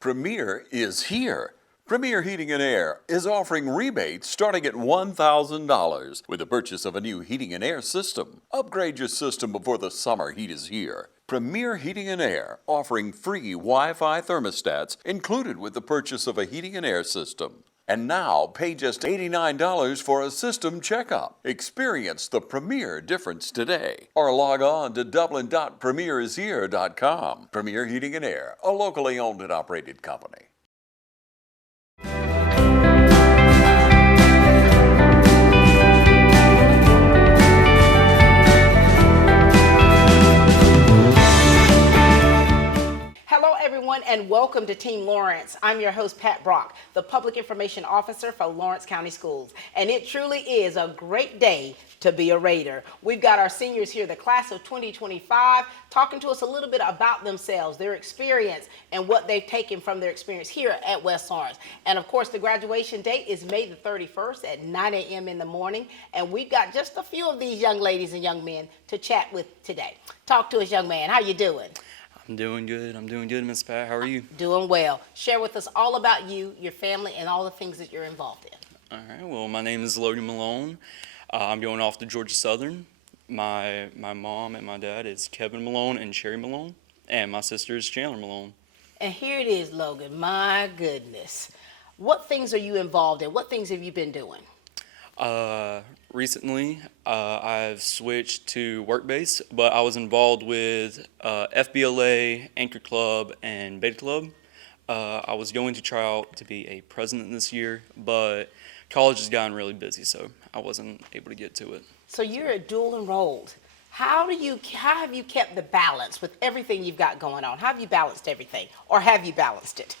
Premier is here. Premier Heating and Air is offering rebates starting at $1,000 with the purchase of a new heating and air system. Upgrade your system before the summer heat is here. Premier Heating and Air offering free Wi-Fi thermostats included with the purchase of a heating and air system. And now pay just $89 for a system checkup. Experience the Premier difference today. Or log on to dublin.premierishere.com. Premier Heating and Air, a locally owned and operated company. Hello everyone and welcome to Team Lawrence. I'm your host Pat Brock, the Public Information Officer for Lawrence County Schools. And it truly is a great day to be a Raider. We've got our seniors here, the class of 2025, talking to us a little bit about themselves, their experience, and what they've taken from their experience here at West Lawrence. And of course the graduation date is May the 31st at 9 a.m. in the morning. And we've got just a few of these young ladies and young men to chat with today. Talk to us, young man. How you doing? I'm doing good, Miss Pat. How are you? Doing well. Share with us all about you, your family, and all the things that you're involved in. All right, well, my name is Logan Malone. I'm going off to Georgia Southern. My mom and my dad is Kevin Malone and Sherry Malone, and my sister is Chandler Malone. And here it is, Logan. My goodness. What things are you involved in? What things have you been doing? Recently, I've switched to work-based, but I was involved with FBLA, Anchor Club, and Beta Club. I was going to try out to be a president this year, but college has gotten really busy, so I wasn't able to get to it. So you're a dual enrolled. How have you kept the balance with everything you've got going on? How have you balanced everything, or have you balanced it?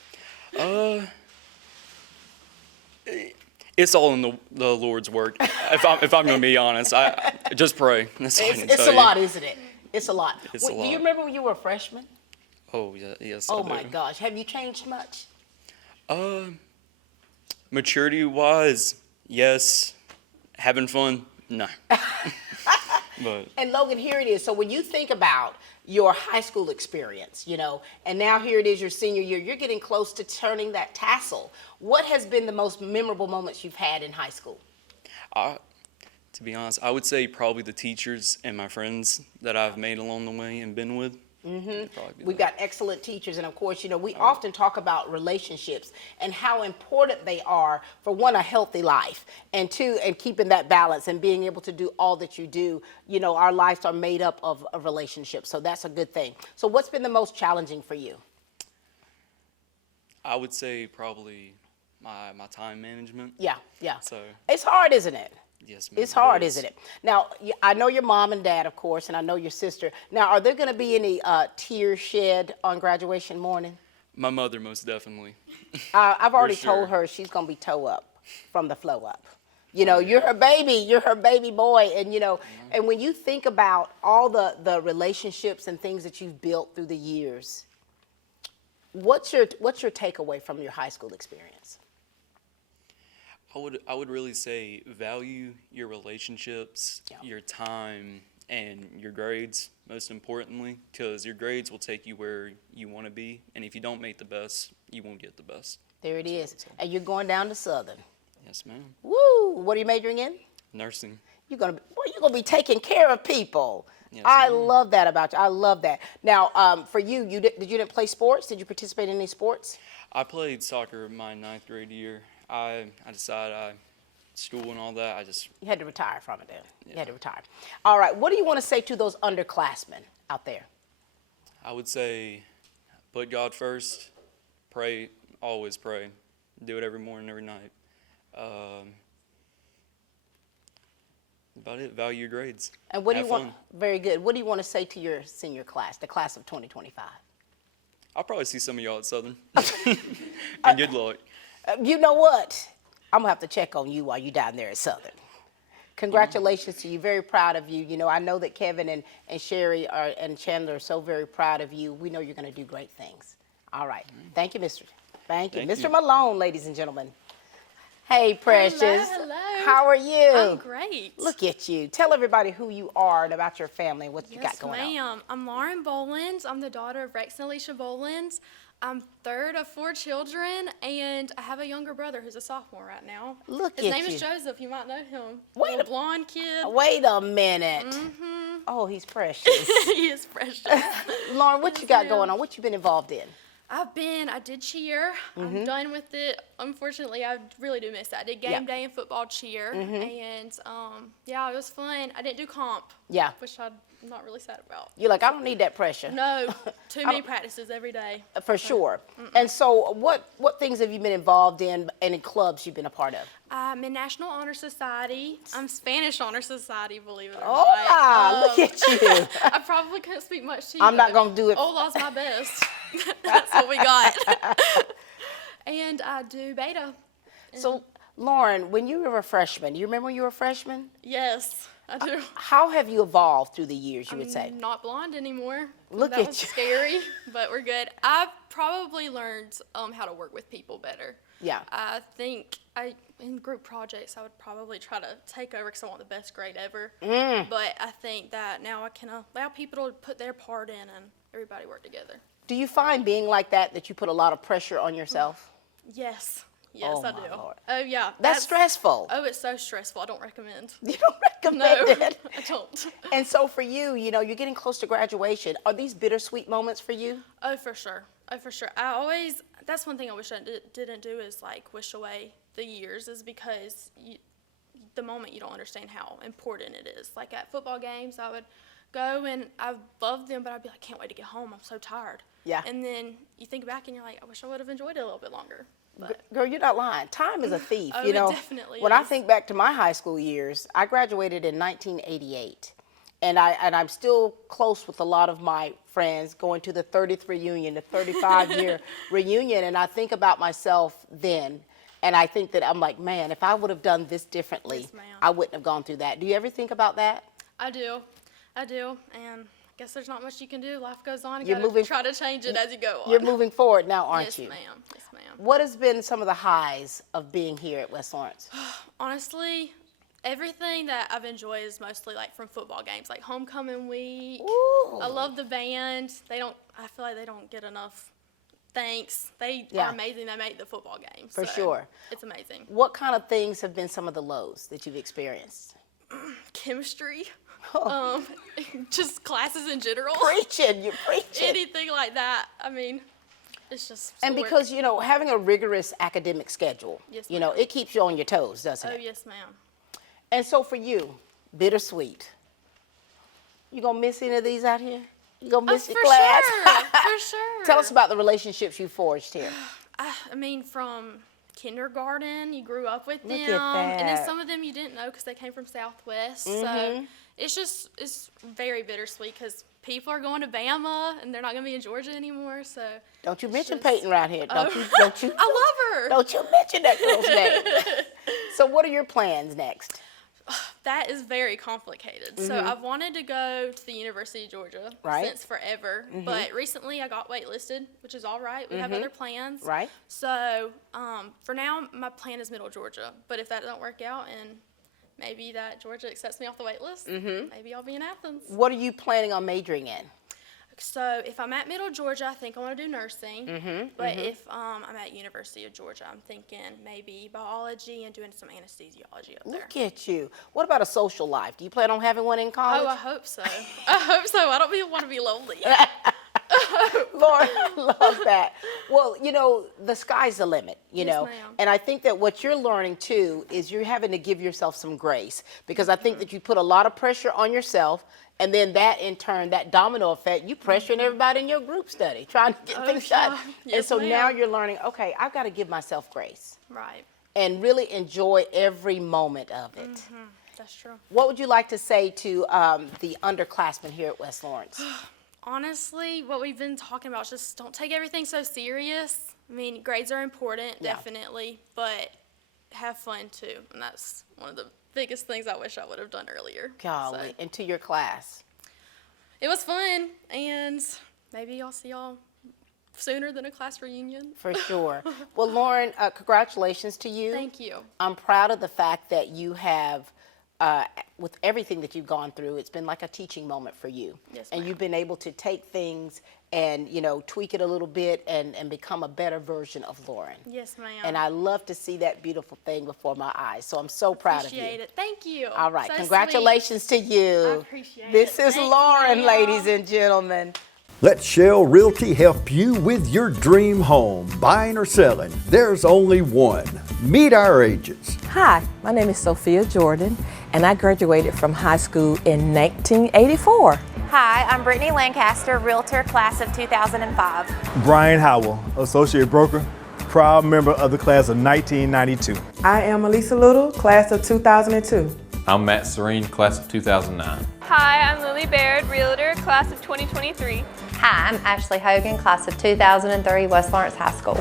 It's all in the Lord's work. If I'm going to be honest, I just pray. That's all I can It's tell a lot, isn't it? It's a lot. It's a lot. Do you remember when you were a freshman? Oh yeah, yes. Oh I my do. gosh, have you changed much? Maturity-wise, yes. Having fun, no. But And Logan, here it is. So when you think about your high school experience, and now here it is your senior year, you're getting close to turning that tassel. What has been the most memorable moments you've had in high school? to be honest, I would say probably the teachers and my friends that I've made along the way and been with. We've got excellent teachers, and of course, we often talk about relationships and how important they are for one, a healthy life, and two, and keeping that balance and being able to do all that you do. Our lives are made up of relationships, so that's a good thing. So what's been the most challenging for you? I would say probably my time management. Yeah. So It's hard, isn't it? yes, ma'am, It's hard, it is. isn't it? Now, I know your mom and dad, of course, and I know your sister. Now, are there going to be any tears shed on graduation morning? My mother, most definitely. I've already sure. told her she's going to be toe up from the flow up. You're her baby boy. And, and when you think about all the relationships and things that you've built through the years, what's your takeaway from your high school experience? I would really say value your relationships, Yeah. your time, and your grades, most importantly, because your grades will take you where you want to be, and if you don't make the best, you won't get the best. There it is. And you're going down to Southern. Yes, ma'am. Woo! What are you majoring in? Nursing. You're gonna be taking care of people. Yes, I ma'am. love that about you. I love that. Now, for you, you didn't play sports? Did you participate in any sports? I played soccer my 9th grade year. I decided school and all that, You had to retire from it then. You Yeah. had to retire. All right. What do you want to say to those underclassmen out there? I would say put God first, pray, always pray. Do it every morning, every night. About it, value your grades. And what do Have you want? fun. Very good. What do you want to say to your senior class, the class of 2025? I'll probably see some of y'all at Southern. And good luck. You know what? I'm gonna have to check on you while you're down there at Southern. Congratulations to you. Very proud of you. I know that Kevin and Sherry and Chandler are so very proud of you. We know you're gonna do great things. All right. Thank you, Mr. Thank you. Thank Mr. you. Malone, ladies and gentlemen. Hey, Precious. Hello. How are you? I'm great. Look at you. Tell everybody who you are and about your family and what you got Yes, going on. ma'am. I'm Lauren Bolins. I'm the daughter of Rex and Alicia Bolins. I'm third of 4 children, and I have a younger brother who's a sophomore right now. Look His at name you. is Joseph. You might know him. Wait Little a- blonde kid. Wait a minute. Oh, he's precious. He is precious. Lauren, what you got ma'am. going on? What you been involved in? I did cheer. I'm done with it. Unfortunately, I really do miss that. I did game Yeah. day and football cheer, and yeah, it was fun. I didn't do comp. Yeah. Which I'm not really sad about. You're like, I don't need that pressure. No, too many practices every day. For sure. And so what things have you been involved in and in clubs you've been a part of? I'm in National Honor Society. I'm Spanish Honor Society, believe it or Oh, not. look at you. I probably couldn't speak much to you. I'm not though. gonna do it. Ola's my best. That's what we got. And I do beta. So, Lauren, when you were a freshman, you remember when you were a freshman? Yes, I do. How have you evolved through the years, you would say? I'm not blonde anymore. Look that at was you. scary, but we're good. I've probably learned how to work with people better. Yeah. I think in group projects, I would probably try to take over because I want the best grade ever. But I think that now I can allow people to put their part in and everybody work together. Do you find being like that you put a lot of pressure on yourself? Yes. Yes, Oh, I my do. Lord. Oh, yeah. That's stressful. Oh, it's so stressful. I don't recommend. You don't No, recommend it. I don't. And so for you, you're getting close to graduation. Are these bittersweet moments for you? Oh, for sure. Oh, for sure. That's one thing I wish I didn't do is like wish away the years is because the moment you don't understand how important it is. Like at football games, I would go and I loved them, but I'd be like, can't wait to get home. I'm so tired. Yeah. And then you think back and you're like, I wish I would have enjoyed it a little bit longer. But Girl, you're not lying. Time is a thief. Oh, you it know, definitely when I is. think back to my high school years, I graduated in 1988, and I'm still close with a lot of my friends going to the 30th reunion, the 35-year reunion, and I think about myself then, and I think that I'm like, man, if I would have done this differently, Yes, ma'am. I wouldn't have gone through that. Do you ever think about that? I do, and I guess there's not much you can do. Life goes on. You You're gotta moving- try to change it as you go on. You're moving forward now, aren't Yes, you? ma'am. Yes, ma'am. What has been some of the highs of being here at West Lawrence? Honestly, everything that I've enjoyed is mostly like from football games, like homecoming week. Ooh. I love the band. I feel like they don't get enough thanks. They Yeah. are amazing. They make the football games. For so sure. It's amazing. What kind of things have been some of the lows that you've experienced? Chemistry, Oh. just classes in general. Preaching, you're preaching. Anything like that. I mean, it's just. And schoolwork. because, having a rigorous academic schedule, Yes, ma'am. it keeps you on your toes, doesn't Oh, it? yes, ma'am. And so for you, bittersweet. You gonna miss any of these out here? You gonna miss your For class? sure. For sure. Tell us about the relationships you forged here. I mean, from kindergarten, you grew up with Look them, at and then that. some of them you didn't know because they came from Southwest. So it's very bittersweet because people are going to Bama and they're not going to be in Georgia anymore. So Don't you it's mention just- Peyton right here. Don't you? I love her. Don't you mention that girl's name. So what are your plans next? That is very complicated. So I've wanted to go to the University of Georgia Right. since forever, but recently I got waitlisted, which is all right. We have other plans. Right. So for now, my plan is Middle Georgia. But if that doesn't work out and maybe that Georgia accepts me off the wait list, maybe I'll be in Athens. What are you planning on majoring in? So if I'm at Middle Georgia, I think I want to do nursing. But if I'm at University of Georgia, I'm thinking maybe biology and doing some anesthesiology up there. Look at you. What about a social life? Do you plan on having one in college? Oh, I hope so. I hope so. I don't want to be lonely. Lord, I love that. Well, the sky's the limit, Yes, know. ma'am. And I think that what you're learning too is you're having to give yourself some grace because I think that you put a lot of pressure on yourself and then that in turn, that domino effect, you pressuring everybody in your group study, trying to get Oh, things done. yeah. And Yes, so now ma'am. you're learning, okay, I've got to give myself grace Right. and really enjoy every moment of it. That's true. What would you like to say to the underclassmen here at West Lawrence? Honestly, what we've been talking about is just don't take everything so serious. I mean, grades are important, Yeah. definitely, but have fun too. And that's one of the biggest things I wish I would have done earlier. Golly, So, and to your class. it was fun, and maybe I'll see y'all sooner than a class reunion. For sure. Well, Lauren, congratulations to you. Thank you. I'm proud of the fact that you have with everything that you've gone through, it's been like a teaching moment for you. Yes, and ma'am. you've been able to take things and, tweak it a little bit and become a better version of Lauren. Yes, ma'am. And I love to see that beautiful thing before my eyes. So I'm so proud of you. Appreciate it. Thank you. All right. So Congratulations to you. I appreciate This it. is Thank Lauren, you, ladies y'all. and gentlemen. Let Shell Realty help you with your dream home, buying or selling. There's only one. Meet our agents. Hi, my name is Sophia Jordan, and I graduated from high school in 1984. Hi, I'm Brittany Lancaster, Realtor, class of 2005. Brian Howell, Associate Broker, proud member of the class of 1992. I am Elisa Little, class of 2002. I'm Matt Serene, class of 2009. Hi, I'm Lily Baird, Realtor, class of 2023. Hi, I'm Ashley Hogan, class of 2003, West Lawrence High School.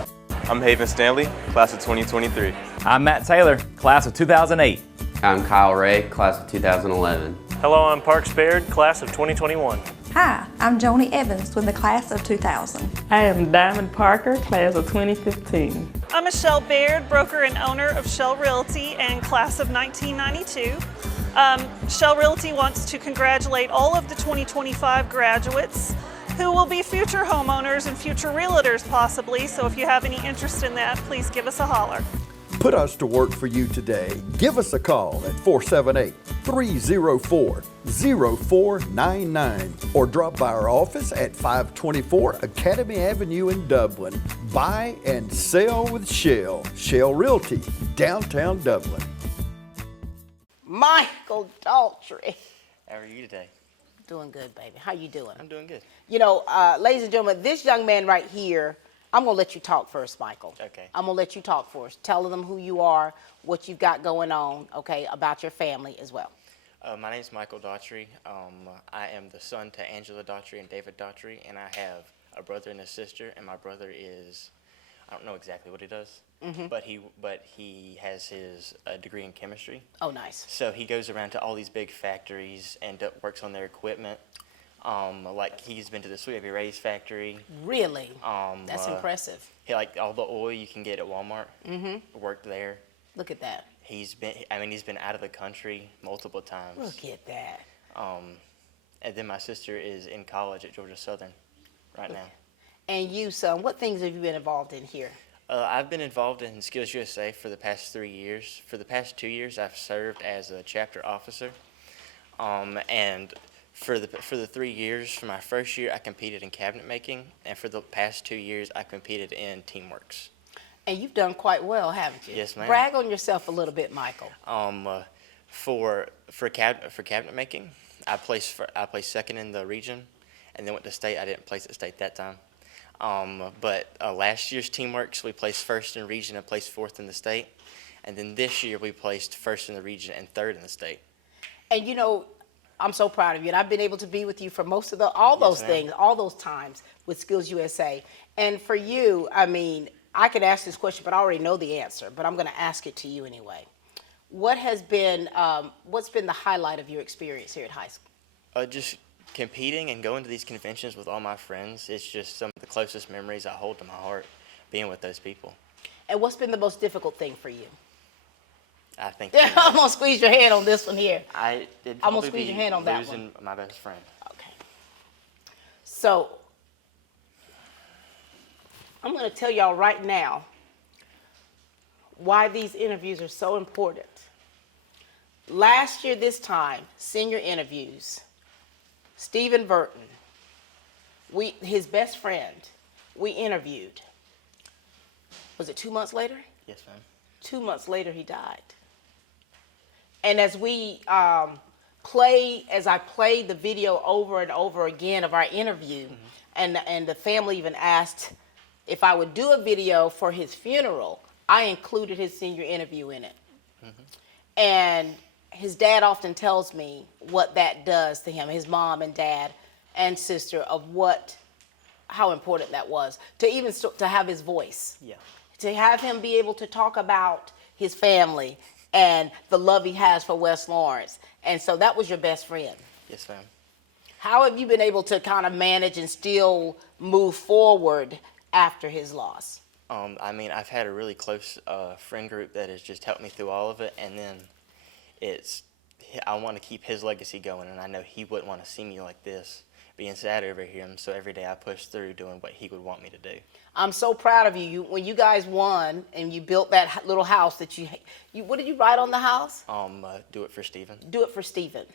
I'm Haven Stanley, class of 2023. I'm Matt Taylor, class of 2008. I'm Kyle Ray, class of 2011. Hello, I'm Parks Baird, class of 2021. Hi, I'm Joni Evans with the class of 2000. I am Diamond Parker, class of 2015. I'm Michelle Baird, broker and owner of Shell Realty and class of 1992. Shell Realty wants to congratulate all of the 2025 graduates who will be future homeowners and future realtors possibly. So if you have any interest in that, please give us a holler. Put us to work for you today. Give us a call at 478-304-0499 or drop by our office at 524 Academy Avenue in Dublin. Buy and sell with Shell. Shell Realty, downtown Dublin. Michael Daltrey. How are you today? Doing good, baby. How you doing? I'm doing good. Ladies and gentlemen, this young man right here, I'm going to let you talk first, Michael. Okay. I'm going to let you talk first. Tell them who you are, what you've got going on, okay, about your family as well. My name is Michael Daughtry. I am the son to Angela Daughtry and David Daughtry, and I have a brother and a sister, and my brother is, I don't know exactly what he does, but he has his degree in chemistry. Oh, nice. So he goes around to all these big factories and works on their equipment. Like he's been to the Sweet Baby Ray's factory. Really? That's impressive. He, like all the oil you can get at Walmart. Worked there. Look at that. He's been out of the country multiple times. Look at that. And then my sister is in college at Georgia Southern right now. And you, son, what things have you been involved in here? I've been involved in Skills USA for the past 3 years. For the past 2 years, I've served as a chapter officer. And for the 3 years, for my first year, I competed in cabinet making, and for the past 2 years, I competed in Teamworks. And you've done quite well, haven't you? Yes, ma'am. Brag on yourself a little bit, Michael. For cabinet making, I placed second in the region, and then went to state. I didn't place at state that time. But last year's Teamworks, we placed first in the region and placed fourth in the state. And then this year, we placed first in the region and third in the state. And I'm so proud of you. And I've been able to be with you for most of all those things, all those times with Skills USA. And for you, I could ask this question, but I already know the answer, but I'm going to ask it to you anyway. What's been the highlight of your experience here at high school? Just competing and going to these conventions with all my friends. It's just some of the closest memories I hold to my heart, being with those people. And what's been the most difficult thing for you? I think I'm going to squeeze your hand on this one here. I'm going to squeeze your hand on that one. Losing my best friend. Okay. So, I'm going to tell y'all right now why these interviews are so important. Last year, this time, senior interviews, Stephen Burton, his best friend, we interviewed. Was it 2 months later? Yes, ma'am. 2 months later, he died. And as I played the video over and over again of our interview, and the family even asked if I would do a video for his funeral, I included his senior interview in it. And his dad often tells me what that does to him, his mom and dad and sister, of how important that was to have his voice. Yeah. To have him be able to talk about his family and the love he has for West Lawrence. And so that was your best friend. Yes, ma'am. How have you been able to kind of manage and still move forward after his loss? I've had a really close friend group that has just helped me through all of it, and then it's I want to keep his legacy going, and I know he wouldn't want to see me like this, being sad over him. So every day I push through doing what he would want me to do. I'm so proud of you. When you guys won and you built that little house that you what did you write on the house? Do it for Stephen. Do it for Stephen.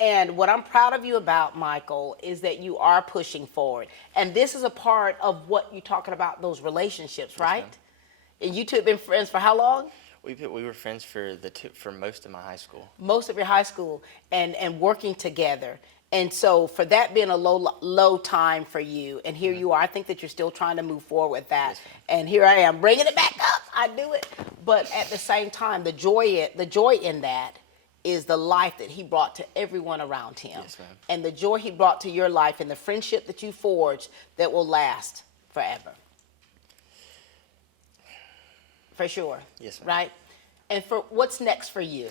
And what I'm proud of you about, Michael, is that you are pushing forward. And this is a part of what you're talking about, those relationships, right? Yes, and you two have been friends for how long? We were friends for most of my high school. Most of your high school, and working together. And so for that being a low time for you, and here you are, I think that you're still trying to move forward with that. Yes, and here I am bringing it back up. I do it. But at the same time, the joy in that is the life that he brought to everyone around him. Yes, ma'am. And the joy he brought to your life and the friendship that you forged that will last forever. For sure. Yes, ma'am. Right? And for what's next for you?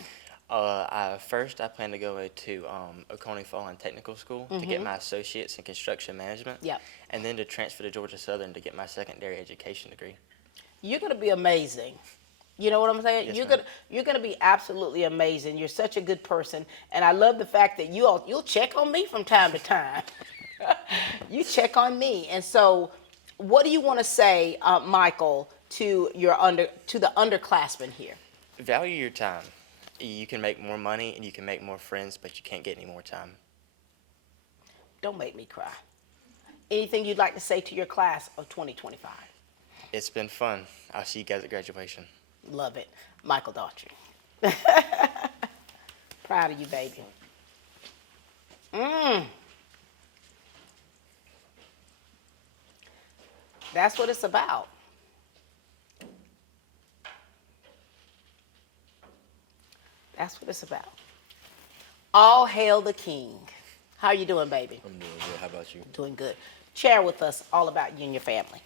First, I plan to go to Oconee Fallen Technical School to get my associates in construction management. Yep. And then to transfer to Georgia Southern to get my secondary education degree. You're going to be amazing. You know what I'm saying? Yes, you're gonna be absolutely amazing. You're such a good person, and I love the fact that you'll check on me from time to time. You check on me, and so what do you want to say, Michael, to the underclassmen here? Value your time. You can make more money and you can make more friends, but you can't get any more time. Don't make me cry. Anything you'd like to say to your class of 2025? It's been fun. I'll see you guys at graduation. Love it. Michael Daughtry. Proud of you, baby. That's what it's about. That's what it's about. All hail the king. How are you doing, baby? I'm doing good. How about you? Doing good. Share with us all about you and your family.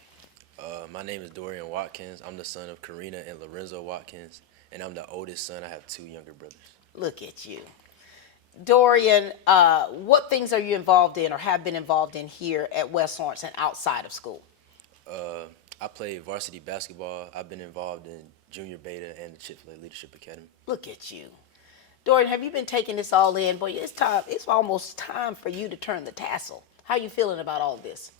My name is Dorian Watkins. I'm the son of Karina and Lorenzo Watkins, and I'm the oldest son. I have 2 younger brothers. Look at you. Dorian, what things are you involved in or have been involved in here at West Lawrence and outside of school? I play varsity basketball. I've been involved in Junior Beta and the Chick-fil-A Leadership Academy. Look at you. Dorian, have you been taking this all in? Boy, it's almost time for you to turn the tassel. How are you feeling about all this?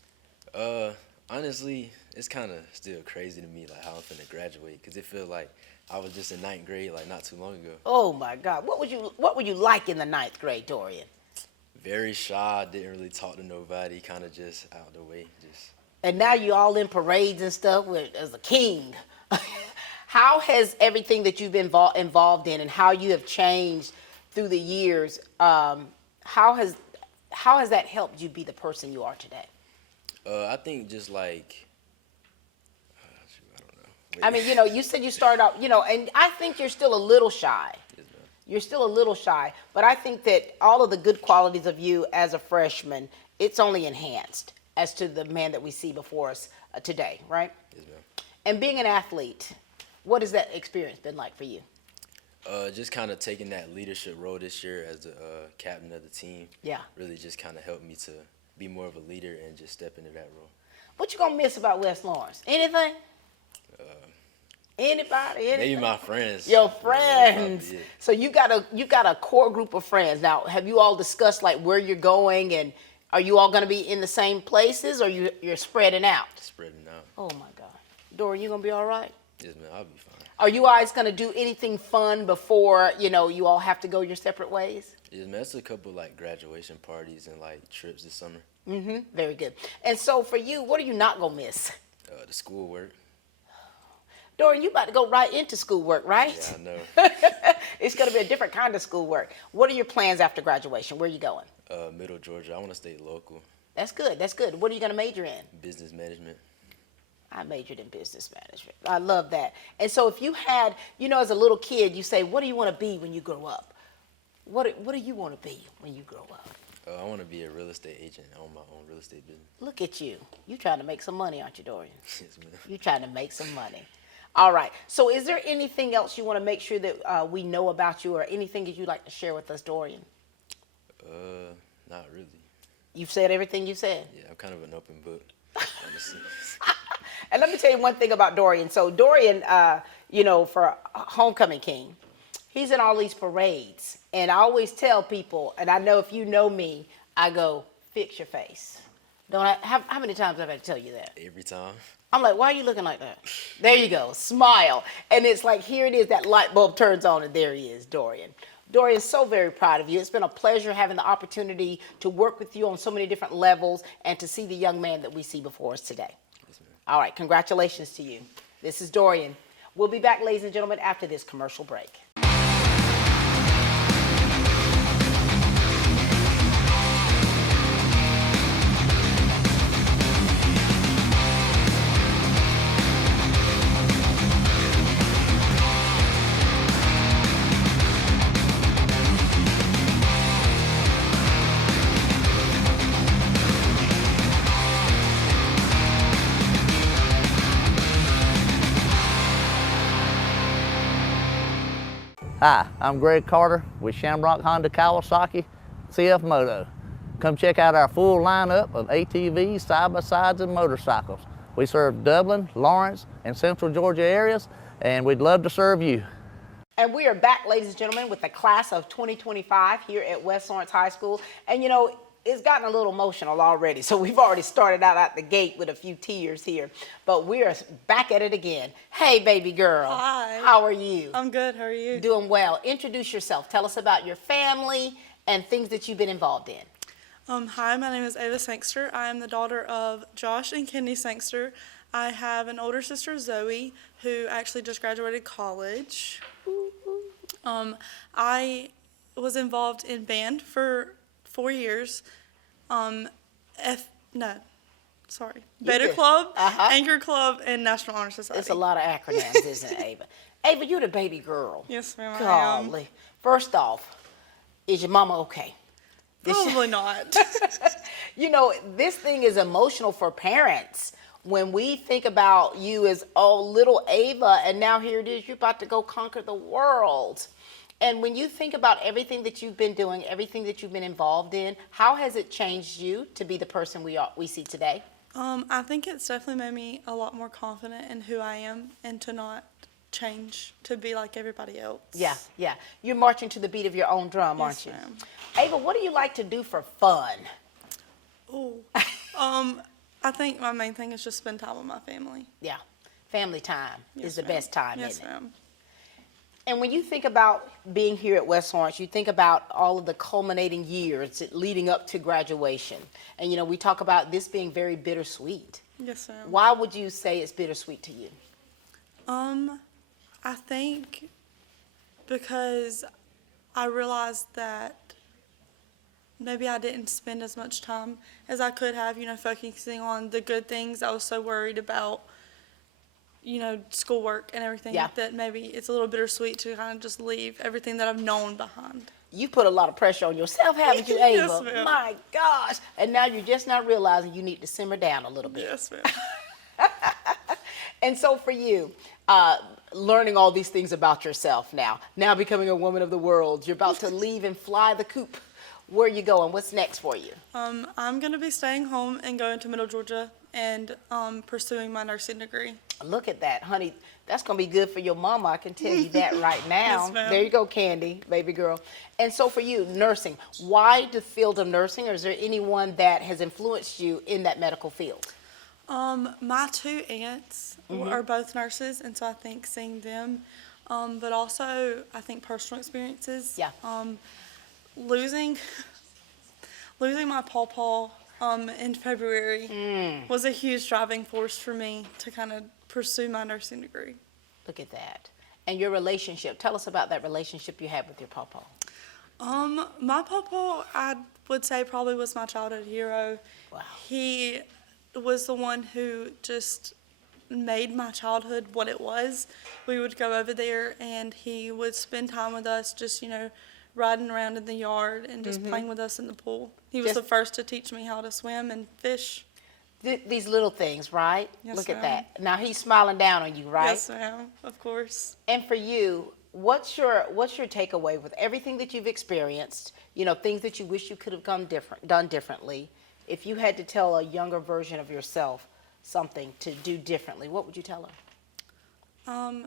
Honestly, it's kind of still crazy to me, like how I'm finna graduate, because it feels like I was just in 9th grade, like not too long ago. Oh my God, what were you like in the 9th grade, Dorian? Very shy, didn't really talk to nobody, kind of just out the way, just. And now you all in parades and stuff as a king. How has everything that you've been involved in and how you have changed through the years? How has that helped you be the person you are today? I think just like, I don't know. I mean, you said you started out, and I think you're still a little shy. You're still a little shy, but I think that all of the good qualities of you as a freshman, it's only enhanced as to the man that we see before us today, right? Yes, ma'am. And being an athlete, what has that experience been like for you? Just kind of taking that leadership role this year as the captain of the team. Yeah. Really just kind of helped me to be more of a leader and just step into that role. What you gonna miss about West Lawrence? Anything? Anybody? Anything? Maybe my friends. Your friends. So you got a core group of friends. Now, have you all discussed like where you're going, and are you all gonna be in the same places, or you're spreading out? Spreading out. Oh my God, Dorian, you gonna be all right? Yes, man, I'll be fine. Are you guys gonna do anything fun before you all have to go your separate ways? Yes, man, it's a couple like graduation parties and like trips this summer. Very good. And so for you, what are you not gonna miss? The schoolwork. Dorian, you about to go right into schoolwork, right? Yeah, I know. It's gonna be a different kind of schoolwork. What are your plans after graduation? Where are you going? Middle Georgia. I want to stay local. That's good. That's good. What are you gonna major in? Business management. I majored in business management. I love that. And so if you had, as a little kid, you say, what do you want to be when you grow up? What do you want to be when you grow up? I want to be a real estate agent. I own my own real estate business. Look at you. You trying to make some money, aren't you, Dorian? Yes, ma'am. You trying to make some money. All right. So is there anything else you want to make sure that we know about you, or anything that you'd like to share with us, Dorian? Not really. You've said everything you said? Yeah, I'm kind of an open book, honestly. And let me tell you one thing about Dorian. So Dorian, for Homecoming King, he's in all these parades. And I always tell people, and I know if you know me, I go, fix your face. Don't I, how many times have I had to tell you that? Every time. I'm like, why are you looking like that? There you go, smile. And it's like, here it is, that light bulb turns on, and there he is, Dorian. Dorian, so very proud of you. It's been a pleasure having the opportunity to work with you on so many different levels and to see the young man that we see before us today. Yes, ma'am. All right, congratulations to you. This is Dorian. We'll be back, ladies and gentlemen, after this commercial break. Hi, I'm Greg Carter with Shamrock Honda Kawasaki CF Moto. Come check out our full lineup of ATVs, side-by-sides, and motorcycles. We serve Dublin, Lawrence, and Central Georgia areas, and we'd love to serve you. And we are back, ladies and gentlemen, with the class of 2025 here at West Lawrence High School. And you know, it's gotten a little emotional already, so we've already started out the gate with a few tears here. But we are back at it again. Hey, baby girl. Hi. How are you? I'm good. How are you? Doing well. Introduce yourself. Tell us about your family and things that you've been involved in. Hi, my name is Ava Sangster. I am the daughter of Josh and Kenny Sangster. I have an older sister, Zoe, who actually just graduated college. I was involved in band for 4 years. Beta Club, Anchor Club, and National Honor Society. It's a lot of acronyms, isn't it, Ava? Ava, you're the baby girl. Yes, ma'am, I am. Golly. First off, is your mama okay? Probably not. You know, this thing is emotional for parents. When we think about you as, oh, little Ava, and now here it is, you're about to go conquer the world. And when you think about everything that you've been doing, everything that you've been involved in, how has it changed you to be the person we see today? I think it's definitely made me a lot more confident in who I am and to not change to be like everybody else. Yeah, yeah. You're marching to the beat of your own drum, aren't you? Ma'am. Ava, what do you like to do for fun? Oh, I think my main thing is just spend time with my family. Yeah, family time is the best time, yes, isn't it? ma'am. And when you think about being here at West Lawrence, you think about all of the culminating years leading up to graduation. And, you know, we talk about this being very bittersweet. Yes, ma'am. Why would you say it's bittersweet to you? I think because I realized that maybe I didn't spend as much time as I could have, you know, focusing on the good things. I was so worried about, you know, schoolwork and everything, that maybe it's a little bittersweet to kind of just leave everything that I've known behind. You put a lot of pressure on yourself, haven't you, Ava? Yes, ma'am. My gosh. And now you're just not realizing you need to simmer down a little bit. Yes, ma'am. And so for you, learning all these things about yourself now becoming a woman of the world, you're about to leave and fly the coop. Where are you going? What's next for you? I'm going to be staying home and going to Middle Georgia and pursuing my nursing degree. Look at that, honey. That's going to be good for your mama. I can tell you that right now. Yes, ma'am. There you go, Candy, baby girl. And so for you, nursing. Why the field of nursing? Or is there anyone that has influenced you in that medical field? My two aunts are both nurses, and so I think seeing them, but also I think personal experiences. Yeah. Losing my pawpaw in February was a huge driving force for me to kind of pursue my nursing degree. Look at that. And your relationship. Tell us about that relationship you had with your pawpaw. My pawpaw, I would say, probably was my childhood hero. Wow. He was the one who just made my childhood what it was. We would go over there and he would spend time with us, just, you know, riding around in the yard and just playing with us in the pool. He was the first to teach me how to swim and fish. These little things, right? Yes, Look at ma'am. that. Now he's smiling down on you, right? Yes, ma'am, of course. And for you, what's your takeaway with everything that you've experienced? You know, things that you wish you could have done differently. If you had to tell a younger version of yourself something to do differently, what would you tell her?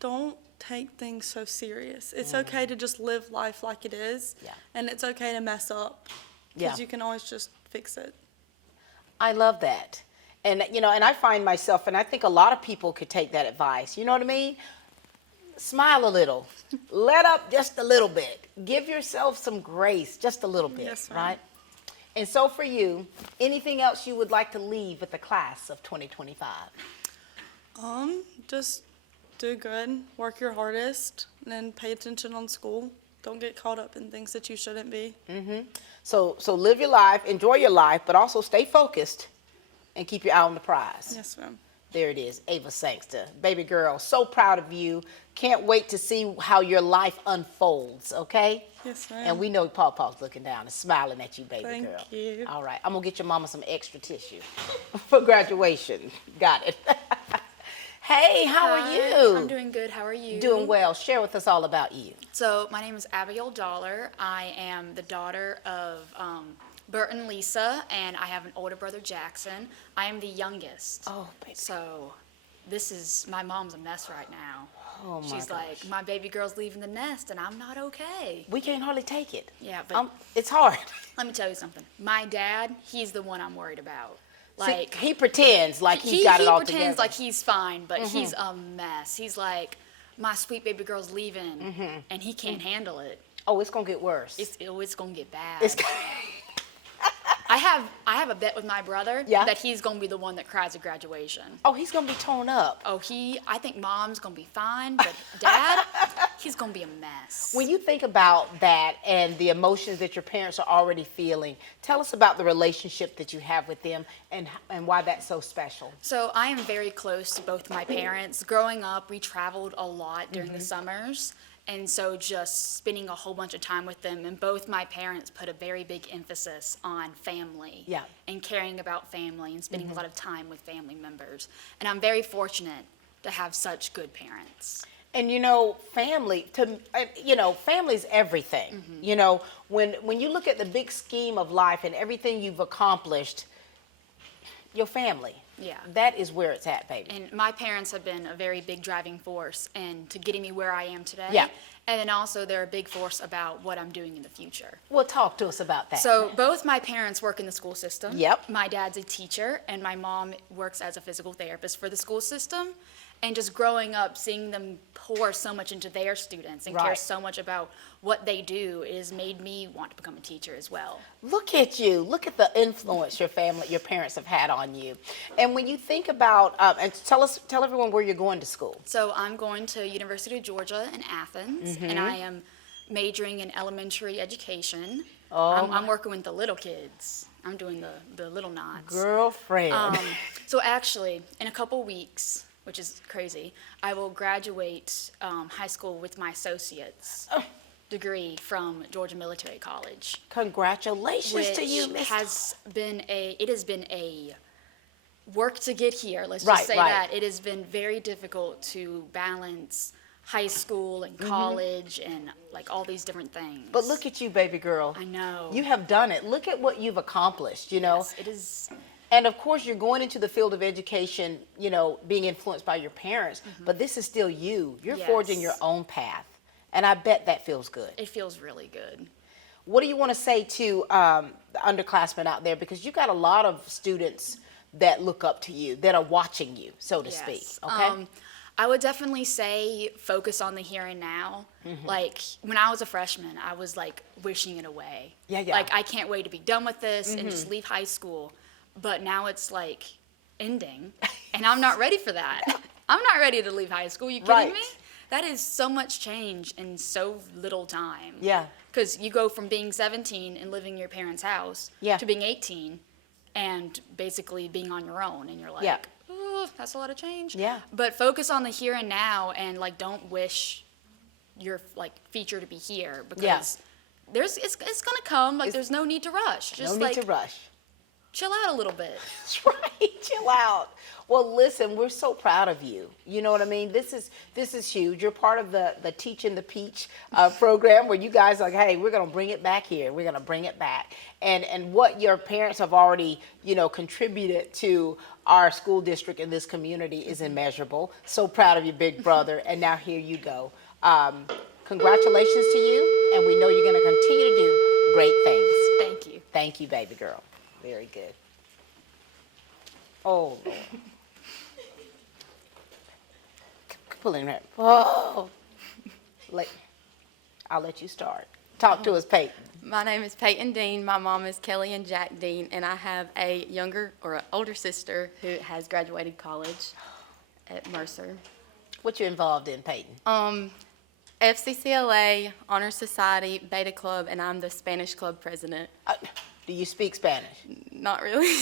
don't take things so serious. It's okay to just live life like it is. Yeah. And it's okay to mess up. Yeah. Because you can always just fix it. I love that. And, you know, and I find myself, and I think a lot of people could take that advice. You know what I mean? Smile a little. Let up just a little bit. Give yourself some grace, just a little bit, Yes, ma'am. right? And so for you, anything else you would like to leave with the class of 2025? Just do good, work your hardest, and then pay attention on school. Don't get caught up in things that you shouldn't be. So live your life, enjoy your life, but also stay focused and keep your eye on the prize. Yes, ma'am. There it is, Ava Sangster. Baby girl, so proud of you. Can't wait to see how your life unfolds, okay? Yes, ma'am. And we know Pawpaw's looking down and smiling at you, baby Thank girl. you. All right, I'm gonna get your mama some extra tissue for graduation. Got it. Hey, how are you? I'm doing good. How are you? Doing well. Share with us all about you. So my name is Abigail Dollar. I am the daughter of Bert and Lisa, and I have an older brother, Jackson. I am the youngest. Oh, baby. So this is, my mom's a mess right now. Oh, my She's gosh. like, my baby girl's leaving the nest, and I'm not okay. We can't hardly take it. Yeah, but it's hard. let me tell you something. My dad, he's the one I'm worried about. See, he pretends like he's got it all together. He pretends like he's fine, but he's a mess. He's like, my sweet baby girl's leaving, and he can't handle it. Oh, it's gonna get worse. It's gonna get bad. I have a bet with my brother that he's gonna be the one that cries at graduation. Oh, he's gonna be torn up. Oh, I think mom's gonna be fine, but dad, he's gonna be a mess. When you think about that and the emotions that your parents are already feeling, tell us about the relationship that you have with them and why that's so special. So I am very close to both my parents. Growing up, we traveled a lot during the summers. And so just spending a whole bunch of time with them, and both my parents put a very big emphasis on family and caring about family and spending a lot of time with family members. And I'm very fortunate to have such good parents. And you know, family's everything. You know, when you look at the big scheme of life and everything you've accomplished, your family. Yeah. That is where it's at, baby. And my parents have been a very big driving force to getting me where I am today. Yeah. And then also they're a big force about what I'm doing in the future. Well, talk to us about that. So both my parents work in the school system. Yep. My dad's a teacher and my mom works as a physical therapist for the school system. And just growing up, seeing them pour so much into their students and care so much about what they do has made me want to become a teacher as well. Look at you. Look at the influence your parents have had on you. And when you think about, and tell everyone where you're going to school. So I'm going to University of Georgia in Athens, and I am majoring in elementary education. I'm working with the little kids. I'm doing the little knots. Girlfriend. So actually, in a couple weeks, which is crazy, I will graduate high school with my associate's degree from Georgia Military College. Congratulations to you, Which Miss. it has been a work to get here. Let's just say that. It has been very difficult to balance high school and college and like all these different things. But look at you, baby girl. I know. You have done it. Look at what you've accomplished, you know. Yes, it is. And of course, you're going into the field of education, you know, being influenced by your parents, but this is still you. You're forging your own path. And I bet that feels good. It feels really good. What do you want to say to the underclassmen out there? Because you got a lot of students that look up to you, that are watching you, so to speak, okay? I would definitely say focus on the here and now. Like, when I was a freshman, I was like wishing it away. Like, I can't wait to be done with this and just leave high school. But now it's like ending, and I'm not ready for that. I'm not ready to leave high school. You kidding me? That is so much change in so little time. Yeah. Because you go from being 17 and living in your parents' house to being 18 and basically being on your own, and you're like, oh, that's a lot of change. Yeah. But focus on the here and now, and like don't wish your like future to be here, because it's gonna come. Like, there's no need to rush. Just no need to rush. chill out a little bit. That's right, chill out. Well, listen, we're so proud of you. You know what I mean? This is huge. You're part of the Teaching the Peach program, where you guys are like, hey, we're going to bring it back here. We're going to bring it back. And what your parents have already, contributed to our school district in this community is immeasurable. So proud of you, big brother. And now here you go. Congratulations to you, and we know you're going to continue to do great things. Thank you. Thank you, baby girl. Very good. Oh, Lord. Pull in her. Oh. I'll let you start. Talk to us, Peyton. My name is Peyton Dean. My mom is Kelly and Jack Dean, and I have a older sister who has graduated college at Mercer. What you involved in, Peyton? FCCLA, Honor Society, Beta Club, and I'm the Spanish Club president. Do you speak Spanish? Not really.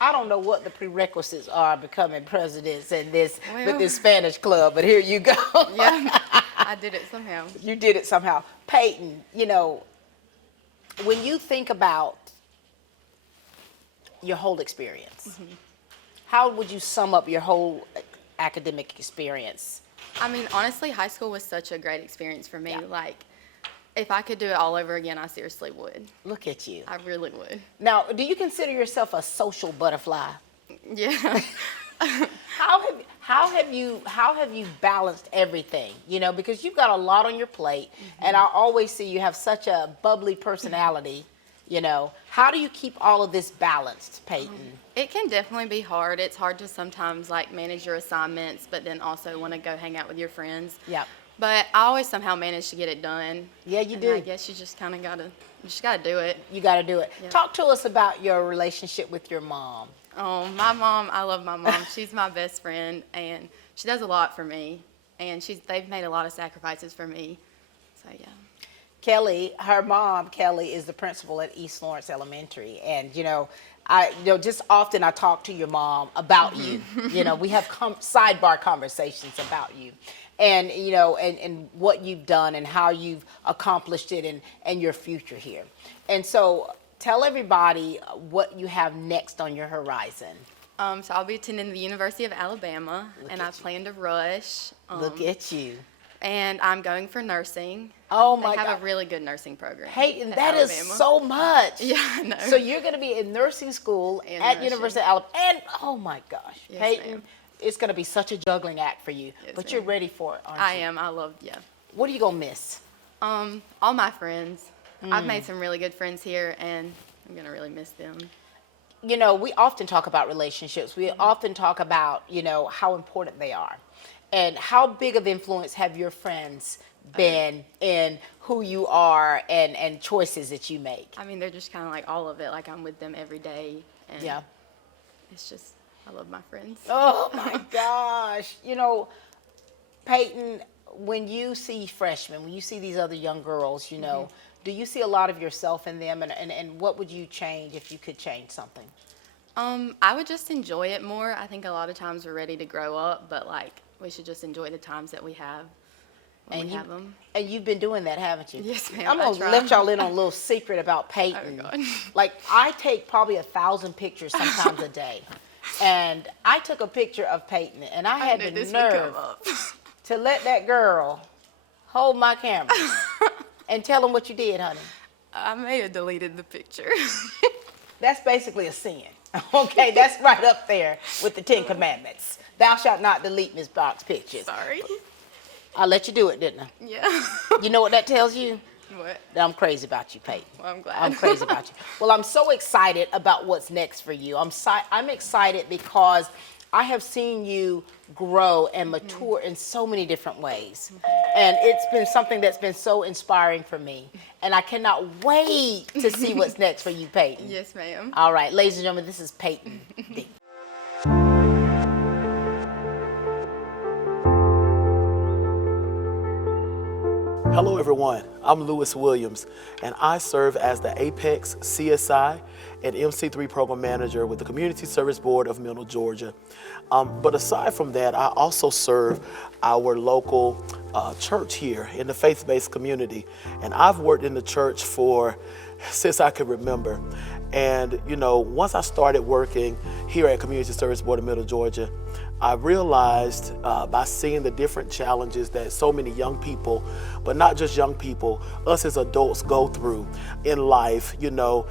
I don't know what the prerequisites are becoming presidents with this Spanish club, but here you go. Yeah, I did it somehow. You did it somehow. Peyton, when you think about your whole experience, how would you sum up your whole academic experience? I mean, honestly, high school was such a great experience for me. Yeah. If I could do it all over again, I seriously would. Look at you. I really would. Now, do you consider yourself a social butterfly? Yeah. How have you balanced everything? Because you've got a lot on your plate, and I always see you have such a bubbly personality. How do you keep all of this balanced, Peyton? It can definitely be hard. It's hard to sometimes manage your assignments, but then also want to go hang out with your friends. Yeah. But I always somehow manage to get it done. Yeah, you do. I guess you just kind of gotta do it. You gotta do it. Yeah. Talk to us about your relationship with your mom. Oh, my mom, I love my mom. She's my best friend, and she does a lot for me. And they've made a lot of sacrifices for me. So yeah. Kelly, her mom, Kelly, is the principal at East Lawrence Elementary, and just often I talk to your mom about you. We have sidebar conversations about you, and and what you've done and how you've accomplished it and your future here. And so, tell everybody what you have next on your horizon. So I'll be attending the University of Alabama, and I plan to rush. Look at you. And I'm going for nursing. Oh my God. They have a really good nursing program. Peyton, that is so much. Yeah, I know. So you're going to be in nursing school at University of Alabama. And oh my gosh, yes, Peyton, it's going to be such a juggling act for you. Yes, but you're ready for it, aren't you? I am. I love, What are you going to miss? All my friends. I've made some really good friends here, and I'm going to really miss them. We often talk about relationships. We often talk about, how important they are. And how big of influence have your friends been in who you are and choices that you make? I mean, they're just kind of all of it. I'm with them every day. And yeah. It's just, I love my friends. Oh my gosh. Peyton, when you see freshmen, when you see these other young girls, do you see a lot of yourself in them? And what would you change if you could change something? I would just enjoy it more. I think a lot of times we're ready to grow up, but we should just enjoy the times that we have when we have them. And you've been doing that, haven't you? Yes, ma'am. I'm going to let y'all in on a little secret about Peyton. Oh, God. I take probably 1,000 pictures sometimes a day. And I took a picture of Peyton, and I had the nerve to let that girl hold my camera and tell them what you did, honey. I may have deleted the picture. That's basically a sin. Okay, that's right up there with the 10 Commandments. Thou shalt not delete Miss Brock's pictures. Sorry. I let you do it, didn't I? Yeah. You know what that tells you? What? That I'm crazy about you, Peyton. Well, I'm glad. I'm crazy about you. Well, I'm so excited about what's next for you. I'm excited because I have seen you grow and mature in so many different ways. And it's been something that's been so inspiring for me. And I cannot wait to see what's next for you, Peyton. Yes, ma'am. All right, ladies and gentlemen, this is Peyton D. Hello everyone, I'm Lewis Williams and I serve as the Apex CSI and MC3 Program Manager with the Community Service Board of Middle Georgia. But aside from that, I also serve our local church here in the faith-based community. And I've worked in the church for since I could remember. And, you know, once I started working here at Community Service Board of Middle Georgia, I realized by seeing the different challenges that so many young people, but not just young people, us as adults go through in life, you know,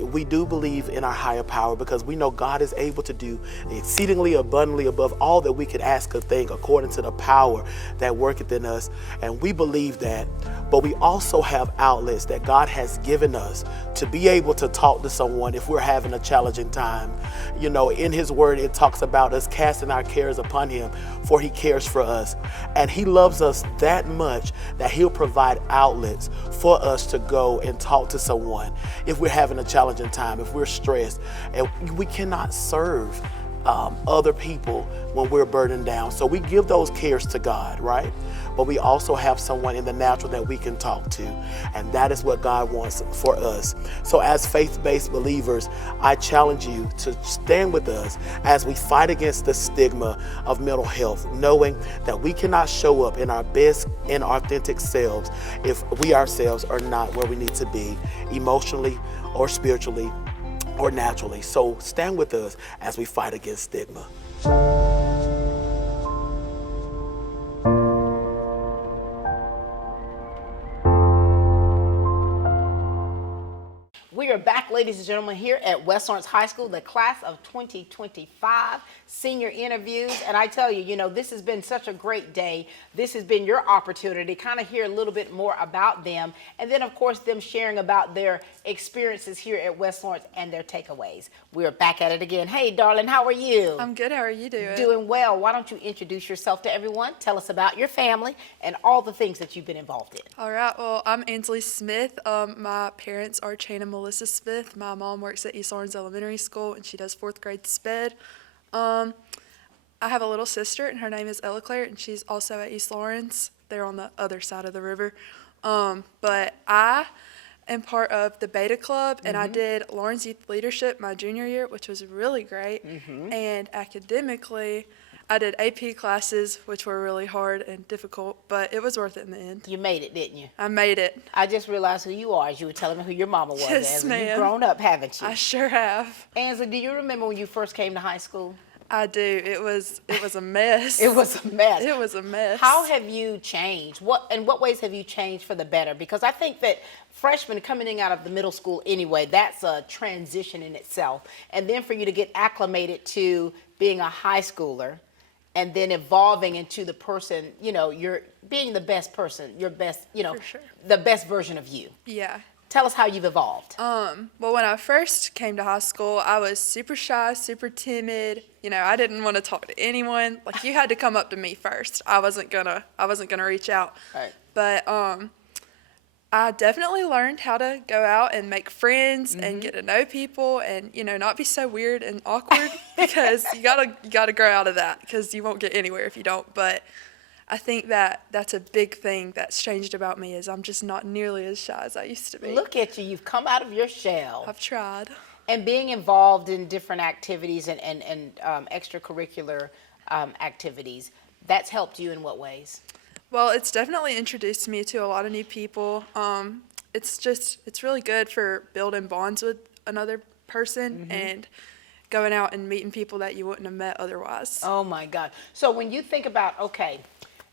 we do believe in our higher power because we know God is able to do exceedingly abundantly above all that we could ask or think according to the power that worketh in us. And we believe that, but we also have outlets that God has given us to be able to talk to someone if we're having a challenging time. You know, in His Word, it talks about us casting our cares upon Him, for He cares for us. And He loves us that much that He'll provide outlets for us to go and talk to someone if we're having a challenging time, if we're stressed. And we cannot serve other people when we're burdened down. So we give those cares to God, right? But we also have someone in the natural that we can talk to. And that is what God wants for us. So as faith-based believers, I challenge you to stand with us as we fight against the stigma of mental health, knowing that we cannot show up in our best and authentic selves if we ourselves are not where we need to be emotionally or spiritually or naturally. So stand with us as we fight against stigma. We are back, ladies and gentlemen, here at West Lawrence High School, the class of 2025 senior interviews. And I tell you, you know, this has been such a great day. This has been your opportunity to kind of hear a little bit more about them. And then, of course, them sharing about their experiences here at West Lawrence and their takeaways. We're back at it again. Hey, darling, how are you? I'm good. How are you doing? Doing well. Why don't you introduce yourself to everyone? Tell us about your family and all the things that you've been involved in. All right. Well, I'm Ansley Smith. My parents are Chan and Melissa Smith. My mom works at East Lawrence Elementary School, and she does 4th grade SPED. I have a little sister, and her name is Ella Claire, and she's also at East Lawrence. They're on the other side of the river. But I am part of the Beta Club, and I did Lawrence Youth Leadership my junior year, which was really great. And academically, I did AP classes, which were really hard and difficult, but it was worth it in the end. You made it, didn't you? I made it. I just realized who you are as you were telling me who your mama was. Yes, Ansley. ma'am. You've grown up, haven't you? I sure have. Ansley, do you remember when you first came to high school? I do. It was a mess. It was a mess. It was a mess. How have you changed? In what ways have you changed for the better? Because I think that freshmen coming out of the middle school anyway, that's a transition in itself. And then for you to get acclimated to being a high schooler and then evolving into the person, you know, you're being the best person, your best, you know, the best version of you. Yeah. Tell us how you've evolved. Well, when I first came to high school, I was super shy, super timid. You know, I didn't want to talk to anyone. Like, you had to come up to me first. I wasn't gonna reach out. Right. But I definitely learned how to go out and make friends and get to know people, and you know, not be so weird and awkward because you gotta grow out of that, because you won't get anywhere if you don't. But I think that that's a big thing that's changed about me, is I'm just not nearly as shy as I used to be. Look at you. You've come out of your shell. I've tried. And being involved in different activities and extracurricular activities, that's helped you in what ways? Well, it's definitely introduced me to a lot of new people. It's really good for building bonds with another person and going out and meeting people that you wouldn't have met otherwise. Oh my God. So when you think about, okay,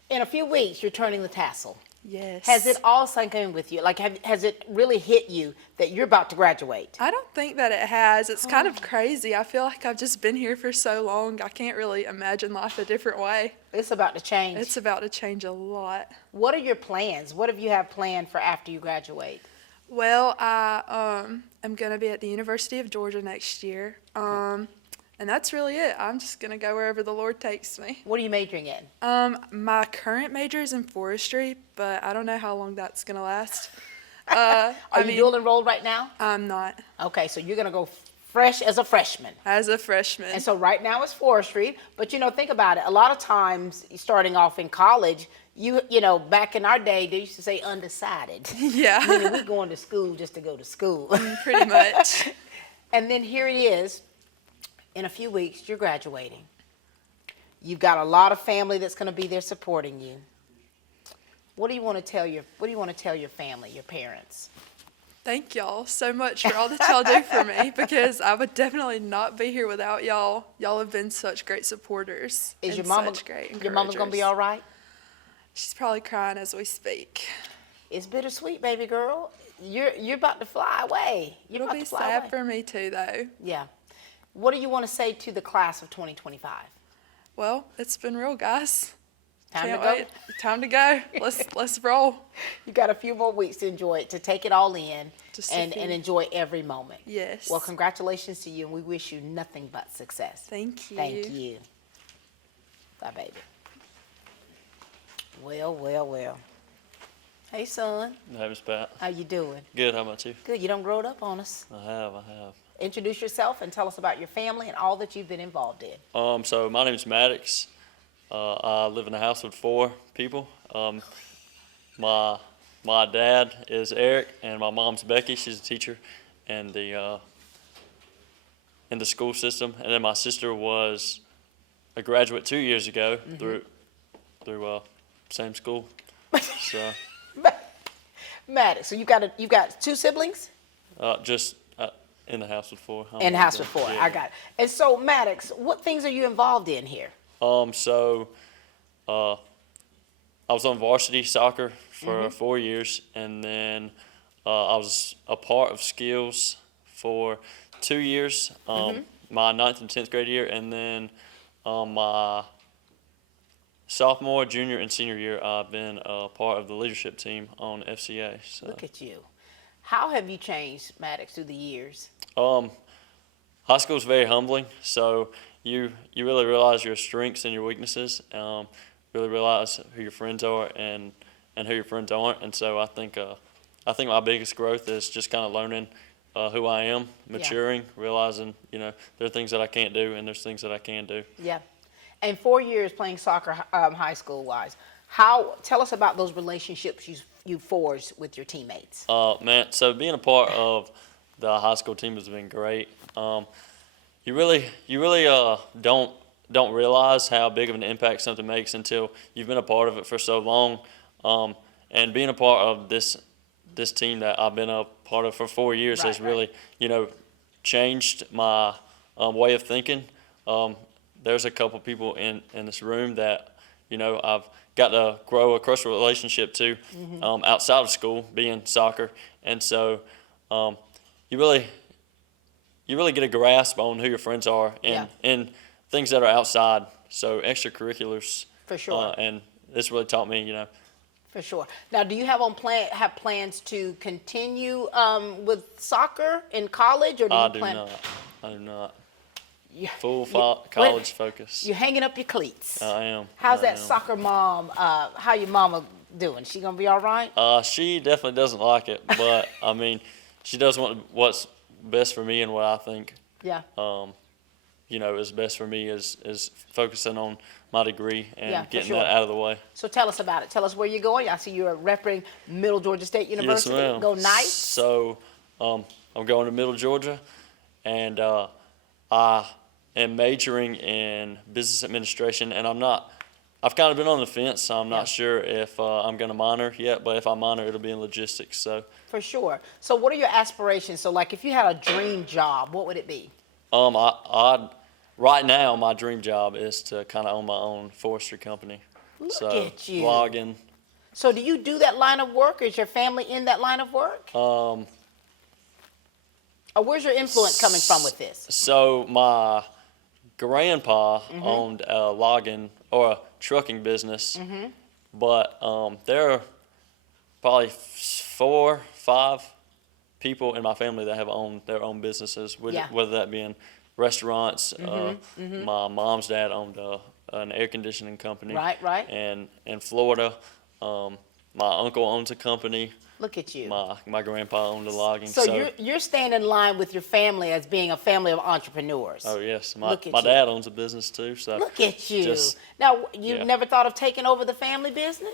in a few weeks you're turning the tassel. Yes. Has it all sunk in with you? Like, has it really hit you that you're about to graduate? I don't think that it has. It's kind of crazy. I feel like I've just been here for so long. I can't really imagine life a different way. It's about to change. It's about to change a lot. What are your plans? What have you have planned for after you graduate? Well, I am going to be at the University of Georgia next year. And that's really it. I'm just going to go wherever the Lord takes me. What are you majoring in? My current major is in forestry, but I don't know how long that's going to last. Are you dual enrolled right now? I'm not. Okay, so you're going to go fresh as a freshman. As a freshman. And so right now it's forestry, but you know, think about it. A lot of times starting off in college, you know, back in our day, they used to say undecided. Yeah. Meaning we're going to school just to go to school. Pretty much. And then here it is. In a few weeks, you're graduating. You've got a lot of family that's going to be there supporting you. What do you want to tell your family, your parents? Thank y'all so much for all that y'all do for me, because I would definitely not be here without y'all. Y'all have been such great supporters. Is and your mama, such great your mama's gonna be all right? She's probably crying as we speak. It's bittersweet, baby girl. You're about to fly away. You're It'll about be to fly sad away. for me too, though. Yeah. What do you want to say to the class of 2025? Well, it's been real, guys. Time Can't to go. wait. Time to go. Let's roll. You got a few more weeks to enjoy it, to take it all in, Just and to feel- enjoy every moment. Yes. Well, congratulations to you, and we wish you nothing but success. Thank you. Thank you. Bye, baby. Well. Hey, son. Hey, Miss Pat. How you doing? Good, how about you? Good. You done growed up on us. I have. Introduce yourself and tell us about your family and all that you've been involved in. So my name's Maddox. I live in a house with 4 people. My dad is Eric, and my mom's Becky. She's a teacher in the school system. And then my sister was a graduate 2 years ago through same school. So Maddox, so you got 2 siblings? just in the house with 4. In the house with 4. Yeah. I got it. And so, Maddox, what things are you involved in here? So I was on varsity soccer for 4 years, and then I was a part of skills for 2 years, my 9th and 10th grade year, and then my sophomore, junior, and senior year, I've been a part of the leadership team on FCA. So. Look at you. How have you changed, Maddox, through the years? High school is very humbling, so you really realize your strengths and your weaknesses. Really realize who your friends are and who your friends aren't. And so I think my biggest growth is just kind of learning who I am, maturing, realizing there are things that I can't do and there's things that I can do. Yeah. And 4 years playing soccer, high school wise, tell us about those relationships you forged with your teammates. Man, so being a part of the high school team has been great. You really don't realize how big of an impact something makes until you've been a part of it for so long. And being a part of this team that I've been a part of for 4 years has really, changed my way of thinking. There's a couple people in this room that, I've got to grow a close relationship to outside of school, being soccer. And so you really get a grasp on who your friends are and things that are outside. So extracurriculars. For sure. And it's really taught me, For sure. Now, do you have plans to continue with soccer in college, or do you plan? I do not. Full college focus. You're hanging up your cleats. I am. How's that soccer mom? How your mama doing? She gonna be all right? She definitely doesn't like it, but I mean, she does want what's best for me and what I think. Yeah. Is best for me is focusing on my degree and getting sure. that out of the way. So tell us about it. Tell us where you're going. I see you're repping Middle Georgia State University. Yes, ma'am. Go Knights. So I'm going to Middle Georgia, and I am majoring in business administration, and I've kind of been on the fence, so I'm not sure if I'm going to minor yet, but if I minor, it'll be in logistics. So. For sure. So what are your aspirations? So like if you had a dream job, what would it be? Right now, my dream job is to kind of own my own forestry company. Look at you. Blogging. So do you do that line of work? Is your family in that line of work? Or where's your influence coming from with this? So my grandpa owned a logging or a trucking business, but there are probably 4, 5 people in my family that have owned their own businesses, whether that be in restaurants. My mom's dad owned an air conditioning company. Right. And in Florida, my uncle owns a company. Look at you. My grandpa owned a logging. So you're staying in line with your family as being a family of entrepreneurs. Oh yes, my dad owns a business too. So look at you. Now you've never thought of taking over the family business?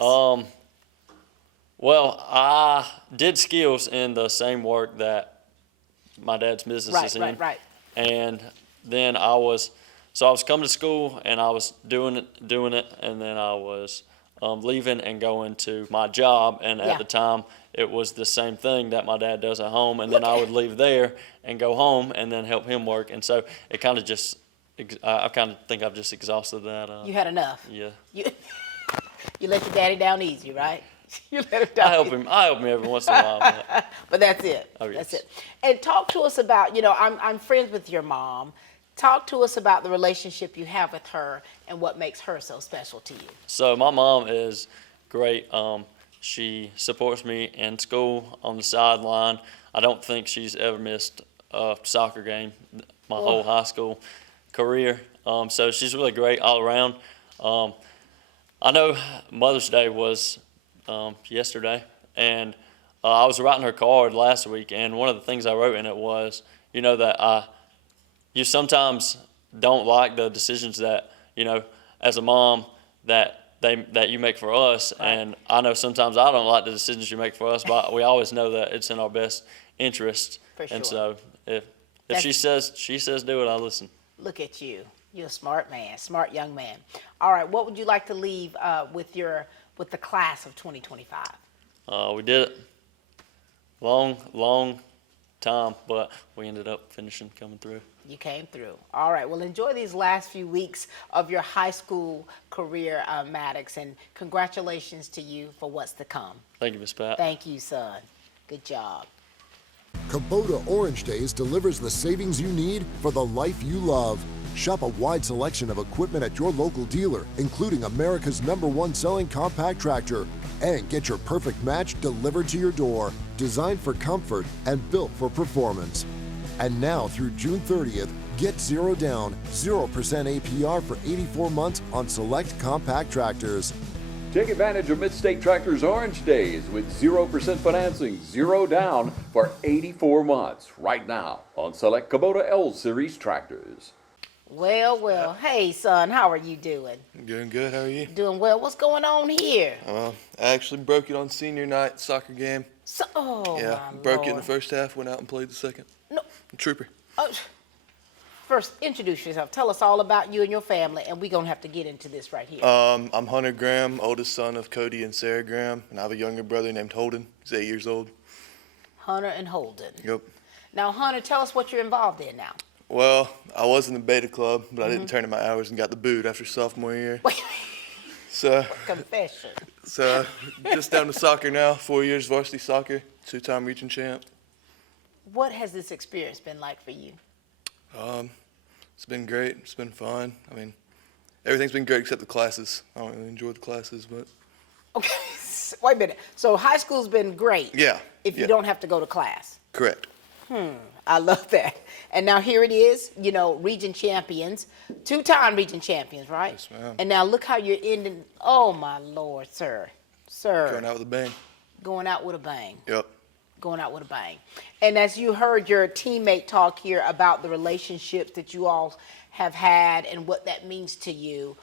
Well, I did skills in the same work that my dad's business is in. Right. And then I was coming to school and I was doing it, and then I was leaving and going to my job, and at the time it was the same thing that my dad does at home, and then I would leave there and go home and then help him work. And so it kind of just, I kind of think I've just exhausted that. You had enough. Yeah. You let your daddy down easy, right? You let him down. I help him every once in a while. But that's it. Oh, yes. That's it. And talk to us about, I'm friends with your mom. Talk to us about the relationship you have with her and what makes her so special to you. So my mom is great. She supports me in school, on the sideline. I don't think she's ever missed a soccer game my whole high school career. So she's really great all around. I know Mother's Day was yesterday, and I was writing her card last week, and one of the things I wrote in it was, that you sometimes don't like the decisions that, as a mom, that you make for us. Right. And I know sometimes I don't like the decisions you make for us, but we always know that it's in our best interest. For sure. And so if she says do it, I listen. Look at you. You're a smart man, smart young man. All right, what would you like to leave with the class of 2025? We did it. Long time, but we ended up coming through. You came through. All right, well, enjoy these last few weeks of your high school career, Maddox, and congratulations to you for what's to come. Thank you, Miss Pat. Thank you, son. Good job. Kubota Orange Days delivers the savings you need for the life you love. Shop a wide selection of equipment at your local dealer, including America's #1 selling compact tractor. And get your perfect match delivered to your door, designed for comfort and built for performance. And now through June 30th, get 0 down, 0% APR for 84 months on select compact tractors. Take advantage of Mid-State Tractor's Orange Days with 0% financing, 0 down for 84 months right now on select Kubota L-Series tractors. Well. Hey, son, how are you doing? Doing good. How are you? Doing well. What's going on here? I actually broke it on senior night soccer game. Broke it in the first half, went out and played the second. No. Trooper. First, introduce yourself. Tell us all about you and your family, and we're going to have to get into this right here. I'm Hunter Graham, oldest son of Cody and Sarah Graham, and I have a younger brother named Holden. He's 8 years old. Hunter and Holden. Yep. Now, Hunter, tell us what you're involved in now. Well, I was in the beta club, but I didn't turn in my hours and got the boot after sophomore year. So confession. So just down to soccer now, 4 years varsity soccer, 2-time region champ. What has this experience been like for you? It's been great. It's been fun. I mean, everything's been great except the classes. I don't really enjoy the classes, but. Okay, wait a minute. So high school's been great. Yeah. If you don't have to go to class. Correct. I love that. And now here it is, region champions, 2-time region champions, right? Yes, ma'am. And now look how you're ending. Oh, my Lord, sir. Going out with a bang. Going out with a bang. Yep. Going out with a bang. And as you heard your teammate talk here about the relationships that you all have had and what that means to you,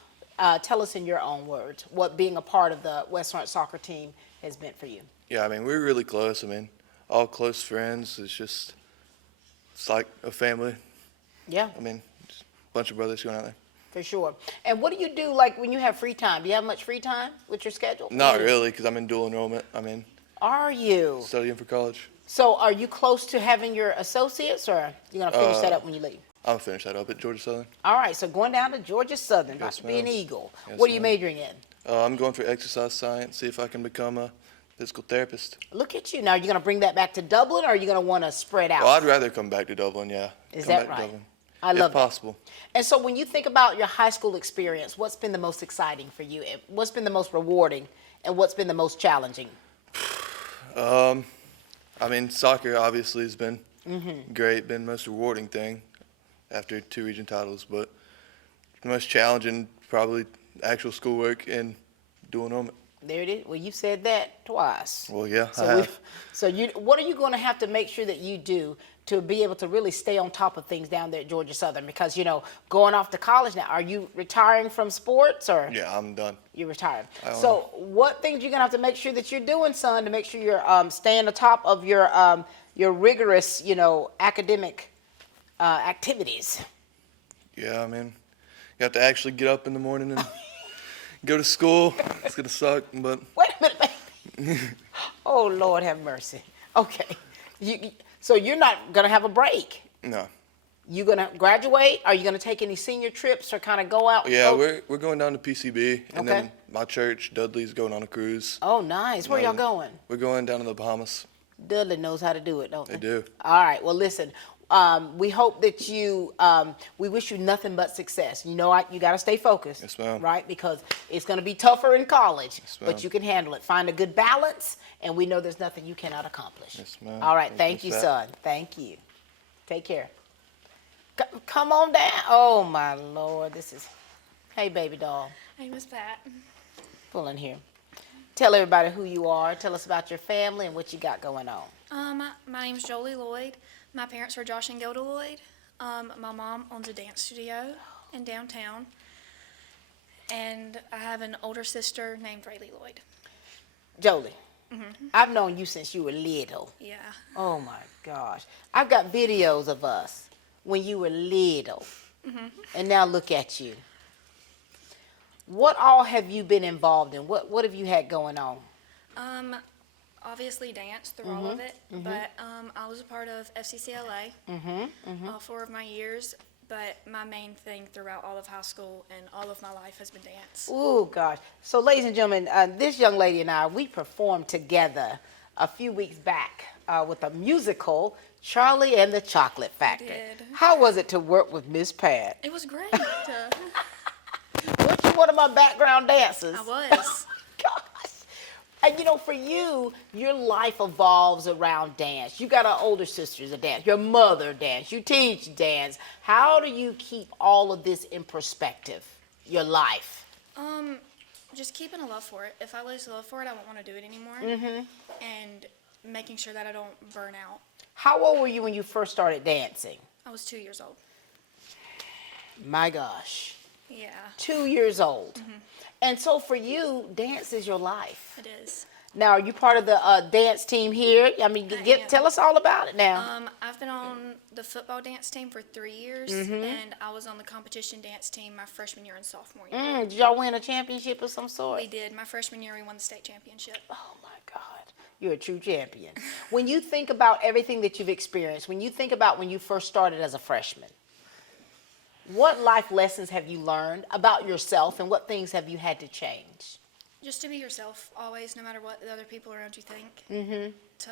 tell us in your own words what being a part of the West Orange soccer team has meant for you. Yeah, I mean, we're really close. I mean, all close friends. It's like a family. Yeah. I mean, just a bunch of brothers going out there. For sure. And what do you do, like, when you have free time? Do you have much free time with your schedule? Not really, because I'm in dual enrollment. Are you? Studying for college. So are you close to having your associates, or you're going to finish that up when you leave? I'm going to finish that up at Georgia Southern. All right, so going down to Georgia Southern, about to be an Eagle. What are you majoring in? I'm going for exercise science, see if I can become a physical therapist. Look at you. Now, are you going to bring that back to Dublin, or are you going to want to spread out? Well, I'd rather come back to Dublin, yeah. Is that right? I love that. If possible. And so when you think about your high school experience, what's been the most exciting for you? What's been the most rewarding, and what's been the most challenging? I mean, soccer obviously has been great, been the most rewarding thing after 2 region titles, but the most challenging probably actual schoolwork and dual enrollment. There it is. Well, you said that twice. Well, yeah, so I have. What are you going to have to make sure that you do to be able to really stay on top of things down there at Georgia Southern? Because, going off to college now, are you retiring from sports, or? Yeah, I'm done. You're retired. So what things you're going to have to make sure that you're doing, son, to make sure you're staying on top of your rigorous, academic activities? Yeah, I mean, you have to actually get up in the morning and go to school. It's going to suck, but. Wait a minute. Oh, Lord have mercy. Okay. So you're not going to have a break? No. You going to graduate? Are you going to take any senior trips or kind of go out? Yeah, we're going down to PCB, and Okay. then my church, Dudley's, going on a cruise. Oh, nice. Where y'all going? We're going down to the Bahamas. Dudley knows how to do it, don't they? They do. All right. Well, listen, we hope that we wish you nothing but success. You know, you got to stay focused. Yes, ma'am. Right? Because it's going to be tougher in college, Yes, ma'am. but you can handle it. Find a good balance, and we know there's nothing you cannot accomplish. Yes, ma'am. All right. Thank you, son. Thank you. Take care. Come on down. Oh, my Lord. Hey, baby doll. Hey, Miss Pat. Pull in here. Tell everybody who you are. Tell us about your family and what you got going on. My name's Jolie Lloyd. My parents are Josh and Gilda Lloyd. My mom owns a dance studio in downtown. And I have an older sister named Rayleigh Lloyd. Jolie, I've known you since you were little. Yeah. Oh, my gosh. I've got videos of us when you were little. And now look at you. What all have you been involved in? What have you had going on? Obviously dance through all of it, but I was a part of FCCLA all 4 of my years, but my main thing throughout all of high school and all of my life has been dance. Oh, gosh. So, ladies and gentlemen, this young lady and I, we performed together a few weeks back with a musical, Charlie and the Chocolate Factory. did. How was it to work with Miss Pat? It was great. Weren't you one of my background dancers? I was. Gosh. And you know, for you, your life evolves around dance. You got an older sister's a dance. Your mother dance. You teach dance. How do you keep all of this in perspective? Your life. Just keeping a love for it. If I lose the love for it, I won't want to do it anymore. And making sure that I don't burn out. How old were you when you first started dancing? I was 2 years old. My gosh. Yeah. 2 years old. And so for you, dance is your life. It is. Now, are you part of the dance team here? I mean, tell us all about it now. I've been on the football dance team for 3 years, and I was on the competition dance team my freshman year and sophomore year. Did y'all win a championship of some sort? We did. My freshman year, we won the state championship. Oh, my God. You're a true champion. When you think about everything that you've experienced, when you think about when you first started as a freshman, what life lessons have you learned about yourself and what things have you had to change? Just to be yourself, always, no matter what the other people around you think. To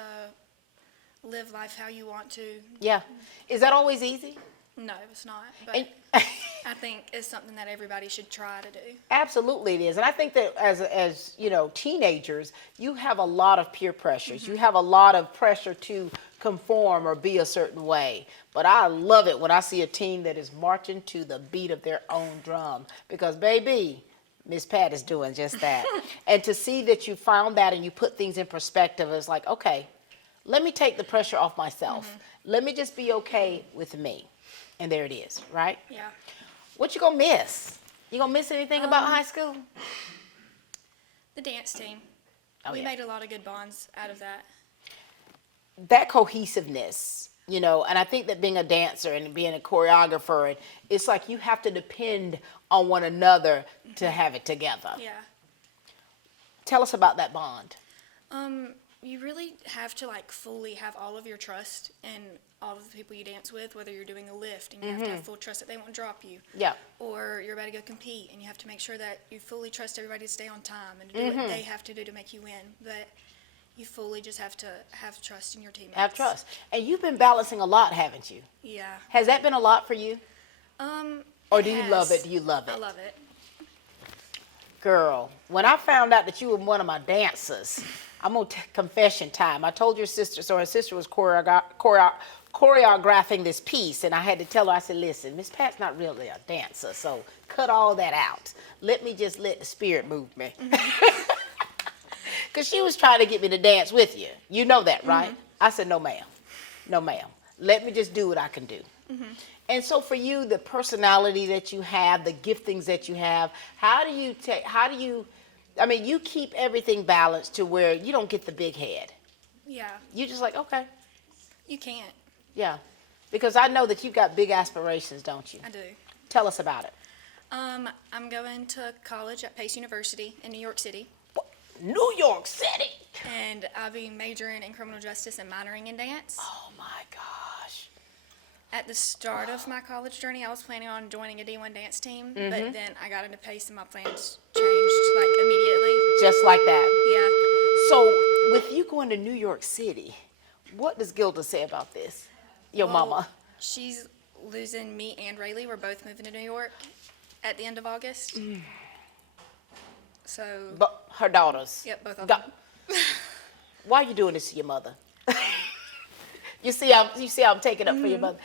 live life how you want to. Yeah. Is that always easy? No, it's not. But I think it's something that everybody should try to do. Absolutely it is. And I think that as you know, teenagers, you have a lot of peer pressures. You have a lot of pressure to conform or be a certain way. But I love it when I see a team that is marching to the beat of their own drum. Because, baby, Miss Pat is doing just that. And to see that you found that and you put things in perspective, it's like, okay, let me take the pressure off myself. Let me just be okay with me. And there it is, right? Yeah. What you gonna miss? You gonna miss anything about high school? The dance team. Oh, We yeah. made a lot of good bonds out of that. That cohesiveness, you know, and I think that being a dancer and being a choreographer, it's like you have to depend on one another to have it together. Yeah. Tell us about that bond. You really have to fully have all of your trust in all of the people you dance with, whether you're doing a lift and you have to have full trust that they won't drop you. Yeah. Or you're about to go compete and you have to make sure that you fully trust everybody to stay on time and to do what they have to do to make you win. But you fully just have to have trust in your teammates. Have trust. And you've been balancing a lot, haven't you? Yeah. Has that been a lot for you? Or do you has. love it? Do you love it? I love it. Girl, when I found out that you were one of my dancers, I'm going to confession time. I told your sister, so her sister was choreographing this piece, and I had to tell her, I said, listen, Miss Pat's not really a dancer, so cut all that out. Let me just let the spirit move me. Because she was trying to get me to dance with you. You know that, right? I said, no, ma'am. No, ma'am. Let me just do what I can do. And so for you, the personality that you have, the giftings that you have, you keep everything balanced to where you don't get the big head. Yeah. You just like, okay. You can't. Yeah. Because I know that you've got big aspirations, don't you? I do. Tell us about it. I'm going to college at Pace University in New York City. New York City. And I'll be majoring in criminal justice and minoring in dance. Oh my gosh. At the start of my college journey, I was planning on joining a D1 dance team, Mhm. but then I got into PACE and my plans changed like immediately. Just like that. Yeah. So with you going to New York City, what does Gilda say about this? Your Well, mama. She's losing me and Rayleigh. We're both moving to New York at the end of August. So. But her daughters. Yep, both of Go- them. Why are you doing this to your mother? You see how I'm taking up for your mother.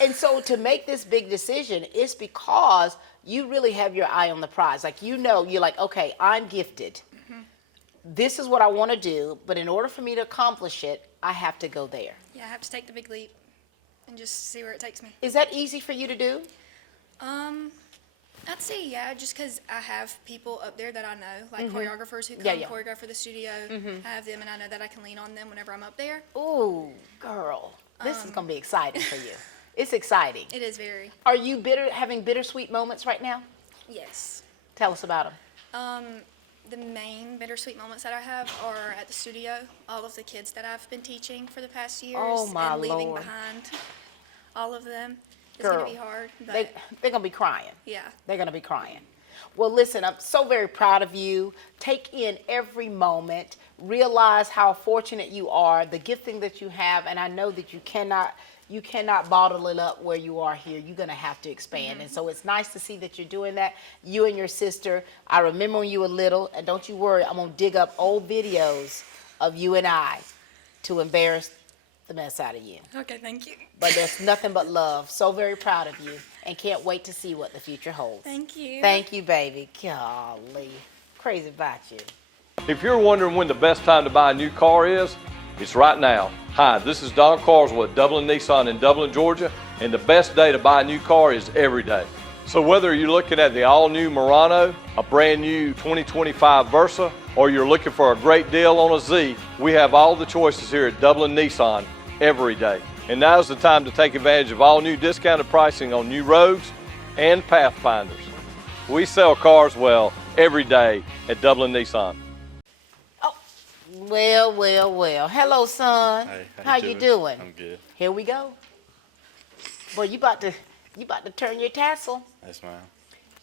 And so to make this big decision, it's because you really have your eye on the prize. Like, you know, you're like, okay, I'm gifted. This is what I want to do, but in order for me to accomplish it, I have to go there. Yeah, I have to take the big leap and just see where it takes me. Is that easy for you to do? I'd say yeah, just because I have people up there that I know, like Mhm. choreographers who come Yeah, yeah. choreograph for the studio. Mhm. I have them, and I know that I can lean on them whenever I'm up there. Ooh, girl, this is gonna be exciting for you. It's exciting. It is very. Are you having bittersweet moments right now? Yes. Tell us about them. The main bittersweet moments that I have are at the studio. All of the kids that I've been teaching for the past years Oh, my and leaving Lord. behind all of them. It's Girl, gonna be hard, but they're gonna be crying. yeah. They're gonna be crying. Well, listen, I'm so very proud of you. Take in every moment. Realize how fortunate you are, the gifting that you have, and I know that you cannot bottle it up where you are here. You're gonna have to expand. And so it's nice to see that you're doing that. You and your sister. I remember when you were little, and don't you worry, I'm gonna dig up old videos of you and I to embarrass the mess out of you. Okay, thank you. But there's nothing but love. So very proud of you, and can't wait to see what the future holds. Thank you. Thank you, baby. Golly, crazy about you. If you're wondering when the best time to buy a new car is, it's right now. Hi, this is Don Carswell at Dublin Nissan in Dublin, Georgia, and the best day to buy a new car is every day. So whether you're looking at the all-new Murano, a brand new 2025 Versa, or you're looking for a great deal on a Z, we have all the choices here at Dublin Nissan every day. And now's the time to take advantage of all new discounted pricing on new Rogues and Pathfinders. We sell cars well every day at Dublin Nissan. Well. Hello, son. Hey, how you doing? I'm good. Here we go. Boy, you about to turn your tassel. Yes, ma'am.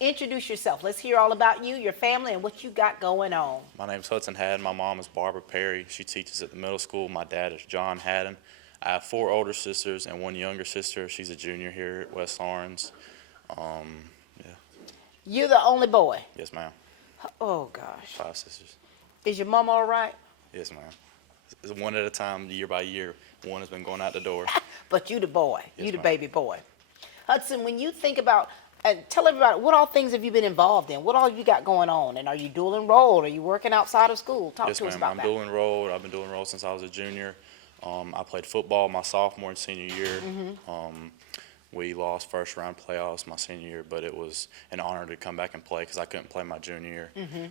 Introduce yourself. Let's hear all about you, your family, and what you got going on. My name's Hudson Haddon. My mom is Barbara Perry. She teaches at the middle school. My dad is John Haddon. I have 4 older sisters and 1 younger sister. She's a junior here at West Lawrence. Yeah. You're the only boy. Yes, ma'am. Oh gosh. 5 sisters. Is your mom all right? Yes, ma'am. It's one at a time, year by year. One has been going out the door. But you the boy. Yes, You the ma'am. baby boy. Hudson, when you think about, tell everybody, what all things have you been involved in? What all you got going on? And are you dual enrolled? Are you working outside of school? Talk Yes, to us ma'am. about I'm that. dual enrolled. I've been dual enrolled since I was a junior. I played football my sophomore and senior year. We lost first round playoffs my senior year, but it was an honor to come back and play because I couldn't play my junior year.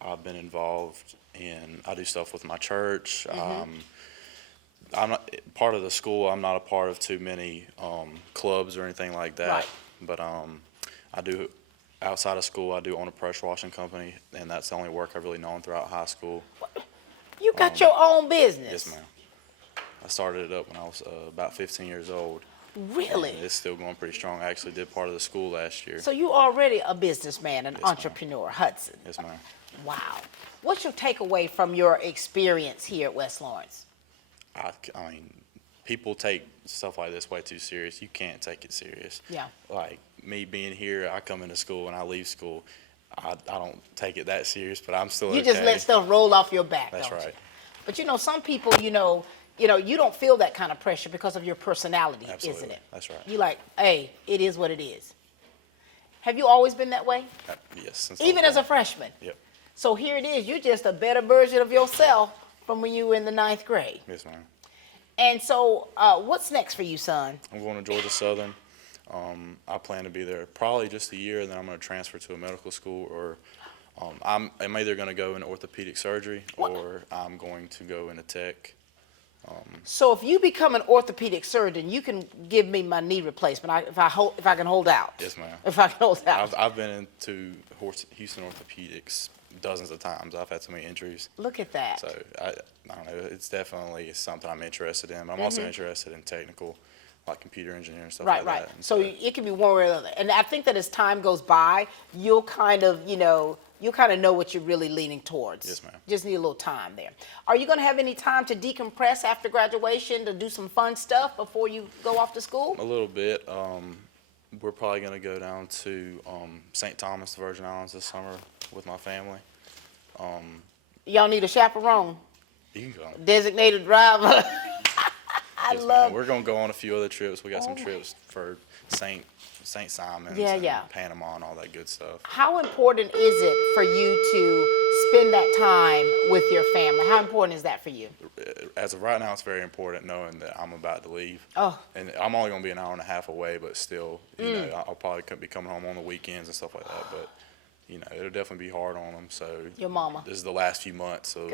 I've been involved in, I do stuff with my church. I'm not part of the school. I'm not a part of too many clubs or anything like that. Right. But I do, outside of school, I do own a pressure washing company, and that's the only work I've really known throughout high school. You got your own business. Yes, ma'am. I started it up when I was about 15 years old. Really? And it's still going pretty strong. I actually did part of the school last year. So you already a businessman, an Yes, ma'am. entrepreneur, Hudson. Yes, ma'am. Wow. What's your takeaway from your experience here at West Lawrence? I mean, people take stuff like this way too serious. You can't take it serious. Yeah. Like me being here, I come into school and I leave school. I don't take it that serious, but I'm still You okay. just let stuff roll off your back, That's don't you? right. But you know, some people, you don't feel that kind of pressure because of your personality, Absolutely. isn't it? That's right. You like, hey, it is what it is. Have you always been that way? Yes. Since I Even was as a born. freshman? Yep. So here it is. You're just a better version of yourself from when you were in the 9th grade. Yes, ma'am. And so what's next for you, son? I'm going to Georgia Southern. I plan to be there probably just a year, and then I'm going to transfer to a medical school, or I'm either going to go into orthopedic surgery or I'm going to go into tech. So if you become an orthopedic surgeon, you can give me my knee replacement if I can hold out. Yes, ma'am. If I can hold out. I've been into Houston Orthopedics dozens of times. I've had so many injuries. Look at that. So I don't know. It's definitely something I'm interested in. But I'm also interested in technical, like computer engineering and stuff like that. Right. And So it can be one way or the other. And I think that as time goes by, you'll kind of know what you're really leaning towards. Yes, ma'am. Just need a little time there. Are you going to have any time to decompress after graduation, to do some fun stuff before you go off to school? A little bit. We're probably going to go down to St. Thomas, the Virgin Islands this summer with my family. Y'all need a chaperone? You can go. Designated driver? Yes, ma'am. We're going to go on a few other trips. We got some trips for St. Simon's and Panama and all that good stuff. How important is it for you to spend that time with your family? How important is that for you? As of right now, it's very important knowing that I'm about to leave. Oh. And I'm only going to be an hour and a half away, but still, you know, I'll probably be coming home on the weekends and stuff like that. But, you know, it'll definitely be hard on them. So your mama. This is the last few months of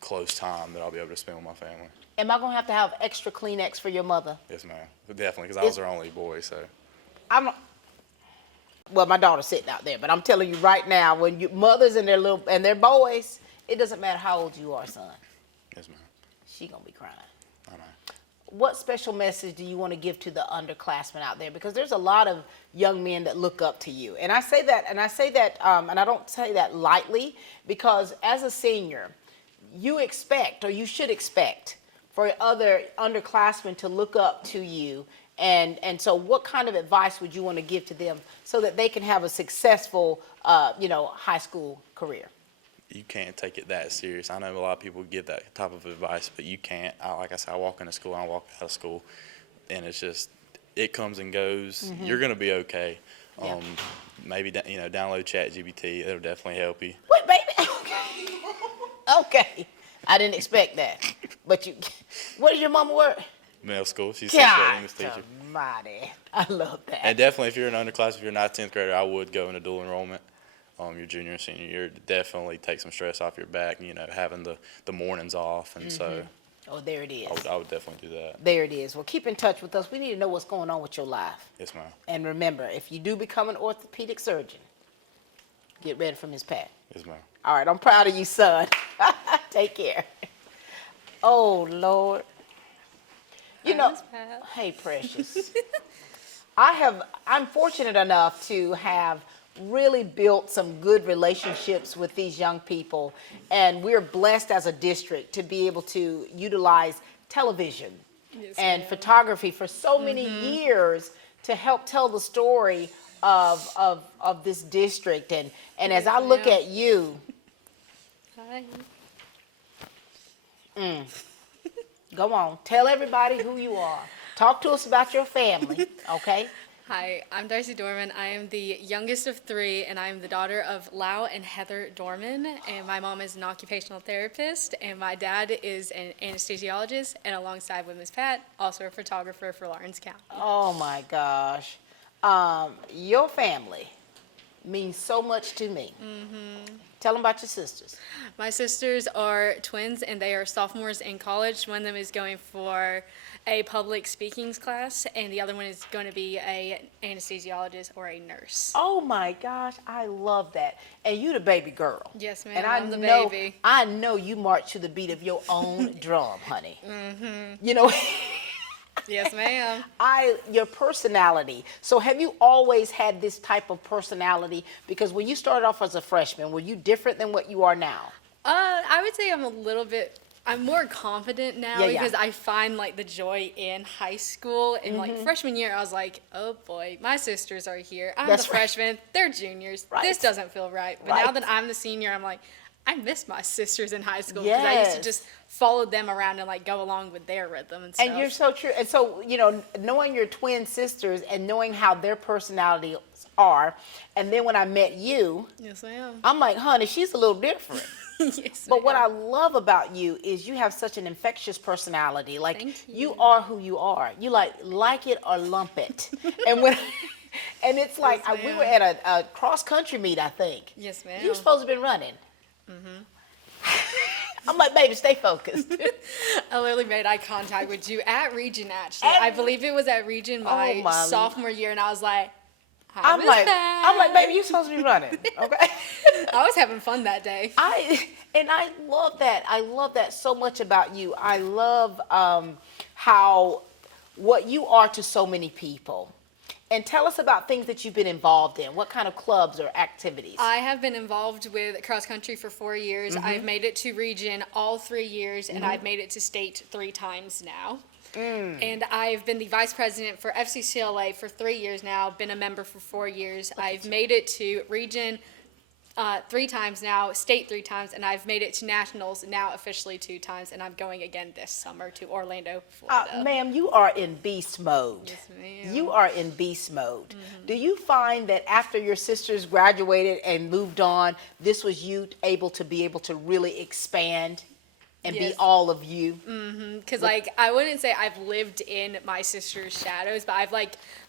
close time that I'll be able to spend with my family. Am I going to have extra Kleenex for your mother? Yes, ma'am. Definitely, because I was her only boy, so. Well, my daughter's sitting out there, but I'm telling you right now, when you mothers and their boys, it doesn't matter how old you are, son. Yes, ma'am. She gonna be crying. I know. What special message do you want to give to the underclassmen out there? Because there's a lot of young men that look up to you, and I say that, and I don't say that lightly, because as a senior, you expect, or you should expect, for other underclassmen to look up to you. And so what kind of advice would you want to give to them so that they can have a successful, high school career? You can't take it that serious. I know a lot of people give that type of advice, but you can't. Like I said, I walk into school, I walk out of school, and it's just, it comes and goes. You're going to be okay. Yeah. Maybe, download ChatGPT. It'll definitely help you. Wait, baby. Okay. I didn't expect that. But what does your mama work? Middle school. She's a English teacher. Almighty. I love that. And definitely, if you're an underclass, if you're not a 10th grader, I would go into dual enrollment. Your junior and senior year, definitely take some stress off your back. Having the mornings off, and so. Oh, there it is. I would definitely do that. There it is. Well, keep in touch with us. We need to know what's going on with your life. Yes, ma'am. And remember, if you do become an orthopedic surgeon, get ready for Miss Pat. Yes, ma'am. All right, I'm proud of you, son. Take care. Oh, Lord. Hey, precious. I'm fortunate enough to have really built some good relationships with these young people, and we're blessed as a district to be able to utilize television and photography for so many years to help tell the story of this district. And as I look at you, go on, tell everybody who you are. Talk to us about your family, okay? Hi, I'm Darcy Dorman. I am the youngest of three, and I am the daughter of Lau and Heather Dorman. And my mom is an occupational therapist, and my dad is an anesthesiologist, and alongside with Miss Pat, also a photographer for Lawrence County. Oh my gosh. Your family means so much to me. Tell them about your sisters. My sisters are twins, and they are sophomores in college. One of them is going for a public speaking class, and the other one is going to be an anesthesiologist or a nurse. Oh my gosh, I love that. And you the baby girl. Yes, ma'am. And I'm the baby. I know you march to the beat of your own drum, honey. You know. Yes, ma'am. Your personality. So have you always had this type of personality? Because when you started off as a freshman, were you different than what you are now? I would say I'm more confident now because I find like the joy in high school. And like freshman year, I was like, oh boy, my sisters are here. I'm the freshman, they're juniors. This doesn't feel right. But now that I'm the senior, I'm like, I miss my sisters in high school because I used to just follow them around and like go along with their rhythm and stuff. And you're so true. And so, knowing your twin sisters and knowing how their personalities are, and then when I met you, yes, ma'am. I'm like, honey, she's a little different. Yes, but what I love about you is you have such an infectious personality. Like you are who you are. You like it or lump it. And it's like we were at a cross country meet, I think. Yes, ma'am. You were supposed to have been running. I'm like, baby, stay focused. I literally made eye contact with you at Region, actually. I believe it was at Region my sophomore year, and I was like, I'm like, baby, you're supposed to be running, okay? I was having fun that day. I love that. I love that so much about you. I love how what you are to so many people. And tell us about things that you've been involved in. What kind of clubs or activities? I have been involved with cross country for 4 years. I've made it to region all 3 years, and I've made it to state 3 times now. And I've been the vice president for FCCLA for 3 years now, been a member for 4 years. I've made it to region 3 times now, state 3 times, and I've made it to nationals now officially 2 times, and I'm going again this summer to Orlando, Florida. Ma'am, you are in beast mode. Yes, ma'am. You are in beast mode. Do you find that after your sisters graduated and moved on, this was you able to really expand and be all of you? Because I wouldn't say I've lived in my sister's shadows, but I've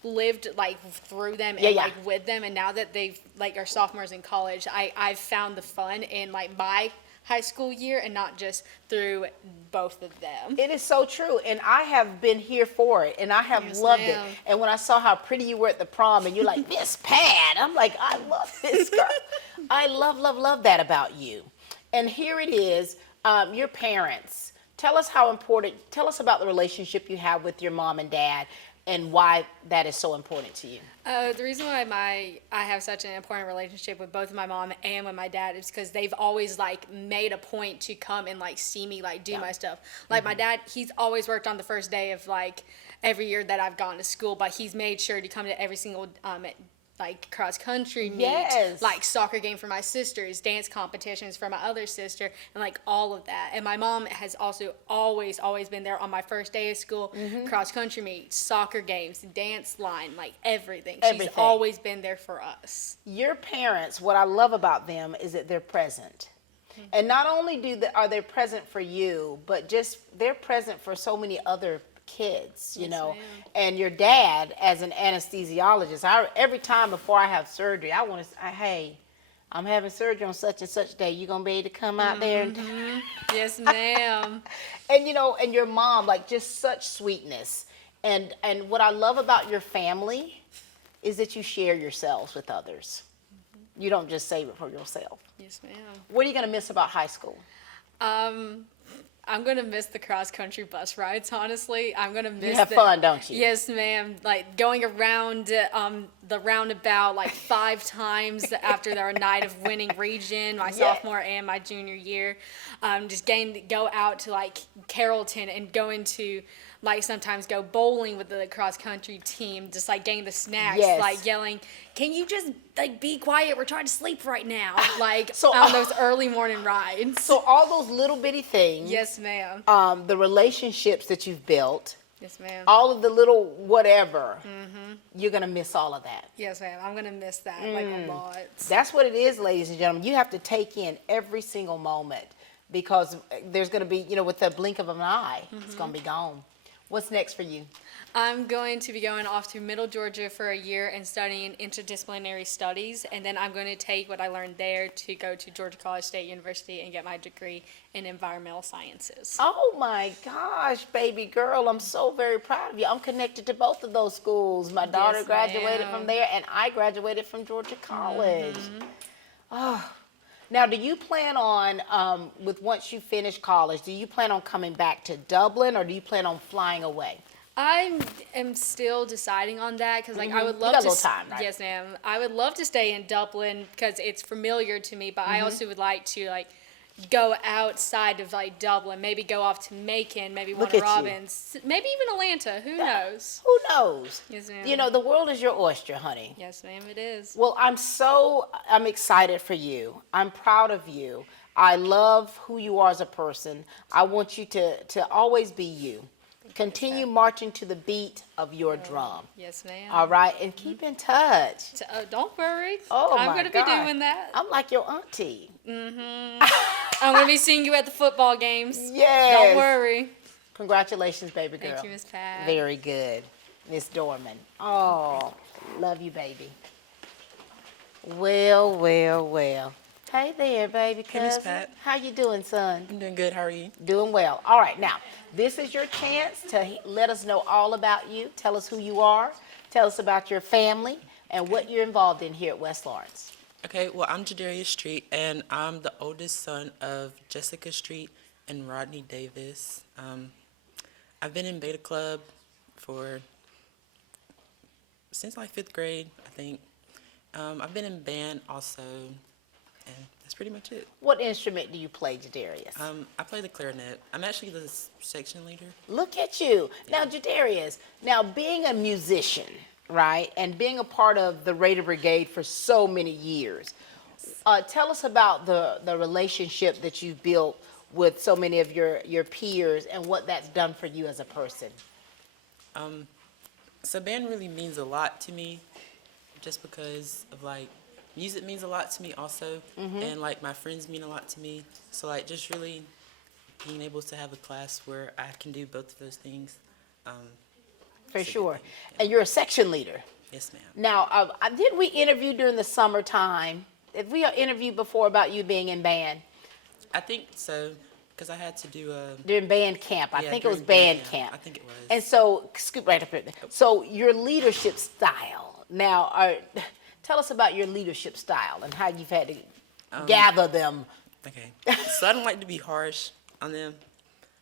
lived through them and with them. And now that they've are sophomores in college, I've found the fun in my high school year and not just through both of them. It is so true, and I have been here for it, and I have loved it. And when I saw how pretty you were at the prom, and you're like, Miss Pat, I'm like, I love this girl. I love that about you. And here it is. Your parents, tell us about the relationship you have with your mom and dad and why that is so important to you. The reason why I have such an important relationship with both my mom and with my dad is because they've always made a point to come and see me do my stuff. My dad, he's always worked on the first day of every year that I've gone to school, but he's made sure to come to every single cross country meet, soccer game for my sisters, dance competitions for my other sister, and all of that. And my mom has also always been there on my first day of school, cross country meets, soccer games, dance line, everything. She's always been there for us. Your parents, what I love about them is that they're present. And not only are they present for you, but just they're present for so many other kids, you know. And your dad, as an anesthesiologist, every time before I have surgery, I want to say, hey, I'm having surgery on such and such day. You gonna be able to come out there? And yes, ma'am. And and your mom, just such sweetness. And what I love about your family is that you share yourselves with others. You don't just save it for yourself. Yes, ma'am. What are you gonna miss about high school? I'm going to miss the cross-country bus rides, honestly. I'm going to miss You have fun, don't you? Yes, ma'am. Going around the roundabout 5 times after our night of winning region, my sophomore and my junior year. Just getting to go out to Carrollton and going to sometimes go bowling with the cross-country team, just getting the snacks, yelling, can you just be quiet? We're trying to sleep right now. On those early morning rides. So all those little bitty things. Yes, ma'am. The relationships that you've built. Yes, ma'am. All of the little whatever. You're going to miss all of that. Yes, ma'am. I'm going to miss that a lot. That's what it is, ladies and gentlemen. You have to take in every single moment because there's going to be, with the blink of an eye, it's going to be gone. What's next for you? I'm going to be going off to Middle Georgia for a year and studying interdisciplinary studies, and then I'm going to take what I learned there to go to Georgia College State University and get my degree in environmental sciences. Oh my gosh, baby girl, I'm so very proud of you. I'm connected to both of those schools. My daughter graduated from there, and I graduated from Georgia College. Oh. Now, do you plan on, once you finish college, do you plan on coming back to Dublin, or do you plan on flying away? I am still deciding on that because I would love to. You got a little time, right? Yes, ma'am. I would love to stay in Dublin because it's familiar to me, but I also would like to go outside of Dublin, maybe go off to Macon, maybe Warner Robins, maybe even Atlanta. Who knows? Who knows? Yes, ma'am. The world is your oyster, honey. Yes, ma'am, it is. Well, I'm excited for you. I'm proud of you. I love who you are as a person. I want you to always be you. Continue marching to the beat of your drum. Yes, ma'am. All right, and keep in touch. Don't worry. Oh, I'm going to be doing that. I'm like your auntie. I'm going to be seeing you at the football games. Yes. Don't worry. Congratulations, baby girl. Thank you, Miss Pat. Very good. Miss Dorman. Oh, love you, baby. Well. Hey there, baby cousin. Hey, Miss Pat. How you doing, son? I'm doing good. How are you? Doing well. All right, now, this is your chance to let us know all about you. Tell us who you are. Tell us about your family and what you're involved in here at West Lawrence. Okay, well, I'm Jadaria Street, and I'm the oldest son of Jessica Street and Rodney Davis. I've been in Beta Club since like 5th grade, I think. I've been in band also, and that's pretty much it. What instrument do you play, Jadarius? I play the clarinet. I'm actually the section leader. Look at you. Now, Jadarius, being a musician, right, and being a part of the Raider Brigade for so many years, tell us about the relationship that you've built with so many of your peers and what that's done for you as a person. So band really means a lot to me, just because of like, music means a lot to me also, and like my friends mean a lot to me. So like just really being able to have a class where I can do both of those things. For sure. And you're a section leader. Yes, ma'am. Now, did we interview during the summertime? Did we interview before about you being in band? I think so, because I had to do during band camp. I think it was during band camp. I think it was. And so, scoop right up here. So your leadership style. Now, tell us about your leadership style and how you've had to gather them. Okay. So I don't like to be harsh on them.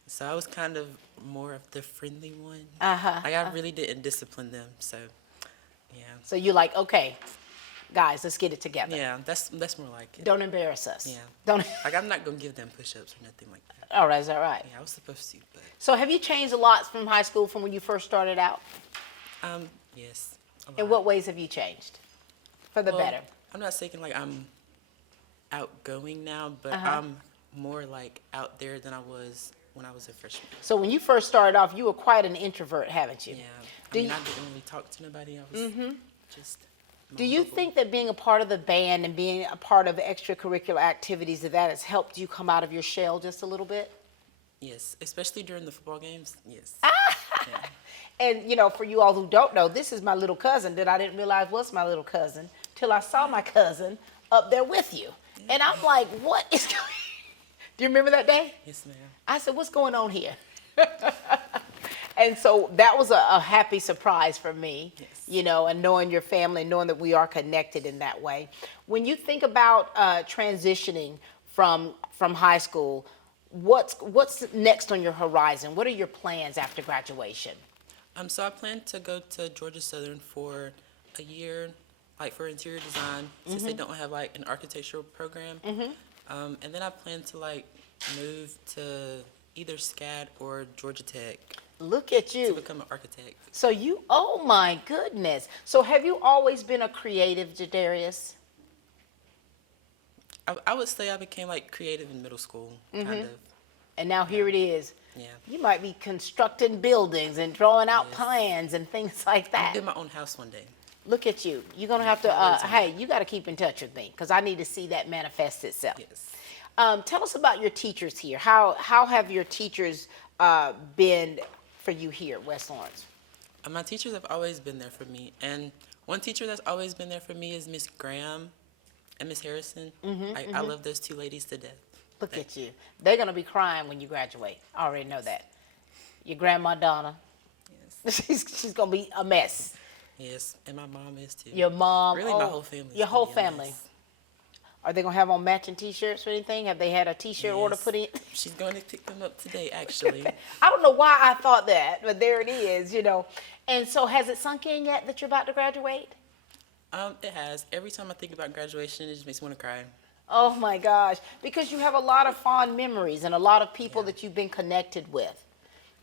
So I was kind of more of the friendly one. Like I really didn't discipline them. So, yeah. So you're like, okay, guys, let's get it together. Yeah, that's more like it. Don't embarrass us. Yeah. Don't. Like I'm not gonna give them push-ups or nothing like that. All right, is that right? Yeah, I was supposed to, but. So have you changed a lot from high school from when you first started out? Yes. In what ways have you changed? For the better. I'm not saying like I'm outgoing now, but I'm more like out there than I was when I was a freshman. So when you first started off, you were quite an introvert, haven't you? Yeah. I didn't really talk to nobody. I was just. Do you think that being a part of the band and being a part of extracurricular activities, that has helped you come out of your shell just a little bit? Yes, especially during the football games. Yes. Yeah. And you know, for you all who don't know, this is my little cousin that I didn't realize was my little cousin till I saw my cousin up there with you. Yeah. And I'm like, what is going on? Do you remember that day? Yes, ma'am. I said, what's going on here? And so that was a happy surprise for me, you know, and knowing your family, knowing that we are connected in that way. When you think about transitioning from high school, what's next on your horizon? What are your plans after graduation? So I plan to go to Georgia Southern for a year, like for interior design, since they don't have like an architectural program. And then I plan to like move to either SCAD or Georgia Tech. Look at you. To become an architect. So you, oh my goodness. So have you always been a creative, Jadarius? I would say I became like creative in middle school, kind of. And now here it is. Yeah. You might be constructing buildings and drawing out plans and things like that. I'll build my own house one day. Look at you. You're going to have to, hey, you got to keep in touch with me because I need to see that manifest itself. Yes. Tell us about your teachers here. How have your teachers been for you here at West Lawrence? My teachers have always been there for me. And one teacher that's always been there for me is Miss Graham and Miss Harrison. I love those two ladies to death. Look at you. They're going to be crying when you graduate. I already know that. Your grandma, Donna, she's going to be a mess. Yes, and my mom is too. Your mom? Really, my whole family. Your whole family. Are they going to have on matching T-shirts or anything? Have they had a T-shirt order put in? She's going to pick them up today, actually. I don't know why I thought that, but there it is, you know. And so has it sunk in yet that you're about to graduate? It has. Every time I think about graduation, it just makes me want to cry. Oh my gosh, because you have a lot of fond memories and a lot of people that you've been connected with.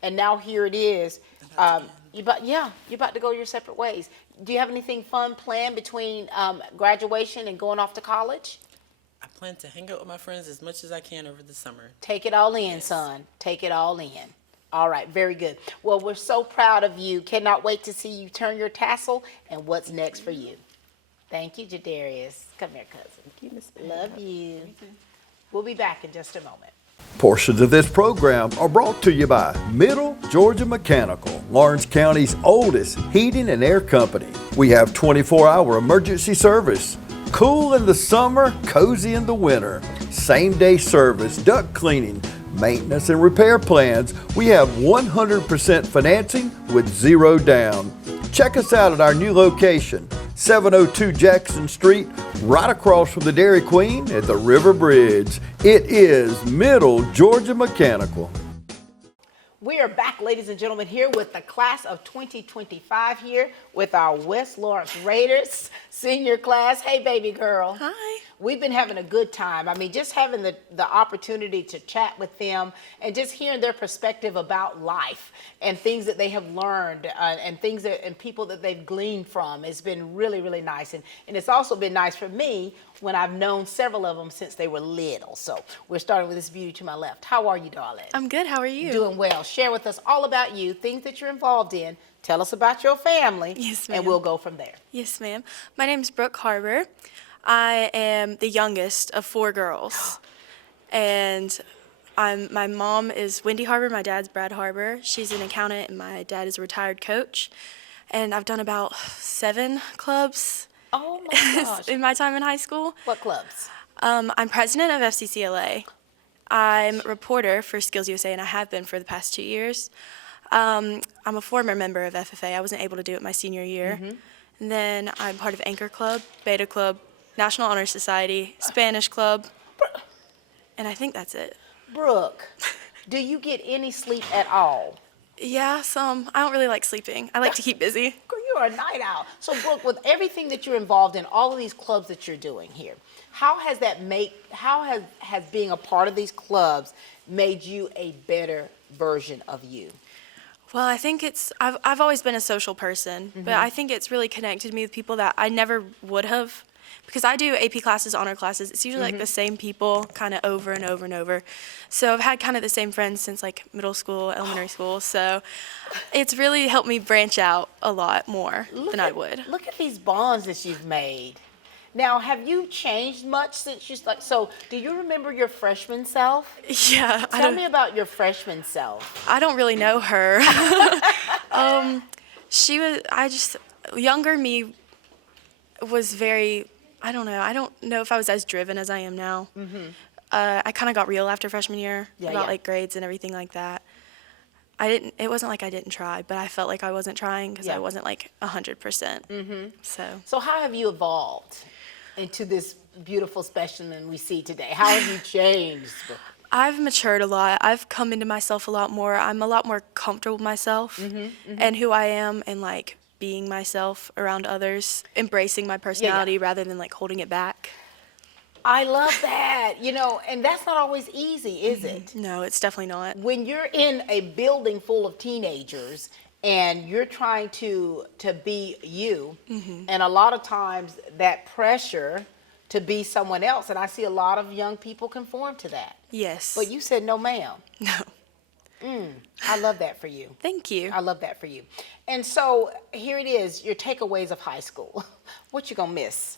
And now here it is. You're about to go your separate ways. Do you have anything fun planned between graduation and going off to college? I plan to hang out with my friends as much as I can over the summer. Take it all in, son. Take it all in. All right, very good. Well, we're so proud of you. Cannot wait to see you turn your tassel and what's next for you. Thank you, Jadarius. Come here, cousin. Thank you, Miss. Love you. We'll be back in just a moment. Portions of this program are brought to you by Middle Georgia Mechanical, Lawrence County's oldest heating and air company. We have 24-hour emergency service. Cool in the summer, cozy in the winter. Same-day service, duct cleaning, maintenance and repair plans. We have 100% financing with zero down. Check us out at our new location, 702 Jackson Street, right across from the Dairy Queen at the River Bridge. It is Middle Georgia Mechanical. We are back, ladies and gentlemen, here with the class of 2025 here with our West Lawrence Raiders senior class. Hey, baby girl. Hi. We've been having a good time. I mean, just having the opportunity to chat with them and just hearing their perspective about life and things that they have learned and things that and people that they've gleaned from has been really, really nice. And it's also been nice for me when I've known several of them since they were little. So we're starting with this beauty to my left. How are you, darling? I'm good. How are you? Doing well. Share with us all about you, things that you're involved in. Tell us about your family. Yes, ma'am. And we'll go from there. Yes, ma'am. My name's Brooke Harbor. I am the youngest of 4 girls. And my mom is Wendy Harbor. My dad's Brad Harbor. She's an accountant, and my dad is a retired coach. And I've done about 7 clubs. Oh my gosh. In my time in high school. What clubs? I'm president of FCCLA. I'm a reporter for Skills USA, and I have been for the past 2 years. I'm a former member of FFA. I wasn't able to do it my senior year. And then I'm part of Anchor Club, Beta Club, National Honor Society, Spanish Club, and I think that's it. Brooke, do you get any sleep at all? Yeah, some. I don't really like sleeping. I like to keep busy. Girl, you're a night owl. So Brooke, with everything that you're involved in, all of these clubs that you're doing here, how has being a part of these clubs made you a better version of you? Well, I think I've always been a social person, but I think it's really connected me with people that I never would have. Because I do AP classes, honor classes, it's usually like the same people kind of over and over and over. So I've had kind of the same friends since like middle school, elementary school. So it's really helped me branch out a lot more than I would. Look at these bonds that you've made. Now, have you changed much since so do you remember your freshman self? Yeah. Tell me about your freshman self. I don't really know her. Younger me was very, I don't know if I was as driven as I am now. I kind of got real after freshman year about like grades and everything like that. It wasn't like I didn't try, but I felt like I wasn't trying because I wasn't like 100%. So how have you evolved into this beautiful specimen we see today? How have you changed? I've matured a lot. I've come into myself a lot more. I'm a lot more comfortable with myself and who I am, and like being myself around others, embracing my personality rather than like holding it back. I love that, and that's not always easy, is it? No, it's definitely not. When you're in a building full of teenagers and you're trying to be you, and a lot of times that pressure to be someone else, and I see a lot of young people conform to that. Yes. But you said no, ma'am. No. I love that for you. Thank you. I love that for you. And so here it is, your takeaways of high school. What you gonna miss?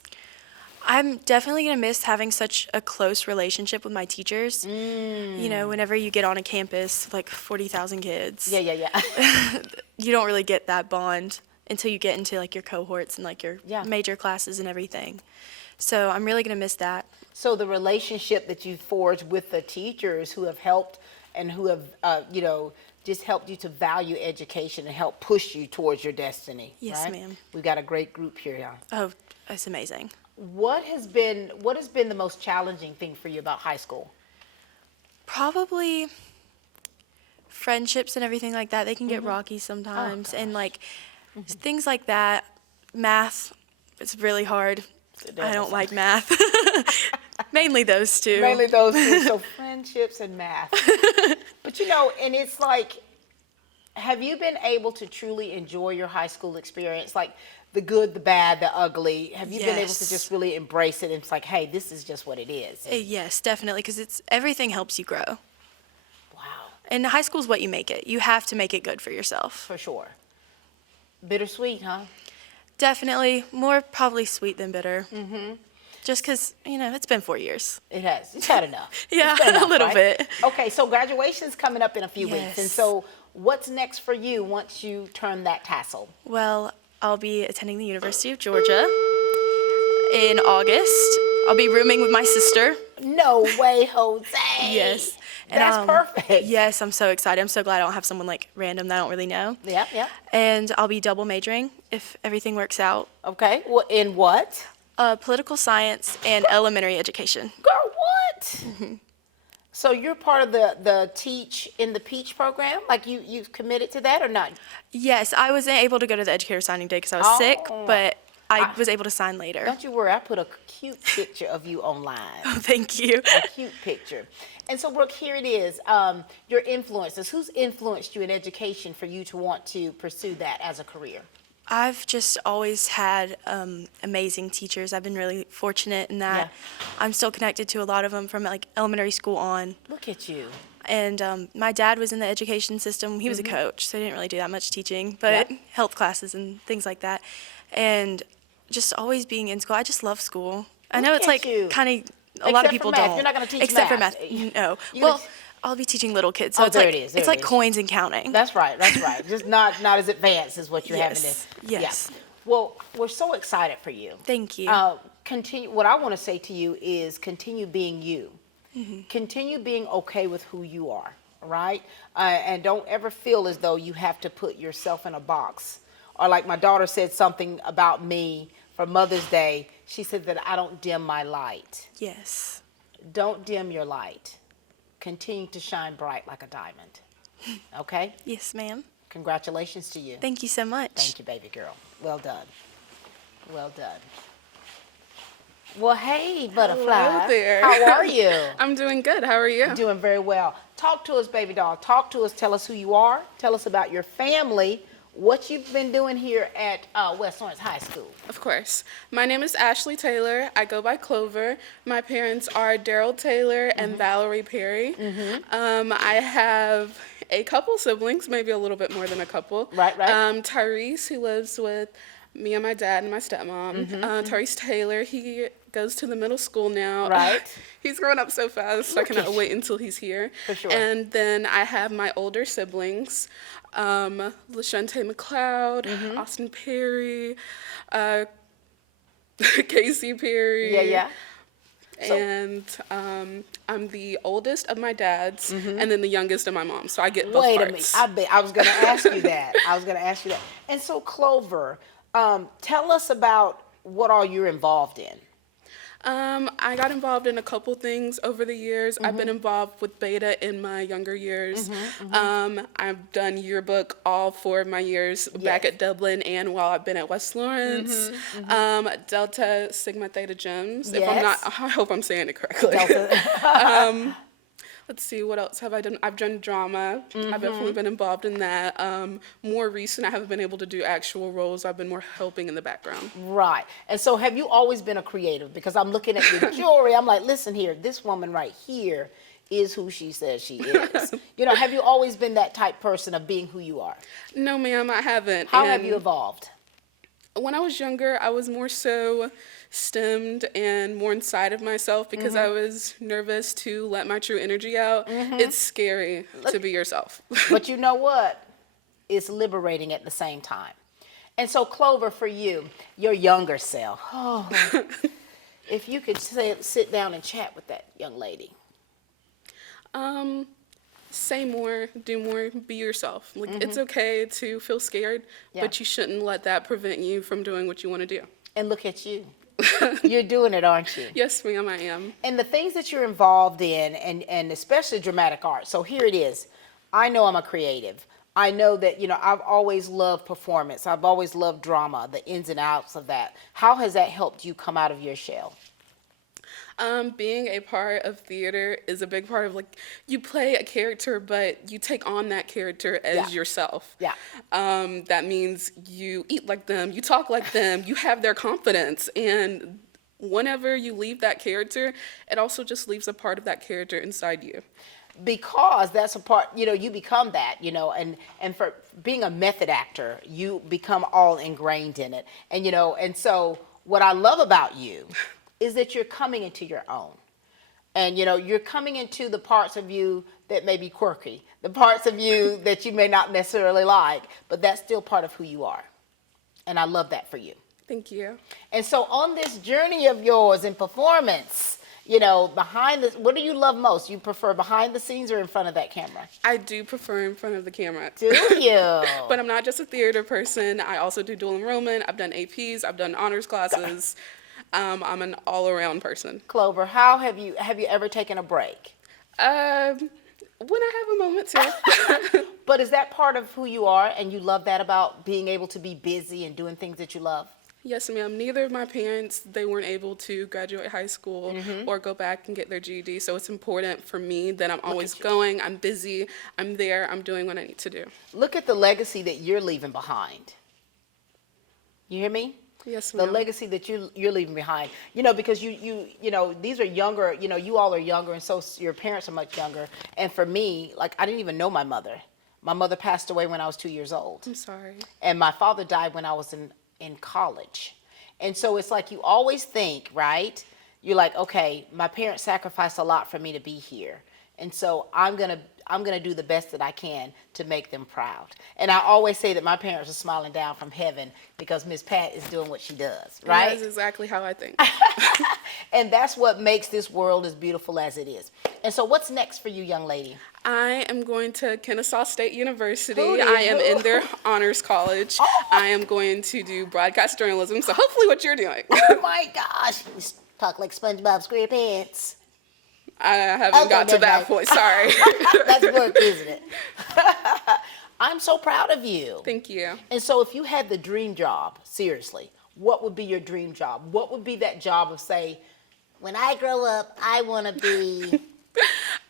I'm definitely gonna miss having such a close relationship with my teachers. Whenever you get on a campus, like 40,000 kids. You don't really get that bond until you get into like your cohorts and like your major classes and everything. So I'm really gonna miss that. So the relationship that you forged with the teachers who have helped and who have, just helped you to value education and help push you towards your destiny. Yes, right? ma'am. We've got a great group here now. Oh, that's amazing. What has been the most challenging thing for you about high school? Probably friendships and everything like that. They can get rocky sometimes, and like things like that. Math, it's really hard. I don't like math. Mainly those two. Mainly those two. So friendships and math. But and it's like, have you been able to truly enjoy your high school experience? Like the good, the bad, the ugly. Have you been able to just really embrace it? And it's like, hey, this is just what it is. Yes, definitely, because everything helps you grow. Wow. And high school is what you make it. You have to make it good for yourself. For sure. Bittersweet, huh? Definitely. More probably sweet than bitter. Just because, it's been 4 years. It has. You've had enough. Yeah, enough, a little bit. Okay, so graduation's coming up in a few weeks. And so what's next for you once you turn that tassel? Well, I'll be attending the University of Georgia in August. I'll be rooming with my sister. No way, Jose. Yes. And, That's perfect. Yes, I'm so excited. I'm so glad I don't have someone like random that I don't really know. Yeah, yeah. And I'll be double majoring if everything works out. Okay. Well, in what? Political science and elementary education. Girl, what? So you're part of the Teach in the Peach program? Like you've committed to that or not? Yes, I wasn't able to go to the educator signing day because I was sick, but I was able to sign later. Don't you worry, I put a cute picture of you online. Oh, thank you. A cute picture. And so, Brooke, here it is. Your influences. Who's influenced you in education for you to want to pursue that as a career? I've just always had amazing teachers. I've been really fortunate in that. Yeah. I'm still connected to a lot of them from like elementary school on. Look at you. And my dad was in the education system. He was a coach, so he didn't really do that much teaching, but health classes and things like that. And just always being in school. I just love school. I know it's like kind of a lot of people don't. You're not going to teach except math. for math. No. Well, I'll be teaching little kids, so Oh, it's there like it is. it's like coins and counting. That's right. That's right. Just not as advanced as what you're having to. Yes. Yeah. Well, we're so excited for you. Thank you. Continue. What I want to say to you is continue being you. Continue being okay with who you are. Right? And don't ever feel as though you have to put yourself in a box. Or like my daughter said something about me for Mother's Day. She said that I don't dim my light. Yes. Don't dim your light. Continue to shine bright like a diamond. Okay? Yes, ma'am. Congratulations to you. Thank you so much. Thank you, baby girl. Well done. Well done. Well, hey, Butterfly. Hello there. How are you? I'm doing good. How are you? Doing very well. Talk to us, baby doll. Talk to us. Tell us who you are. Tell us about your family. What you've been doing here at West Lawrence High School. Of course. My name is Ashley Taylor. I go by Clover. My parents are Daryl Taylor and Valerie Perry. I have a couple siblings, maybe a little bit more than a couple. Right. Tyrese, who lives with me and my dad and my stepmom. Tyrese Taylor, he goes to the middle school now. Right. He's growing up so fast, I cannot wait until he's here. For sure. And then I have my older siblings, Lashante McLeod, Austin Perry, Casey Perry. Yeah. And I'm the oldest of my dads, and then the youngest of my mom. So I get both Wait parts. a minute. I was going to ask you that. And so, Clover, tell us about what all you're involved in. I got involved in a couple things over the years. I've been involved with Beta in my younger years. I've done yearbook all 4 of my years back at Dublin and while I've been at West Lawrence. Delta Sigma Theta Gems. If I'm not, I hope I'm saying it correctly. Let's see, what else have I done? I've done drama. I've definitely been involved in that. More recent, I haven't been able to do actual roles. I've been more helping in the background. Right. And so have you always been a creative? Because I'm looking at your jewelry. I'm like, listen here, this woman right here is who she says she is. Have you always been that type person of being who you are? No, ma'am, I haven't. How have you evolved? When I was younger, I was more so stemmed and more inside of myself because I was nervous to let my true energy out. It's scary to be yourself. But you know what? It's liberating at the same time. And so, Clover, for you, your younger self, if you could sit down and chat with that young lady. Say more, do more, be yourself. Like it's okay to feel scared, but you shouldn't let that prevent you from doing what you want to do. And look at you. You're doing it, aren't you? Yes, ma'am, I am. And the things that you're involved in, and especially dramatic art. So here it is. I know I'm a creative. I know that, I've always loved performance. I've always loved drama, the ins and outs of that. How has that helped you come out of your shell? Being a part of theater is a big part of, you play a character, but you take on that character as yourself. Yeah. That means you eat like them, you talk like them, you have their confidence. And whenever you leave that character, it also just leaves a part of that character inside you. Because that's a part, you become that, and for being a method actor, you become all ingrained in it. And so what I love about you is that you're coming into your own. And, you're coming into the parts of you that may be quirky, the parts of you that you may not necessarily like, but that's still part of who you are. And I love that for you. Thank you. And so on this journey of yours in performance You know, what do you love most? You prefer behind the scenes or in front of that camera? I do prefer in front of the camera. Do you? But I'm not just a theater person. I also do dual enrollment. I've done APs. I've done honors classes. I'm an all-around person. Clover, how have you ever taken a break? When I have a moment to. But is that part of who you are, and you love that about being able to be busy and doing things that you love? Yes, ma'am. Neither of my parents, they weren't able to graduate high school or go back and get their GED. So it's important for me that I'm always going. I'm busy. I'm there. I'm doing what I need to do. Look at the legacy that you're leaving behind. You hear me? Yes, ma'am. The legacy that you're leaving behind. You know, because you know, these are younger, you know, you all are younger, and so your parents are much younger. And for me, like, I didn't even know my mother. My mother passed away when I was 2 years old. I'm sorry. And my father died when I was in college. And so it's like you always think, right? You're like, okay, my parents sacrificed a lot for me to be here. And so I'm gonna do the best that I can to make them proud. And I always say that my parents are smiling down from heaven because Miss Pat is doing what she does, right? That's exactly how I think. And that's what makes this world as beautiful as it is. And so what's next for you, young lady? I am going to Kennesaw State University. I am in their honors college. I am going to do broadcast journalism, so hopefully what you're doing. Oh my gosh, you talk like SpongeBob SquarePants. I haven't got to that point, sorry. That's work, isn't it? I'm so proud of you. Thank you. And so if you had the dream job, seriously, what would be your dream job? What would be that job of, say, when I grow up, I want to be...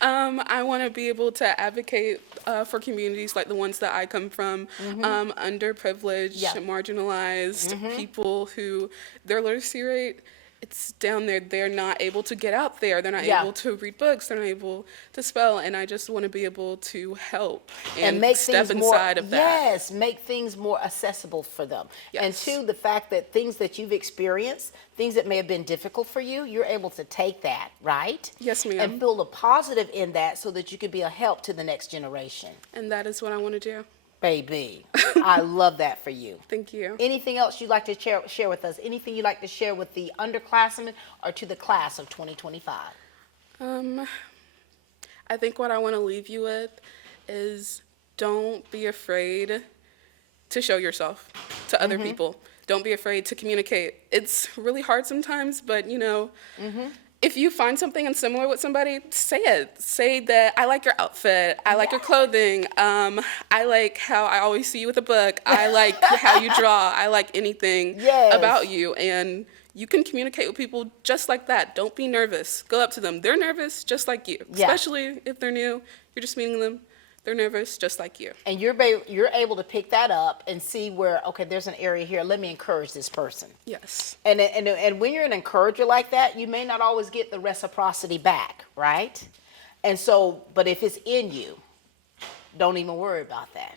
I want to be able to advocate for communities like the ones that I come from, underprivileged, marginalized people who their literacy rate, it's down there. They're not able to get out there. They're not able to read books. They're not able to spell. And I just want to be able to help and make step things more, inside of that. Yes, make things more accessible for them. Yes. And two, the fact that things that you've experienced, things that may have been difficult for you, you're able to take that, right? Yes, ma'am. And build a positive in that so that you could be a help to the next generation. And that is what I want to do. Baby, I love that for you. Thank you. Anything else you'd like to share with us? Anything you'd like to share with the underclassmen or to the class of 2025? I think what I want to leave you with is don't be afraid to show yourself to other people. Don't be afraid to communicate. It's really hard sometimes, but you know, if you find something similar with somebody, say it. Say that I like your outfit. I like your clothing. I like how I always see you with a book. I like how you draw. I like anything about you. And you can communicate with people just like that. Don't be nervous. Go up to them. They're nervous just like you, especially if they're new. You're just meeting them. They're nervous just like you. And you're able to pick that up and see where, okay, there's an area here. Let me encourage this person. Yes. And when you're an encourager like that, you may not always get the reciprocity back, right? And so, but if it's in you, don't even worry about that.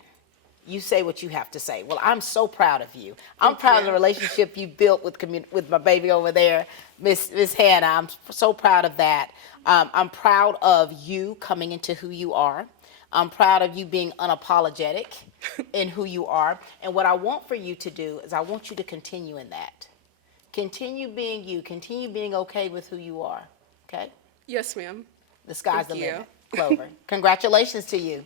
You say what you have to say. Well, I'm so proud of you. I'm proud of the relationship you built with my baby over there, Miss Hannah. I'm so proud of that. I'm proud of you coming into who you are. I'm proud of you being unapologetic in who you are. And what I want for you to do is I want you to continue in that. Continue being you. Continue being okay with who you are. Okay? Yes, ma'am. The sky's the limit. Clover. Congratulations to you.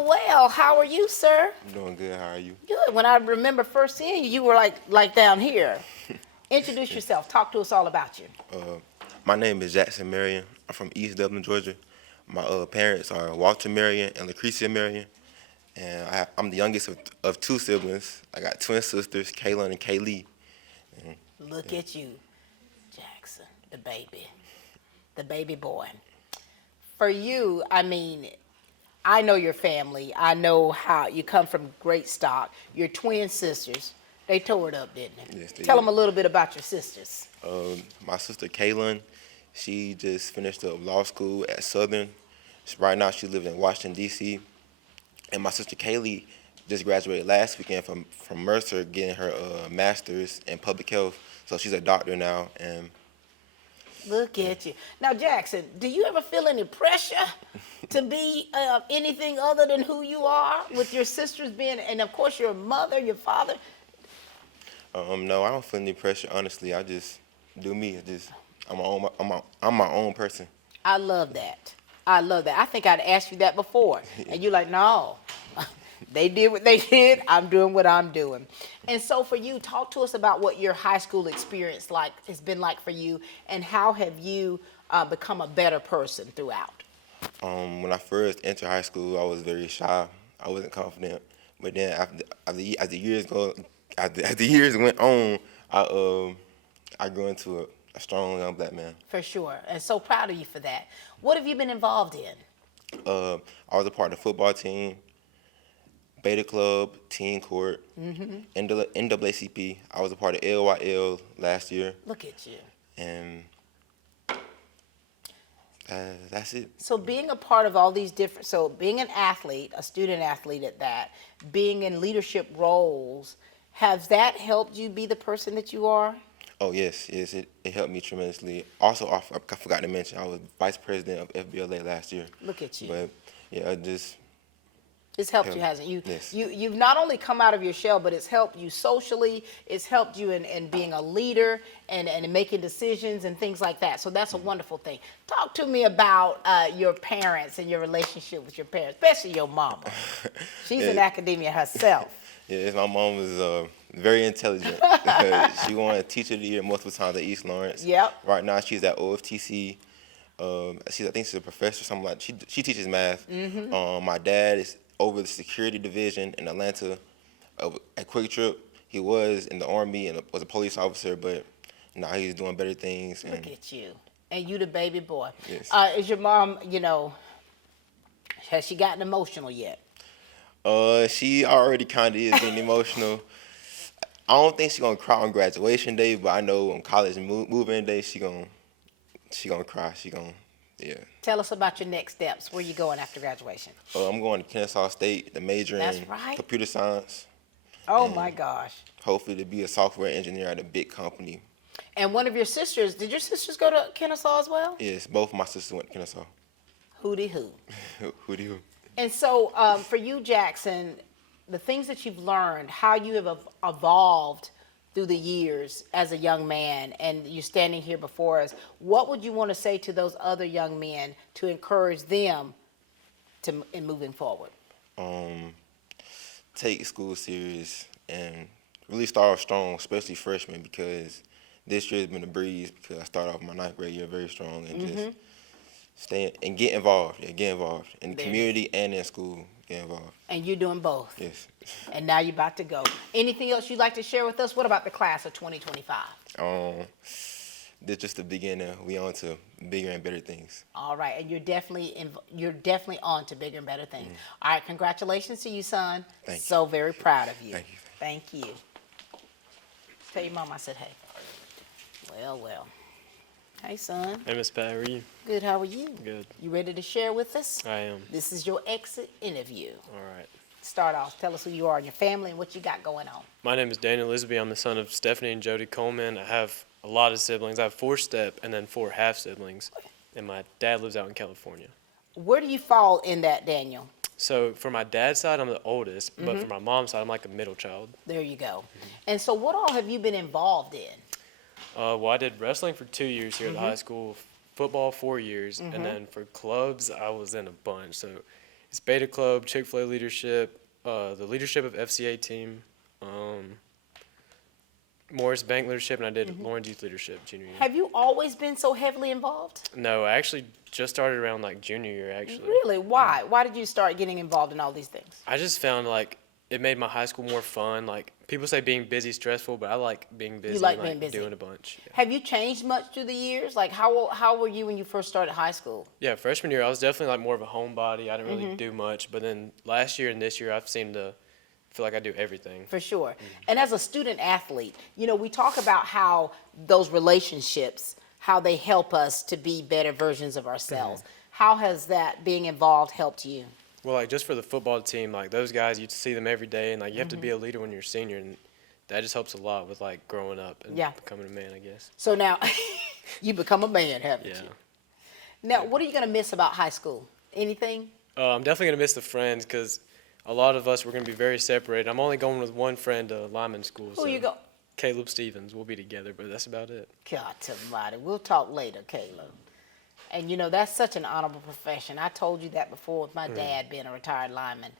Well, how are you, sir? I'm doing good. How are you? Good. When I remember first seeing you, you were like down here. Introduce yourself. Talk to us all about you. My name is Jackson Marion. I'm from East Dublin, Georgia. My parents are Walter Marion and Lucretia Marion. And I'm the youngest of two siblings. I got twin sisters, Kaylin and Kaylee. Look at you, Jackson. Jackson, the baby boy. For you, I mean, I know your family. I know how you come from great stock. Your twin sisters, they tore it up, didn't they? Yes, they Tell did. them a little bit about your sisters. My sister Kaylin, she just finished up law school at Southern. Right now, she lives in Washington, D.C. And my sister Kaylee just graduated last weekend from Mercer, getting her master's in public health. So she's a doctor now. And Look at you. Now, Jackson, do you ever feel any pressure to be anything other than who you are with your sisters being, and of course your mother, your father? no, I don't feel any pressure. Honestly, I just do me. I'm my own person. I love that. I think I'd asked you that before, and you're like, no. They did what they did. I'm doing what I'm doing. And so for you, talk to us about what your high school experience has been like for you, and how have you become a better person throughout? When I first entered high school, I was very shy. I wasn't confident. But then as the years went on, I grew into a strong young black man. For sure. And so proud of you for that. What have you been involved in? I was a part of the football team, Beta Club, Teen Court, NAACP. I was a part of LYL last year. Look at you. And that's it. So being a part of all these being an athlete, a student athlete at that, being in leadership roles, has that helped you be the person that you are? Oh, yes, it helped me tremendously. Also, I forgot to mention, I was vice president of FBLA last year. Look at you. But, yeah, it's helped you, hasn't it? Yes. You've not only come out of your shell, but it's helped you socially. It's helped you in being a leader and making decisions and things like that. So that's a wonderful thing. Talk to me about your parents and your relationship with your parents, especially your mama. She's in academia herself. Yes, my mom was very intelligent. She won Teacher of the Year multiple times at East Lawrence. Yep. Right now she's at OFTC. I think she's a professor, something like. She teaches math. My dad is over the security division in Atlanta at Quick Trip. He was in the Army and was a police officer, but now he's doing better things. Look at you. And you the baby boy. Yes. Is your mom, has she gotten emotional yet? She already kind of is getting emotional. I don't think she's gonna cry on graduation day, but I know on college move-in day, she gonna cry. Yeah. Tell us about your next steps. Where you going after graduation? I'm going to Kennesaw State, the major in computer science. Oh my gosh. Hopefully to be a software engineer at a big company. And one of your sisters, did your sisters go to Kennesaw as well? Yes, both of my sisters went to Kennesaw. Hootie hoo. Hootie hoo. And so for you, Jackson, the things that you've learned, how you have evolved through the years as a young man, and you're standing here before us, what would you want to say to those other young men to encourage them in moving forward? Take school serious and really start off strong, especially freshmen, because this year has been a breeze because I started off my 9th grade year very strong and just stay and get involved. Yeah, get involved in the community and in school. Get involved. And you're doing both. Yes. And now you're about to go. Anything else you'd like to share with us? What about the class of 2025? This is just the beginning. We on to bigger and better things. All right, and you're definitely on to bigger and better things. All right, congratulations to you, son. Thank you. So very proud of you. Thank you. Thank you. Tell your mom I said hey. Well. Hey, son. Hey, Miss Pat, how are you? Good, how are you? Good. You ready to share with us? I am. This is your exit interview. All right. Start off, tell us who you are and your family and what you got going on. My name is Daniel Lisby. I'm the son of Stephanie and Jody Coleman. I have a lot of siblings. I have 4 step and then 4 half siblings. And my dad lives out in California. Where do you fall in that, Daniel? So for my dad's side, I'm the oldest, but for my mom's side, I'm like a middle child. There you go. And so what all have you been involved in? Well, I did wrestling for 2 years here at the high school, football 4 years, and then for clubs, I was in a bunch. So it's Beta Club, Chick-fil-A leadership, the leadership of FCA team, Morris Bank leadership, and I did Lawrence Youth leadership junior year. Have you always been so heavily involved? No, I actually just started around like junior year, actually. Really? Why? Why did you start getting involved in all these things? I just found like it made my high school more fun. Like, people say being busy is stressful, but I like being busy. You like and, being busy. Doing a bunch. Yeah. Have you changed much through the years? Like, how were you when you first started high school? Yeah, freshman year, I was definitely like more of a homebody. I didn't really do much. But then last year and this year, I've seemed to feel like I do everything. For sure. And as a student athlete, you know, we talk about how those relationships, how they help us to be better versions of ourselves. How has that being involved helped you? Well, like just for the football team, like those guys, you see them every day, and like you have to be a leader when you're a senior, and that just helps a lot with like growing up and becoming a man, I guess. So now you become a man, haven't Yeah. you? Now, what are you going to miss about high school? Anything? I'm definitely going to miss the friends because a lot of us, we're going to be very separated. I'm only going with one friend to lineman school. Who you go? Caleb Stevens. We'll be together, but that's about it. God almighty. We'll talk later, Caleb. And, you know, that's such an honorable profession. I told you that before with my dad being a retired lineman.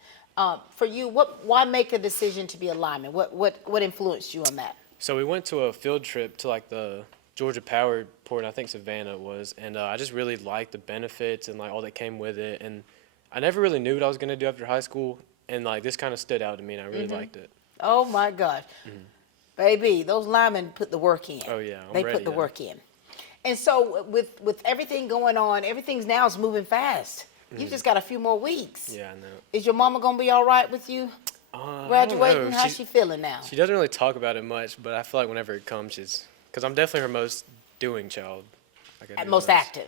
For you, why make a decision to be a lineman? What influenced you on that? So we went to a field trip to, like, the Georgia Power Port, I think Savannah it was, and I just really liked the benefits and, like, all that came with it. And I never really knew what I was going to do after high school, and, like, this kind of stood out to me, and I really liked it. Oh, my gosh. Baby, those linemen put the work in. Oh, yeah. They put the work in. And so with everything going on, everything's now is moving fast. You just got a few more weeks. Yeah, I know. Is your mama going to be all right with you graduating? How's she feeling now? She doesn't really talk about it much, but I feel like whenever it comes, because I'm definitely her most doing child. Like Most active.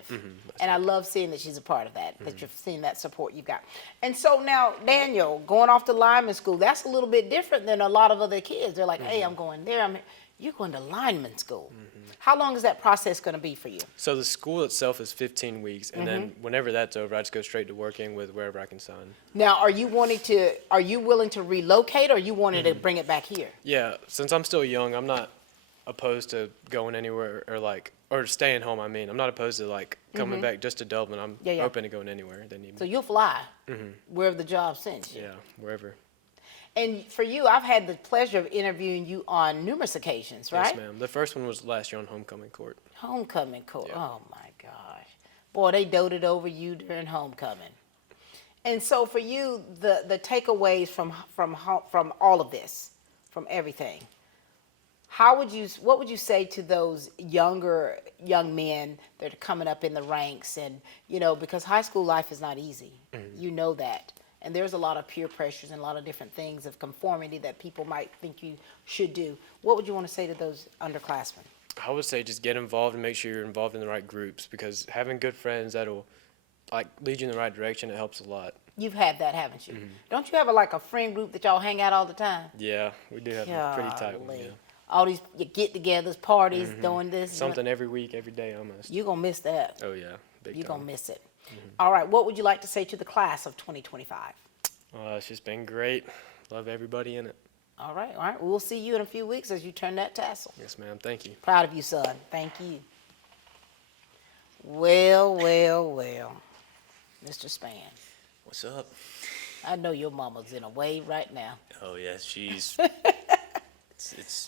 And I love seeing that she's a part of that, that you're seeing that support you've got. And so now, Daniel, going off to lineman school, that's a little bit different than a lot of other kids. They're like, hey, I'm going there. You're going to lineman school. How long is that process going to be for you? So the school itself is 15 weeks, and then whenever that's over, I just go straight to working with wherever I can sign. Now, are you willing to relocate, or you wanting to bring it back here? Yeah, since I'm still young, I'm not opposed to going anywhere or staying home. I mean, I'm not opposed to like coming back just to Dublin. I'm open to going anywhere they need me. So you'll fly wherever the job sends you. Yeah, wherever. And for you, I've had the pleasure of interviewing you on numerous occasions, right? Yes, ma'am. The first one was last year on homecoming court. Homecoming court. Yeah. Oh my gosh, boy, they doted over you during homecoming. And so for you, the takeaways from all of this, from everything, what would you say to those young men that are coming up in the ranks? And because high school life is not easy, you know that. And there's a lot of peer pressures and a lot of different things of conformity that people might think you should do. What would you want to say to those underclassmen? I would say just get involved and make sure you're involved in the right groups, because having good friends that'll like lead you in the right direction, it helps a lot. You've had that, haven't you? Don't you have a friend group that y'all hang out all the time? Yeah, we do have a pretty tight one. Yeah. All these get-togethers, parties, doing this. Something every week, every day almost. You're going to miss that. Oh, yeah. You're going to miss it. All right. What would you like to say to the class of 2025? It's just been great. Love everybody in it. All right. All right. We'll see you in a few weeks as you turn that tassel. Yes, ma'am. Thank you. Proud of you, son. Thank you. Well. Mr. Span. What's up? I know your mama's in a way right now. Oh, yeah, she's...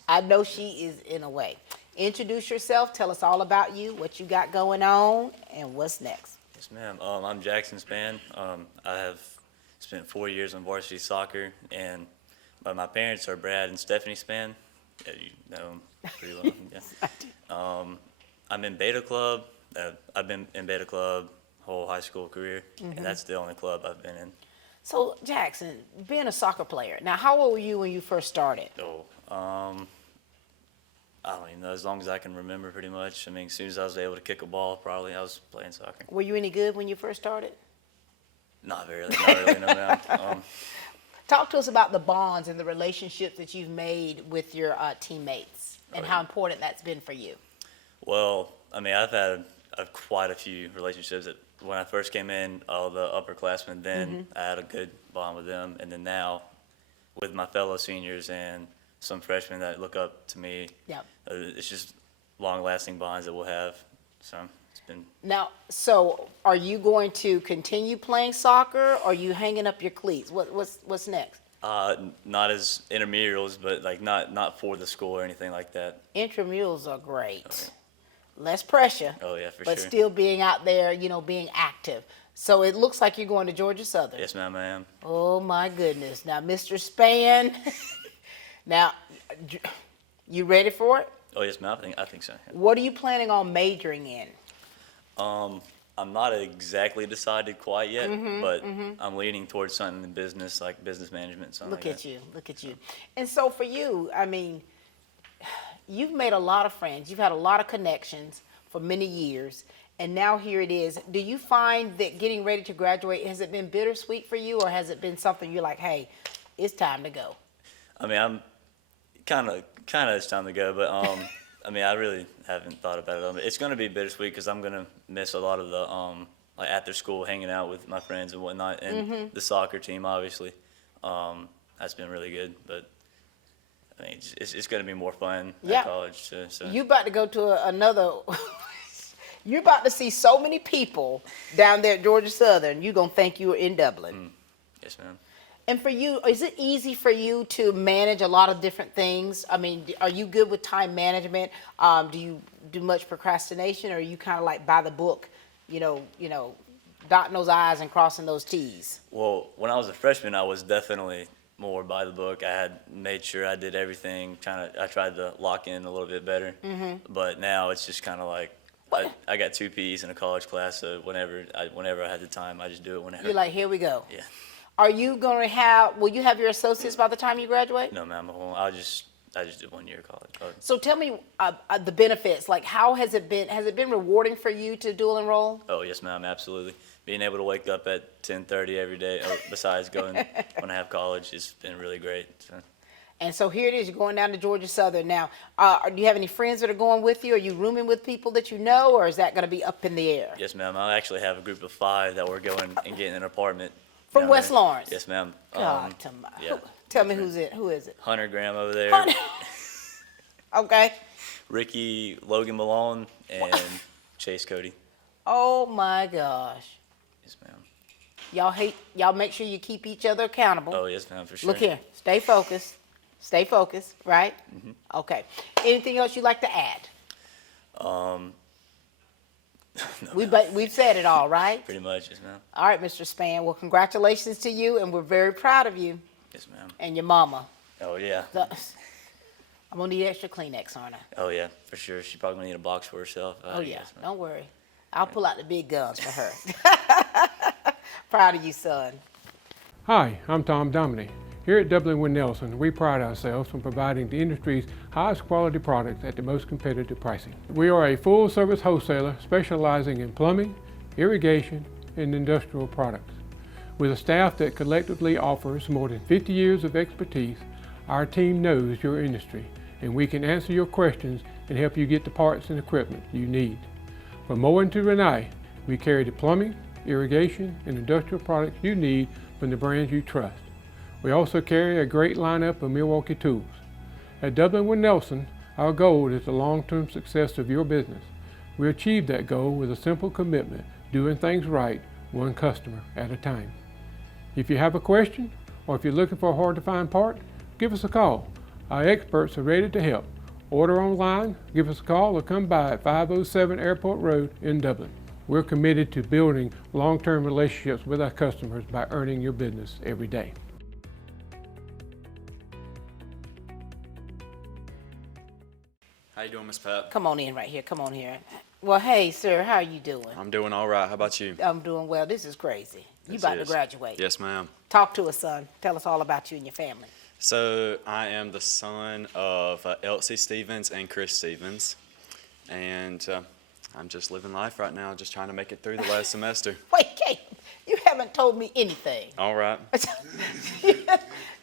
I know she is in a way. Introduce yourself. Tell us all about you, what you got going on, and what's next. Yes, ma'am. I'm Jackson Span. I have spent 4 years on varsity soccer, and my parents are Brad and Stephanie Span. Yeah, you know them pretty well. Yeah. I'm in Beta Club. I've been in Beta Club whole high school career, and that's the only club I've been in. So, Jackson, being a soccer player, now how old were you when you first started? I don't even know, as long as I can remember pretty much. I mean, as soon as I was able to kick a ball, probably I was playing soccer. Were you any good when you first started? Not really, no, ma'am. Talk to us about the bonds and the relationships that you've made with your teammates and how important that's been for you. Well, I mean, I've had quite a few relationships. When I first came in, all the upperclassmen then, I had a good bond with them. And then now, with my fellow seniors and some freshmen that look up to me, it's just long-lasting bonds that we'll have. So it's been... Now, so are you going to continue playing soccer, or are you hanging up your cleats? What's next? Not as intramurals, but like not for the school or anything like that. Intramurals are great. less pressure. Oh yeah, for but sure. still being out there, being active. So it looks like you're going to Georgia Southern. Yes, ma'am, I am. Oh my goodness. Now, Mr. Span, now, you ready for it? Oh yes, ma'am. I think so. Yeah. What are you planning on majoring in? I'm not exactly decided quite yet, but I'm leaning towards something in business, like business management. Something Look like at that. you, look at you. And so for you, I mean, you've made a lot of friends. You've had a lot of connections for many years. And now here it is. Do you find that getting ready to graduate, has it been bittersweet for you, or has it been something you're like, hey, it's time to go? I mean, I'm kind of it's time to go, but I mean, I really haven't thought about it. It's going to be bittersweet because I'm going to miss a lot of the like after school hanging out with my friends and whatnot, and the soccer team, obviously. That's been really good, but I mean, it's going to be more fun at college too. So. You about to go to another. You're about to see so many people down there at Georgia Southern. You're going to think you were in Dublin. Yes, ma'am. And for you, is it easy for you to manage a lot of different things? I mean, are you good with time management? Do you do much procrastination, or are you kind of like by the book, dotting those I's and crossing those T's? Well, when I was a freshman, I was definitely more by the book. I had made sure I did everything. I tried to lock in a little bit better. But now it's just kind of like, I got 2 P's in a college class, so whenever I had the time, I just do it whenever. You're like, here we go. Yeah. Are you going to will you have your associates by the time you graduate? No, ma'am. I just did 1 year of college. So tell me the benefits. Like, how has it been? Has it been rewarding for you to dual enroll? Oh, yes, ma'am. Absolutely. Being able to wake up at 10:30 every day, besides going when I have college, it's been really great. So. And so here it is. You're going down to Georgia Southern now. Do you have any friends that are going with you? Are you rooming with people that you know, or is that going to be up in the air? Yes, ma'am. I actually have a group of 5 that we're going and getting an apartment. From West Lawrence? Yes, ma'am. God, yeah. Tell me who is it? Hunter Graham over there. Okay. Ricky, Logan Malone, and Chase Cody. Oh my gosh. Yes, ma'am. Y'all make sure you keep each other accountable. Oh, yes, ma'am, for sure. Look here. Stay focused. Stay focused, right? Okay. Anything else you'd like to add? No, We've said it all, right? Pretty much, yes, ma'am. All right, Mr. Span. Well, congratulations to you, and we're very proud of you. Yes, ma'am. And your mama. Oh, yeah. I'm going to need extra Kleenex, aren't I? Oh, yeah, for sure. She's probably going to need a box for herself. Oh, yeah. Yes, don't worry. I'll pull out the big guns for her. Proud of you, son. Hi, I'm Tom Dominy. Here at Dublin Wind Nelson, we pride ourselves on providing the industry's highest quality products at the most competitive pricing. We are a full-service wholesaler specializing in plumbing, irrigation, and industrial products. With a staff that collectively offers more than 50 years of expertise, our team knows your industry, and we can answer your questions and help you get the parts and equipment you need. From mowing to Renee, we carry the plumbing, irrigation, and industrial products you need from the brands you trust. We also carry a great lineup of Milwaukee tools. At Dublin Wind Nelson, our goal is the long-term success of your business. We achieve that goal with a simple commitment, doing things right, one customer at a time. If you have a question, or if you're looking for a hard-to-find part, give us a call. Our experts are ready to help. Order online, give us a call, or come by at 507 Airport Road in Dublin. We're committed to building long-term relationships with our customers by earning your business every day. How you doing, Miss Pat? Come on in right here. Come on here. Well, hey, sir, how are you doing? I'm doing all right. How about you? I'm doing well. This is crazy. You about to graduate. Yes, ma'am. Talk to us, son. Tell us all about you and your family. So I am the son of Elsie Stevens and Chris Stevens, and I'm just living life right now, just trying to make it through the last semester. Wait, Kate, you haven't told me anything. All right.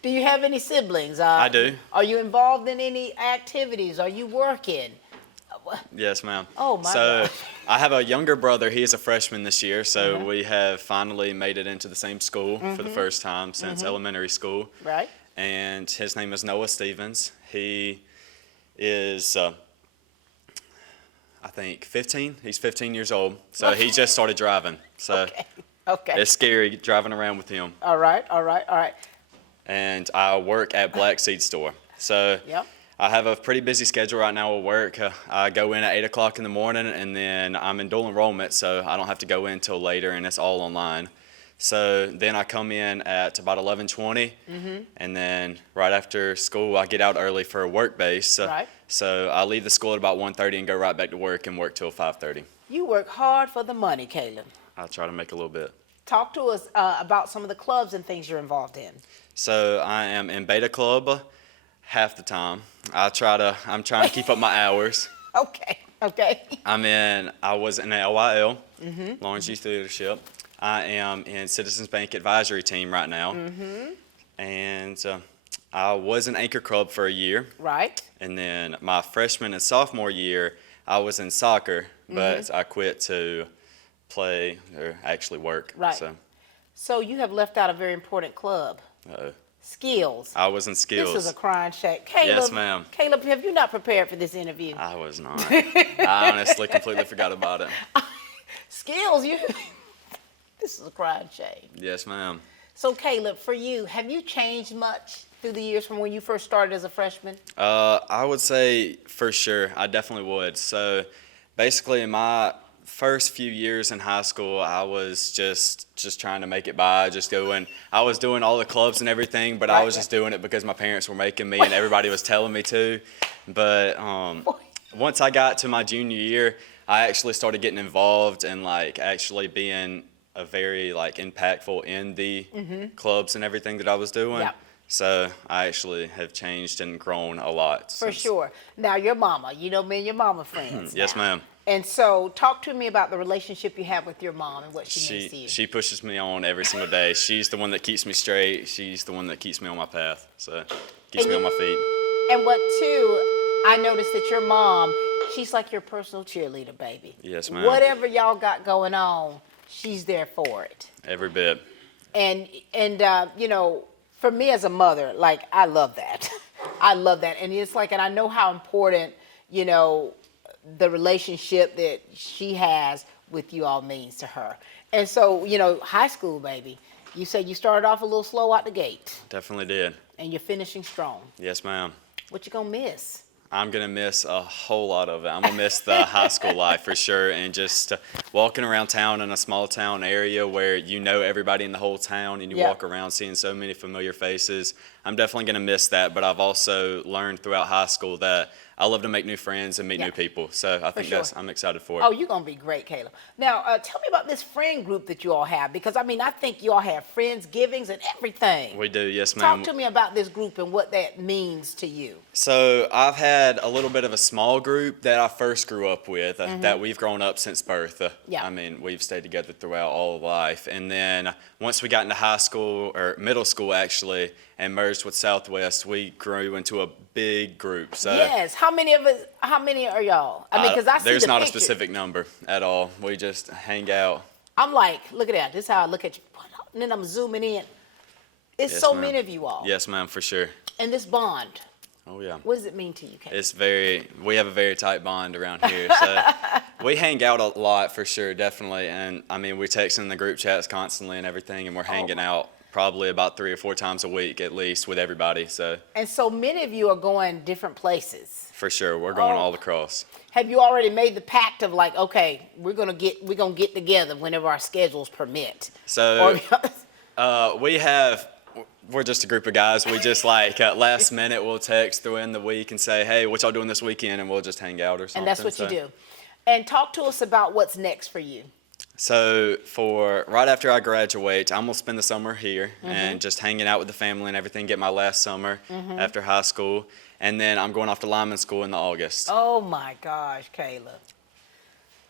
Do you have any siblings? I do. Are you involved in any activities? Are you working? Yes, ma'am. Oh, my So gosh. I have a younger brother. He is a freshman this year, so we have finally made it into the same school for the first time since elementary school. Right. And his name is Noah Stevens. He is, I think, 15. He's 15 years old, so he just started driving. So Okay. it's scary driving around with him. All right. And I work at Black Seed Store. So Yep. I have a pretty busy schedule right now at work. I go in at 8 o'clock in the morning, and then I'm in dual enrollment, so I don't have to go in till later, and it's all online. So then I come in at about 11:20, and then right after school, I get out early for a work base. Right. So I leave the school at about 1:30 and go right back to work and work till 5:30. You work hard for the money, Caleb. I try to make a little bit. Talk to us about some of the clubs and things you're involved in. So I am in Beta Club half the time. I'm trying to keep up my hours. Okay. I was in the LYL, Lawrence Youth Leadership. I am in Citizens Bank Advisory Team right now. And I was in Anchor Club for a year. Right. And then my freshman and sophomore year, I was in soccer, but I quit to play or actually work. Right. So you have left out a very important club. Skills. I was in Skills. This is a crying shame. Caleb, Yes, ma'am. Caleb, have you not prepared for this interview? I was not. I honestly completely forgot about it. Skills, this is a crying shame. Yes, ma'am. So Caleb, for you, have you changed much through the years from when you first started as a freshman? I would say for sure. I definitely would. So basically in my first few years in high school, I was just trying to make it by, I was doing all the clubs and everything, but I was just doing it because my parents were making me and everybody was telling me to. But once I got to my junior year, I actually started getting involved and actually being a very impactful in the clubs and everything that I was doing. Yeah. So I actually have changed and grown a lot. For sure. Now your mama, me and your mama friends. Yes, ma'am. And so talk to me about the relationship you have with your mom and what she means to you. She pushes me on every single day. She's the one that keeps me straight. She's the one that keeps me on my path. So keeps me on my feet. And what too, I noticed that your mom, she's like your personal cheerleader, baby. Yes, ma'am. Whatever y'all got going on, she's there for it. Every bit. And for me as a mother, I love that. I love that. And it's and I know how important, the relationship that she has with you all means to her. And so, high school, baby, you said you started off a little slow out the gate. Definitely did. And you're finishing strong. Yes, ma'am. What you gonna miss? I'm going to miss a whole lot of it. I'm going to miss the high school life for sure, and just walking around town in a small town area where you know everybody in the whole town and you walk around seeing so many familiar faces. I'm definitely going to miss that, but I've also learned throughout high school that I love to make new friends and meet new people. So I think I'm excited for it. Oh, you're going to be great, Caleb. Now, tell me about this friend group that you all have, because, I think you all have Friendsgivings and everything. We do, yes, ma'am. Talk to me about this group and what that means to you. So I've had a little bit of a small group that I first grew up with, that we've grown up since birth. We've stayed together throughout all of life. And then once we got into high school, or middle school actually, and merged with Southwest, we grew into a big group. So yes. How many are y'all? Because I see there's the not pictures. a specific number at all. We just hang out. I'm look at that. This is how I look at you. And then I'm zooming in. It's Yes, so ma'am. many of you all. Yes, ma'am, for sure. And this bond. Oh, yeah. What does it mean to you, Kate? We have a very tight bond around here. So we hang out a lot for sure, definitely. And we're texting in the group chats constantly and everything, and we're hanging out probably about 3 or 4 times a week at least with everybody. So. And so many of you are going different places. For sure, we're going all across. Have you already made the pact of okay, we're gonna get together whenever our schedules permit? So we're just a group of guys. We just last minute we'll text through the week and say, hey, what y'all doing this weekend? And we'll just hang out or something. And that's what you do. And talk to us about what's next for you. So for right after I graduate, I'm gonna spend the summer here and just hanging out with the family and everything, get my last summer after high school. And then I'm going off to lineman school in August. Oh my gosh, Caleb.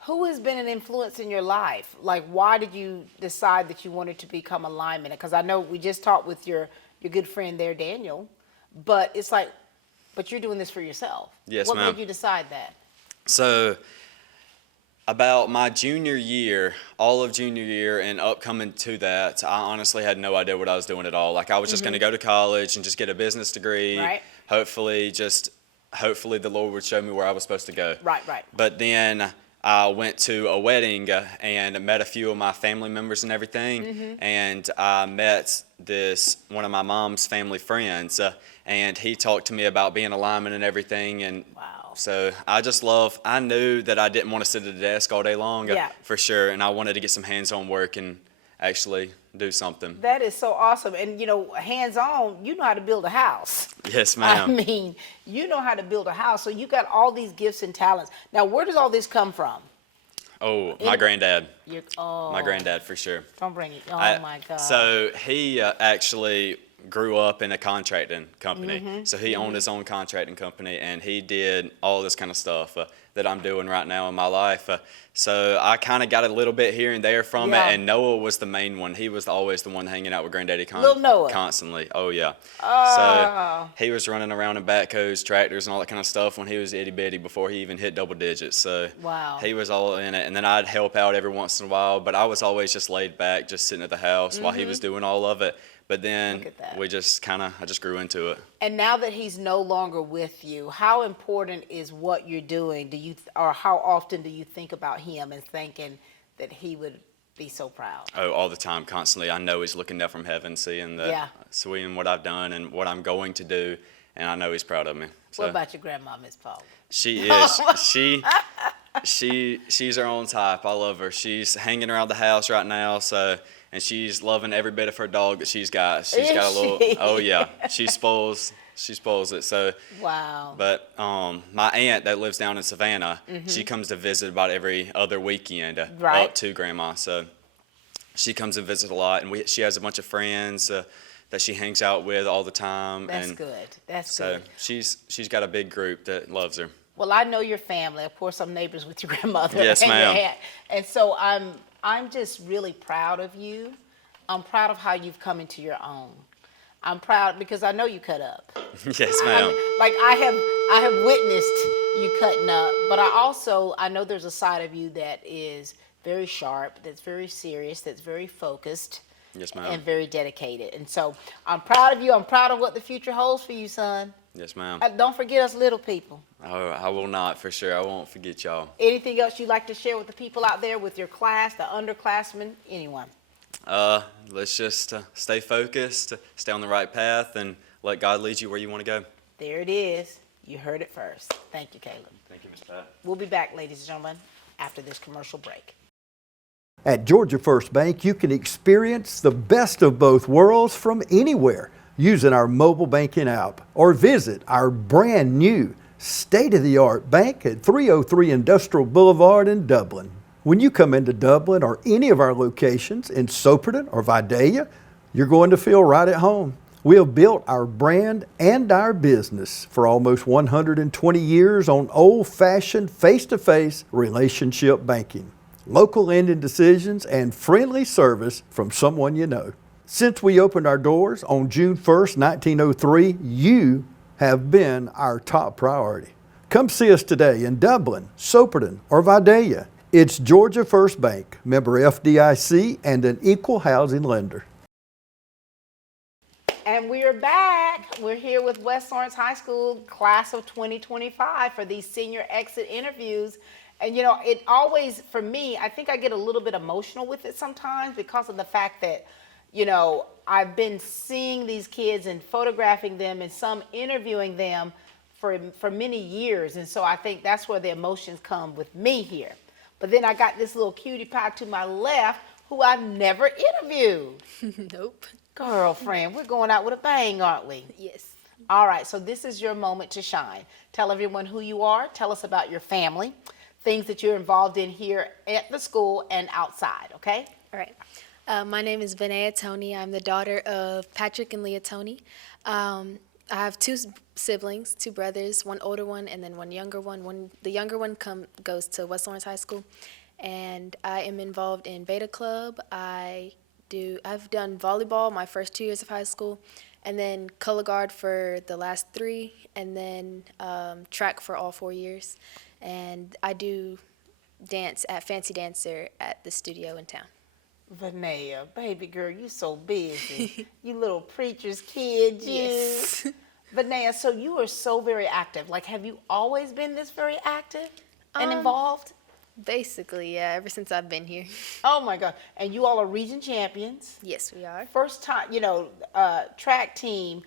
Who has been an influence in your life? Why did you decide that you wanted to become a lineman? Because I know we just talked with your good friend there, Daniel, but it's but you're doing this for yourself. Yes, what ma'am. made you decide that? So about my junior year, all of junior year and upcoming to that, I honestly had no idea what I was doing at all. I was just going to go to college and just get a business degree. Right. Hopefully the Lord would show me where I was supposed to go. Right. But then I went to a wedding and met a few of my family members and everything, and I met one of my mom's family friends, and he talked to me about being a lineman and everything, and so I knew that I didn't want to sit at a desk all day long, for sure, and I wanted to get some hands-on work and actually do something. That is so awesome. And, you know, hands-on, you know how to build a house. Yes, ma'am. I mean, you know how to build a house, so you got all these gifts and talents. Now, where does all this come from? Oh, my granddad. Oh. My granddad, for sure. Don't bring it. My God. So he actually grew up in a contracting company. So he owned his own contracting company, and he did all this kind of stuff that I'm doing right now in my life. So I kind of got a little bit here and there from it, and Noah was the main one. He was always the one hanging out with Granddaddy Little Noah. constantly. Oh, yeah. Oh. So he was running around in backhoes, tractors, and all that kind of stuff when he was itty-bitty before he even hit double digits. So he was all in it. And then I'd help out every once in a while, but I was always just laid back, just sitting at the house while he was doing all of it. But then I just grew into it. And now that he's no longer with you, how important is what you're doing? Or how often do you think about him and thinking that he would be so proud? Oh, all the time, constantly. I know he's looking down from heaven, seeing what I've done and what I'm going to do, and I know he's proud of me. So. What about your grandma, Miss Paul? She is. She's her own type. I love her. She's hanging around the house right now, and she's loving every bit of her dog that she's got. She's got a little. Oh yeah, she spoils it. So wow. But my aunt that lives down in Savannah, she comes to visit about every other weekend up to Grandma. So she comes and visits a lot, and she has a bunch of friends that she hangs out with all the time. That's good. That's good. So she's got a big group that loves her. Well, I know your family. Of course, I'm neighbors with your grandmother. Yes, ma'am. And so I'm just really proud of you. I'm proud of how you've come into your own. I'm proud because I know you cut up. Yes, ma'am. I have witnessed you cutting up, but I know there's a side of you that is very sharp, that's very serious, that's very focused. Yes, ma'am. And very dedicated. And so I'm proud of you. I'm proud of what the future holds for you, son. Yes, ma'am. Don't forget us little people. Oh, I will not, for sure. I won't forget y'all. Anything else you'd like to share with the people out there, with your class, the underclassmen, anyone? Let's just stay focused, stay on the right path, and let God lead you where you want to go. There it is. You heard it first. Thank you, Caleb. Thank you, Mr. Pat. We'll be back, ladies and gentlemen, after this commercial break. At Georgia First Bank, you can experience the best of both worlds from anywhere using our mobile banking app, or visit our brand new state-of-the-art bank at 303 Industrial Boulevard in Dublin. When you come into Dublin or any of our locations in Soperton or Vidalia, you're going to feel right at home. We have built our brand and our business for almost 120 years on old-fashioned face-to-face relationship banking, local lending decisions, and friendly service from someone you know. Since we opened our doors on June 1st, 1903, you have been our top priority. Come see us today in Dublin, Soperton, or Vidalia. It's Georgia First Bank, member FDIC, and an equal housing lender. And we are back. We're here with West Lawrence High School class of 2025 for these senior exit interviews. And you know, it always, for me, I think I get a little bit emotional with it sometimes because of the fact that, you know, I've been seeing these kids and photographing them and some interviewing them for many years. And so I think that's where the emotions come with me here. But then I got this little cutie pie to my left who I've never interviewed. Nope. Girlfriend, we're going out with a bang, aren't we? Yes. All right, so this is your moment to shine. Tell everyone who you are. Tell us about your family, things that you're involved in here at the school and outside, okay? All right. My name is Vinaya Tony. I'm the daughter of Patrick and Leah Tony. I have two siblings, two brothers, one older one and then one younger one. The younger one goes to West Lawrence High School, and I am involved in Beta Club. I've done volleyball my first 2 years of high school, and then color guard for the last 3, and then track for all 4 years. And I do dance at Fancy Dancer at the studio in town. Vinaya, baby girl, you so busy. You little preacher's kid, you. Yes. Vinaya, so you are so very active. Like, have you always been this very active and involved? Basically, yeah, ever since I've been here. Oh my God. And you all are region champions. Yes, we are. First time, track team,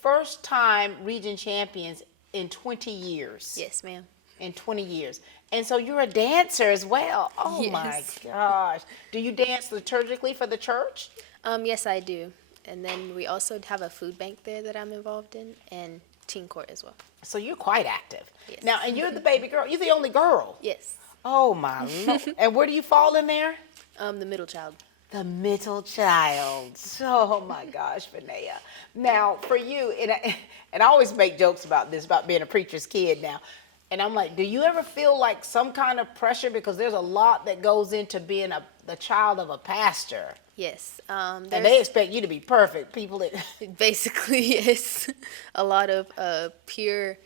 first time region champions in 20 years. Yes, ma'am. In 20 years. And so you're a dancer as well. Oh my Yes. gosh. Do you dance liturgically for the church? Yes, I do. And then we also have a food bank there that I'm involved in, and teen court as well. So you're quite active. Yes. Now, and you're the baby girl. You're the only girl. Yes. Oh my Lord. And where do you fall in there? The middle child. The middle child. Oh my gosh, Vanea. Now, for you, and I always make jokes about this, about being a preacher's kid now. And I'm like, do you ever feel like some kind of pressure? Because there's a lot that goes into being the child of a pastor. Yes. And they expect you to be perfect. People that basically, yes. A lot of peer,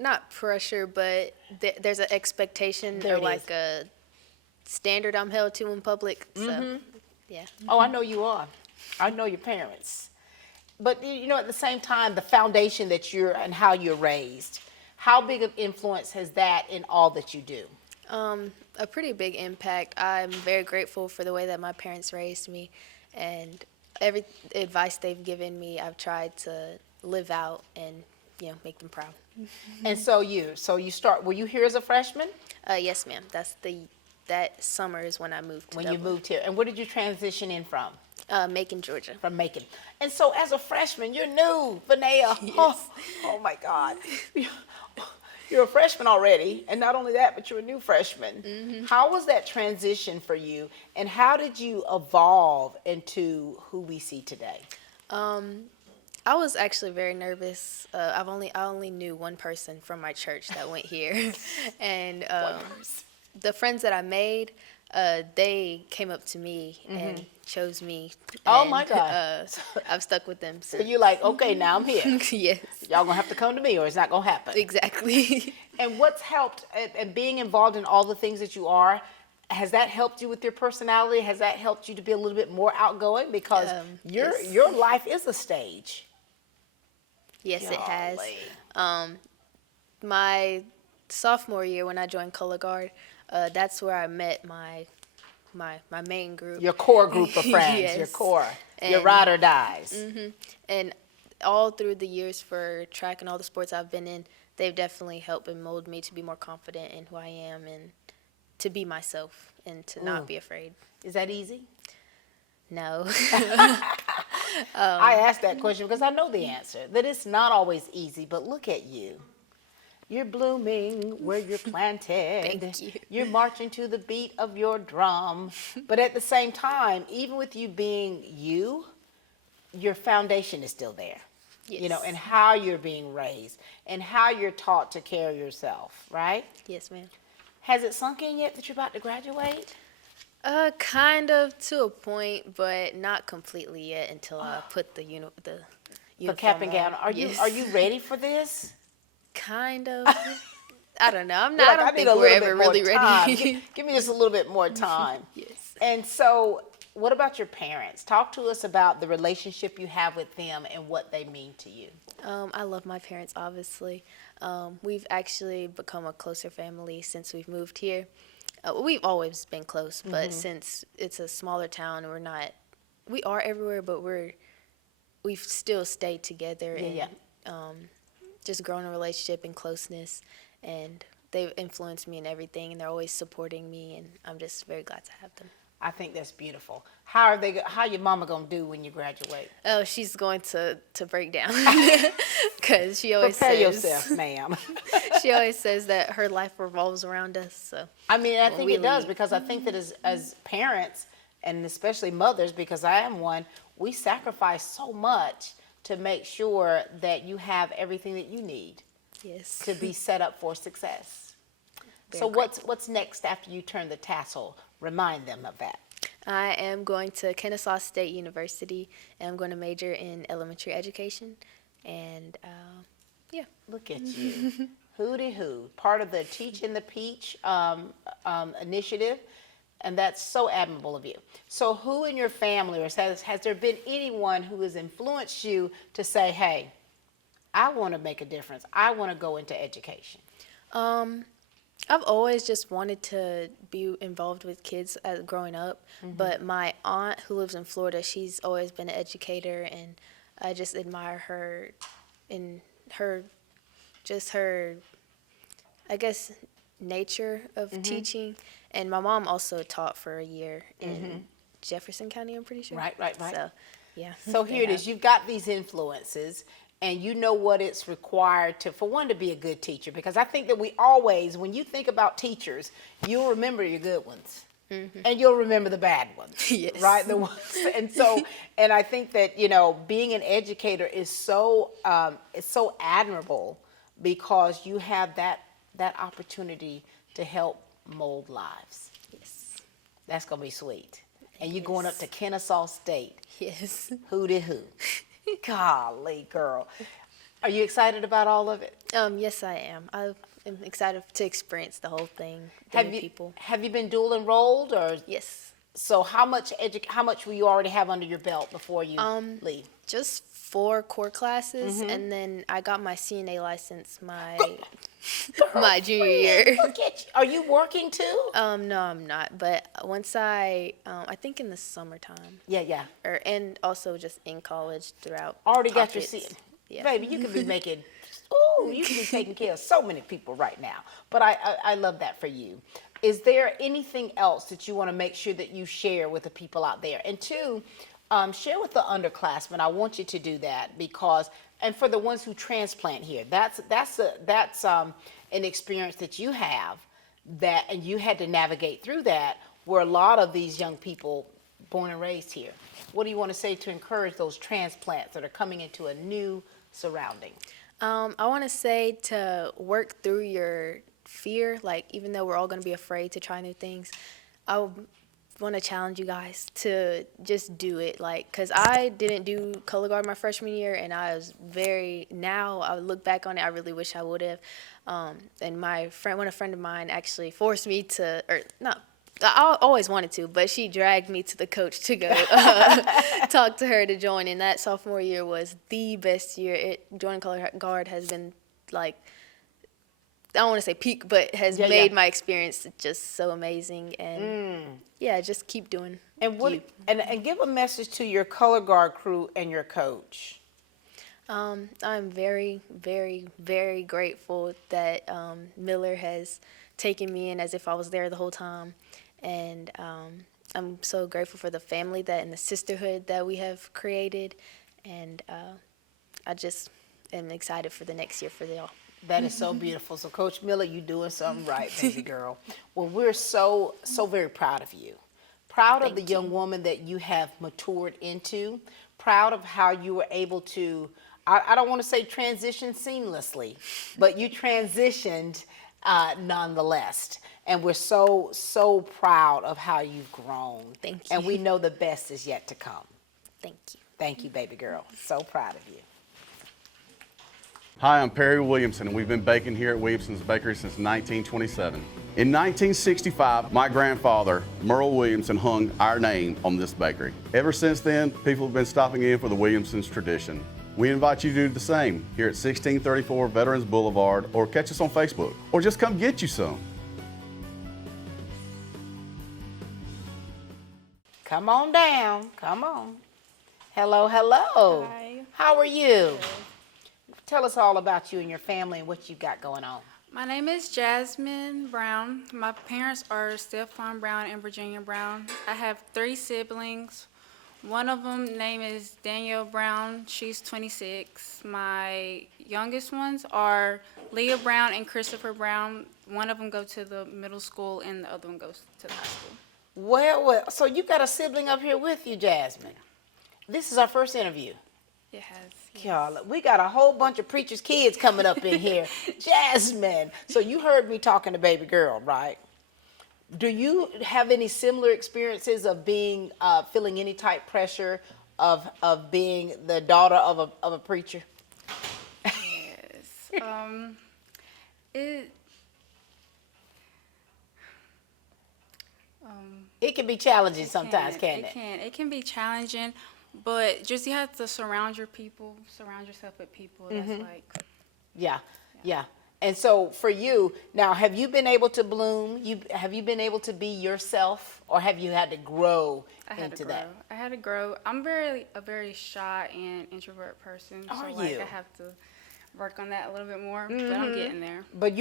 not pressure, but there's an expectation or like a standard I'm held to in public. So, yeah. Oh, I know you are. I know your parents. But, at the same time, the foundation that and how you're raised, how big of influence has that in all that you do? A pretty big impact. I'm very grateful for the way that my parents raised me, and every advice they've given me, I've tried to live out and, make them proud. And so you start, were you here as a freshman? Yes, ma'am. That summer is when I moved to When Dublin. you moved here. And where did you transition in from? Macon, Georgia. From Macon. And so as a freshman, you're new, Vanea. Yes. Oh my God. You're a freshman already, and not only that, but you're a new freshman. How was that transition for you, and how did you evolve into who we see today? I was actually very nervous. I only knew one person from my church that went here, and the friends that I made, they came up to me and chose me. Oh and, my God. I've stuck with them So since. you're like, okay, now I'm here. Yes. Y'all gonna have to come to me or it's not gonna happen. Exactly. And what's helped, and being involved in all the things that you are, has that helped you with your personality? Has that helped you to be a little bit more outgoing? Because your life is a stage. Yes, it has. My sophomore year when I joined Color Guard, that's where I met my main group. Your core group of friends, Yes. your core, your And- ride or dies. And all through the years for track and all the sports I've been in, they've definitely helped and molded me to be more confident in who I am and to be myself and to not be afraid. Is that easy? No. I asked that question because I know the answer, that it's not always easy, but look at you. You're blooming where you're planted. Thank you. You're marching to the beat of your drum. But at the same time, even with you being you, your foundation is still there. Yes. And how you're being raised and how you're taught to carry yourself, right? Yes, ma'am. Has it sunk in yet that you're about to graduate? Kind of to a point, but not completely yet until I put the uniform The cap and gown. on. Are Yes. you ready for this? Kind of. I don't know. I'm You're not. like, I don't need think a we're little ever bit more really time. ready. Give me just a little bit more time. Yes. And so, what about your parents? Talk to us about the relationship you have with them and what they mean to you. I love my parents, obviously. We've actually become a closer family since we've moved here. We've always been close, but since it's a smaller town, we are everywhere, but we've still stayed together and just grown a relationship and closeness, and they've influenced me in everything, and they're always supporting me, and I'm just very glad to have them. I think that's beautiful. How your mama gonna do when you graduate? Oh, she's going to break down because she always Prepare says, yourself, ma'am. She always says that her life revolves around us. So I mean, I think we it does leave. because I think that as parents, and especially mothers, because I am one, we sacrifice so much to make sure that you have everything that you need Yes. to be set up for success. Very So what's next after you turn the tassel? Remind them of that. I am going to Kennesaw State University, and I'm going to major in elementary education. And yeah. Look at you. Hooty hoo. Part of the Teach in the Peach initiative. And that's so admirable of you. So who in your family, or has there been anyone who has influenced you to say, hey, I want to make a difference. I want to go into education? I've always just wanted to be involved with kids as growing up, but my aunt who lives in Florida, she's always been an educator, and I just admire her in her, just her, I guess, nature of teaching. And my mom also taught for a year in Jefferson County, I'm pretty sure. Right. So, yeah. So here it is. You've got these influences, and you know what it's required to, for one, to be a good teacher. Because I think that we always, when you think about teachers, you'll remember your good ones. And you'll remember the bad ones, Yes. right? The ones, and so, and I think that, being an educator is so, it's so admirable because you have that opportunity to help mold lives. Yes. That's gonna be sweet. And you're going up to Kennesaw State. Yes. Who-de who. Golly, girl. Are you excited about all of it? Yes, I am. I am excited to experience the whole thing. Have you been dual enrolled or? Yes. So how much will you already have under your belt before you leave? Just 4 core classes, and then I got my CNA license my junior year. Look at you. Are you working too? No, I'm not. But once I think in the summertime. Yeah. And also just in college throughout. Already got your pockets. Yeah. Baby, you could be making, you could be taking care of so many people right now. But I love that for you. Is there anything else that you want to make sure that you share with the people out there? And 2, share with the underclassmen. I want you to do that because, and for the ones who transplant here, that's an experience that you have and you had to navigate through that, where a lot of these young people born and raised here. What do you want to say to encourage those transplants that are coming into a new surrounding? I want to say to work through your fear, like even though we're all going to be afraid to try new things, I want to challenge you guys to just do it, because I didn't do color guard my freshman year, and now I look back on it, I really wish I would have. And a friend of mine actually forced me to, or not, I always wanted to, but she dragged me to the coach to go talk to her to join, and that sophomore year was the best year. Joining color guard has been I don't want to say peak, but has made my experience just so amazing. And just keep doing. And and give a message to your color guard crew and your coach. I'm very, very, very grateful that Miller has taken me in as if I was there the whole time. And I'm so grateful for the family and the sisterhood that we have created. And I just am excited for the next year for y'all. That is so beautiful. So, Coach Miller, you're doing something right, baby girl. Well, we're so very proud of you. Proud of the young woman that you have matured into. Proud of how you were able to, I don't want to say transition seamlessly, but you transitioned nonetheless. And we're so proud of how you've grown. Thank you. And we know the best is yet to come. Thank you. Thank you, baby girl. So proud of you. Hi, I'm Perry Williamson, and we've been baking here at Williamson's Bakery since 1927. In 1965, my grandfather, Merle Williamson, hung our name on this bakery. Ever since then, people have been stopping in for the Williamson's tradition. We invite you to do the same here at 1634 Veterans Boulevard, or catch us on Facebook, or just come get you some. Come on down. Come on. Hello. Hi. How are you? Tell us all about you and your family and what you've got going on. My name is Jasmine Brown. My parents are Stephon Brown and Virginia Brown. I have 3 siblings. One of them name is Danielle Brown. She's 26. My youngest ones are Leah Brown and Christopher Brown. One of them go to the middle school and the other one goes to the high school. Well, so you got a sibling up here with you, Jasmine. This is our first interview. It has. Y'all, we got a whole bunch of preachers' kids coming up in here. Jasmine. So you heard me talking to baby girl, right? Do you have any similar experiences of being, feeling any type pressure of being the daughter of a preacher? Yes. It can be challenging sometimes, can't it? It can be challenging, but just you have to surround yourself with people that's like. Yeah. And so for you, now, have you been able to bloom? Have you been able to be yourself, or have you had to grow into that? I had to grow. I'm a very shy and introvert person. Are so like you? I have to work on that a little bit more, but I'm getting there. But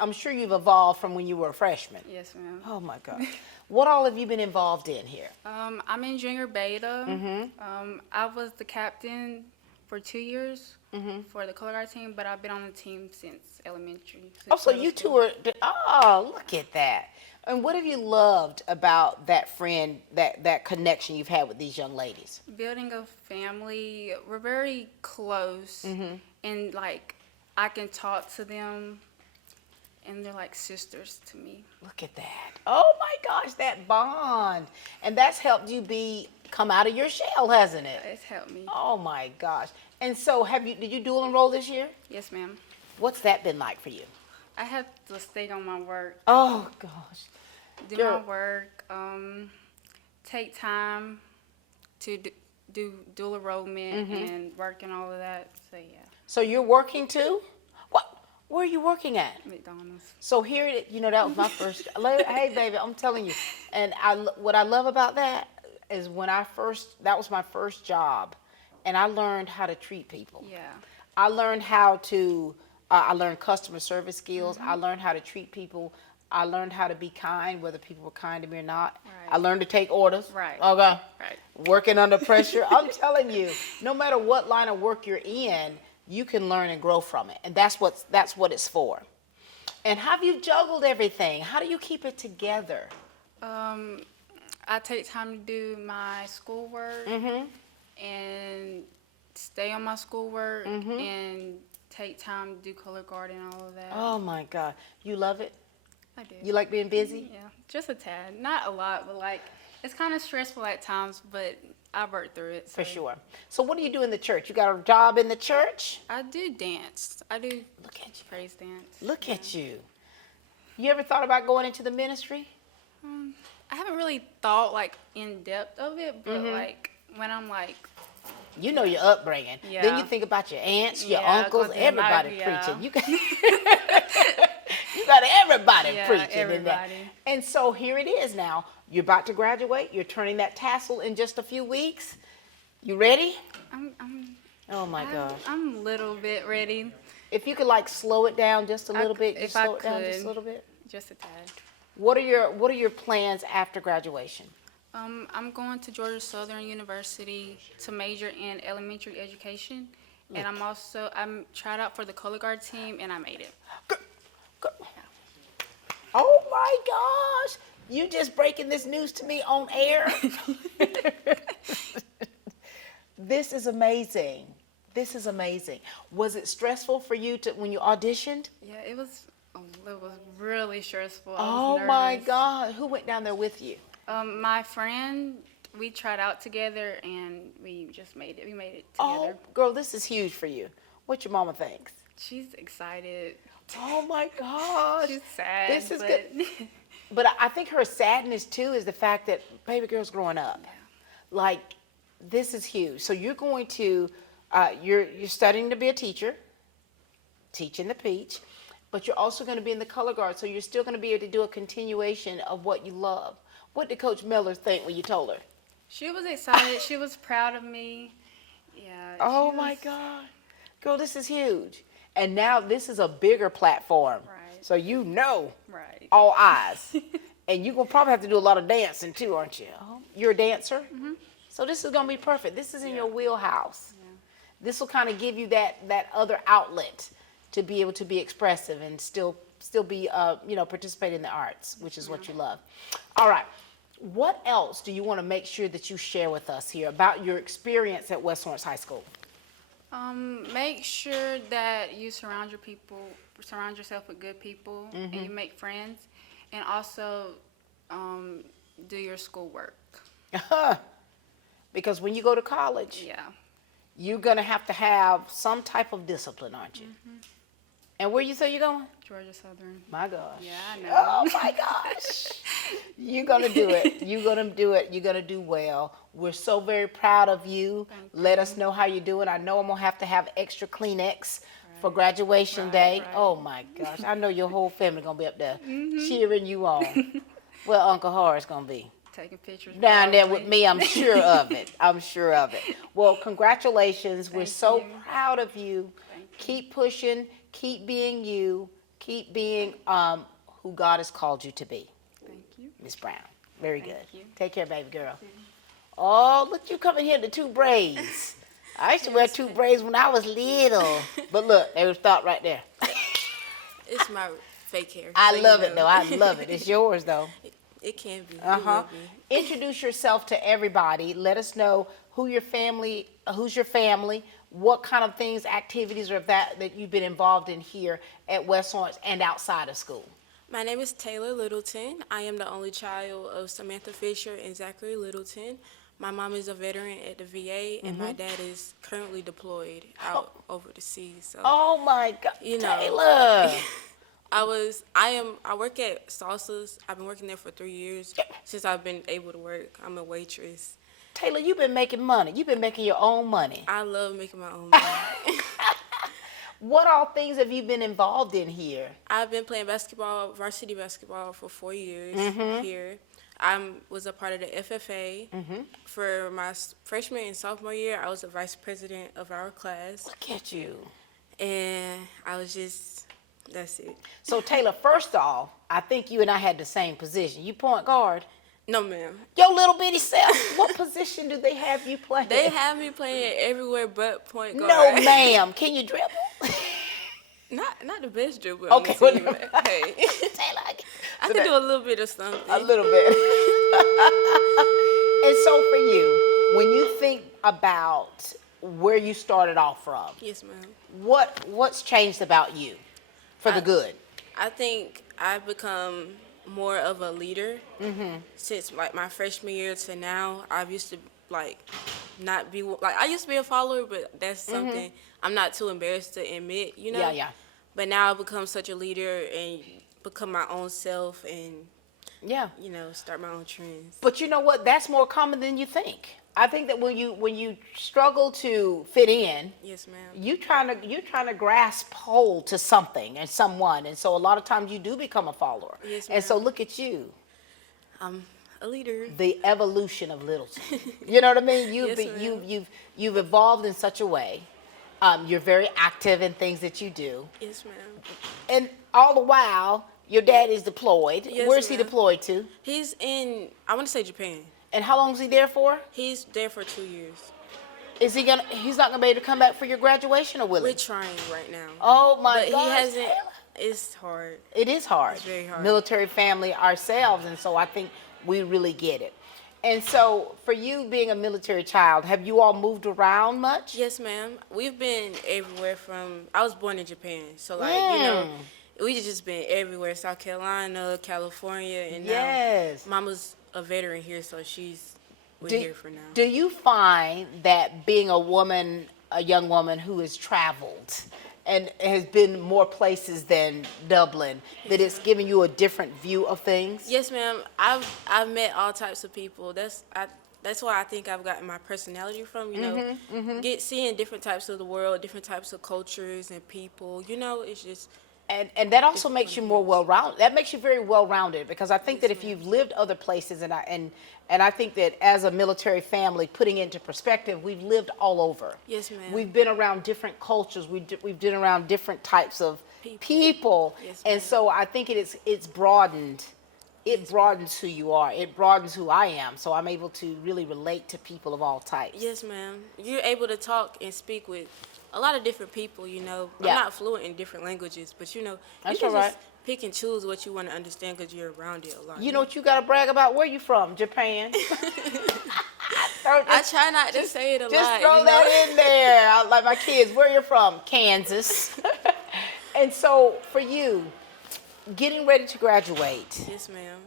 I'm sure you've evolved from when you were a freshman. Yes, ma'am. Oh my God. What all have you been involved in here? I'm in junior beta. I was the captain for 2 years for the color guard team, but I've been on the team since elementary. Oh, so you two are, look at that. And what have you loved about that friend, that connection you've had with these young ladies? Building a family. We're very close, and like I can talk to them, and they're like sisters to me. Look at that. Oh my gosh, that bond. And that's helped you come out of your shell, hasn't it? It's helped me. Oh my gosh. And so did you dual enroll this year? Yes, ma'am. What's that been like for you? I have to stay on my work. Oh gosh. Do my work. Take time to do dual enrollment and work and all of that. So yeah. So you're working too? Where are you working at? McDonald's. So here, that was my first. Hey, baby, I'm telling you. And what I love about that is that was my first job, and I learned how to treat people. Yeah. I learned I learned customer service skills. I learned how to treat people. I learned how to be kind, whether people were kind to me or not. Right. I learned to take orders. Right. Okay. Right. Working under pressure. I'm telling you, no matter what line of work you're in, you can learn and grow from it. And that's what it's for. And have you juggled everything? How do you keep it together? I take time to do my schoolwork and stay on my schoolwork and take time to do color guard and all of that. Oh my God. You love it? I do. You like being busy? Yeah, just a tad. Not a lot, but like it's kind of stressful at times, but I work through it. For sure. So what do you do in the church? You got a job in the church? I do dance. I do praise dance. Look at you. You ever thought about going into the ministry? I haven't really thought like in depth of it, but like when I'm like, you know your upbringing. Yeah. Then you think about your aunts, your Yeah, uncles, go to everybody the preaching. Bible, You got everybody Yeah, preaching in that. everybody. And so here it is now. You're about to graduate. You're turning that tassel in just a few weeks. You ready? Oh my gosh. I'm a little bit ready. If you could like slow it down just a little bit, if just I slow it down just a could. little bit. Just a tad. What are your plans after graduation? I'm going to Georgia Southern University to major in elementary education, and I'm tried out for the color guard team, and I made it. Oh my gosh! You just breaking this news to me on air. This is amazing. This is amazing. Was it stressful for you when you auditioned? Yeah, it was really stressful. Oh my God! Who went down there with you? My friend. We tried out together, and we just made it. We made it together. Oh, girl, this is huge for you. What your mama thinks? She's excited. Oh my gosh. She's sad. This is but good. But I think her sadness too is the fact that baby girl's growing up. Yeah. Like, this is huge. So you're going to, you're studying to be a teacher, teaching the peach, but you're also going to be in the color guard. So you're still going to be able to do a continuation of what you love. What did Coach Miller think when you told her? She was excited. She was proud of me. Yeah. Oh my God. Girl, this is huge. And now this is a bigger platform. Right. So you know, right. All eyes. And you're going to probably have to do a lot of dancing too, aren't you? You're a dancer? So this is going to be perfect. This is in your wheelhouse. Yeah. This will kind of give you that other outlet to be able to be expressive and still be, participate in the arts, which is what you love. All right. What else do you want to make sure that you share with us here about your experience at West Lawrence High School? Make sure that you surround yourself with good people, and you make friends, and also do your schoolwork. Because when you go to college, you're going to have some type of discipline, aren't you? And where you say you're going? Georgia Southern. My gosh. Yeah, I know. Oh my gosh. You're going to do it. You're going to do it. You're going to do well. We're so very proud of you. Let us know how you're doing. I know I'm going to have extra Kleenex for graduation day. Oh my gosh, I know your whole family gonna be up there cheering you on. Well, Uncle Horace gonna be taking pictures down there with me. I'm sure of it. I'm sure of it. Well, congratulations. We're so proud of you. Keep pushing. Keep being you. Keep being who God has called you to be. Thank you. Miss Brown. Very good. you. Take care, baby girl. Oh, look, you coming here in the 2 braids. I used to wear 2 braids when I was little. But look, they were stopped right there. It's my fake hair. I so love you it, know. though. I love it. It's yours, though. It can be. It Uh-huh. will be. Introduce yourself to everybody. Let us know who's your family, what kind of things, activities or that you've been involved in here at West Lawrence and outside of school. My name is Taylor Littleton. I am the only child of Samantha Fisher and Zachary Littleton. My mom is a veteran at the VA, and my dad is currently deployed out over the seas. So, Oh my God, you know, Taylor. I work at Salsa's. I've been working there for 3 years since I've been able to work. I'm a waitress. Taylor, you've been making money. You've been making your own money. I love making my own money. What all things have you been involved in here? I've been playing basketball, varsity basketball for 4 years here. I was a part of the FFA. For my freshman and sophomore year, I was the vice president of our class. Look at you. And I was just, that's it. So Taylor, first off, I think you and I had the same position. You point guard. No, ma'am. Your little bitty self. What position do they have you playing? They have me playing everywhere but point guard. No, ma'am. Can you dribble? Not the best dribble. Okay, On the team, but hey, Taylor, I can do a little bit of something. A little bit. And so for you, when you think about where you started off from, Yes, ma'am. what's changed about you for the good? I think I've become more of a leader since like my freshman year to now. I used to not be like I used to be a follower, but that's something I'm not too embarrassed to admit, you know. Yeah. But now I've become such a leader and become my own self and you know, start my own trends. But you know what? That's more common than you think. I think that when you struggle to fit in, Yes, ma'am. you're trying to grasp hold to something and someone, and so a lot of times you do become a follower. Yes, And so ma'am. look at you, I'm a leader. the evolution of Littleton. You know what I mean? Yes, ma'am. You've evolved in such a way. You're very active in things that you do, Yes, ma'am. and all the while your dad is deployed. Yes, Where's he ma'am. deployed to? He's in, I want to say Japan. And how long is he there for? He's there for 2 years. He's not gonna be able to come back for your graduation, or will he? We're trying right now. Oh my But gosh, he hasn't. Taylor. It's hard. It is hard. It's very hard. Military family ourselves, and so I think we really get it. And so, for you being a military child, have you all moved around much? Yes, ma'am. We've been everywhere from. I was born in Japan, so like you know, we just been everywhere. South Carolina, California, and Yes. now Mama's a veteran here, so we're here for now. Do you find that being a young woman who has traveled and has been more places than Dublin, that it's giving you a different view of things? Yes, ma'am. I've met all types of people. That's why I think I've gotten my personality from. You know, seeing different types of the world, different types of cultures and people. You know, it's just. And that also makes you more well-rounded. That makes you very well-rounded, because I think that if you've lived other places, and I think that as a military family, putting it into perspective, we've lived all over. Yes, ma'am. We've been around different cultures. We've been around different types of people. Yes, and so I think it's broadened. It broadens who you are. It broadens who I am. So I'm able to really relate to people of all types. Yes, ma'am. You're able to talk and speak with a lot of different people, you know. Yeah. I'm not fluent in different languages, but you know, That's you can all just pick and choose what you want to understand because you're around it a lot. You know what you got to brag about? Where you from? Japan? I try not to say it a lot. Just throw you know? that in there. Like my kids, where you from? Kansas. And so for you, getting ready to graduate, Yes, ma'am.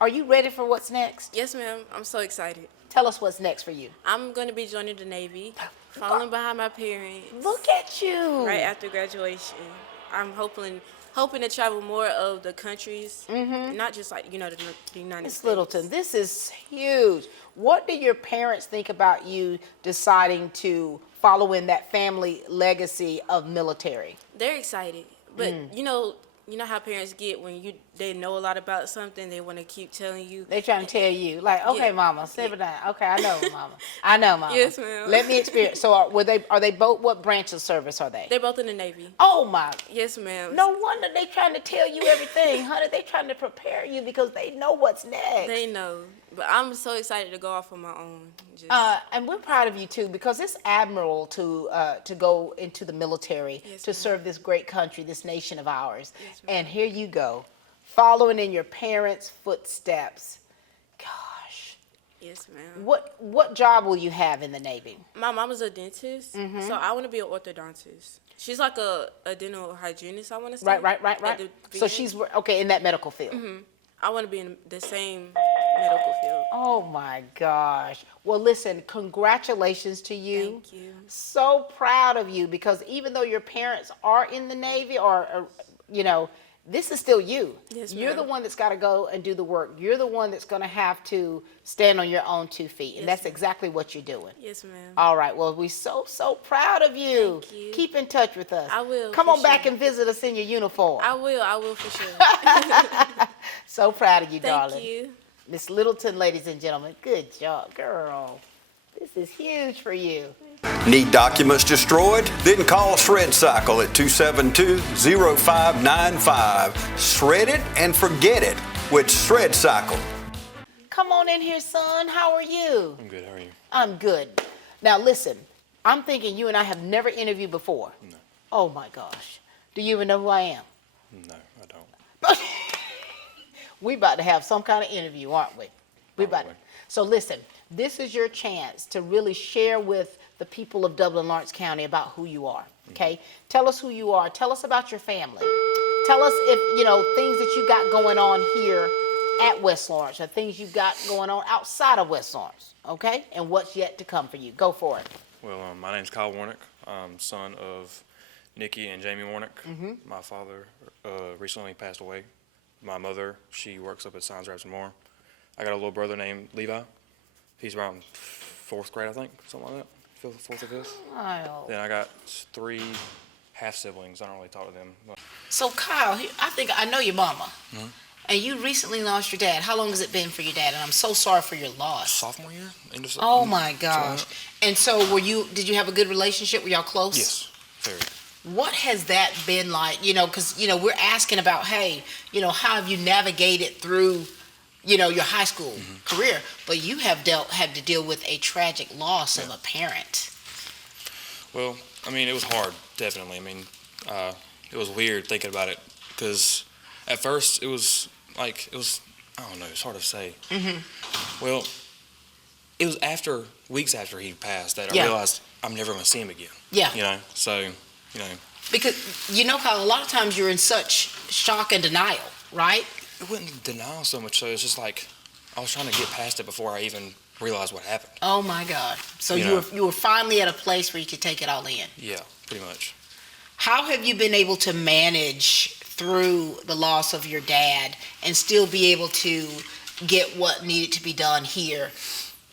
are you ready for what's next? Yes, ma'am. I'm so excited. Tell us what's next for you. I'm going to be joining the Navy, following behind my parents. Look at you. Right after graduation. I'm hoping to travel more of the countries, not just like, you know, the United Miss States. Littleton, this is huge. What do your parents think about you deciding to follow in that family legacy of military? They're excited, but you know how parents get when they know a lot about something, they want to keep telling you. They trying to tell you, like, okay, Yeah. mama, sit down. Okay, I know, mama. I know, mama. Yes, ma'am. Let me experience. So, are they both? What branch of service are they? They're both in the Navy. Oh my. Yes, ma'am. No wonder they trying to tell you everything, honey. They trying to prepare you because they know what's next. They know, but I'm so excited to go off on my own. And we're proud of you too, because it's admirable to go into the military to serve this great country, this nation of ours. And here you go, following in your parents' footsteps. Gosh. Yes, ma'am. What job will you have in the Navy? My mama's a dentist, so I want to be an orthodontist. She's like a dental hygienist, I want to say. Right. So she's okay in that medical field. I want to be in the same medical field. Oh my gosh. Well, listen, congratulations to you. Thank you. So proud of you, because even though your parents are in the Navy or this is still you. Yes, You're ma'am. the one that's got to go and do the work. You're the one that's going to have to stand on your own 2 feet. And that's exactly what you're doing. Yes, ma'am. All right. Well, we're so proud of you. Thank you. Keep in touch with us. I will. Come for on back sure. and visit us in your uniform. I will for sure. So proud of you, darling. Thank you. Miss Littleton, ladies and gentlemen. Good job, girl. This is huge for you. Need documents destroyed? Then call Shred Cycle at 272-0595. Shred it and forget it with Shred Cycle. Come on in here, son. How are you? I'm good. How are you? I'm good. Now listen, I'm thinking you and I have never interviewed before. No. Oh my gosh. Do you even know who I am? No, I don't. We about to have some kind of interview, aren't we? So listen, this is your chance to really share with the people of Dublin Lawrence County about who you are. Okay? Tell us who you are. Tell us about your family. Tell us if, things that you got going on here at West Lawrence or things you've got going on outside of West Lawrence. Okay? And what's yet to come for you. Go for it. Well, my name's Kyle Warnick. I'm son of Nikki and Jamie Warnick. My father recently passed away. My mother, she works up at Signs, Wraps, and More. I got a little brother named Levi. He's around 4th grade, I think, something like that. 4th or 5th. Oh. Then I got 3 half siblings. I don't really talk to them. So Kyle, I think I know your mama. And you recently lost your dad. How long has it been for your dad? And I'm so sorry for your loss. Sophomore year? Oh my gosh. And so did you have a good relationship? Were y'all close? Yes, very. What has that been like? Because, we're asking about, hey, how have you navigated through, your high school career? But you have had to deal with a tragic loss of a parent. Well, I mean, it was hard, definitely. I mean, it was weird thinking about it because at first it was, I don't know, it's hard to say. Well, it was weeks after he passed that I realized I'm never going to see him again. Yeah. Because, Kyle, a lot of times you're in such shock and denial, right? It wasn't denial so much, so it's just like I was trying to get past it before I even realized what happened. Oh my God. So you were finally at a place where you could take it all in. Yeah, pretty much. How have you been able to manage through the loss of your dad and still be able to get what needed to be done here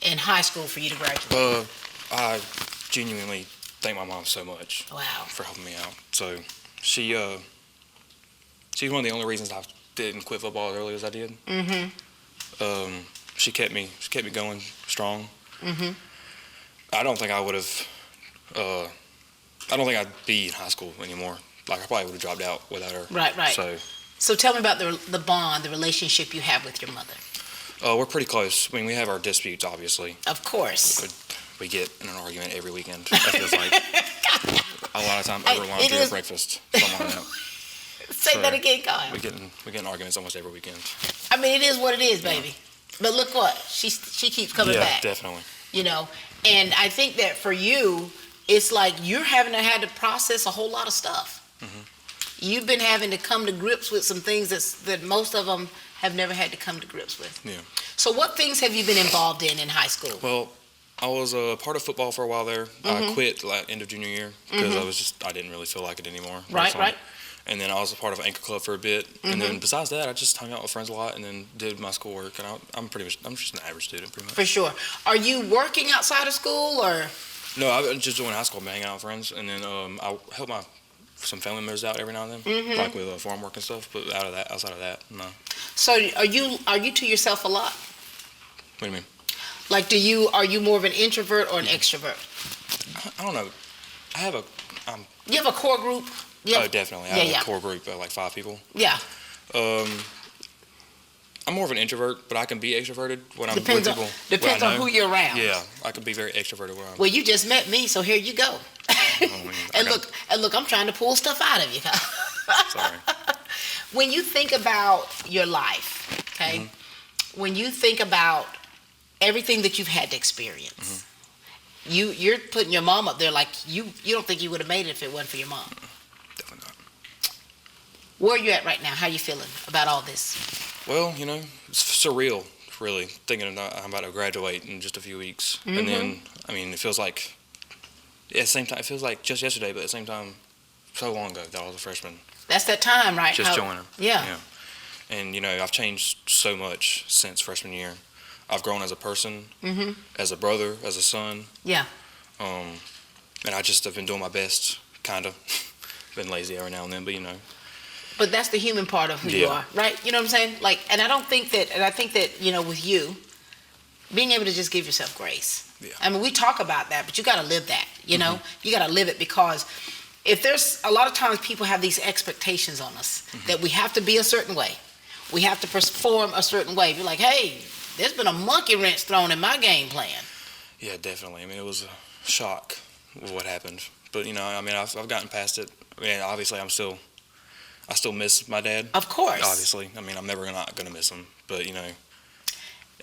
in high school for you to graduate? I genuinely thank my mom so much. Wow. For helping me out. So she's one of the only reasons I didn't quit football as early as I did. She kept me going strong. I don't think I would have. I don't think I'd be in high school anymore. Like I probably would have dropped out without her. Right. So tell me about the bond, the relationship you have with your mother. We're pretty close. I mean, we have our disputes, obviously. Of course. We get in an argument every weekend. It feels like a lot of time over lunch or breakfast. Something like that. Say that again, Kyle. We get in arguments almost every weekend. I mean, it is what it is, baby. But look what she keeps coming back. Yeah, definitely. And I think that for you, it's like you're having to process a whole lot of stuff. You've been having to come to grips with some things that most of them have never had to come to grips with. Yeah. So what things have you been involved in high school? Well, I was a part of football for a while there. I quit end of junior year because I didn't really feel like it anymore. Right. And then I was a part of Anchor Club for a bit. And then besides that, I just hung out with friends a lot and then did my schoolwork. And I'm just an average student, pretty much. For sure. Are you working outside of school or? No, I just doing high school, hanging out with friends. And then I help some family members out every now and then, like with farm work and stuff. But outside of that, no. So are you to yourself a lot? What do you mean? Like, are you more of an introvert or an extrovert? I don't know. I have you have a core group? Oh, definitely. I have a core group of like 5 people. Yeah. I'm more of an introvert, but I can be extroverted when I'm with people. Depends on who you're around. Yeah, I can be very extroverted when I'm. Well, you just met me, so here you go. And look, I'm trying to pull stuff out of you. Sorry. When you think about your life, okay, when you think about everything that you've had to experience, you're putting your mom up there like you don't think you would have made it if it wasn't for your mom. Definitely not. Where are you at right now? How are you feeling about all this? Well, it's surreal, really, thinking I'm about to graduate in just a few weeks. And then, it feels like, at the same time, it feels like just yesterday, but at the same time, so long ago that I was a freshman. That's that time, right? Just joining. Yeah. And, I've changed so much since freshman year. I've grown as a person, as a brother, as a son. Yeah. And I just have been doing my best, kind of. Been lazy every now and then, but But that's the human part of who you are, right? You know what I'm saying? Like, and I think that, with you, being able to just give yourself grace. Yeah. I mean, we talk about that, but you got to live that, you know? You got to live it because if there's a lot of times people have these expectations on us that we have to be a certain way. We have to perform a certain way. Be like, hey, there's been a monkey wrench thrown in my game plan. Yeah, definitely. It was a shock what happened. But, I've gotten past it. Obviously, I still miss my dad. Of course. Obviously. I'm never not going to miss him. But,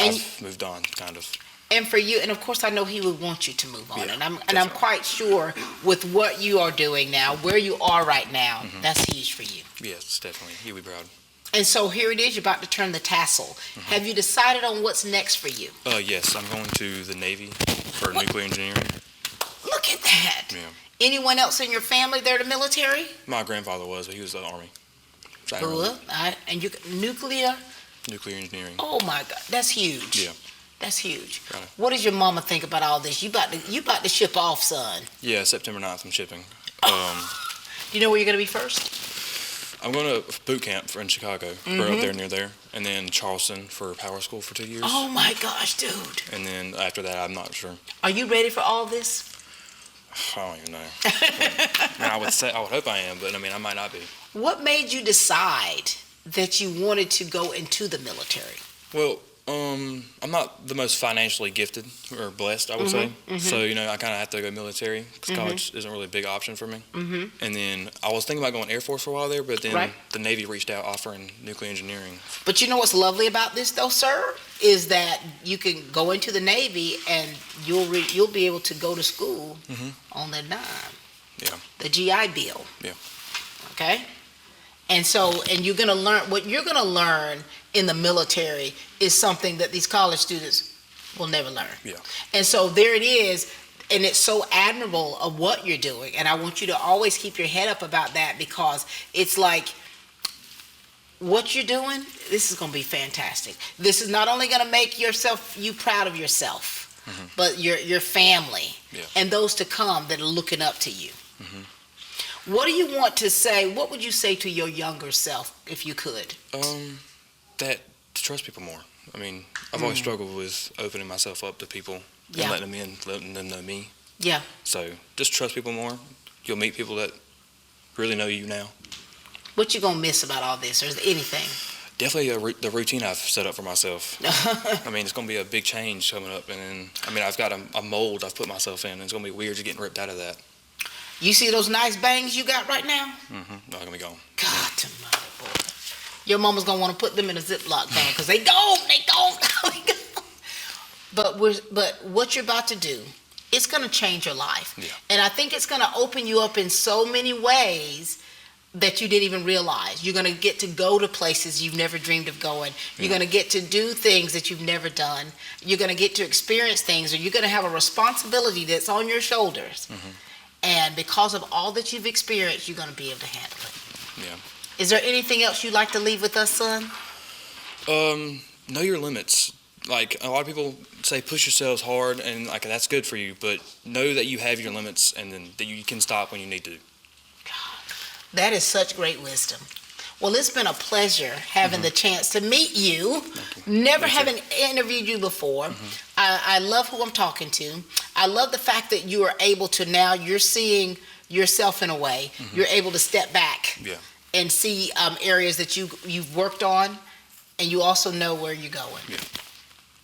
I've moved on, kind of. And for you, and of course I know he would want you to move on. Yeah, and I'm quite sure with what you are doing now, where you are right now, that's huge for you. Yes, definitely. He'll be proud. And so here it is, you're about to turn the tassel. Have you decided on what's next for you? Yes, I'm going to the Navy for nuclear engineering. Look at that. Yeah. Anyone else in your family there, the military? My grandfather was, but he was in the Army. Good. And you nuclear engineering. Oh my God, that's huge. Yeah. That's huge. What does your mama think about all this? You about to ship off, son. Yeah, September 9th I'm shipping. Do you know where you're going to be first? I'm going to boot camp in Chicago. We're up there near there. And then Charleston for power school for 2 years. Oh my gosh, dude. And then after that, I'm not sure. Are you ready for all this? I don't even know. I would hope I am, but I might not be. What made you decide that you wanted to go into the military? Well, I'm not the most financially gifted or blessed, I would say. So, I kind of have to go military because college isn't really a big option for me. And then I was thinking about going Air Force for a while there, but then the Navy reached out offering nuclear engineering. But you know what's lovely about this, though, sir, is that you can go into the Navy and you'll be able to go to school on the dime. Yeah. The GI Bill. Yeah. Okay? And you're going to learn, what you're going to learn in the military is something that these college students will never learn. Yeah. And so there it is, and it's so admirable of what you're doing. And I want you to always keep your head up about that because it's like, what you're doing, this is going to be fantastic. This is not only going to make you proud of yourself, but your family and those to come that are looking up to you. What do you want to say? What would you say to your younger self if you could? That to trust people more. I've always struggled with opening myself up to people and letting them in, letting them know me. Yeah. So just trust people more. You'll meet people that really know you now. What you gonna miss about all this, or is there anything? Definitely the routine I've set up for myself. It's gonna be a big change coming up, and then I've got a mold I've put myself in, and it's gonna be weird just getting ripped out of that. You see those nice bangs you got right now? Not gonna be gone. God almighty, boy. Your mama's gonna want to put them in a Ziploc bag because they gone. But what you're about to do, it's gonna change your life. Yeah. And I think it's gonna open you up in so many ways that you didn't even realize. You're gonna get to go to places you've never dreamed of going. You're gonna get to do things that you've never done. You're gonna get to experience things, or you're gonna have a responsibility that's on your shoulders. And because of all that you've experienced, you're going to be able to handle it. Yeah. Is there anything else you'd like to leave with us, son? Know your limits. Like, a lot of people say push yourselves hard, and like that's good for you, but know that you have your limits and then that you can stop when you need to. That is such great wisdom. Well, it's been a pleasure having the chance to meet you. Never having interviewed you before. I love who I'm talking to. I love the fact that you are able to now, you're seeing yourself in a way. You're able to step back and see areas that you've worked on, and you also know where you're going.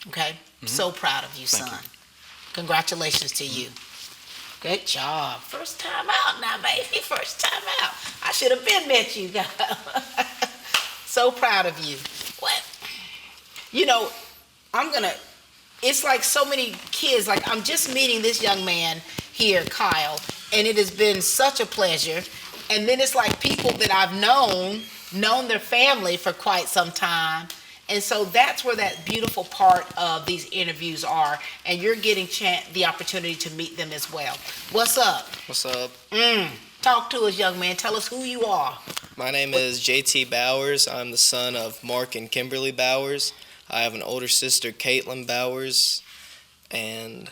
Okay? So proud of you, son. Congratulations to you. Good job. First time out now, baby. First time out. I should have been met you guys. So proud of you. What? You know, it's like so many kids, like I'm just meeting this young man here, Kyle, and it has been such a pleasure. And then it's like people that I've known their family for quite some time. And so that's where that beautiful part of these interviews are, and you're getting the opportunity to meet them as well. What's up? What's up? Talk to us, young man. Tell us who you are. My name is JT Bowers. I'm the son of Mark and Kimberly Bowers. I have an older sister, Caitlin Bowers, and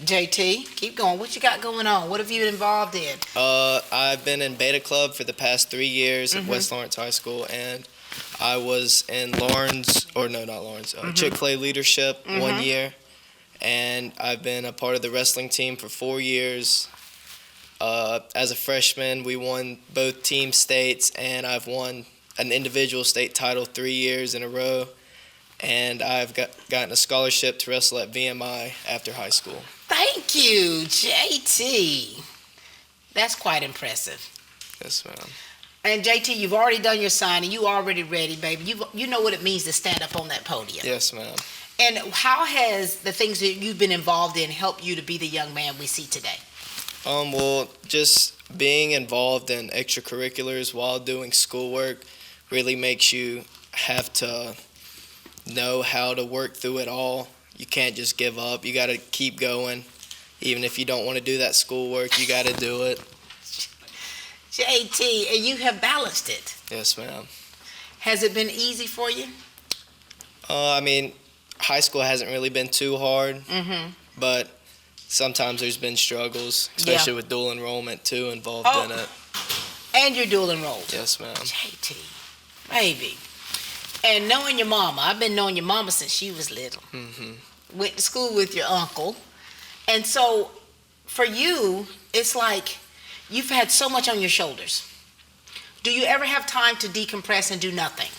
JT, keep going. What you got going on? What have you been involved in? I've been in Beta Club for the past 3 years at West Lawrence High School, and I was in Chick-fil-A leadership 1 year, and I've been a part of the wrestling team for 4 years. As a freshman, we won both team states, and I've won an individual state title 3 years in a row, and I've gotten a scholarship to wrestle at VMI after high school. Thank you, JT. That's quite impressive. Yes, ma'am. And JT, you've already done your signing. You already ready, baby. You know what it means to stand up on that podium. Yes, ma'am. And how has the things that you've been involved in helped you to be the young man we see today? Well, just being involved in extracurriculars while doing schoolwork really makes you have to know how to work through it all. You can't just give up. You got to keep going. Even if you don't want to do that schoolwork, you got to do it. JT, and you have balanced it. Yes, ma'am. Has it been easy for you? I mean, high school hasn't really been too hard, but sometimes there's been struggles, especially with dual enrollment too involved in it. And you're dual enrolled. Yes, ma'am. JT, baby. And knowing your mama, I've been knowing your mama since she was little. Went to school with your uncle. And so for you, it's like you've had so much on your shoulders. Do you ever have time to decompress and do nothing?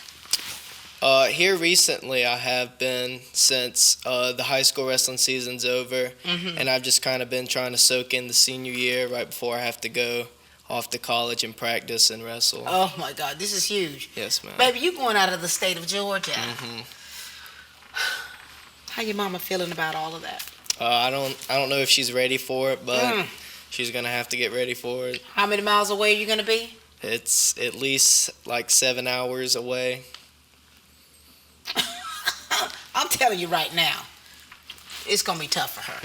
Here recently, I have been since the high school wrestling season's over, and I've just kind of been trying to soak in the senior year right before I have to go off to college and practice and wrestle. Oh my God, this is huge. Yes, ma'am. Baby, you going out of the state of Georgia. How your mama feeling about all of that? I don't know if she's ready for it, but she's gonna have to get ready for it. How many miles away are you gonna be? It's at least like 7 hours away. I'm telling you right now, it's gonna be tough for her.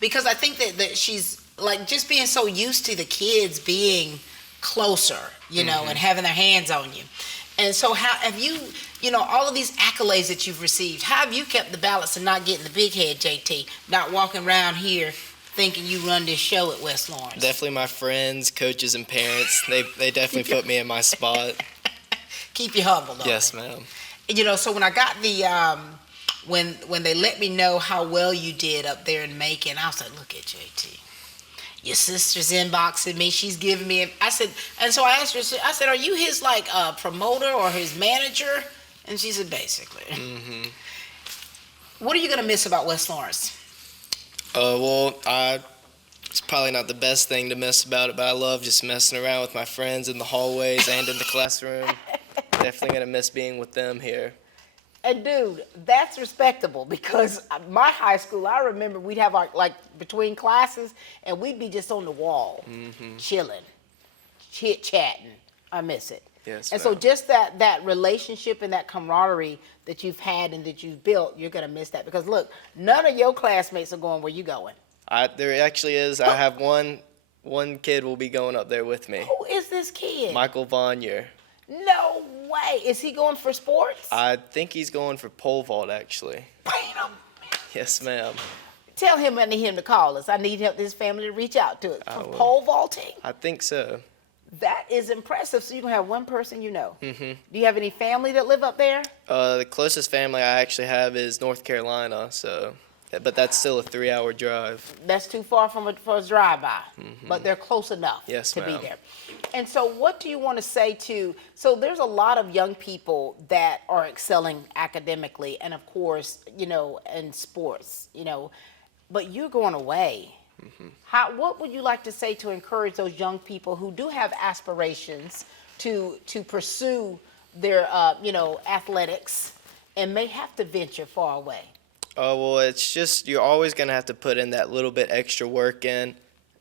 Because I think that she's like just being so used to the kids being closer, you know, and having their hands on you. And so how have you, all of these accolades that you've received, how have you kept the balance and not getting the big head, JT, not walking around here thinking you run this show at West Lawrence? Definitely my friends, coaches, and parents, they definitely put me in my spot. Keep you humble, though. Yes, ma'am. So when I got the, when they let me know how well you did up there in Macon, I was like, look at JT. Your sister's inboxing me. She's giving me. I said, and so I asked her. I said, "Are you his like promoter or his manager?" And she said, "Basically." What are you gonna miss about West Lawrence? Well, it's probably not the best thing to miss about it, but I love just messing around with my friends in the hallways and in the classroom. Definitely gonna miss being with them here. And dude, that's respectable because my high school, I remember we'd have our, like between classes and we'd be just on the wall, chilling, chit-chatting. I miss it. Yes, and so just that relationship and that camaraderie that you've had and that you've built, you're going to miss that because look, none of your classmates are going where you going. There actually is. I have one one kid will be going up there with me. Who is this kid? Michael Vonyer. No way. Is he going for sports? I think he's going for pole vault, actually. Wait a minute. Yes, ma'am. Tell him I need him to call us. I need his family to reach out to us. For pole vaulting? I think so. That is impressive. So you can have one person you know. Mm-hmm. Do you have any family that live up there? The closest family I actually have is North Carolina, so, but that's still a 3-hour drive. That's too far for a drive-by, but they're close enough to be there. And so what do you want to say to, so there's a lot of young people that are excelling academically and of course, in sports, but you're going away. What would you like to say to encourage those young people who do have aspirations to pursue their, athletics and may have to venture far away? Well, it's just you're always going to have to put in that little bit extra work in.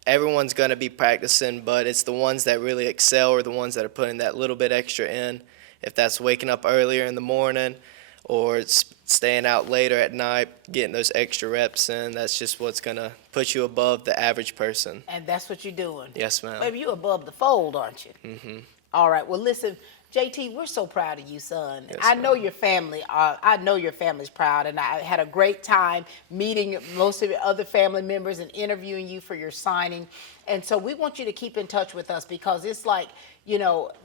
Everyone's going to be practicing, but it's the ones that really excel or the ones that are putting that little bit extra in. If that's waking up earlier in the morning or it's staying out later at night, getting those extra reps in, that's just what's going to put you above the average person. And that's what you're doing? Yes, ma'am. Maybe you're above the fold, aren't you? Mm-hmm. All right. Well, listen, JT, we're so proud of you, son. Yes, I know your family. I know your family's proud, and I had a great time meeting most of your other family members and interviewing you for your signing. And so we want you to keep in touch with us because it's like,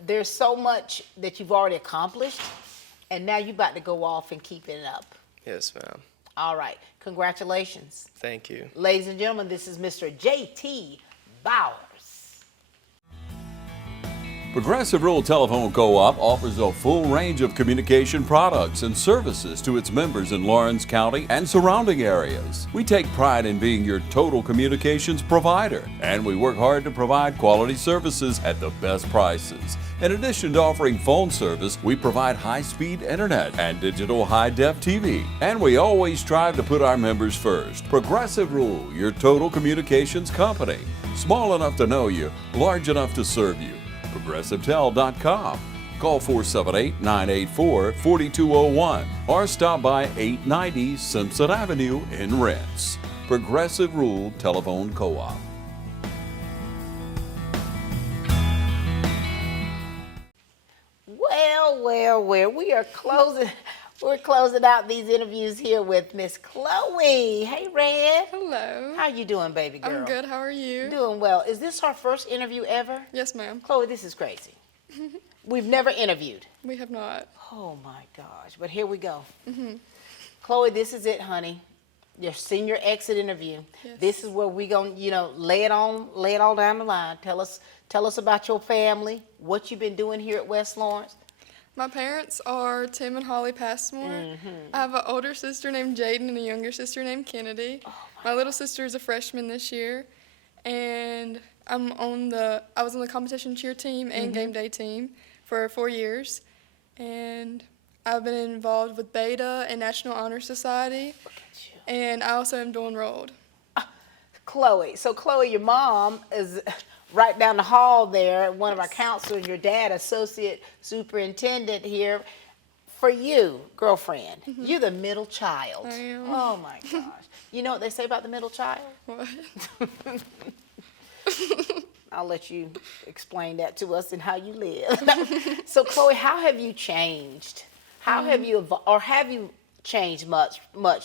there's so much that you've already accomplished, and now you're about to go off and keep it up. Yes, ma'am. All right. Congratulations. Thank you. Ladies and gentlemen, this is Mr. JT Bowers. Progressive Rural Telephone Co-op offers a full range of communication products and services to its members in Lawrence County and surrounding areas. We take pride in being your total communications provider, and we work hard to provide quality services at the best prices. In addition to offering phone service, we provide high-speed internet and digital high-def TV. And we always strive to put our members first. Progressive Rural, your total communications company. Small enough to know you, large enough to serve you. ProgressiveTel.com. Call 478-984-4201 or stop by 890 Simpson Avenue in Rents. Progressive Rural Telephone Co-op. Well, we are closing. We're closing out these interviews here with Miss Chloe. Hey, Red. Hello. How you doing, baby girl? I'm good. How are you? Doing well. Is this our first interview ever? Yes, ma'am. Chloe, this is crazy. We've never interviewed. We have not. Oh, my gosh. But here we go. Chloe, this is it, honey. Your senior exit interview. Yes. This is where we gonna, lay it all down the line. Tell us about your family, what you've been doing here at West Lawrence. My parents are Tim and Holly Passmore. I have an older sister named Jaden and a younger sister named Kennedy. My little sister is a freshman this year, and I was on the competition cheer team and game day team for 4 years, and I've been involved with Beta and National Honor Society, and I also am dual enrolled. Chloe, your mom is right down the hall there, one of our counselors, your dad, associate superintendent here. For you, girlfriend, you're the middle child. I am. Oh my gosh. You know what they say about the middle child? What? I'll let you explain that to us and how you live. So Chloe, how have you changed? How have you changed much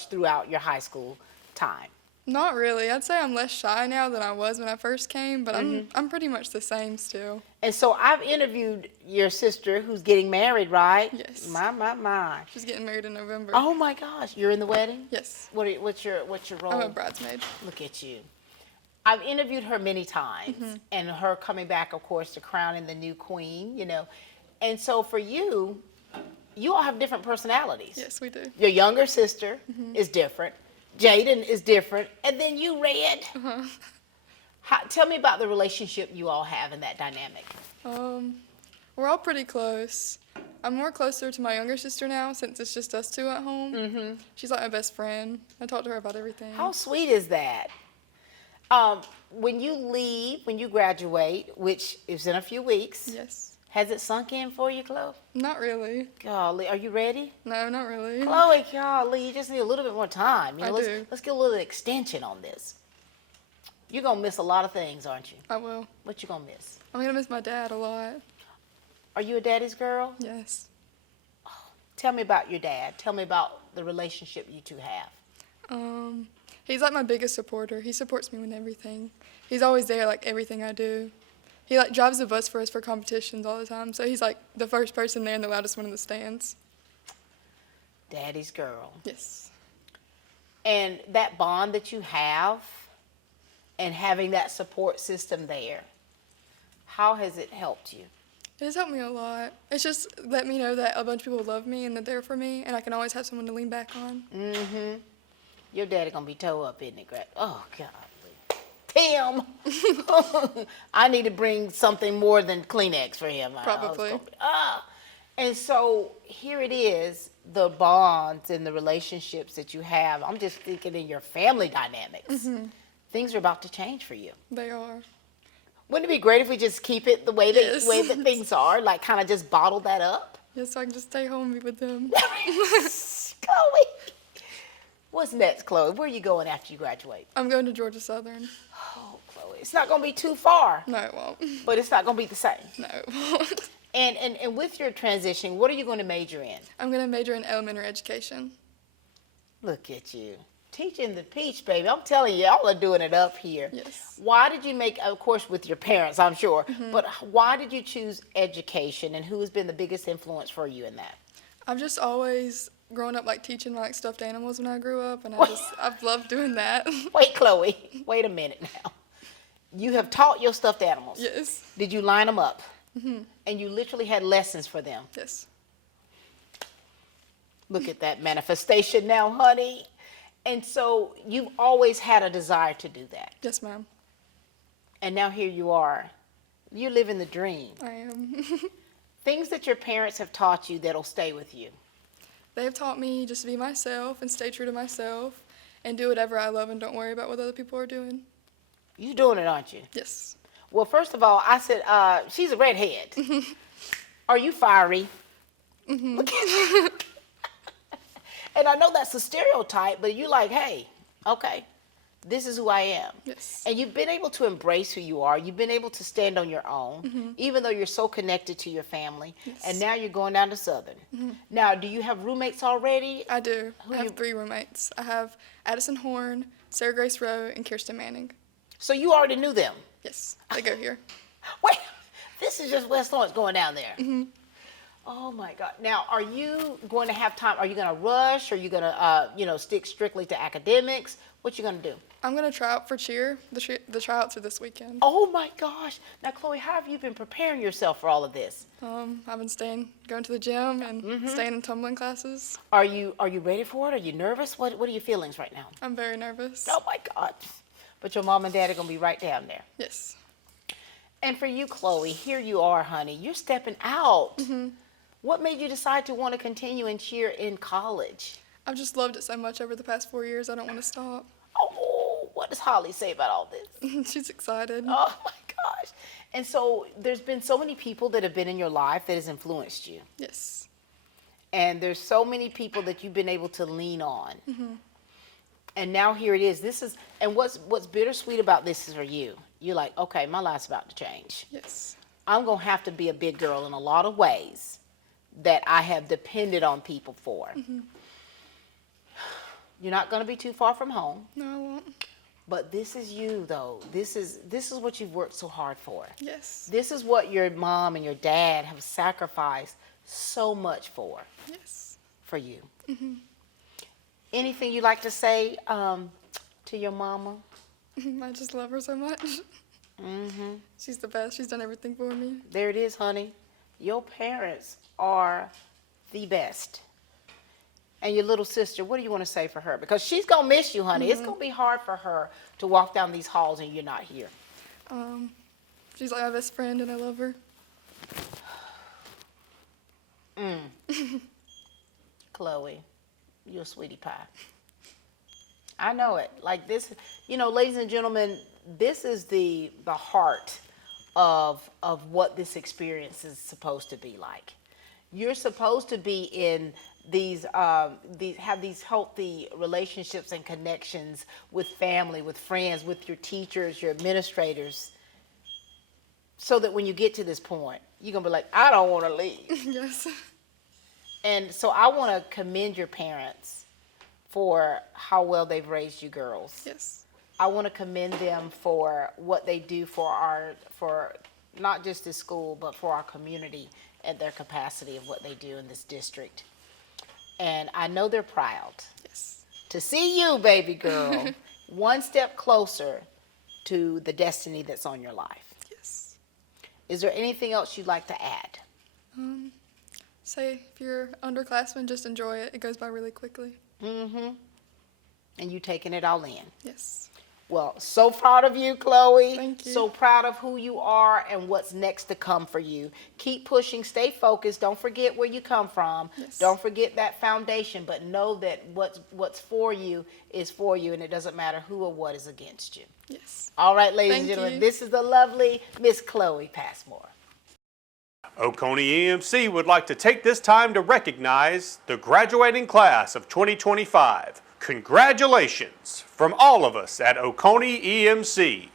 throughout your high school time? Not really. I'd say I'm less shy now than I was when I first came, but I'm pretty much the same still. And so I've interviewed your sister who's getting married, right? Yes. My. She's getting married in November. Oh my gosh, you're in the wedding? Yes. What's your role? I'm a bridesmaid. Look at you. I've interviewed her many times, and her coming back, of course, to crowning the new queen, And so for you all have different personalities. Yes, we do. Your younger sister is different. Jaden is different. And then you, Red. Tell me about the relationship you all have in that dynamic. We're all pretty close. I'm more closer to my younger sister now since it's just us two at home. She's like my best friend. I talk to her about everything. How sweet is that? When you leave, when you graduate, which is in a few weeks. Yes. Has it sunk in for you, Chloe? Not really. Golly, are you ready? No, not really. Chloe, golly, you just need a little bit more time. I do. Let's get a little extension on this. You're going to miss a lot of things, aren't you? I will. What you going to miss? I'm going to miss my dad a lot. Are you a daddy's girl? Yes. Tell me about your dad. Tell me about the relationship you two have. He's like my biggest supporter. He supports me in everything. He's always there, like everything I do. He like drives the bus for us for competitions all the time. So he's like the first person there and the loudest one in the stands. Daddy's girl. Yes. And that bond that you have and having that support system there, how has it helped you? It has helped me a lot. It's just let me know that a bunch of people love me and they're there for me, and I can always have someone to lean back on. Mm-hmm. Your daddy gonna be toe up, isn't he, Greg? Oh, God. Tim! I need to bring something more than Kleenex for him. Probably. And so here it is, the bonds and the relationships that you have. I'm just thinking in your family dynamics. Mm-hmm. Things are about to change for you. They are. Wouldn't it be great if we just keep it the way that, Yes. way that things are, like kind of just bottle that up? Yes, so I can just stay home and be with them. Chloe! What's next, Chloe? Where are you going after you graduate? I'm going to Georgia Southern. Oh, Chloe, it's not going to be too far. No, it won't. But it's not going to be the same. No, it won't. And with your transition, what are you going to major in? I'm going to major in elementary education. Look at you. Teaching the peach, baby. I'm telling you, y'all are doing it up here. Yes. Why did you make, of course, with your parents, I'm sure, Mhm. but why did you choose education, and who has been the biggest influence for you in that? I've just always grown up like teaching like stuffed animals when I grew up, and I've loved doing that. Wait, Chloe, wait a minute now. You have taught your stuffed animals. Yes. Did you line them up? Mhm. And you literally had lessons for them. Yes. Look at that manifestation now, honey. And so you've always had a desire to do that. Yes, ma'am. And now here you are. You're living the dream. I am. Things that your parents have taught you that'll stay with you. They've taught me just to be myself and stay true to myself and do whatever I love and don't worry about what other people are doing. You're doing it, aren't you? Yes. Well, first of all, I said, she's a redhead. Are you fiery? Look at And I know that's a stereotype, but you're like, hey, okay, this is who I am. Yes. And you've been able to embrace who you are. You've been able to stand on your own, even though you're so connected to your family. Yes. And now you're going down to Southern. Now, do you have roommates already? I do. I have 3 roommates. I have Addison Horn, Sarah Grace Rowe, and Kirsten Manning. So you already knew them? Yes, they go here. Wait, this is just West Lawrence going down there. Oh my God. Now, are you going to have time? Are you going to rush? Are you going to, stick strictly to academics? What you going to do? I'm going to try out for cheer. The tryouts are this weekend. Oh my gosh. Now, Chloe, how have you been preparing yourself for all of this? I've been going to the gym and staying in tumbling classes. Are you ready for it? Are you nervous? What are your feelings right now? I'm very nervous. Oh my God. But your mom and dad are going to be right down there. Yes. And for you, Chloe, here you are, honey. You're stepping out. What made you decide to want to continue and cheer in college? I've just loved it so much over the past 4 years. I don't want to stop. Oh, what does Holly say about all this? She's excited. Oh my gosh. And so there's been so many people that have been in your life that has influenced you. Yes. And there's so many people that you've been able to lean on. And now here it is. And what's bittersweet about this is for you. You're like, okay, my life's about to change. Yes. I'm going to have to be a big girl in a lot of ways that I have depended on people for. You're not going to be too far from home. No, I won't. But this is you, though. This is what you've worked so hard for. Yes. This is what your mom and your dad have sacrificed so much for. Yes. For you. Anything you'd like to say to your mama? I just love her so much. She's the best. She's done everything for me. There it is, honey. Your parents are the best. And your little sister, what do you want to say for her? Because she's going to miss you, honey. It's going to be hard for her to walk down these halls and you're not here. She's like my best friend and I love her. Chloe, you're a sweetie pie. I know it. Like this, ladies and gentlemen, this is the heart of what this experience is supposed to be like. You're supposed to be in have these healthy relationships and connections with family, with friends, with your teachers, your administrators, so that when you get to this point, you're gonna be like, I don't want to leave. Yes. And so I want to commend your parents for how well they've raised you girls. Yes. I want to commend them for what they do for not just this school, but for our community and their capacity of what they do in this district. And I know they're proud. Yes. To see you, baby girl, one step closer to the destiny that's on your life. Yes. Is there anything else you'd like to add? Say if you're underclassmen, just enjoy it. It goes by really quickly. Mm-hmm. And you taking it all in. Yes. Well, so proud of you, Chloe. Thank you. So proud of who you are and what's next to come for you. Keep pushing, stay focused. Don't forget where you come from. Yes. Don't forget that foundation, but know that what's for you is for you, and it doesn't matter who or what is against you. Yes. All right, ladies and Thank gentlemen, you. this is the lovely Miss Chloe Passmore. Oconee EMC would like to take this time to recognize the graduating class of 2025. Congratulations from all of us at Oconee EMC.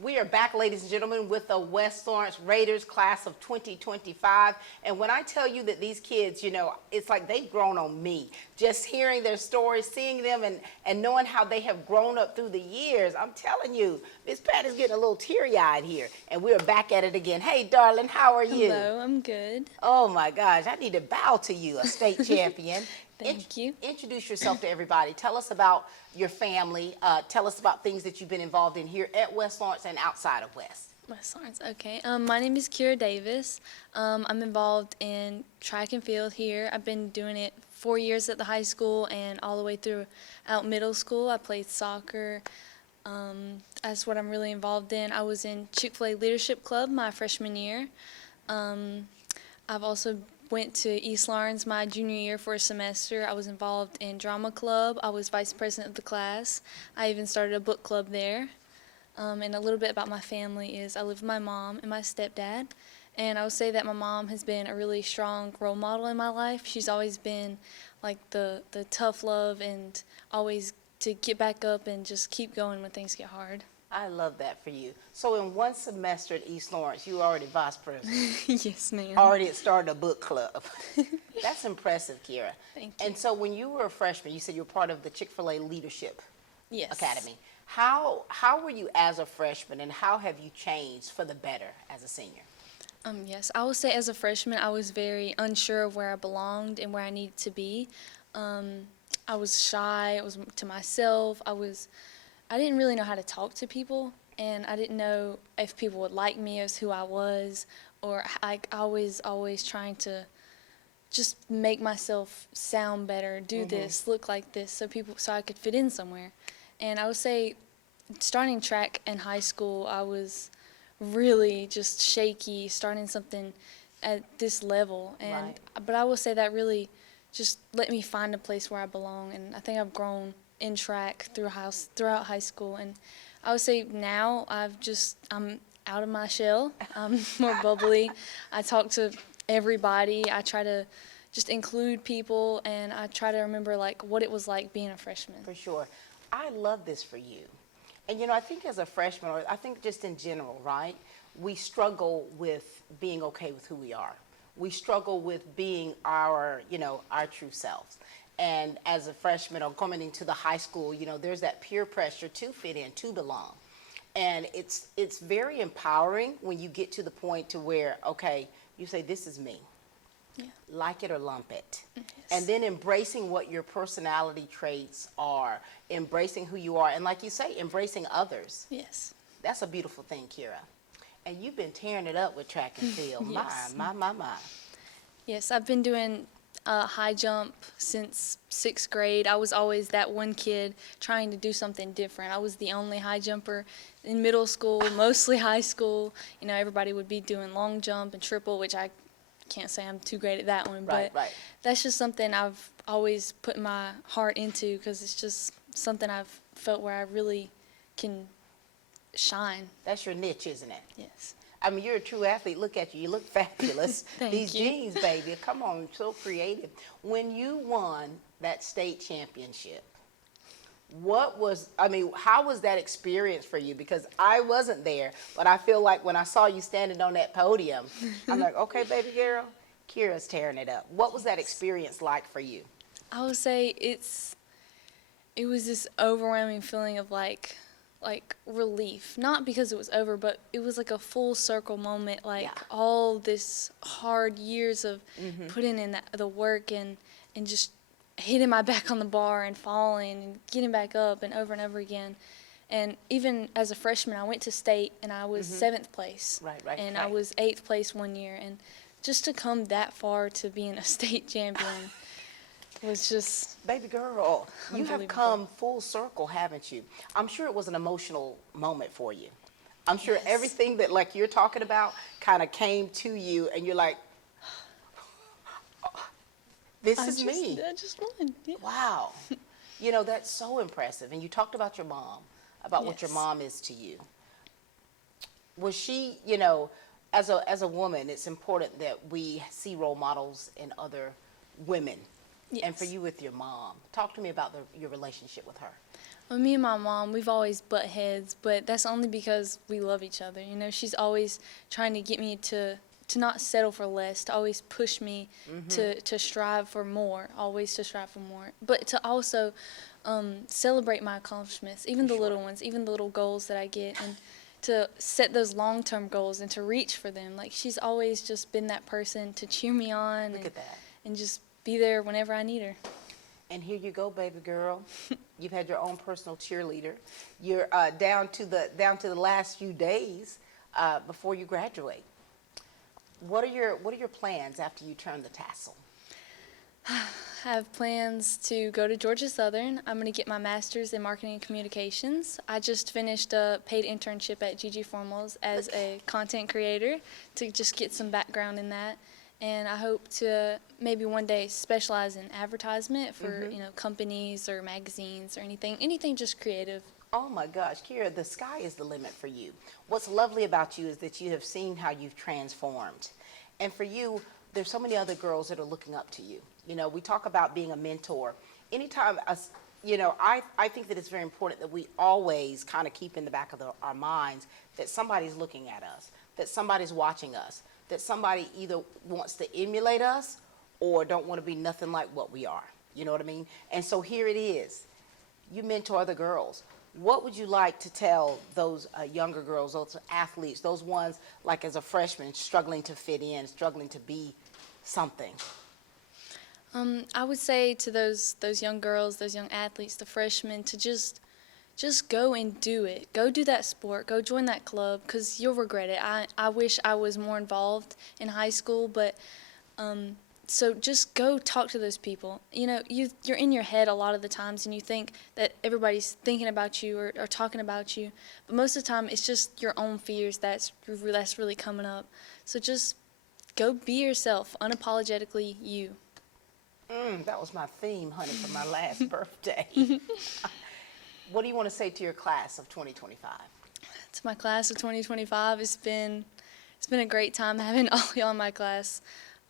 We are back, ladies and gentlemen, with the West Lawrence Raiders class of 2025. And when I tell you that these kids, you know, it's like they've grown on me. Just hearing their stories, seeing them, and knowing how they have grown up through the years. I'm telling you, Miss Pat is getting a little teary-eyed here. And we're back at it again. Hey, darling, how are you? Hello, I'm good. Oh, my gosh. I need to bow to you, a state champion. Thank you. Introduce yourself to everybody. Tell us about your family. Tell us about things that you've been involved in here at West Lawrence and outside of West. West Lawrence, okay. My name is Kira Davis. I'm involved in track and field here. I've been doing it 4 years at the high school and all the way throughout middle school. I played soccer. That's what I'm really involved in. I was in Chick-fil-A Leadership Club my freshman year. I've also went to East Lawrence my junior year for a semester. I was involved in drama club. I was vice president of the class. I even started a book club there. And a little bit about my family is I live with my mom and my stepdad. And I would say that my mom has been a really strong role model in my life. She's always been like the tough love and always to get back up and just keep going when things get hard. I love that for you. So in one semester at East Lawrence, you were already vice president. Yes, ma'am. Already had started a book club. That's impressive, Kira. Thank you. And so when you were a freshman, you said you were part of the Chick-fil-A Leadership Yes. Academy. How were you as a freshman, and how have you changed for the better as a senior? Yes, I would say as a freshman, I was very unsure of where I belonged and where I needed to be. I was shy. I was to myself. I didn't really know how to talk to people, and I didn't know if people would like me as who I was, or I was always trying to just make myself sound better, do this, look like this, so I could fit in somewhere. And I would say, starting track in high school, I was really just shaky, starting something at this level, but I will say that really just let me find a place where I belong, and I think I've grown in track throughout high school, and I would say now I'm out of my shell. I'm more bubbly. I talk to everybody. I try to just include people, and I try to remember like what it was like being a freshman. For sure. I love this for you. And you know, I think as a freshman, or I think just in general, right, we struggle with being okay with who we are. We struggle with being our true selves. And as a freshman or coming into the high school, you know, there's that peer pressure to fit in, to belong. And it's very empowering when you get to the point to where, okay, you say, this is me. Yeah. Like it or lump it. Yes. And then embracing what your personality traits are, embracing who you are, and like you say, embracing others. Yes. That's a beautiful thing, Kira. And you've been tearing it up with track and field. Yes. My. Yes, I've been doing high jump since 6th grade. I was always that one kid trying to do something different. I was the only high jumper in middle school, mostly high school. You know, everybody would be doing long jump and triple, which I can't say I'm too great at that one. Right. That's just something I've always put my heart into because it's just something I've felt where I really can shine. That's your niche, isn't it? Yes. I mean, you're a true athlete. Look at you. You look fabulous. Thank These you. jeans, baby. Come on, so creative. When you won that state championship, how was that experience for you? Because I wasn't there, but I feel like when I saw you standing on that podium, I'm like, okay, baby girl, Kira's tearing it up. What was that experience like for you? I would say it was this overwhelming feeling of like relief. Not because it was over, but it was like a full circle moment. Like all this hard years of putting in the work and just hitting my back on the bar and falling and getting back up and over again. And even as a freshman, I went to state and I was 7th place. Right. And I was 8th place one year. And just to come that far to being a state champion was just... Baby girl, you have come full circle, haven't you? I'm sure it was an emotional moment for you. I'm sure everything that like you're talking about kind of came to you and you're like, this is me. I just won. Yeah. Wow. You know, that's so impressive. And you talked about your mom, about what your mom is to you. Was she, you know, as a woman, it's important that we see role models in other women. Yes. And for you with your mom, talk to me about your relationship with her. Well, me and my mom, we've always butt heads, but that's only because we love each other. You know, she's always trying to get me to not settle for less, to always push me to strive for more, always to strive for more. But to also celebrate my accomplishments, even the little ones, even the little goals that I get, and to set those long-term goals and to reach for them. Like, she's always just been that person to cheer me on and just be there whenever I need her. And here you go, baby girl. You've had your own personal cheerleader. You're down to the last few days before you graduate. What are your plans after you turn the tassel? I have plans to go to Georgia Southern. I'm going to get my master's in marketing and communications. I just finished a paid internship at GG Formals as a content creator to just get some background in that. And I hope to maybe one day specialize in advertisement for companies or magazines or anything just creative. Oh my gosh, Kira, the sky is the limit for you. What's lovely about you is that you have seen how you've transformed. And for you, there's so many other girls that are looking up to you. You know, we talk about being a mentor. Anytime, I think that it's very important that we always kind of keep in the back of our minds that somebody's looking at us, that somebody's watching us, that somebody either wants to emulate us or don't want to be nothing like what we are. You know what I mean? And so here it is. You mentor other girls. What would you like to tell those younger girls, those athletes, those ones like as a freshman struggling to fit in, struggling to be something? I would say to those young girls, those young athletes, the freshmen, to just go and do it. Go do that sport. Go join that club, because you'll regret it. I wish I was more involved in high school, but so just go talk to those people. You know, you're in your head a lot of the times, and you think that everybody's thinking about you or talking about you. But most of the time, it's just your own fears that's really coming up. So just go be yourself, unapologetically you. That was my theme, honey, for my last birthday. What do you want to say to your class of 2025? To my class of 2025, it's been a great time having all y'all in my class.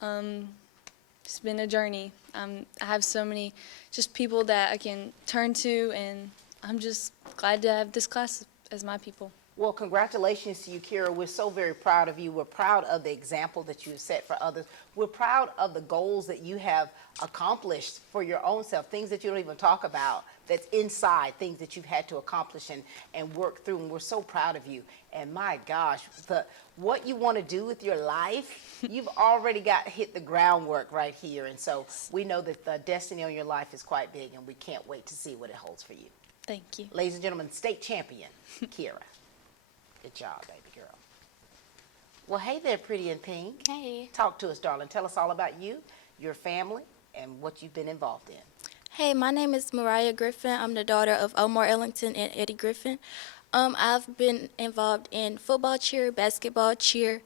It's been a journey. I have so many just people that I can turn to, and I'm just glad to have this class as my people. Well, congratulations to you, Kira. We're so very proud of you. We're proud of the example that you have set for others. We're proud of the goals that you have accomplished for your own self, things that you don't even talk about, that's inside, things that you've had to accomplish and work through. And we're so proud of you. And my gosh, what you want to do with your life, you've already hit the groundwork right here. And so we know that the destiny on your life is quite big, and we can't wait to see what it holds for you. Thank you. Ladies and gentlemen, state champion, Kira. Good job, baby girl. Well, hey there, pretty in pink. Hey. Talk to us, darling. Tell us all about you, your family, and what you've been involved in. Hey, my name is Mariah Griffin. I'm the daughter of Omar Ellington and Eddie Griffin. I've been involved in football cheer, basketball cheer,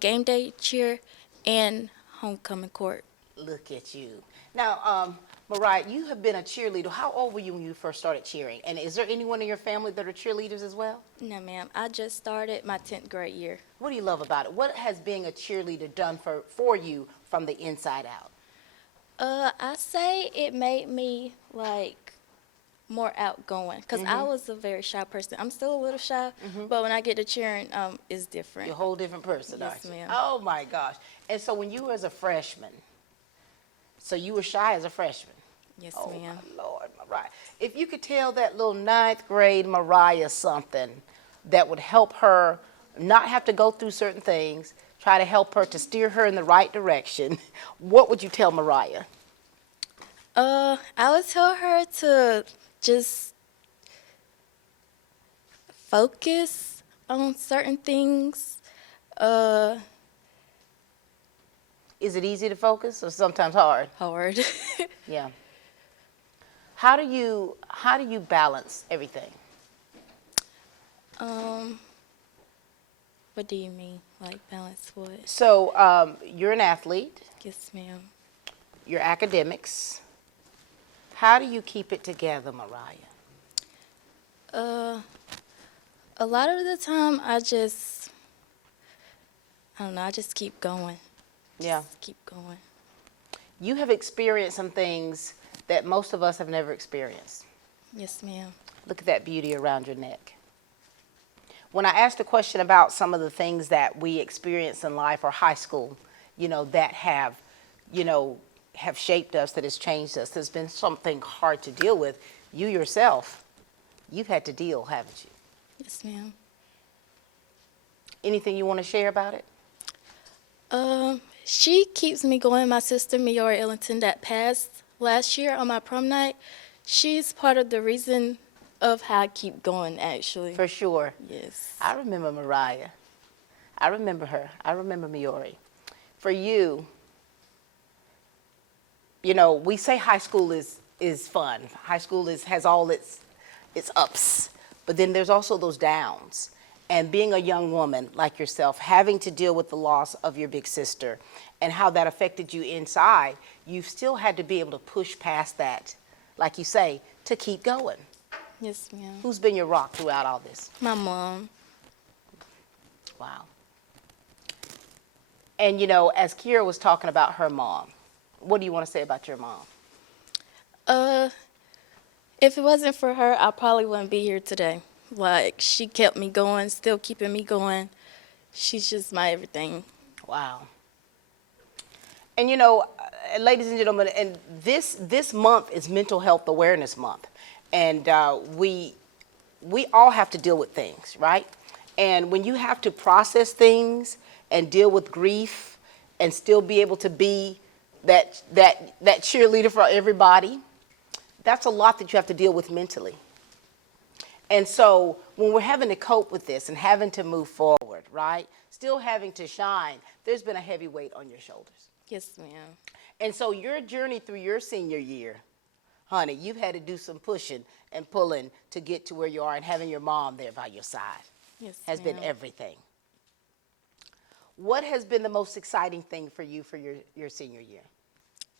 game day cheer, and homecoming court. Look at you. Now, Mariah, you have been a cheerleader. How old were you when you first started cheering? And is there anyone in your family that are cheerleaders as well? No, ma'am. I just started my 10th grade year. What do you love about it? What has being a cheerleader done for you from the inside out? I say it made me like more outgoing because I was a very shy person. I'm still a little shy, but when I get to cheering, it's different. You're a whole different person, Yes, aren't you? ma'am. Oh my gosh. And so when you were as a freshman, so you were shy as a freshman? Yes, Oh ma'am. my Lord, Mariah. If you could tell that little 9th grade Mariah something that would help her not have to go through certain things, try to help her to steer her in the right direction, what would you tell Mariah? I would tell her to just focus on certain things. Is it easy to focus or sometimes hard? Hard. Yeah. How do you balance everything? What do you mean? Like balance what? So you're an athlete. Yes, ma'am. Your academics. How do you keep it together, Mariah? A lot of the time I don't know, I just keep going. Yeah. Just keep going. You have experienced some things that most of us have never experienced. Yes, ma'am. Look at that beauty around your neck. When I asked a question about some of the things that we experience in life or high school, that have shaped us, that has changed us, there's been something hard to deal with. You yourself, you've had to deal, haven't you? Yes, ma'am. Anything you want to share about it? She keeps me going. My sister, Miora Ellington, that passed last year on my prom night, she's part of the reason of how I keep going, actually. For sure. Yes. I remember Mariah. I remember her. I remember Miori. For you, we say high school is fun. High school has all its ups, but then there's also those downs. And being a young woman like yourself, having to deal with the loss of your big sister and how that affected you inside, you've still had to be able to push past that, like you say, to keep going. Yes, ma'am. Who's been your rock throughout all this? My mom. Wow. And as Kira was talking about her mom, what do you want to say about your mom? If it wasn't for her, I probably wouldn't be here today. Like, she kept me going, still keeping me going. She's just my everything. Wow. And ladies and gentlemen, and this month is Mental Health Awareness Month. And we all have to deal with things, right? And when you have to process things and deal with grief and still be able to be that cheerleader for everybody, that's a lot that you have to deal with mentally. And so when we're having to cope with this and having to move forward, right, still having to shine, there's been a heavy weight on your shoulders. Yes, ma'am. And so your journey through your senior year, honey, you've had to do some pushing and pulling to get to where you are, and having your mom there by your side has been everything. What has been the most exciting thing for you for your senior year?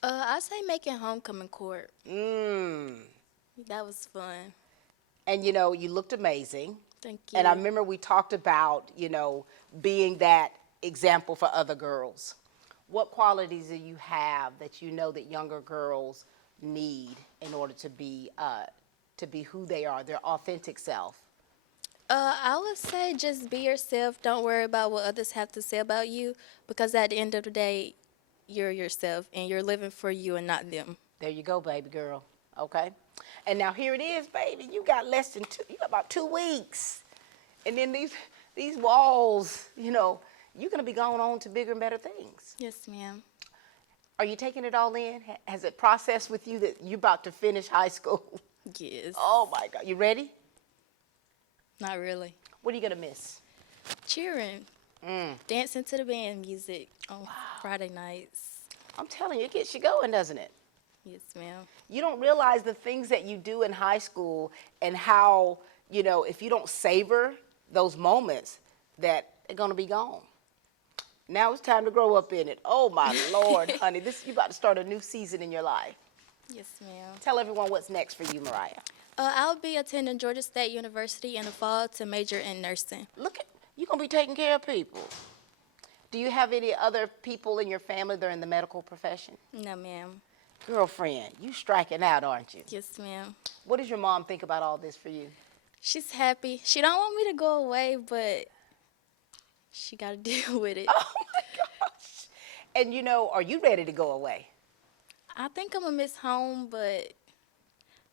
I say making homecoming court. That was fun. And you looked amazing. Thank you. And I remember we talked about, being that example for other girls. What qualities do you have that that younger girls need in order to be who they are, their authentic self? I would say just be yourself. Don't worry about what others have to say about you, because at the end of the day, you're yourself and you're living for you and not them. There you go, baby girl. Okay? And now here it is, baby. You got about 2 weeks. And then these walls, you're going to be going on to bigger and better things. Yes, ma'am. Are you taking it all in? Has it processed with you that you're about to finish high school? Yes. Oh, my God. You ready? Not really. What are you going to miss? Cheering. Dancing to the band music on Friday nights. I'm telling you, it gets you going, doesn't it? Yes, ma'am. You don't realize the things that you do in high school and how, if you don't savor those moments, that they're going to be gone. Now it's time to grow up in it. Oh, my Lord, honey. You're about to start a new season in your life. Yes, ma'am. Tell everyone what's next for you, Mariah. I'll be attending Georgia State University in the fall to major in nursing. Look, you're going to be taking care of people. Do you have any other people in your family that are in the medical profession? No, ma'am. Girlfriend, you striking out, aren't you? Yes, ma'am. What does your mom think about all this for you? She's happy. She don't want me to go away, but she got to deal with it. Oh, my gosh. And, you know, are you ready to go away? I think I'm going to miss home, but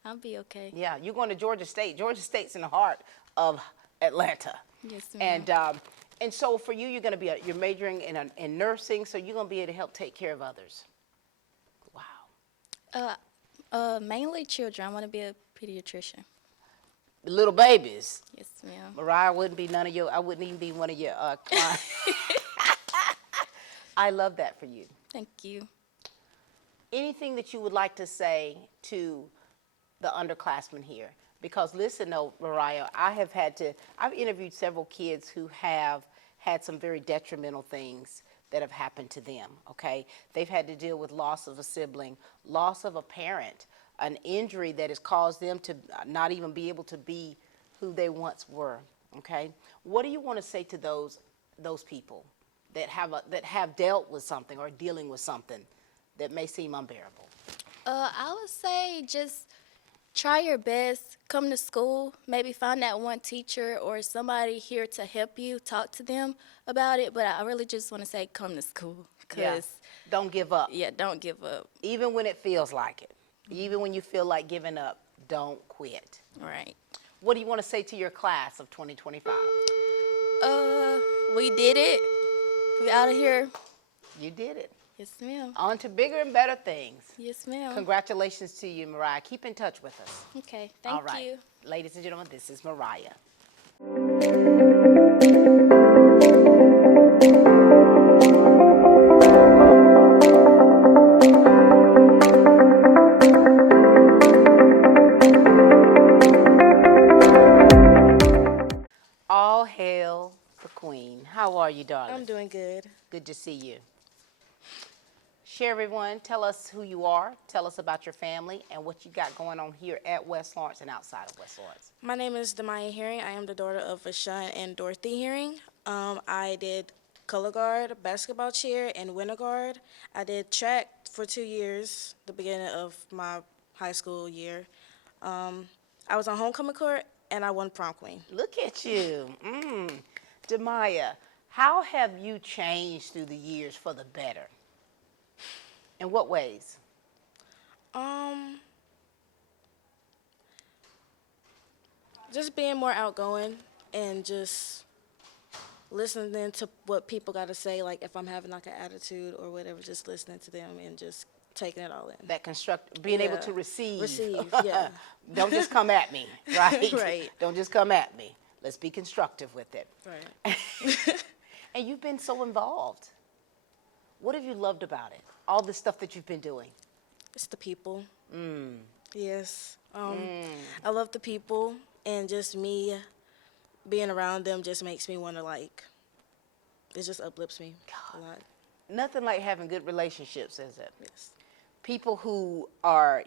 I'll be okay. Yeah, you're going to Georgia State. Georgia State's in the heart of Atlanta. Yes, ma'am. And so for you, you're going to be you're majoring in nursing, so you're going to be able to help take care of others. Wow. Mainly children. I want to be a pediatrician. Little babies. Yes, ma'am. Mariah wouldn't be I wouldn't even be one of your clients. I love that for you. Thank you. Anything that you would like to say to the underclassmen here? Because listen, though, Mariah, I've interviewed several kids who have had some very detrimental things that have happened to them, okay? They've had to deal with loss of a sibling, loss of a parent, an injury that has caused them to not even be able to be who they once were, okay? What do you want to say to those people that have dealt with something or dealing with something that may seem unbearable? I would say just try your best, come to school, maybe find that one teacher or somebody here to help you, talk to them about it, but I really just want to say come to school. Yeah. Don't give up. Yeah, don't give up. Even when it feels like it. Even when you feel like giving up, don't quit. Right. What do you want to say to your class of 2025? We did it. We out of here. You did it. Yes, ma'am. On to bigger and better things. Yes, ma'am. Congratulations to you, Mariah. Keep in touch with us. Okay, thank All right. you. Ladies and gentlemen, this is Mariah. All hail the queen. How are you, darling? I'm doing good. Good to see you. Share, everyone. Tell us who you are. Tell us about your family and what you got going on here at West Lawrence and outside of West Lawrence. My name is Demaya Herring. I am the daughter of Vashawn and Dorothy Herring. I did color guard, basketball cheer, and winter guard. I did track for 2 years, the beginning of my high school year. I was on homecoming court, and I won prom queen. Look at you. Demaya, how have you changed through the years for the better? In what ways? Just being more outgoing and just listening to what people got to say, like if I'm having like an attitude or whatever, just listening to them and just taking it all in. That being able to receive. Receive, yeah. Don't just come at me, right? Right. Don't just come at me. Let's be constructive with it. Right. And you've been so involved. What have you loved about it? All the stuff that you've been doing. It's the people. Yes. I love the people, and just me being around them just makes me want to, like, it just uplifts me a lot. Nothing like having good relationships, is it? Yes. People who are,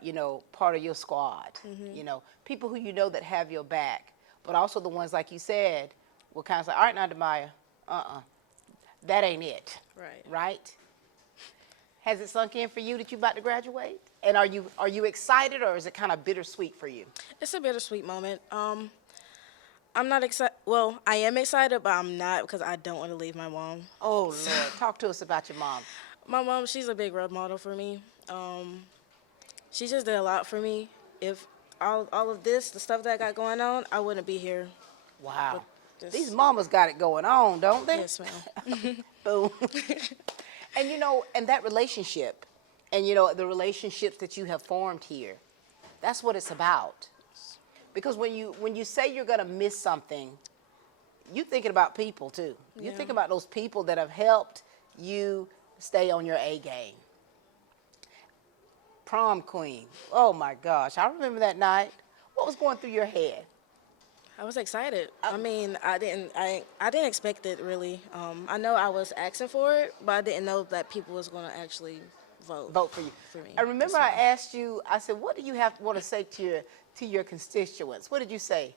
part of your squad, people who you know that have your back, but also the ones, like you said, will kind of say, all right, now, Demaya, that ain't it. Right. Right? Has it sunk in for you that you're about to graduate? And are you excited, or is it kind of bittersweet for you? It's a bittersweet moment. I'm not excited. Well, I am excited, but I'm not because I don't want to leave my mom. Oh, Lord. Talk to us about your mom. My mom, she's a big role model for me. She just did a lot for me. If all of this, the stuff that I got going on, I wouldn't be here. Wow. These mamas got it going on, don't they? Yes, ma'am. Boom. And that relationship, and the relationships that you have formed here, that's what it's about. Because when you say you're gonna miss something, you're thinking about people too. You're thinking about those people that have helped you stay on your A game. Prom queen. Oh my gosh, I remember that night. What was going through your head? I was excited. I mean, I didn't expect it really. I know I was asking for it, but I didn't know that people was gonna actually Vote for you. me. I remember I asked you, I said, what do you want to say to your constituents? What did you say?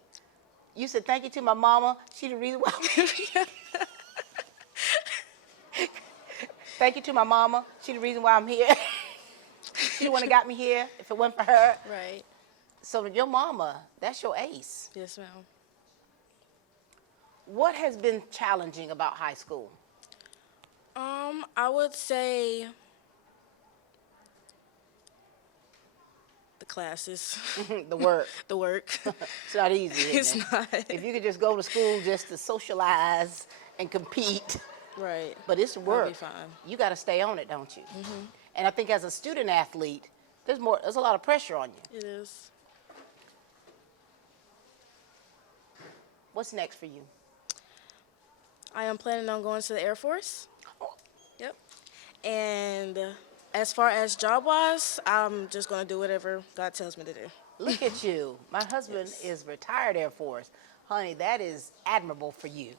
You said, thank you to my mama. She the reason why I'm here. Thank you to my mama. She the reason why I'm here. She the one that got me here. If it wasn't for her. Right. So your mama, that's your ace. Yes, ma'am. What has been challenging about high school? I would say the classes. The work. The work. It's not easy, It's isn't it? not. If you could just go to school just to socialize and compete. Right. But it's That'd work. be fine. You got to stay on it, don't you? Mhm. And I think as a student athlete, there's a lot of pressure on you. It is. What's next for you? I am planning on going to the Air Force. Yep. And as far as job-wise, I'm just going to do whatever God tells me to do. Look at you. My husband is retired Air Force. Honey, that is admirable for you.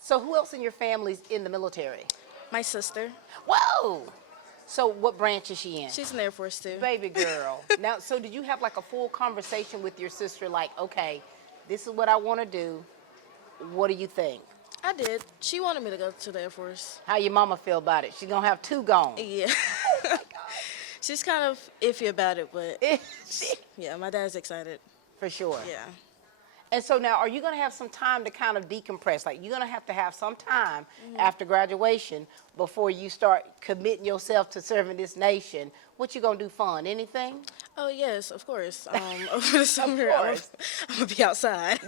So who else in your family's in the military? My sister. Whoa! So what branch is she in? She's in the Air Force too. Baby girl. Now, so did you have like a full conversation with your sister like, okay, this is what I want to do. What do you think? I did. She wanted me to go to the Air Force. How your mama feel about it? She's going to have 2 gone. Yeah. She's kind of iffy about it, but yeah, my dad's excited. For sure. Yeah. And so now, are you going to have some time to kind of decompress? Like, you're going to have some time after graduation before you start committing yourself to serving this nation. What you going to do fun? Anything? Oh, yes, of course. Over the summer, I'm going to be outside.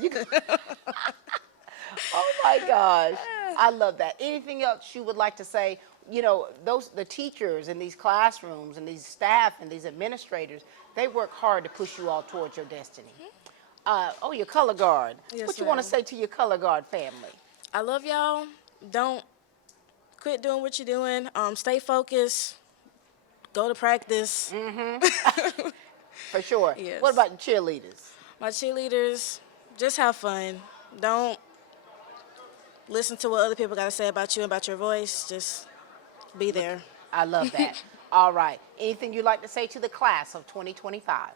Oh, my gosh. I love that. Anything else you would like to say? You know, the teachers in these classrooms and these staff and these administrators, they work hard to push you all towards your destiny. Your color guard. Yes, What you want to ma'am. say to your color guard family? I love y'all. Don't quit doing what you're doing. Stay focused. Go to practice. For sure. Yes. What about the cheerleaders? My cheerleaders, just have fun. Don't listen to what other people got to say about you, about your voice. Just be there. I love that. All right. Anything you'd like to say to the class of 2025?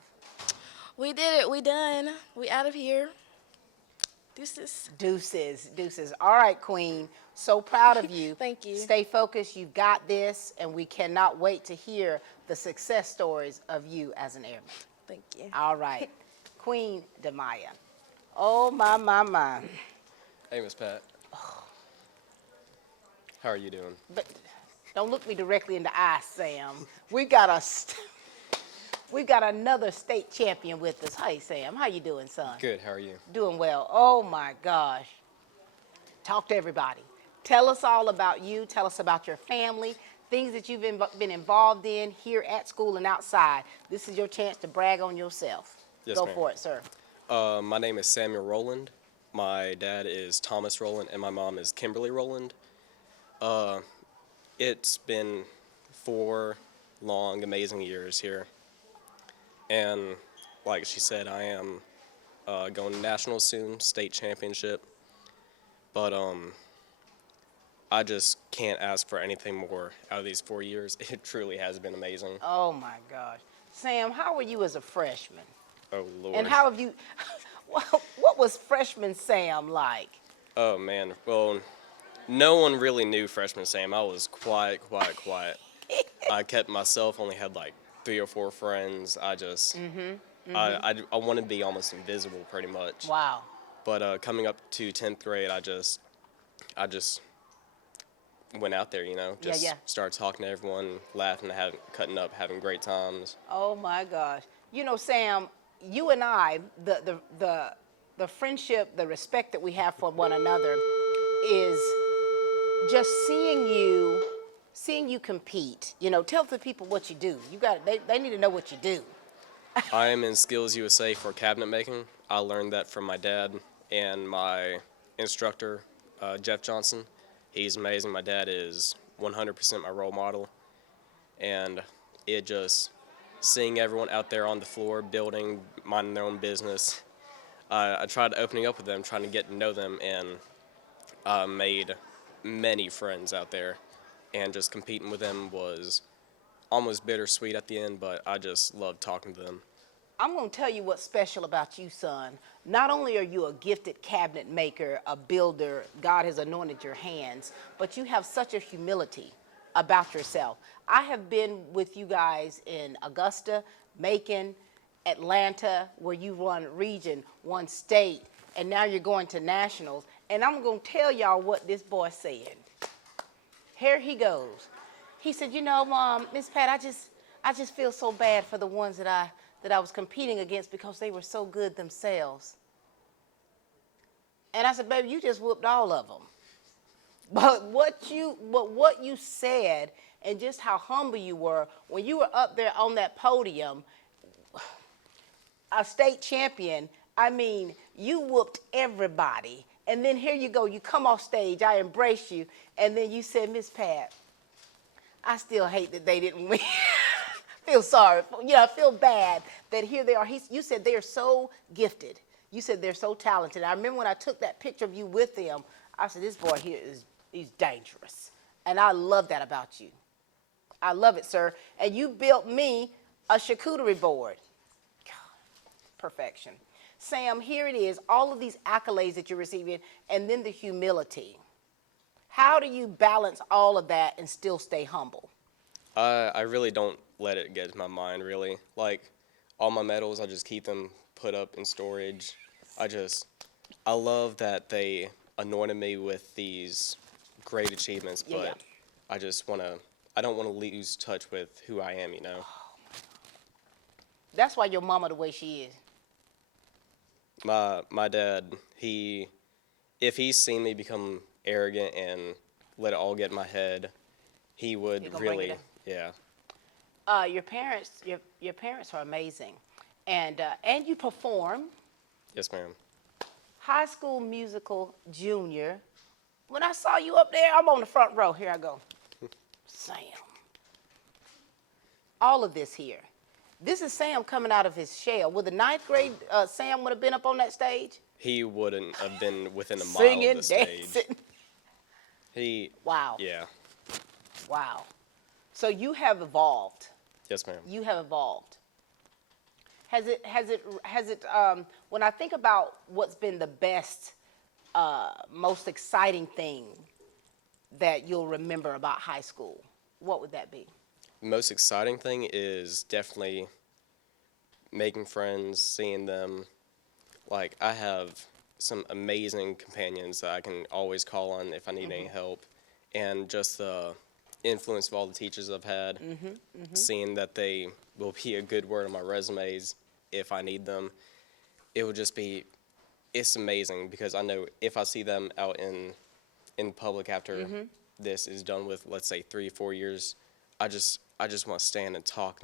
We did it. We done. We out of here. Deuces. Deuces, deuces. All right, Queen. So proud of you. Thank you. Stay focused. You've got this, and we cannot wait to hear the success stories of you as an airman. Thank you. All right. Queen Demaya. Oh, my. Hey, Miss Pat. How are you doing? But don't look me directly in the eye, Sam. We've got another state champion with us. Hi, Sam. How you doing, son? Good. How are you? Doing well. Oh, my gosh. Talk to everybody. Tell us all about you. Tell us about your family, things that you've been involved in here at school and outside. This is your chance to brag on yourself. Yes, Go ma'am. for it, sir. My name is Samuel Rowland. My dad is Thomas Rowland, and my mom is Kimberly Rowland. It's been 4 long, amazing years here. And like she said, I am going to nationals soon, state championship. But I just can't ask for anything more out of these 4 years. It truly has been amazing. Oh, my gosh. Sam, how were you as a freshman? Oh, Lord. And how have you, what was freshman Sam like? Oh, man. Well, no one really knew freshman Sam. I was quiet. I kept myself, only had like 3 or 4 friends. I just, I want to be almost invisible pretty much. Wow. But coming up to 10th grade, I just went out there, you know, just started talking to everyone, laughing, cutting up, having great times. Oh, my gosh. You know, Sam, you and I, the friendship, the respect that we have for one another is just seeing you compete. You know, tell the people what you do. They need to know what you do. I am in Skills USA for cabinet making. I learned that from my dad and my instructor, Jeff Johnson. He's amazing. My dad is 100% my role model. And it just, seeing everyone out there on the floor, building, minding their own business, I tried opening up with them, trying to get to know them, and made many friends out there. And just competing with them was almost bittersweet at the end, but I just love talking to them. I'm going to tell you what's special about you, son. Not only are you a gifted cabinet maker, a builder, God has anointed your hands, but you have such a humility about yourself. I have been with you guys in Augusta, Macon, Atlanta, where you won region, won state, and now you're going to nationals. And I'm going to tell y'all what this boy said. Here he goes. He said, you know, Mom, Miss Pat, I just feel so bad for the ones that I was competing against because they were so good themselves. And I said, baby, you just whooped all of them. But what you said and just how humble you were when you were up there on that podium, a state champion, I mean, you whooped everybody. And then here you go, you come off stage, I embrace you, and then you said, Miss Pat, I still hate that they didn't win. Feel sorry, I feel bad that here they are. You said they are so gifted. You said they're so talented. I remember when I took that picture of you with them, I said, this boy here he's dangerous. And I love that about you. I love it, sir. And you built me a charcuterie board. God, perfection. Sam, here it is, all of these accolades that you're receiving, and then the humility. How do you balance all of that and still stay humble? I really don't let it get to my mind, really. Like, all my medals, I just keep them put up in storage. I love that they anointed me with these great achievements, but I don't want to lose touch with who I am, That's why your mama the way she is. My dad, if he's seen me become arrogant and let it all get in my head, he would really, yeah. Your parents are amazing, and you perform. Yes, ma'am. High School Musical Junior. When I saw you up there, I'm on the front row. Here I go. Sam. All of this here. This is Sam coming out of his shell. Would the ninth grade Sam would have been up on that stage? He wouldn't have been within a mile Singing, of the stage. Dancing. Wow. Yeah. Wow. So you have evolved. Yes, ma'am. You have evolved. Has it, when I think about what's been the best, most exciting thing that you'll remember about high school, what would that be? The most exciting thing is definitely making friends, seeing them. Like, I have some amazing companions that I can always call on if I need any help. And just the influence of all the teachers I've had, seeing that they will be a good word on my resumes if I need them, it's amazing because I know if I see them out in public after this is done with, let's say, 3 or 4 years, I just want to stand and talk,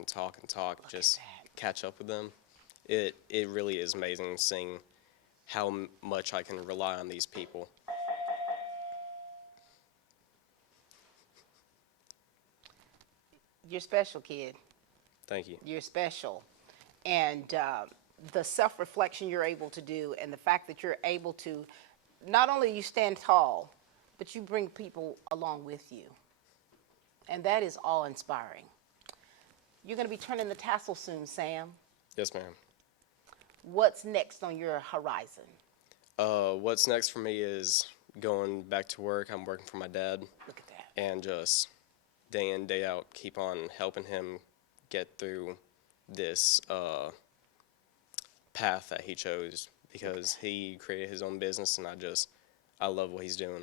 just catch up with them. It really is amazing seeing how much I can rely on these people. You're special, kid. Thank you. You're special. And the self-reflection you're able to do and the fact that you're able to, not only you stand tall, but you bring people along with you. And that is awe-inspiring. You're going to be turning the tassel soon, Sam. Yes, ma'am. What's next on your horizon? What's next for me is going back to work. I'm working for my dad. Look at that. And just day in, day out, keep on helping him get through this path that he chose because he created his own business, and I love what he's doing.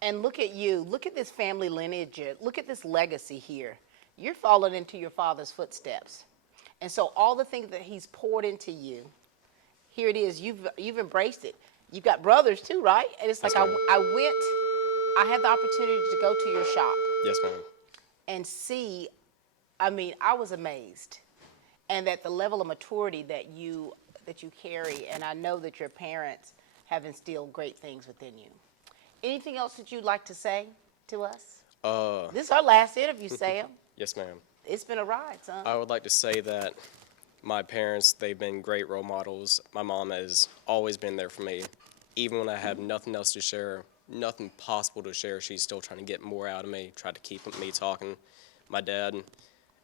And look at you. Look at this family lineage. Look at this legacy here. You're following into your father's footsteps. And so all the things that he's poured into you, here it is. You've embraced it. You've got brothers too, right? And it's like I had the opportunity to go to your shop. Yes, ma'am. And see, I was amazed. And that the level of maturity that you carry, and I know that your parents have instilled great things within you. Anything else that you'd like to say to us? This is our last interview, Sam. Yes, ma'am. It's been a ride, son. I would like to say that my parents, they've been great role models. My mom has always been there for me. Even when I have nothing else to share, nothing possible to share, she's still trying to get more out of me, try to keep me talking. My dad,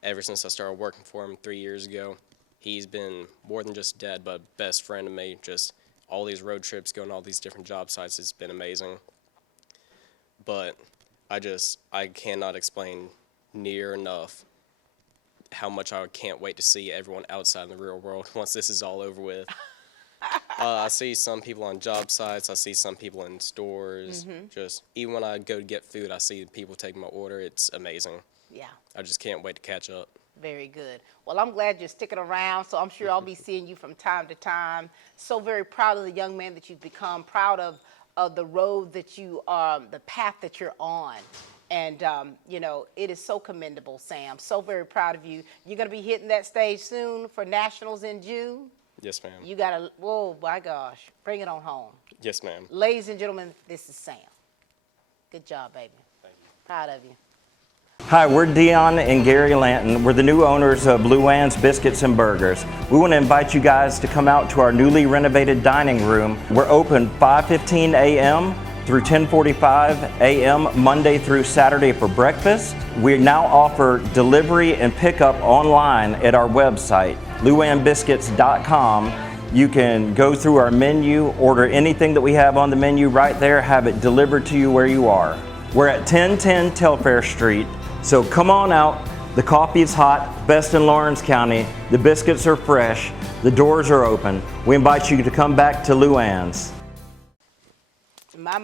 ever since I started working for him 3 years ago. He's been more than just dad, but best friend to me. Just all these road trips, going all these different job sites has been amazing. But I cannot explain near enough how much I can't wait to see everyone outside in the real world once this is all over with. I see some people on job sites. I see some people in stores. Just even when I go to get food, I see people taking my order. It's amazing. Yeah. I just can't wait to catch up. Very good. Well, I'm glad you're sticking around, so I'm sure I'll be seeing you from time to time. So very proud of the young man that you've become, proud of the road that you the path that you're on. And, you know, it is so commendable, Sam. So very proud of you. You're going to be hitting that stage soon for Nationals in June. Yes, ma'am. You got to, whoa, my gosh, bring it on home. Yes, ma'am. Ladies and gentlemen, this is Sam. Good job, baby. Thank you. Proud of you. Hi, we're Dion and Gary Lanton. We're the new owners of Luann's Biscuits and Burgers. We want to invite you guys to come out to our newly renovated dining room. We're open 5:15 a.m. through 10:45 a.m. Monday through Saturday for breakfast. We now offer delivery and pickup online at our website, luannbiscuits.com. You can go through our menu, order anything that we have on the menu right there, have it delivered to you where you are. We're at 1010 Telfair Street, so come on out. The coffee is hot, best in Lawrence County. The biscuits are fresh. The doors are open. We invite you to come back to Luann's. My.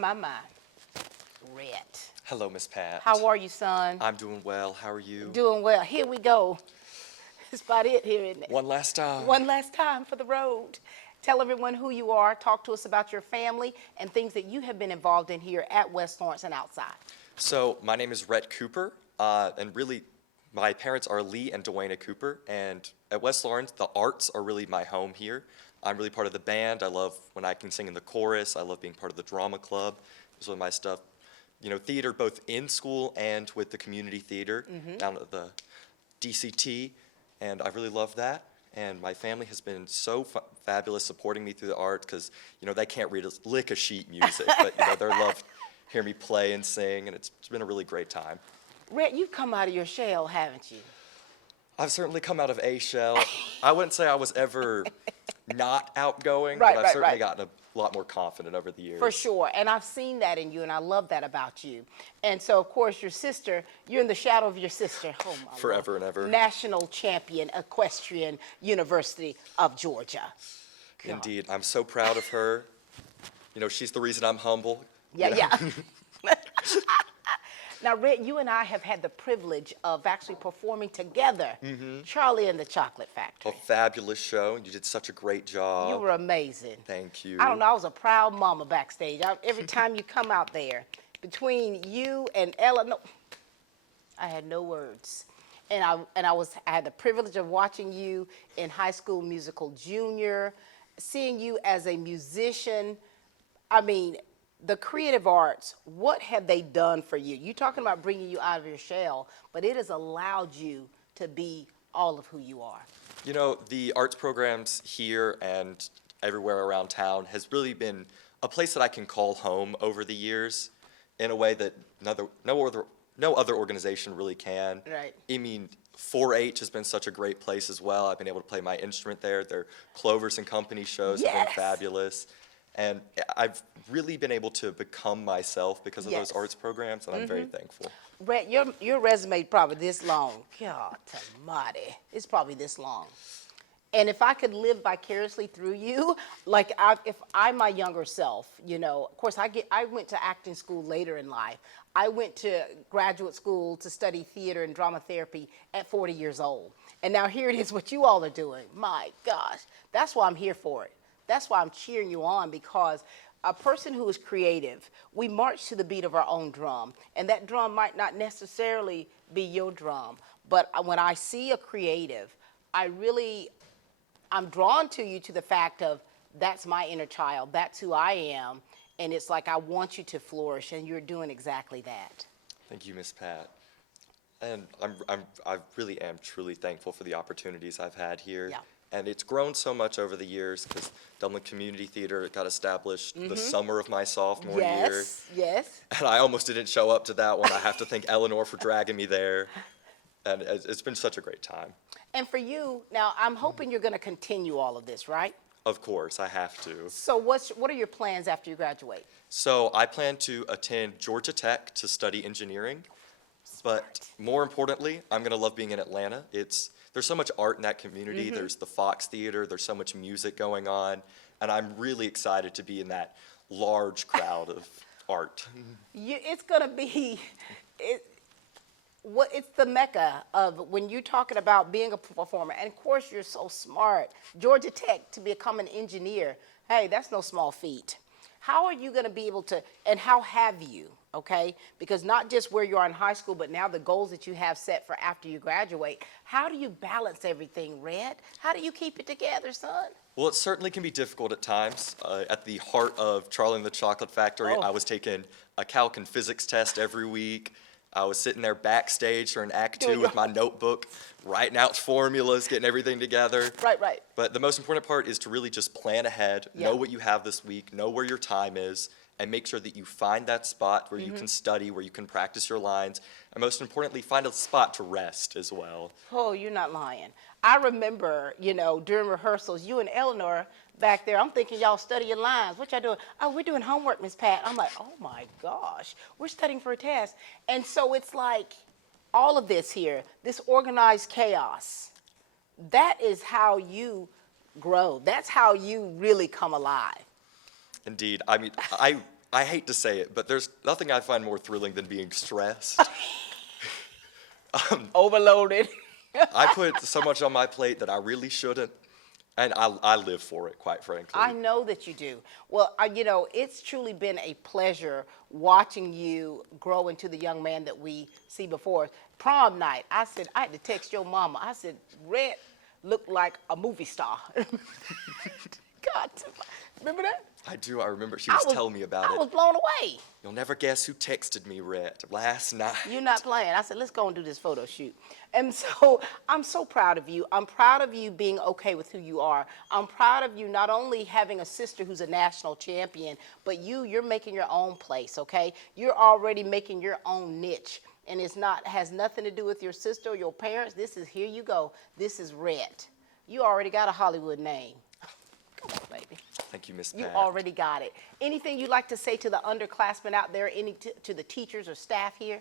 Rhett. Hello, Miss Pat. How are you, son? I'm doing well. How are you? Doing well. Here we go. That's about it here, isn't it? One last time. One last time for the road. Tell everyone who you are. Talk to us about your family and things that you have been involved in here at West Lawrence and outside. So my name is Rhett Cooper, and really my parents are Lee and Dwayna Cooper, and at West Lawrence, the arts are really my home here. I'm really part of the band. I love when I can sing in the chorus. I love being part of the drama club. This is my stuff. You know, theater both in school and with the community theater down at the DCT, and I really love that. And my family has been so fabulous supporting me through the arts because, you know, they can't read a lick of sheet music, but, you know, they love hear me play and sing, and it's been a really great time. Rhett, you've come out of your shell, haven't you? I've certainly come out of a shell. I wouldn't say I was ever not outgoing, Right, but I've right, certainly right. gotten a lot more confident over the years. For sure, and I've seen that in you, and I love that about you. And so, of course, your sister, you're in the shadow of your sister. Oh, my Forever Lord. and ever. National champion, Equestrian University of Georgia. Indeed, I'm so proud of her. You know, she's the reason I'm humble. Yeah, you know? yeah. Now, Rhett, you and I have had the privilege of actually performing together, Charlie and the Chocolate Factory. A fabulous show. You did such a great job. You were amazing. Thank you. I don't know, I was a proud mama backstage. Every time you come out there, between you and Ella, no, I had no words. And I had the privilege of watching you in High School Musical Junior, seeing you as a musician. I mean, the creative arts, what have they done for you? You're talking about bringing you out of your shell, but it has allowed you to be all of who you are. You know, the arts programs here and everywhere around town has really been a place that I can call home over the years in a way that no other organization really can. Right. I mean, 4-H has been such a great place as well. I've been able to play my instrument there. Their Clovers and Company shows have been fabulous. And I've really been able to become myself because of those arts programs, and I'm very thankful. Rhett, your resume is probably this long. God almighty, it's probably this long. And if I could live vicariously through you, like if I'm my younger self, you know, of course I went to acting school later in life. I went to graduate school to study theater and drama therapy at 40 years old. And now here it is what you all are doing. My gosh, that's why I'm here for it. That's why I'm cheering you on, because a person who is creative, we march to the beat of our own drum, and that drum might not necessarily be your drum, but when I see a creative, I'm drawn to you to the fact of that's my inner child, that's who I am, and it's like I want you to flourish, and you're doing exactly that. Thank you, Miss Pat. And I really am truly thankful for the opportunities I've had here. Yeah. And it's grown so much over the years because Dublin Community Theater got established the summer of my sophomore year. Yes. And I almost didn't show up to that one. I have to thank Eleanor for dragging me there. And it's been such a great time. And for you, now I'm hoping you're going to continue all of this, right? Of course, I have to. So what are your plans after you graduate? So I plan to attend Georgia Tech to study engineering. But more importantly, I'm going to love being in Atlanta. There's so much art in that community. Mm-hmm. There's the Fox Theater. There's so much music going on. And I'm really excited to be in that large crowd of art. It's going to be, it's the mecca of when you're talking about being a performer. And of course, you're so smart. Georgia Tech to become an engineer, hey, that's no small feat. How are you going to be able to, and how have you, okay? Because not just where you are in high school, but now the goals that you have set for after you graduate. How do you balance everything, Red? How do you keep it together, son? Well, it certainly can be difficult at times. At the heart of Charlie and the Chocolate Factory, I was taking a calc and physics test every week. I was sitting there backstage during Act 2 with my notebook, writing out formulas, getting everything together. Right. But the most important part is to really just plan ahead, know what you have this week, know where your time is, and make sure that you find that spot where you can study, where you can practice your lines, and most importantly, find a spot to rest as well. Oh, you're not lying. I remember, during rehearsals, you and Eleanor back there, I'm thinking y'all studying lines. What y'all doing? Oh, we're doing homework, Miss Pat. I'm like, oh my gosh, we're studying for a test. And so it's like all of this here, this organized chaos, that is how you grow. That's how you really come alive. Indeed. I mean, I hate to say it, but there's nothing I find more thrilling than being stressed. Overloaded. I put so much on my plate that I really shouldn't, and I live for it, quite frankly. I know that you do. Well, it's truly been a pleasure watching you grow into the young man that we see before us. Prom night, I had to text your mama. I said, Red looked like a movie star. God, remember that? I do. I remember she was telling me about it. I was blown away. You'll never guess who texted me, Rhett, last night. You're not playing. I said, let's go and do this photo shoot. And so I'm so proud of you. I'm proud of you being okay with who you are. I'm proud of you not only having a sister who's a national champion, but you're making your own place, okay? You're already making your own niche. And has nothing to do with your sister or your parents. Here you go. This is Rhett. You already got a Hollywood name. Come on, baby. Thank you, Miss Pat. You already got it. Anything you'd like to say to the underclassmen out there, to the teachers or staff here?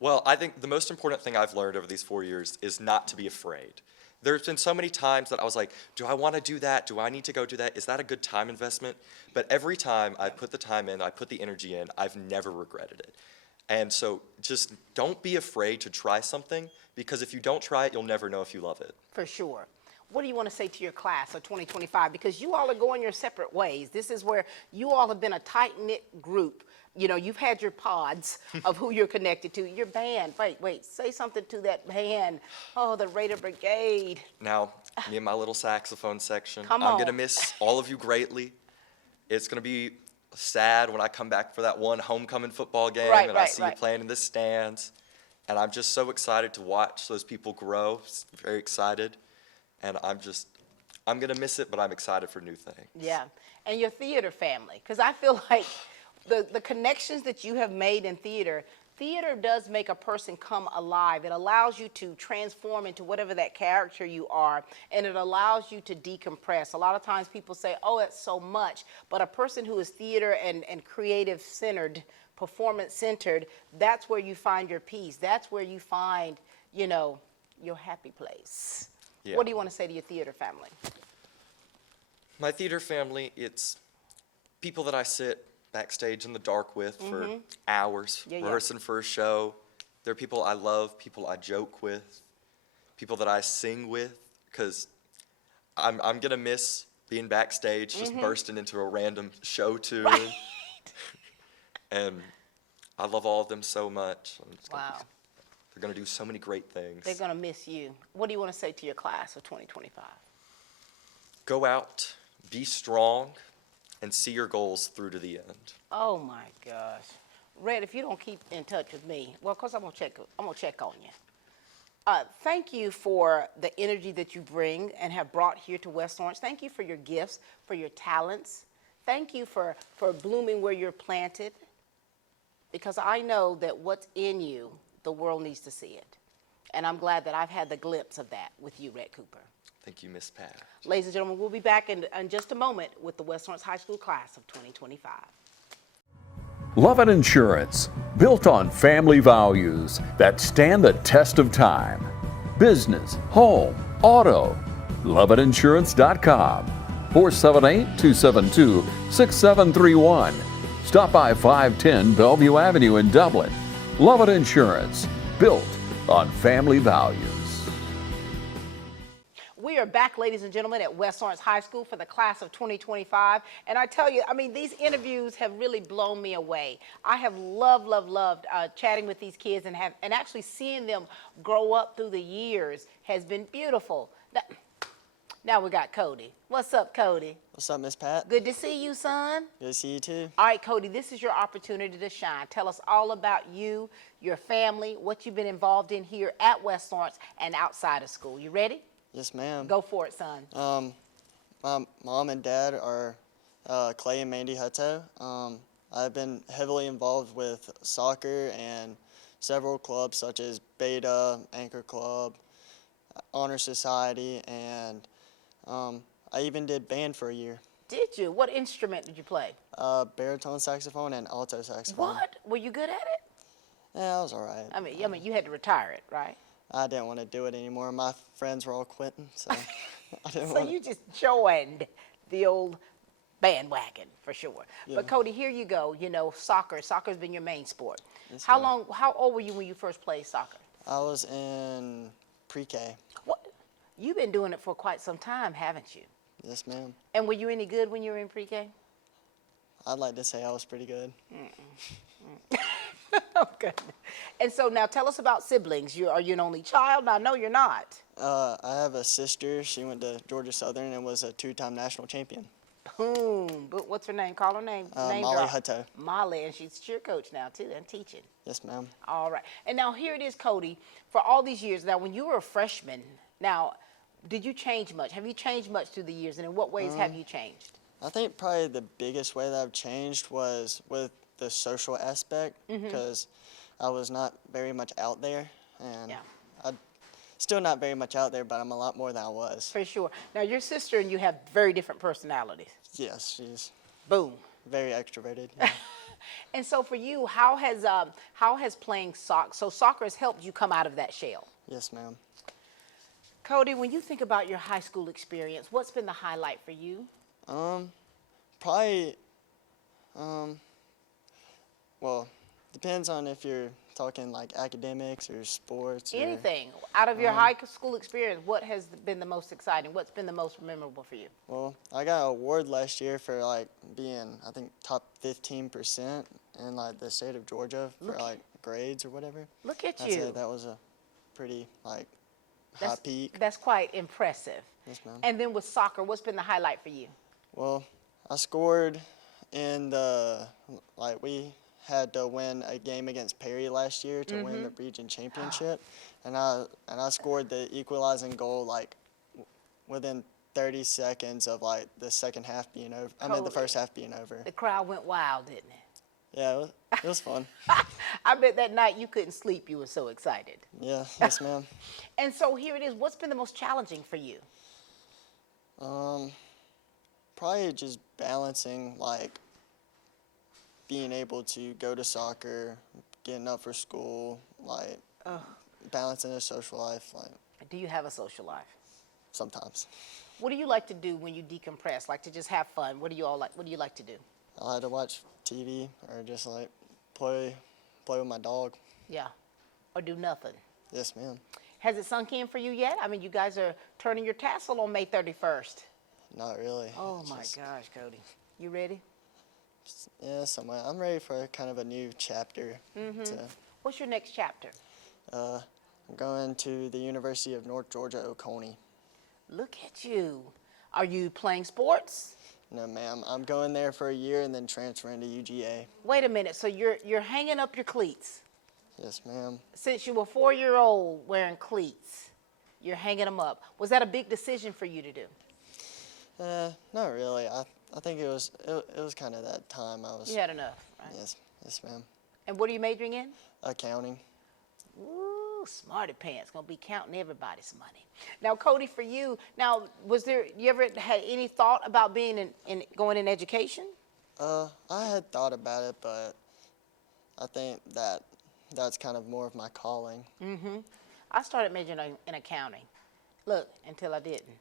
Well, I think the most important thing I've learned over these 4 years is not to be afraid. There's been so many times that I was like, do I want to do that? Do I need to go do that? Is that a good time investment? But every time I put the time in, I put the energy in, I've never regretted it. And so just don't be afraid to try something, because if you don't try it, you'll never know if you love it. For sure. What do you want to say to your class of 2025? Because you all are going your separate ways. This is where you all have been a tight-knit group. You've had your pods of who you're connected to. Your band. Wait. Say something to that band. Oh, the Raider Brigade. Now, me and my little saxophone section. Come on. I'm going to miss all of you greatly. It's going to be sad when I come back for that one homecoming football game and I see you playing in the stands. And I'm just so excited to watch those people grow. Very excited. And I'm going to miss it, but I'm excited for new things. Yeah. And your theater family, because I feel like the connections that you have made in theater does make a person come alive. It allows you to transform into whatever that character you are, and it allows you to decompress. A lot of times people say, oh, it's so much, but a person who is theater and creative-centered, performance-centered, that's where you find your peace. That's where you find, your happy place. Yeah. What do you want to say to your theater family? My theater family, it's people that I sit backstage in the dark with for hours, rehearsing for a show. They're people I love, people I joke with, people that I sing with, because I'm going to miss being backstage, just bursting into a random show tune. Right. And I love all of them so much. Wow. They're going to do so many great things. They're going to miss you. What do you want to say to your class of 2025? Go out, be strong, and see your goals through to the end. Oh my gosh. Red, if you don't keep in touch with me, well, of course I'm going to check on you. Thank you for the energy that you bring and have brought here to West Lawrence. Thank you for your gifts, for your talents. Thank you for blooming where you're planted, because I know that what's in you, the world needs to see it. And I'm glad that I've had the glimpse of that with you, Rhett Cooper. Thank you, Miss Pat. Ladies and gentlemen, we'll be back in just a moment with the West Lawrence High School class of 2025. Lovett Insurance, built on family values that stand the test of time. Business, home, auto. LovettInsurance.com. 478-272-6731. Stop by 510 Bellevue Avenue in Dublin. Lovett Insurance, built on family values. We are back, ladies and gentlemen, at West Lawrence High School for the class of 2025. And I tell you, I mean, these interviews have really blown me away. I have loved chatting with these kids and actually seeing them grow up through the years has been beautiful. Now we got Cody. What's up, Cody? What's up, Miss Pat? Good to see you, son. Good to see you, too. All right, Cody, this is your opportunity to shine. Tell us all about you, your family, what you've been involved in here at West Lawrence and outside of school. You ready? Yes, ma'am. Go for it, son. My mom and dad are Clay and Mandy Hutto. I've been heavily involved with soccer and several clubs such as Beta, Anchor Club, Honor Society, and I even did band for a year. Did you? What instrument did you play? Baritone saxophone and alto saxophone. What? Were you good at it? Yeah, I was all right. I mean, you had to retire it, right? I didn't want to do it anymore. My friends were all quitting, so I didn't So want you just joined the old bandwagon for sure. Yeah. But Cody, here you go. You know, soccer's been your main sport. Yes, How old were you when you first played soccer? I was in pre-K. What? You've been doing it for quite some time, haven't you? Yes, ma'am. And were you any good when you were in pre-K? I'd like to say I was pretty good. Okay. And so now tell us about siblings. Are you an only child? Now, no, you're not. I have a sister. She went to Georgia Southern and was a two-time national champion. Boom. But what's her name? Call her name. Name Molly drop. Hutto. Molly, and she's cheer coach now, too, and teaching. Yes, ma'am. All right. And now here it is, Cody. For all these years, now when you were a freshman, now, did you change much? Have you changed much through the years, and in what ways have you changed? I think probably the biggest way that I've changed was with the social aspect, because I was not very much out there, and I'm still not very much out there, but I'm a lot more than I was. For sure. Now, your sister and you have very different personalities. Yes, she's boom, very extroverted. Yeah. And so for you, how has playing soccer, so soccer has helped you come out of that shell? Yes, ma'am. Cody, when you think about your high school experience, what's been the highlight for you? Probably, well, depends on if you're talking like academics or sports. Anything. Out of your high school experience, what has been the most exciting? What's been the most memorable for you? Well, I got an award last year for like being, I think, top 15% in like the state of Georgia for like grades or whatever. Look at I'd you. say that was a pretty like high peak. That's quite impressive. Yes, ma'am. And then with soccer, what's been the highlight for you? Well, I scored in the, like we had to win a game against Perry last year to win the region championship, and I scored the equalizing goal like within 30 seconds of like the second half being over. I mean the first half being over. The crowd went wild, didn't it? Yeah, it was fun. I bet that night you couldn't sleep. You were so excited. Yeah, yes, ma'am. And so here it is. What's been the most challenging for you? Probably just balancing like being able to go to soccer, getting up for school, like balancing a social life. Like, do you have a social life? Sometimes. What do you like to do when you decompress? Like to just have fun? What do you like to do? I like to watch TV or just like play with my dog. Yeah, or do nothing. Yes, ma'am. Has it sunk in for you yet? I mean, you guys are turning your tassel on May 31st. Not really. Oh my gosh, Cody. You ready? Yeah, somewhat. I'm ready for kind of a new chapter. What's your next chapter? I'm going to the University of North Georgia, Oconee. Look at you. Are you playing sports? No, ma'am. I'm going there for a year and then transferring to UGA. Wait a minute. So you're hanging up your cleats? Yes, ma'am. Since you were 4-year-old wearing cleats, you're hanging them up. Was that a big decision for you to do? Not really. I think it was kind of that time I was. You had enough, right? Yes, ma'am. And what are you majoring in? Accounting. Ooh, Ooh, smarty pants, gonna be counting everybody's money. Now, Cody, for you, now, you ever had any thought about being going in education? I had thought about it, but I think that's kind of more of my calling. Mm-hmm. I started majoring in accounting. Look, until I didn't.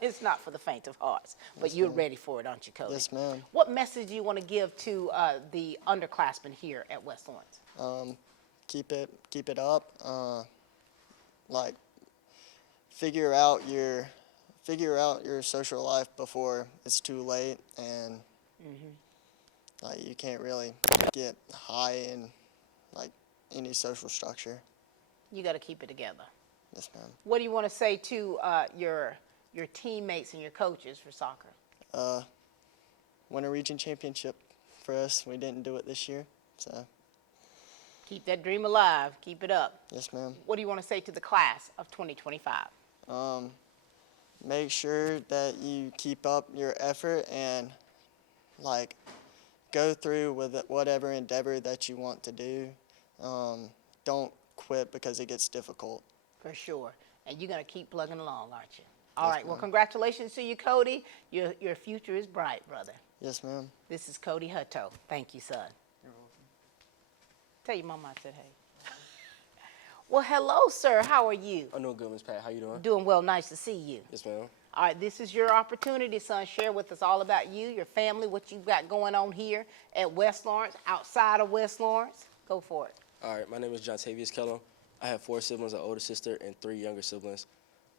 It's not for the faint of hearts, but Yes, you're ma'am. ready for it, aren't you, Cody? Yes, ma'am. What message do you want to give to the underclassmen here at West Lawrence? Keep it up. Like figure out your social life before it's too late, and like you can't really get high in like any social structure. You got to keep it together. Yes, ma'am. What do you want to say to your teammates and your coaches for soccer? Win a region championship for us. We didn't do it this year, so. Keep that dream alive. Keep it up. Yes, ma'am. What do you want to say to the class of 2025? Make sure that you keep up your effort and like go through with whatever endeavor that you want to do. Don't quit because it gets difficult. For sure. And you're going to keep plugging along, aren't you? All Yes, right. Well, ma'am. congratulations to you, Cody. Your future is bright, brother. Yes, ma'am. This is Cody Hutto. Thank you, son. You're welcome. Tell your mama I said hey. Well, hello, sir. How are you? I'm doing good, Miss Pat. How you doing? Doing well. Nice to see you. Yes, ma'am. All right, this is your opportunity, son. Share with us all about you, your family, what you've got going on here at West Lawrence, outside of West Lawrence. Go for it. All right, my name is John Tavius Kellum. I have 4 siblings, an older sister, and 3 younger siblings.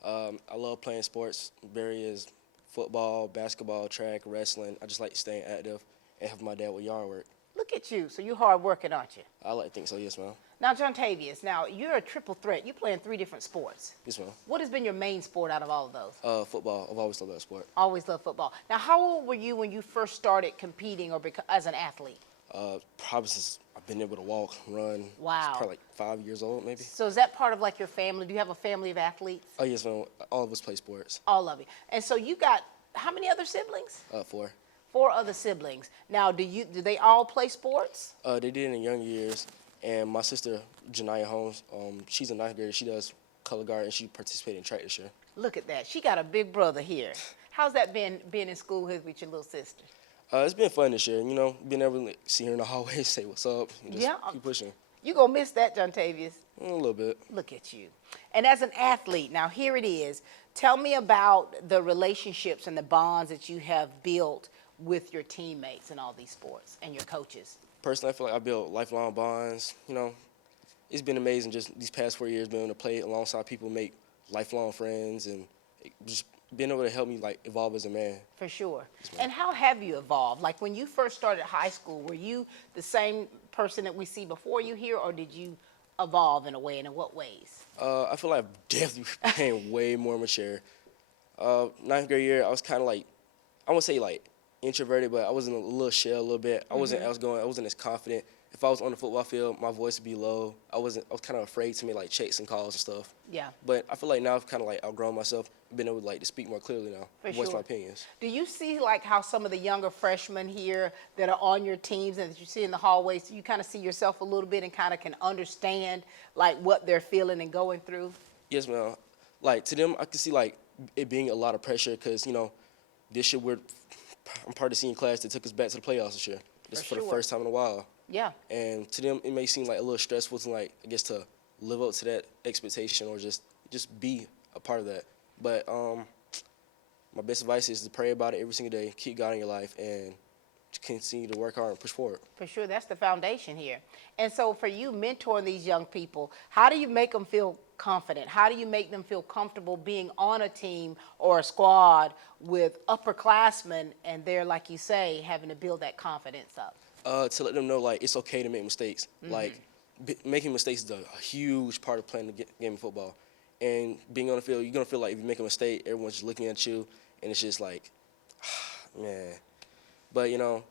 I love playing sports, various football, basketball, track, wrestling. I just like staying active and helping my dad with yard work. Look at you. So you're hard working, aren't you? I like to think so, yes, ma'am. Now, John Tavius, now you're a triple threat. You play in 3 different sports. Yes, ma'am. What has been your main sport out of all of those? Football. I've always loved that sport. Always loved football. Now, how old were you when you first started competing or as an athlete? Probably since I've been able to walk, run. Wow. Probably like 5 years old, maybe. So is that part of like your family? Do you have a family of athletes? Oh, yes, ma'am. All of us play sports. All of you. And so you got how many other siblings? 4. 4 other siblings. Now, do they all play sports? They did in young years. And my sister, Janiyah Holmes, she's a 9th grader. She does color guard, and she participated in track this year. Look at that. She got a big brother here. How's that been being in school with your little sister? It's been fun this year, you know, being able to see her in the hallway, say what's up, and just keep pushing. You gonna miss that, John Tavius? A little bit. Look at you. And as an athlete, now here it is. Tell me about the relationships and the bonds that you have built with your teammates in all these sports and your coaches. Personally, I feel like I built lifelong bonds. You know, it's been amazing just these past 4 years being able to play alongside people, make lifelong friends, and just being able to help me like evolve as a man. For sure. And how have you evolved? Like when you first started high school, were you the same person that we see before you here, or did you evolve in a way, and in what ways? I feel like I've definitely became way more mature. 9th grade year, I was kind of like, I won't say like introverted, but I was in a little shell a little bit. I wasn't outgoing. I wasn't as confident. If I was on the football field, my voice would be low. I was kind of afraid to make like checks and calls and stuff. Yeah. But I feel like now I've kind of like outgrown myself, been able to like to speak more clearly now, For voice sure. my opinions. Do you see like how some of the younger freshmen here that are on your teams and that you see in the hallways, do you kind of see yourself a little bit and kind of can understand like what they're feeling and going through? Yes, ma'am. Like to them, I can see like it being a lot of pressure because, you know, this year I'm part of the senior class that took us back to the playoffs this year. This is for the first time in a while. Yeah. And to them, it may seem like a little stressful to like, I guess, to live up to that expectation or just be a part of that. But my best advice is to pray about it every single day, keep God in your life, and continue to work hard and push forward. For sure, that's the foundation here. And so for you mentoring these young people, how do you make them feel confident? How do you make them feel comfortable being on a team or a squad with upperclassmen and they're, like you say, having to build that confidence up? To let them know, like, it's okay to make mistakes. Like, making mistakes is a huge part of playing the game of football. And being on the field, you're going to feel like if you make a mistake, everyone's just looking at you, and it's just like, man. But, you know,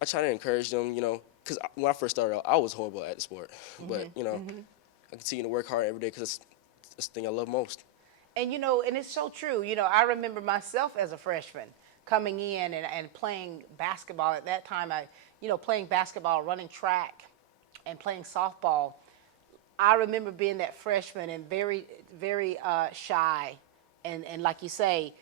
I try to encourage them, you know, because when I first started out, I was horrible at the sport. But, you know, I continue to work hard every day because it's the thing I love most. And, you know, and it's so true. You know, I remember myself as a freshman coming in and playing basketball. At that time, playing basketball, running track, and playing softball. I remember being that freshman and very, very shy, and like you say,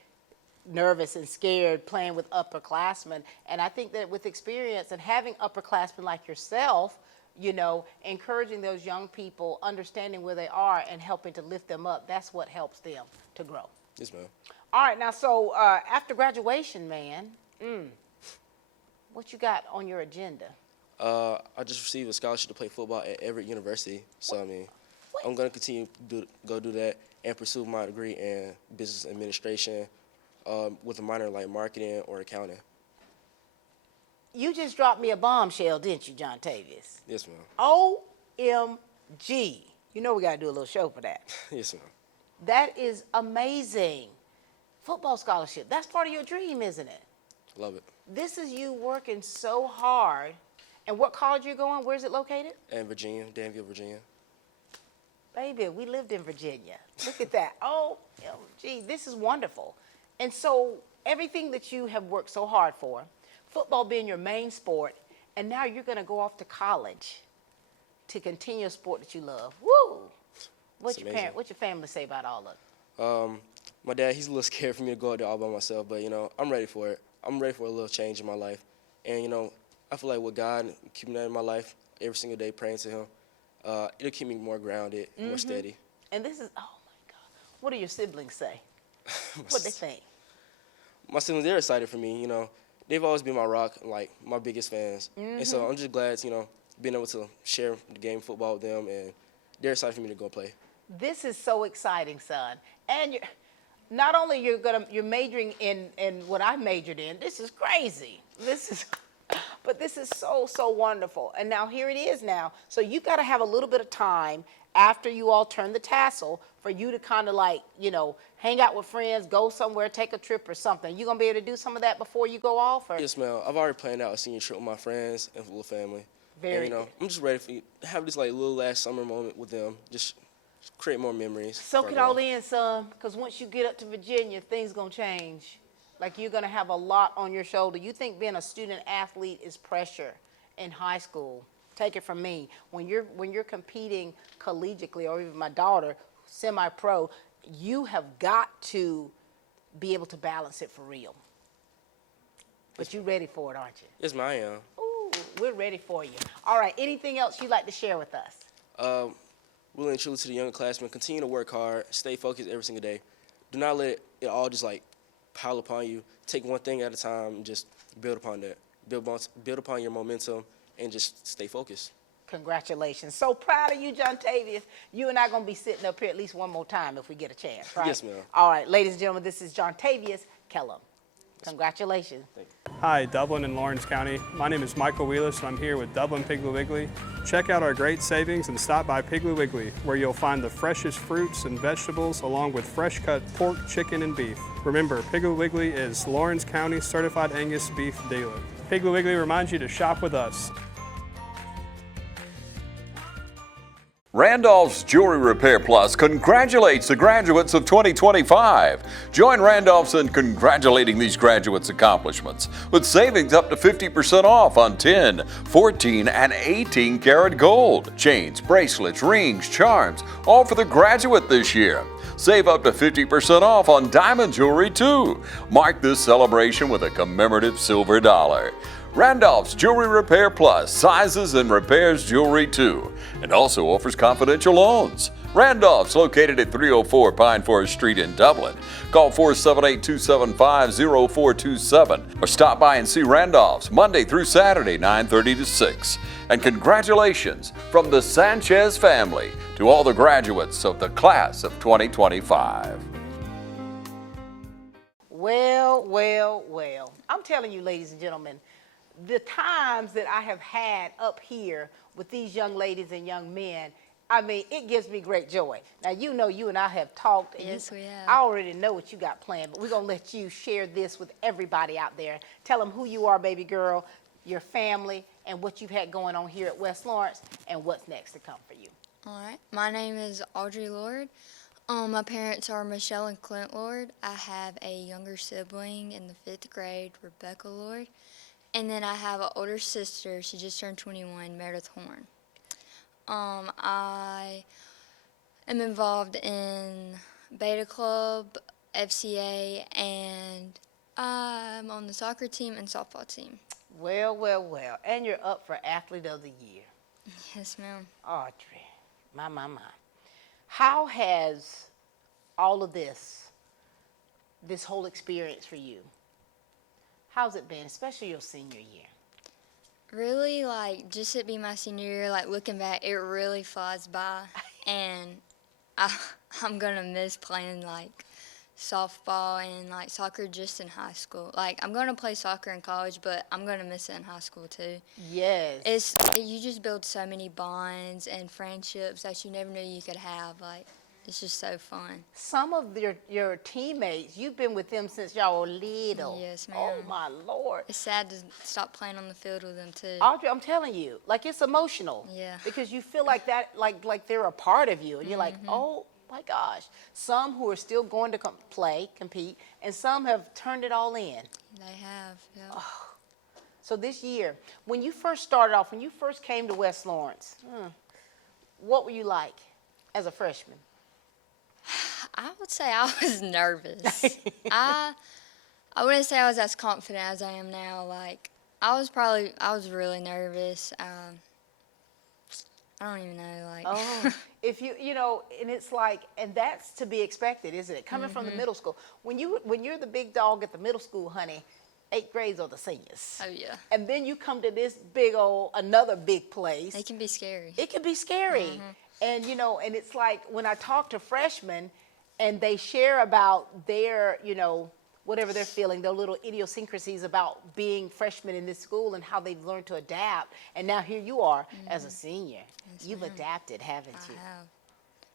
nervous and scared playing with upperclassmen. And I think that with experience and having upperclassmen like yourself, you know, encouraging those young people, understanding where they are and helping to lift them up, that's what helps them to grow. Yes, ma'am. All right, now, so after graduation, man, what you got on your agenda? I just received a scholarship to play football at Everett University. So, I mean, I'm going to continue to go do that and pursue my degree in business administration with a minor like marketing or accounting. You just dropped me a bombshell, didn't you, John Tavius? Yes, ma'am. OMG. You know we got to do a little show for that. Yes, ma'am. That is amazing. Football scholarship. That's part of your dream, isn't it? Love it. This is you working so hard. And what college you going? Where's it located? In Virginia, Danville, Virginia. Baby, we lived in Virginia. Look at that. OMG, this is wonderful. And so everything that you have worked so hard for, football being your main sport, and now you're going to go off to college to continue a sport that you love. Woo! What's your family say about all of it? My dad, he's a little scared for me to go out there all by myself, but, you know, I'm ready for it. I'm ready for a little change in my life. And, you know, I feel like with God, keeping that in my life every single day, praying to him, it'll keep me more grounded, more steady. And this is, oh, my God. What do your siblings say? What they think? My siblings, they're excited for me, you know. They've always been my rock, like, my biggest fans. And so I'm just glad, you know, being able to share the game of football with them, and they're excited for me to go play. This is so exciting, son. And not only you're majoring in what I majored in. This is crazy. But this is so, so wonderful. And now here it is now. So you've got to have a little bit of time after you all turn the tassel for you to kind of like, you know, hang out with friends, go somewhere, take a trip or something. You going to be able to do some of that before you go off? Or? Yes, ma'am. I've already planned out a senior trip with my friends and with the family. Very and, you know, I'm just ready to have this like little last summer moment with them. Just create more memories. Soak it all in, son, because once you get up to Virginia, things going to change. Like you're going to have a lot on your shoulder. You think being a student athlete is pressure in high school. Take it from me. When you're competing collegiately, or even my daughter, semi-pro, you have got to be able to balance it for real. But you're ready for it, aren't you? Yes, ma'am, I am. Ooh, we're ready for you. All right, anything else you'd like to share with us? Really and truly to the younger classmen, continue to work hard, stay focused every single day. Do not let it all just like pile upon you. Take one thing at a time and just build upon that. Build upon your momentum and just stay focused. Congratulations. So proud of you, John Tavius. You and I are going to be sitting up here at least one more time if we get a chance, right? Yes, ma'am. All right, ladies and gentlemen, this is John Tavius Kellum. Congratulations. Thank you. Hi, Dublin and Lawrence County. My name is Michael Wheelis, and I'm here with Dublin Piggly Wiggly. Check out our great savings and stop by Piggly Wiggly, where you'll find the freshest fruits and vegetables along with fresh cut pork, chicken, and beef. Remember, Piggly Wiggly is Lawrence County Certified Angus Beef Dealer. Piggly Wiggly reminds you to shop with us. Randolph's Jewelry Repair Plus congratulates the graduates of 2025. Join Randolph's in congratulating these graduates' accomplishments with savings up to 50% off on 10, 14, and 18 karat gold. Chains, bracelets, rings, charms, all for the graduate this year. Save up to 50% off on diamond jewelry too. Mark this celebration with a commemorative silver dollar. Randolph's Jewelry Repair Plus sizes and repairs jewelry too, and also offers confidential loans. Randolph's, located at 304 Pine Forest Street in Dublin. Call 478-275-0427 or stop by and see Randolph's Monday through Saturday, 9:30 to 6. And congratulations from the Sanchez family to all the graduates of the class of 2025. Well, well, well. I'm telling you, ladies and gentlemen, the times that I have had up here with these young ladies and young men, I mean, it gives me great joy. Now, you know, you and I have talked. And yes, we have. I already know what you got planned, but we're going to let you share this with everybody out there. Tell them who you are, baby girl, your family, and what you've had going on here at West Lawrence, and what's next to come for you. All right. My name is Audrey Lord. My parents are Michelle and Clint Lord. I have a younger sibling in the 5th grade, Rebecca Lord. And then I have an older sister, she just turned 21, Meredith Horn. I am involved in Beta Club, FCA, and I'm on the soccer team and softball team. Well, well, well. And you're up for Athlete of the Year. Yes, ma'am. Audrey, my. How has all of this whole experience for you, how's it been, especially your senior year? Really, like, just it being my senior year, like, looking back, it really flies by. And I'm going to miss playing, like, softball and, like, soccer just in high school. Like, I'm going to play soccer in college, but I'm going to miss it in high school, too. Yes. You just build so many bonds and friendships that you never knew you could have. Like, it's just so fun. Some of your teammates, you've been with them since y'all were little. Yes, ma'am. Oh, my Lord. It's sad to stop playing on the field with them, too. Audrey, I'm telling you, like, it's emotional. Yeah. Because you feel like that, like they're a part of you. And you're like, oh, my gosh. Some who are still going to compete, and some have turned it all in. They have, yeah. Oh. So this year, when you first started off, when you first came to West Lawrence, what were you like as a freshman? I would say I was nervous. I wouldn't say I was as confident as I am now. Like, I was really nervous. I don't even know, like. Oh, if you know, and it's like, and that's to be expected, isn't it? Coming from the middle school. When you're the big dog at the middle school, honey, 8th grades are the seniors. Oh, yeah. And then you come to this another big place. It can be scary. It can be scary. And, you know, and it's like when I talk to freshmen and they share about their, you know, whatever they're feeling, their little idiosyncrasies about being freshmen in this school and how they've learned to adapt. And now here you are as a senior. Yes, You've adapted, haven't you? I have.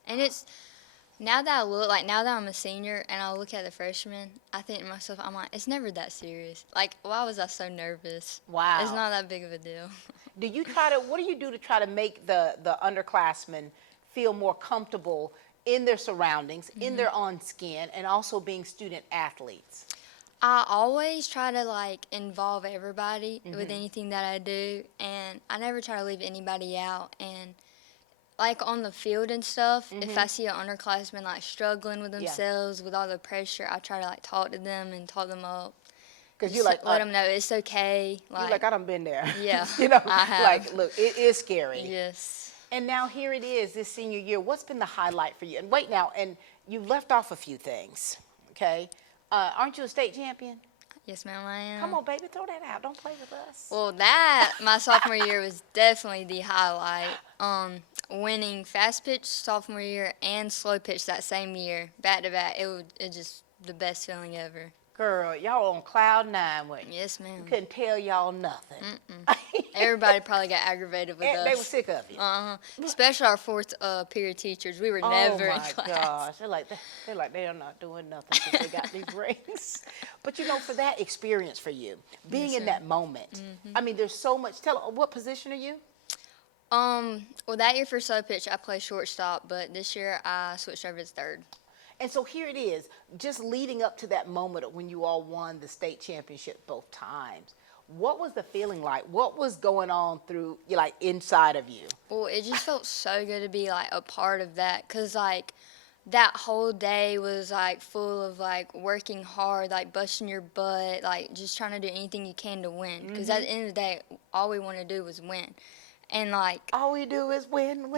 And it's, now that I'm a senior and I look at the freshmen, I think to myself, I'm like, it's never that serious. Like, why was I so nervous? Wow. It's not that big of a deal. What do you do to try to make the underclassmen feel more comfortable in their surroundings, in their own skin, and also being student athletes? I always try to, like, involve everybody with anything that I do, and I never try to leave anybody out. And, like, on the field and stuff, if I see an underclassman, like, struggling with themselves with all the pressure, I try to, like, talk to them and talk them up. Because you like let them know it's okay. Like, I done been there. Yeah, you know, I have. like, look, it is scary. Yes. And now here it is, this senior year. What's been the highlight for you? And wait now, and you left off a few things, okay? Aren't you a state champion? Yes, ma'am, I am. Come on, baby, throw that out. Don't play with us. Well, my sophomore year was definitely the highlight. Winning fast pitch sophomore year and slow pitch that same year, back to back. It just the best feeling ever. Girl, y'all on cloud 9, weren't you? Yes, ma'am. You couldn't tell y'all nothing. Everybody probably got aggravated with us. They were sick of you. Especially our fourth period teachers. We were never in class. Oh my gosh, they're like they are not doing nothing because they got these rings. But you know, for that experience for you, being in that moment, I mean, there's so much. What position are you? Well, that year for slow pitch, I played shortstop, but this year I switched over to third. And so here it is, just leading up to that moment when you all won the state championship both times. What was the feeling like? What was going on through, like, inside of you? Well, it just felt so good to be, like, a part of that, because, like, that whole day was, like, full of, like, working hard, like, busting your butt, like, just trying to do anything you can to win. Because at the end of the day, all we want to do was win. And, like... all we do is win.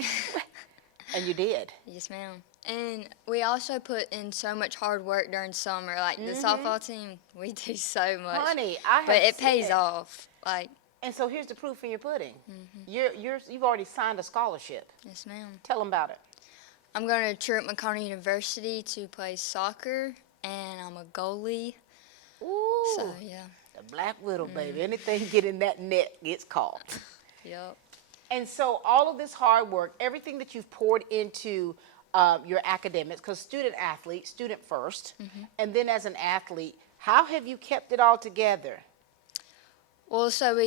And you did. Yes, ma'am. And we also put in so much hard work during summer. Like, the softball team, we do so much. Honey, but it pays off. Like. And so here's the proof in your pudding. You've already signed a scholarship. Yes, ma'am. Tell them about it. I'm going to Truett McConnell University to play soccer, and I'm a goalie. Ooh. So, yeah. The Black Widow, baby. Anything get in that net gets caught. Yep. And so all of this hard work, everything that you've poured into your academics, because student athlete, student first, and then as an athlete, how have you kept it all together? Well, so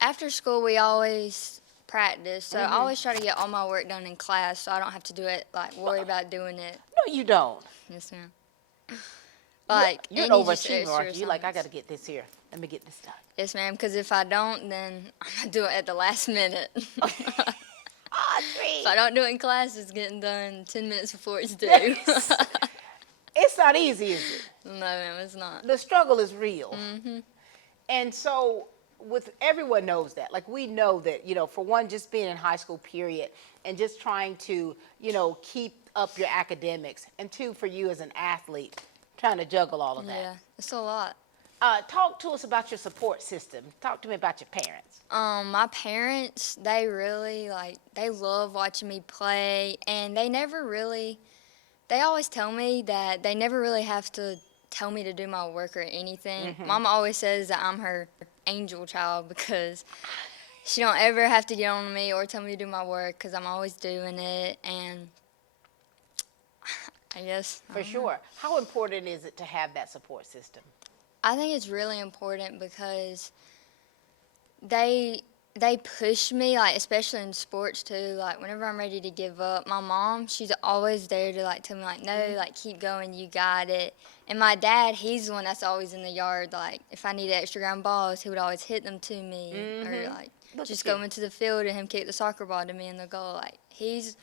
after school, we always practice. So I always try to get all my work done in class, so I don't have to do it, like, worry about doing it. No, you don't. Yes, ma'am. Like, you're an overachiever, aren't you? You're like, I got to get this here. Let me get this done. Yes, ma'am, because if I don't, then I'm going to do it at the last minute. If I don't do it in class, it's getting done 10 minutes before it's due. It's not easy, is it? No, ma'am, it's not. The struggle is real. Mm-hmm. And so with everyone knows that. Like, we know that, for one, just being in high school, period, and just trying to, keep up your academics. And two, for you as an athlete, trying to juggle all of that. Yeah, it's a lot. Talk to us about your support system. Talk to me about your parents. My parents, they really, they love watching me play, and they always tell me that they never really have to tell me to do my work or anything. Mm-hmm. Mama always says that I'm her angel child because she don't ever have to get on me or tell me to do my work because I'm always doing it, and I guess. For sure. How important is it to have that support system? I think it's really important because they push me, especially in sports too. Whenever I'm ready to give up, my mom, she's always there to tell me no, keep going, you got it. And my dad, he's the one that's always in the yard. If I need extra ground balls, he would always hit them to me, or just go into the field and him kick the soccer ball to me in the goal. He's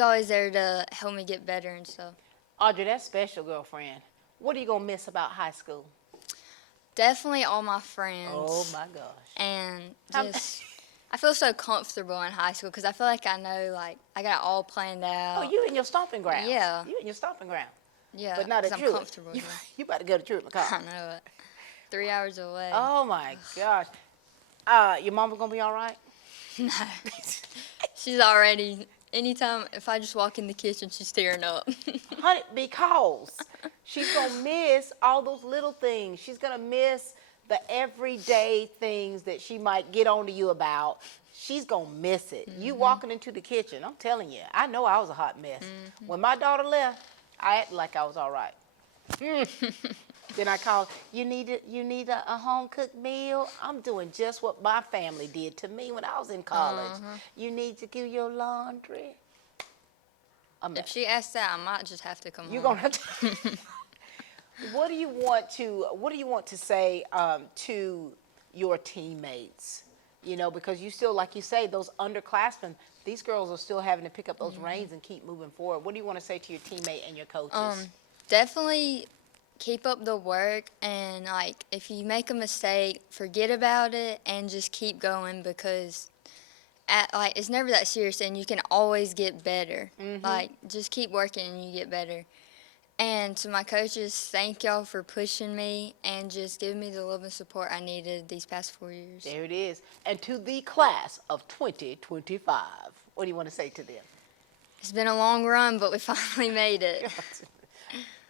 always there to help me get better and stuff. Audrey, that's special, girlfriend. What are you gonna miss about high school? Definitely all my friends. Oh my gosh. And just, I feel so comfortable in high school because I feel like I know, I got it all planned out. Oh, you in your stomping ground. Yeah. You in your stomping ground. Yeah. But not at I'm Truett. comfortable. You about to go to Truett McCall. I know it. 3 hours away. Oh my gosh. Your mama gonna be all right? No. She's already, anytime, if I just walk in the kitchen, she's tearing up. Honey, because she's gonna miss all those little things. She's gonna miss the everyday things that she might get onto you about. She's gonna miss it. You walking into the kitchen, I'm telling you, I know I was a hot mess. When my daughter left, I acted like I was all right. Then I called, you need a home-cooked meal? I'm doing just what my family did to me when I was in college. You need to do your laundry? If she asks that, I might just have to come home. You're gonna have to. What do you want to say to your teammates? Because you still, like you say, those underclassmen, these girls are still having to pick up those reins and keep moving forward. What do you want to say to your teammate and your coaches? Definitely keep up the work, and if you make a mistake, forget about it and just keep going because it's never that serious and you can always get better. Just keep working and you get better. And to my coaches, thank y'all for pushing me and just giving me the love and support I needed these past 4 years. There it is. And to the class of 2025, what do you want to say to them? It's been a long run, but we finally made it.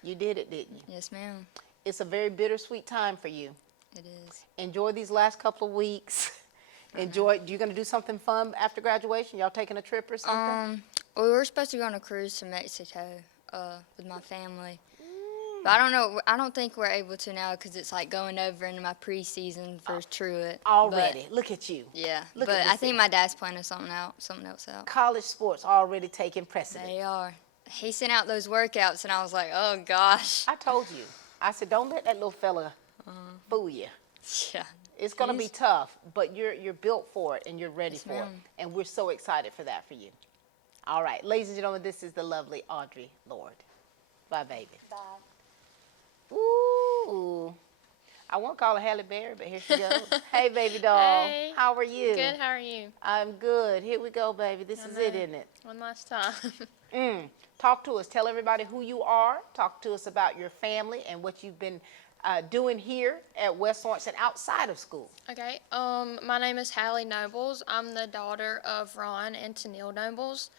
You did it, didn't you? Yes, ma'am. It's a very bittersweet time for you. It is. Enjoy these last couple of weeks. Enjoy. You going to do something fun after graduation? Y'all taking a trip or something? We were supposed to go on a cruise to Mexico with my family. But I don't know. I don't think we're able to now because it's going over into my preseason for Truett. Already. Look at you. Yeah. Look but at I think my dad's planning something else out. College sports already taking precedence. They are. He sent out those workouts, and I was like, oh, gosh. I told you. I said, don't let that little fella fool you. Yeah. It's going to be tough, but you're built for it, and you're ready Yes, for it. ma'am. And we're so excited for that for you. All right. Ladies and gentlemen, this is the lovely Audrey Lord. Bye, baby. Bye. Ooh. I won't call her Halle Berry, but here she goes. Hey, baby doll. Hey. How are you? Good, how are you? I'm good. Here we go, baby. This is it, isn't it? One last time. Talk to us. Tell everybody who you are. Talk to us about your family and what you've been doing here at West Lawrence and outside of school. Okay, my name is Hallie Nobles. I'm the daughter of Ron and Tennille Nobles.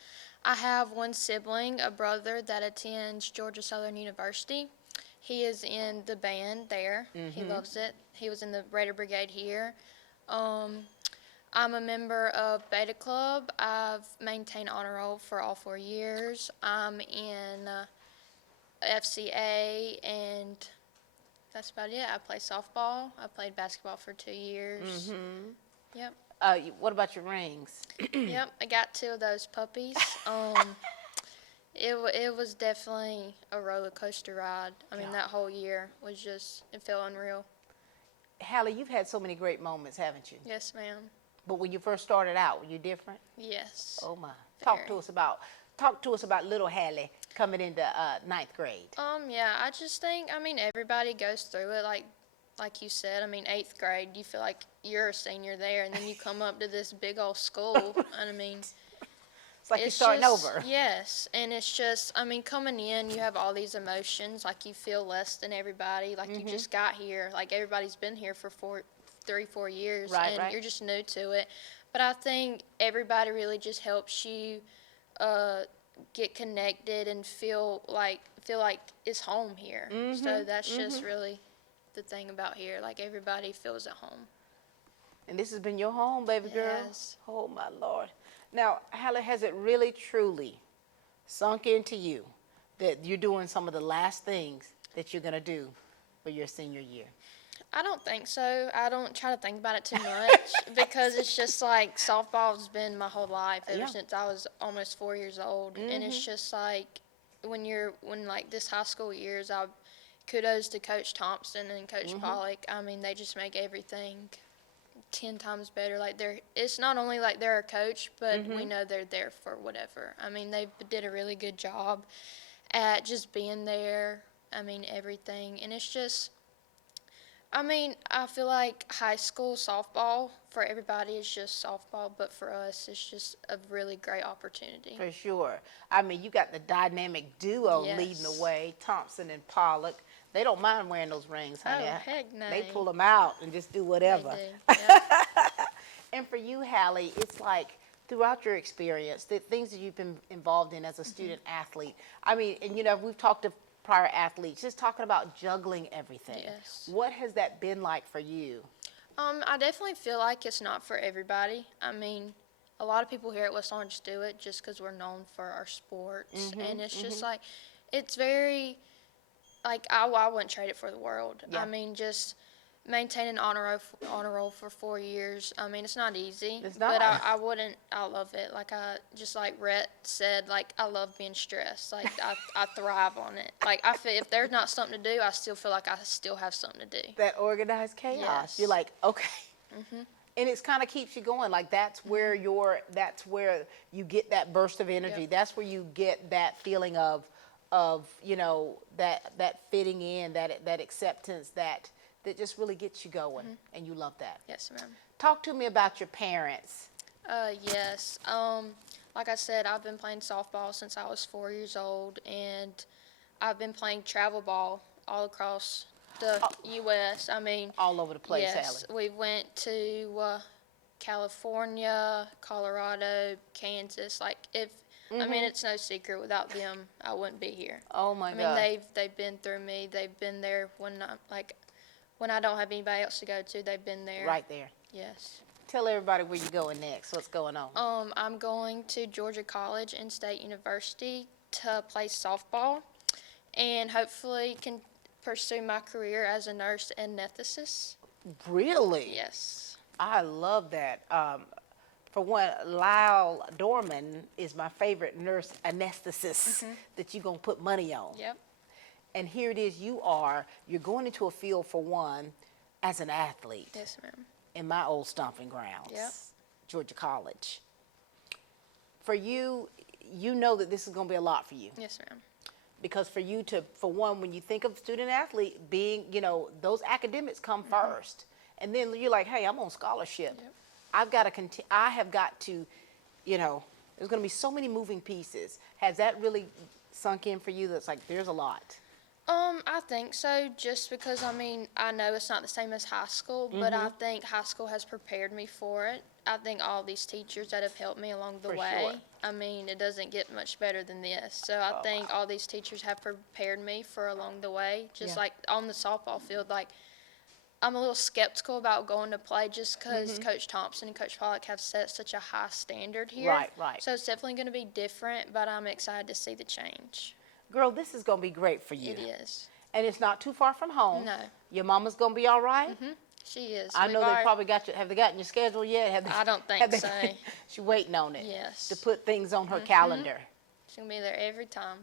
I have one sibling, a brother that attends Georgia Southern University. He is in the band there. He loves it. He was in the Raider Brigade here. I'm a member of Beta Club. I've maintained honor roll for all 4 years. I'm in FCA, and that's about it. I play softball. I played basketball for 2 years. Yep. What about your rings? Yep, I got 2 of those puppies. It was definitely a roller coaster ride. I mean, that whole year was just, it felt unreal. Hallie, you've had so many great moments, haven't you? Yes, ma'am. But when you first started out, were you different? Yes. Oh my. Talk to us about little Hallie coming into ninth grade. Yeah, I just think, I mean, everybody goes through it, like you said. I mean, 8th grade, you feel like you're a senior there, and then you come up to this big old school, and I mean, it's like you're starting over. Yes, and it's just, I mean, coming in, you have all these emotions, like you feel less than everybody, like you just got here, like everybody's been here for 3-4 years, and you're just new to it. But I think everybody really just helps you get connected and feel like it's home here. So that's just really the thing about here. Like everybody feels at home. And this has been your home, baby girl? Yes. Oh my Lord. Now, Hallie, has it really truly sunk into you that you're doing some of the last things that you're gonna do for your senior year? I don't think so. I don't try to think about it too much because it's just like softball's been my whole life ever since I was almost 4 years old. And it's just like when like this high school years, kudos to Coach Thompson and Coach Pollock. I mean, they just make everything 10 times better. Like it's not only like they're a coach, but we know they're there for whatever. I mean, they did a really good job at just being there. I mean, everything. And it's just, I mean, I feel like high school softball for everybody is just softball, but for us, it's just a really great opportunity. For sure. I mean, you got the dynamic duo leading the way, Thompson and Pollock. They don't mind wearing those rings, honey. Oh, heck no. They pull them out and just do whatever. They do. Yep. And for you, Hallie, it's like throughout your experience, the things that you've been involved in as a student athlete. I mean, and you know, we've talked to prior athletes, just talking about juggling everything. Yes. What has that been like for you? I definitely feel like it's not for everybody. I mean, a lot of people here at West Orange do it just because we're known for our sports. And it's just like, it's very, like, I wouldn't trade it for the world. Yeah. I mean, just maintaining honor roll for 4 years. I mean, it's not easy. It's not. But I love it. Like just like Rhett said, like, I love being stressed. Like, I thrive on it. Like, I feel if there's not something to do, I still feel like I still have something to do. That organized chaos. Yes. You're like, okay. And it's kind of keeps you going. Like that's where you get that burst of energy. Yep. That's where you get that feeling of you know, that fitting in, that acceptance that just really gets you going, and you love that. Yes, ma'am. Talk to me about your parents. Yes. Like I said, I've been playing softball since I was 4 years old, and I've been playing travel ball all across the U.S. I mean, all over the place, yes, Hallie. we went to California, Colorado, Kansas. Like, I mean, it's no secret. Without them, I wouldn't be here. Oh my God. I mean, they've been through me. They've been there when I don't have anybody else to go to. They've been there. Right there. Yes. Tell everybody where you're going next. What's going on? I'm going to Georgia College and State University to play softball, and hopefully can pursue my career as a nurse anesthetist. Really? Yes. I love that. For one, Lyle Dorman is my favorite nurse anesthetist that you're going to put money on. Yep. And here it is, you're going into a field, for one, as an athlete. Yes, ma'am. In my old stomping grounds, Yep. Georgia College. For you, you know that this is going to be a lot for you. Yes, ma'am. Because for you to, for one, when you think of student athlete being, you know, those academics come first. And then you're like, hey, I'm on scholarship. Yep. I have got to, you know, there's going to be so many moving pieces. Has that really sunk in for you? That's like, there's a lot. I think so, just because, I mean, I know it's not the same as high school, but I think high school has prepared me for it. I think all these teachers that have helped me along the way, sure. I mean, it doesn't get much better than this. So I think all these teachers have prepared me for along the way, just like on the softball field. Like, I'm a little skeptical about going to play just because Coach Thompson and Coach Pollock have set such a high standard here. Right, right. So it's definitely going to be different, but I'm excited to see the change. Girl, this is going to be great for you. It is. And it's not too far from home. No. Your mama's going to be all right? She is. I know they probably got you. Have they gotten your schedule yet? I don't think so. She's waiting on it. Yes. To put things on her calendar. She's going to be there every time.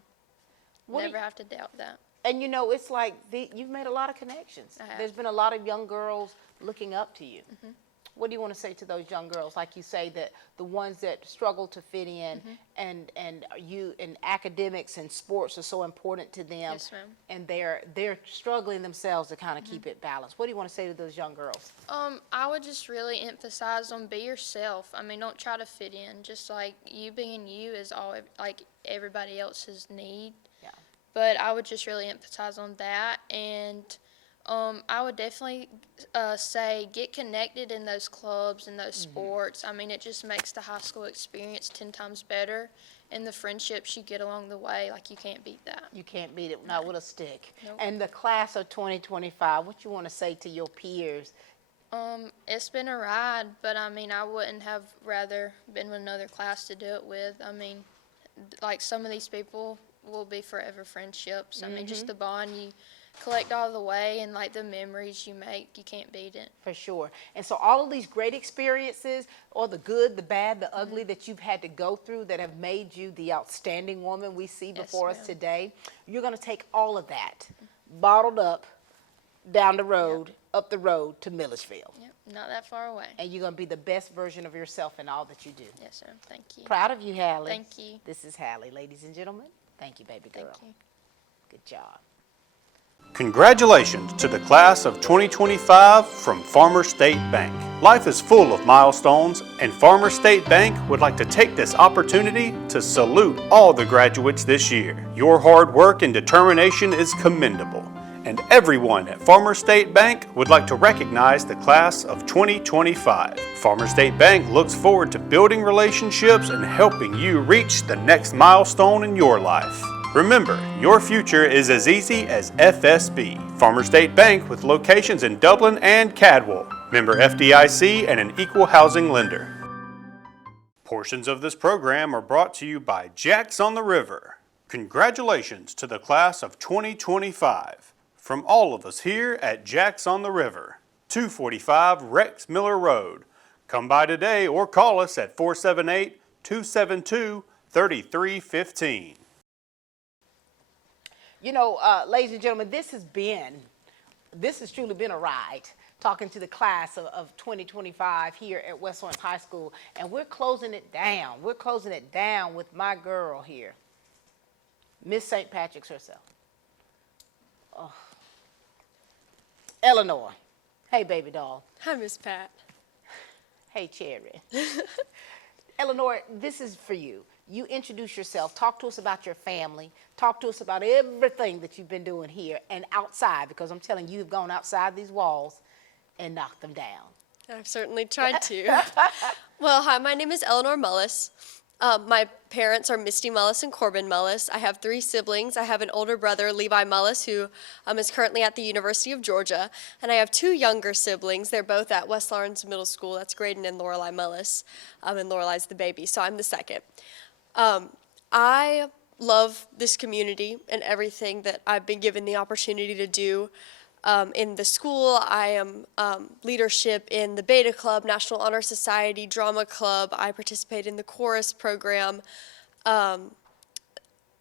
What Never have to doubt that. And you know, it's like you've made a lot of connections. I have. There's been a lot of young girls looking up to you. What do you want to say to those young girls, like you say, that the ones that struggle to fit in, and you in academics and sports are so important to them, Yes, ma'am. and they're struggling themselves to kind of keep it balanced. What do you want to say to those young girls? I would just really emphasize on be yourself. I mean, don't try to fit in. Just like you being you is all like everybody else's need. Yeah. But I would just really emphasize on that, and I would definitely say get connected in those clubs and those sports. I mean, it just makes the high school experience 10 times better, and the friendships you get along the way, like you can't beat that. You can't beat it, not with a stick. Nope. And the class of 2025, what you want to say to your peers? It's been a ride, but I mean, I wouldn't have rather been with another class to do it with. I mean, like some of these people will be forever friendships. I mean, just the bond you collect all the way and like the memories you make, you can't beat it. For sure. And so all of these great experiences, or the good, the bad, the ugly that you've had to go through that have made you the outstanding woman we see before us today, you're going to take all of that, bottled up, down the road, up the road to Millersville. Yep, not that far away. And you're going to be the best version of yourself in all that you do. Yes, sir. Thank you. Proud of you, Hallie. Thank you. This is Hallie, ladies and gentlemen. Thank you, baby girl. Thank you. Good job. Congratulations to the class of 2025 from Farmer State Bank. Life is full of milestones, and Farmer State Bank would like to take this opportunity to salute all the graduates this year. Your hard work and determination is commendable, and everyone at Farmer State Bank would like to recognize the class of 2025. Farmer State Bank looks forward to building relationships and helping you reach the next milestone in your life. Remember, your future is as easy as FSB. Farmer State Bank with locations in Dublin and Cadwell. Member FDIC and an equal housing lender. Portions of this program are brought to you by Jacks on the River. Congratulations to the class of 2025. From all of us here at Jacks on the River, 245 Rex Miller Road. Come by today or call us at 478-272-3315. You know, ladies and gentlemen, this has truly been a ride, talking to the class of 2025 here at West Lawrence High School, and we're closing it down. We're closing it down with my girl here, Miss St. Patrick's herself. Oh. Eleanor. Hey, baby doll. Hi, Miss Pat. Hey, Cherry. Eleanor, this is for you. You introduce yourself. Talk to us about your family. Talk to us about everything that you've been doing here and outside, because I'm telling you, you've gone outside these walls and knocked them down. I've certainly tried to. Well, hi, my name is Eleanor Mullis. My parents are Misty Mullis and Corbin Mullis. I have 3 siblings. I have an older brother, Levi Mullis, who is currently at the University of Georgia. And I have 2 younger siblings. They're both at West Lawrence Middle School. That's Graydon and Lorelei Mullis. And Lorelai's the baby, so I'm the second. I love this community and everything that I've been given the opportunity to do. In the school, I am leadership in the Beta Club, National Honor Society, Drama Club. I participate in the chorus program.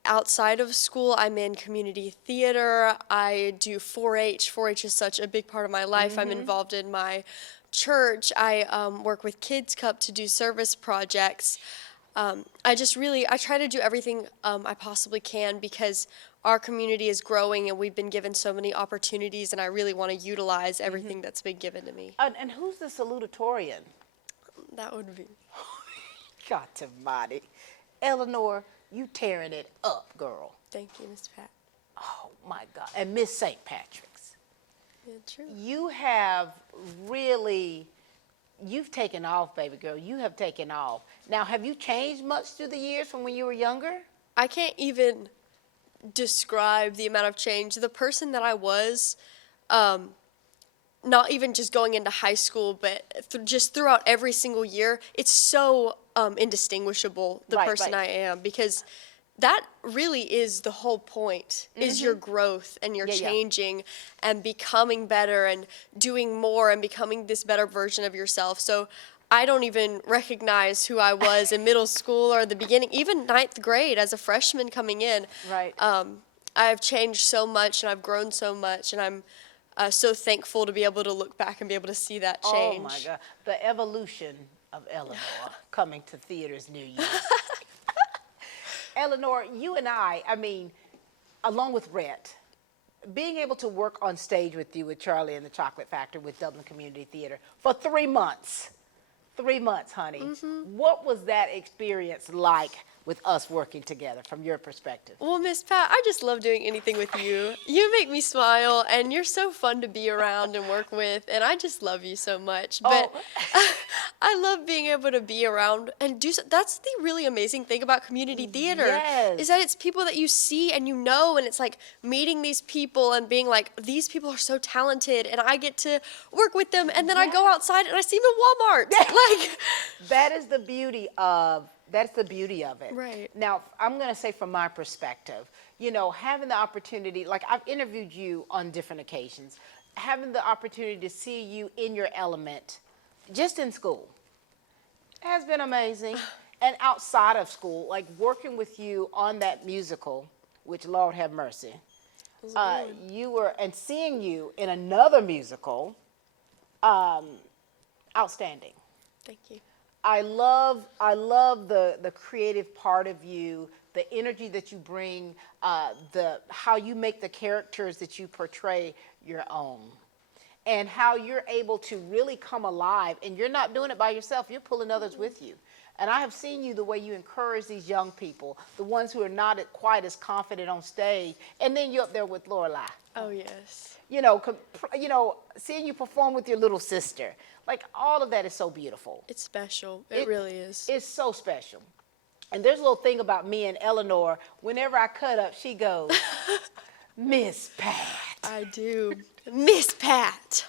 Outside of school, I'm in community theater. I do 4-H. 4-H is such a big part of my life. I'm involved in my church. I work with Kids Cup to do service projects. I try to do everything I possibly can, because our community is growing and we've been given so many opportunities, and I really want to utilize everything that's been given to me. And who's the salutatorian? That would be. God almighty. Eleanor, you tearing it up, girl. Thank you, Miss Pat. Oh, my God. And Miss St. Patrick's. Yeah, true. You have really... You've taken off, baby girl. You have taken off. Now, have you changed much through the years from when you were younger? I can't even describe the amount of change. The person that I was, not even just going into high school, but just throughout every single year, it's so indistinguishable, the person I am, because that really is the whole point, is your growth and your changing and becoming better and doing more and becoming this better version of yourself. So I don't even recognize who I was in middle school or the beginning, even 9th grade as a freshman coming in. Right. I've changed so much and I've grown so much, and so thankful to be able to look back and be able to see that change. Oh my God, the evolution of Eleanor coming to theaters near you. Eleanor, you and I mean, along with Rhett, being able to work on stage with you with Charlie and the Chocolate Factory with Dublin Community Theater for 3 months. 3 months, honey. What was that experience like with us working together from your perspective? Well, Miss Pat, I just love doing anything with you. You make me smile, and you're so fun to be around and work with, and I just love you so much. But I love being able to be around and do so. That's the really amazing thing about community theater, Yes. is that it's people that you see and you know, and it's like meeting these people and being like, these people are so talented, and I get to work with them, and then I go outside and I see them at Walmart. Like, that is the beauty of it. Right. Now, I'm going to say from my perspective, you know, having the opportunity, like I've interviewed you on different occasions, having the opportunity to see you in your element, just in school, has been amazing. And outside of school, like working with you on that musical, which Lord have mercy, and seeing you in another musical, outstanding. Thank you. I love the creative part of you, the energy that you bring, how you make the characters that you portray your own, and how you're able to really come alive. And you're not doing it by yourself; you're pulling others with you. And I have seen you the way you encourage these young people, the ones who are not quite as confident on stage, and then you're up there with Lorelai. Oh yes. You know, seeing you perform with your little sister. Like, all of that is so beautiful. It's special. It really is. It's so special. And there's a little thing about me and Eleanor. Whenever I cut up, she goes, Miss Pat. I do. Miss Pat.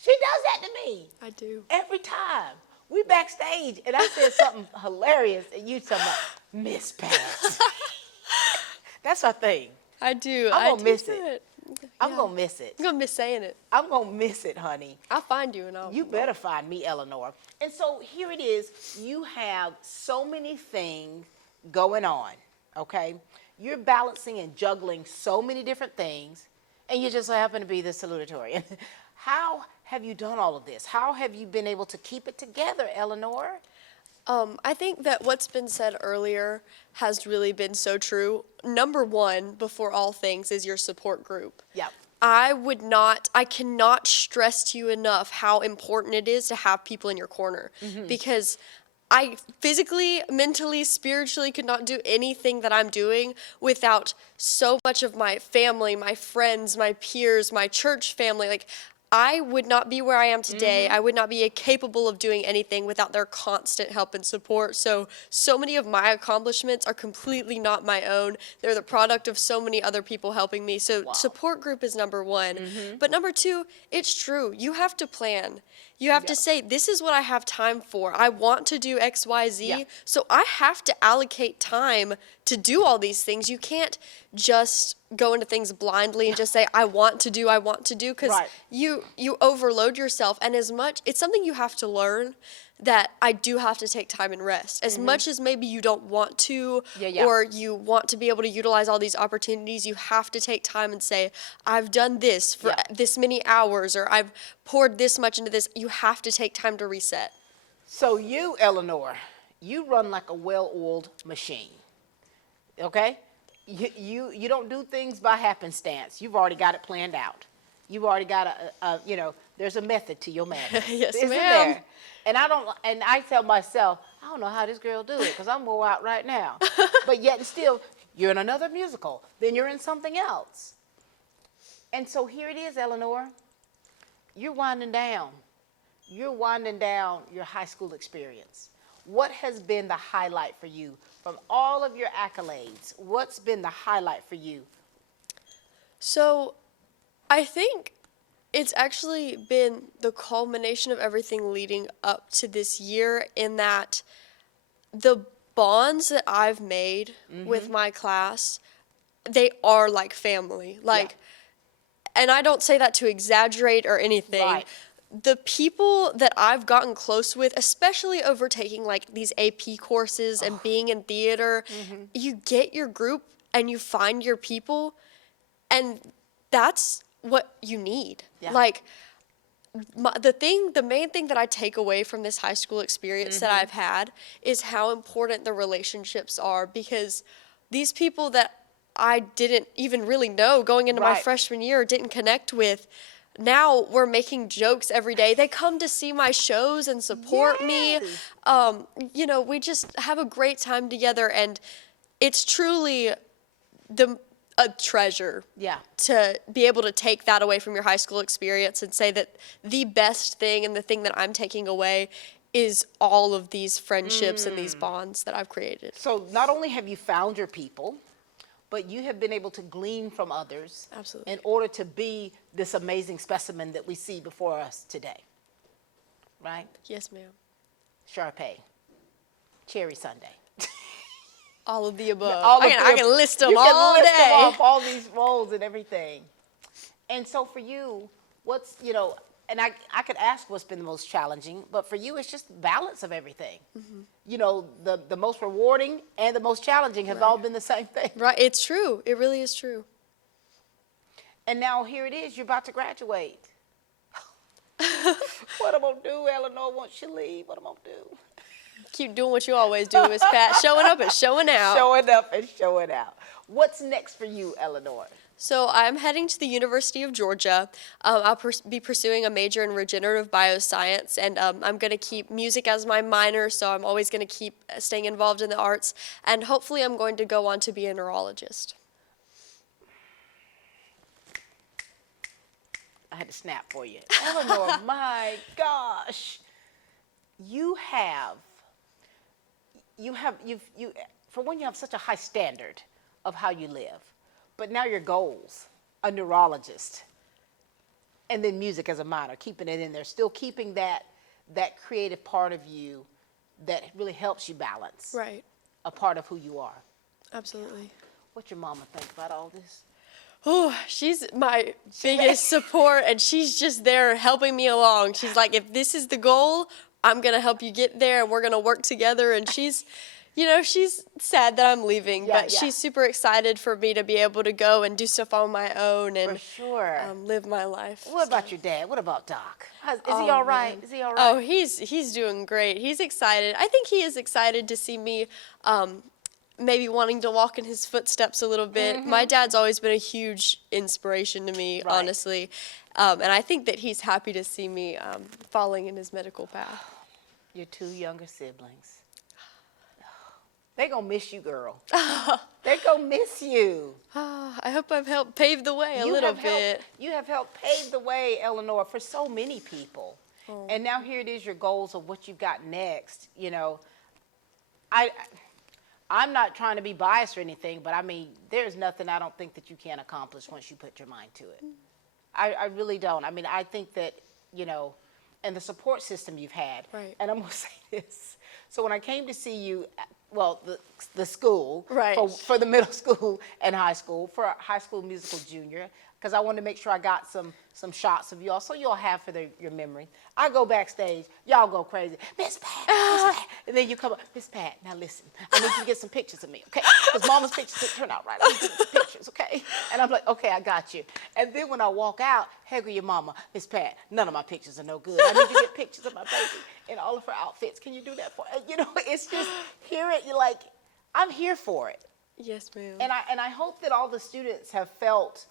She does that to me. I do. Every time. We backstage, and I said something hilarious, and you talking about Miss Pat. That's our thing. I do. I'm going to miss it. it. I'm going to miss it. I'm going to miss saying it. I'm going to miss it, honey. I'll find you and I'll. You better find me, Eleanor. And so here it is. You have so many things going on, okay? You're balancing and juggling so many different things, and you just happen to be the salutatorian. How have you done all of this? How have you been able to keep it together, Eleanor? I think that what's been said earlier has really been so true. Number one, before all things, is your support group. Yeah. I cannot stress to you enough how important it is to have people in your corner, because I physically, mentally, spiritually could not do anything that I'm doing without so much of my family, my friends, my peers, my church family. Like, I would not be where I am today. I would not be capable of doing anything without their constant help and support. So many of my accomplishments are completely not my own. They're the product of so many other people helping me. So support group is number one. But number two, it's true. You have to plan. You have to say, this is what I have time for. I want to do X, Y, Z. So I have to allocate time to do all these things. You can't just go into things blindly and just say, I want to do, because you overload yourself. And it's something you have to learn, that I do have to take time and rest. As much as maybe you don't want to, or you want to be able to utilize all these opportunities, you have to take time and say, I've done this for this many hours, or I've poured this much into this. You have to take time to reset. So you, Eleanor, you run like a well-oiled machine, okay? You don't do things by happenstance. You've already got it planned out. You've already got there's a method to your madness. Yes, Isn't ma'am. there? And I tell myself, I don't know how this girl do it, because I'm more out right now. But yet and still, you're in another musical, then you're in something else. And so here it is, Eleanor. You're winding down. You're winding down your high school experience. What has been the highlight for you from all of your accolades? What's been the highlight for you? So I think it's actually been the culmination of everything leading up to this year, in that the bonds that I've made with my class, they are like family. And I don't say that to exaggerate or anything. Right. The people that I've gotten close with, especially over taking like these AP courses and being in theater, you get your group and you find your people, and that's what you need. Yeah. Like, the main thing that I take away from this high school experience that I've had is how important the relationships are, because these people that I didn't even really know going into my freshman year, didn't connect with, now we're making jokes every day. They come to see my shows and support me. You know, we just have a great time together, and it's truly a treasure. Yeah. To be able to take that away from your high school experience and say that the best thing and the thing that I'm taking away is all of these friendships and these bonds that I've created. So not only have you found your people, but you have been able to glean from others. Absolutely. In order to be this amazing specimen that we see before us today. Right? Yes, ma'am. Sharpay. Cherry Sunday. All of the above. All I of can the- list them you can all list day. them off, all these roles and everything. And so for you, what's, you know, and I could ask what's been the most challenging, but for you, it's just balance of everything. You know, the most rewarding and the most challenging have all been the same thing. Right, it's true. It really is true. And now here it is, you're about to graduate. What I'm gonna do, Eleanor, once you leave? What I'm gonna do? Keep doing what you always do, Miss Pat. Showing up and showing out. Showing up and showing out. What's next for you, Eleanor? So I'm heading to the University of Georgia. I'll be pursuing a major in regenerative bioscience, and I'm going to keep music as my minor, so I'm always going to keep staying involved in the arts, and hopefully I'm going to go on to be a neurologist. I had to snap for you. Eleanor, my gosh. You for one, you have such a high standard of how you live. But now your goals, a neurologist, and then music as a minor, keeping it in there, still keeping that creative part of you that really helps you balance. Right. A part of who you are. Absolutely. What's your mama think about all this? Oh, she's my biggest support, and she's just there helping me along. She's like, if this is the goal, I'm going to help you get there, and we're going to work together. And she's, you know, she's sad that I'm leaving, but she's super excited for me to be able to go and do stuff on my own and live my life. What about your dad? What about Doc? Is he all right? Is he all right? Oh, he's doing great. He's excited. I think he is excited to see me maybe wanting to walk in his footsteps a little bit. My dad's always been a huge inspiration to me, honestly. And I think that he's happy to see me following in his medical path. Your two younger siblings. They gonna miss you, girl. They gonna miss you. I hope I've helped pave the way a little bit. You have helped pave the way, Eleanor, for so many people. Oh. And now here it is, your goals of what you've got next. You know, I'm not trying to be biased or anything, but I mean, there's nothing I don't think that you can accomplish once you put your mind to it. I really don't. I mean, I think that, you know, and the support system you've had. Right. And I'm gonna say this. So when I came to see you, well, the school, for the middle school and high school, for High School Musical Junior, because I wanted to make sure I got some shots of y'all, so y'all have for your memory. I go backstage, y'all go crazy. Miss Pat, and then you come up, Miss Pat, now listen, I need you to get some pictures of me, okay? Because Mama's pictures didn't turn out right. I need to get some pictures, okay? And I'm like, okay, I got you. And then when I walk out, hey, your mama, Miss Pat, none of my pictures are no good. I need you to get pictures of my baby in all of her outfits. Can you do that for her? You know, it's just, hear it, you're like, I'm here for it. Yes, ma'am. And I hope that all the students have felt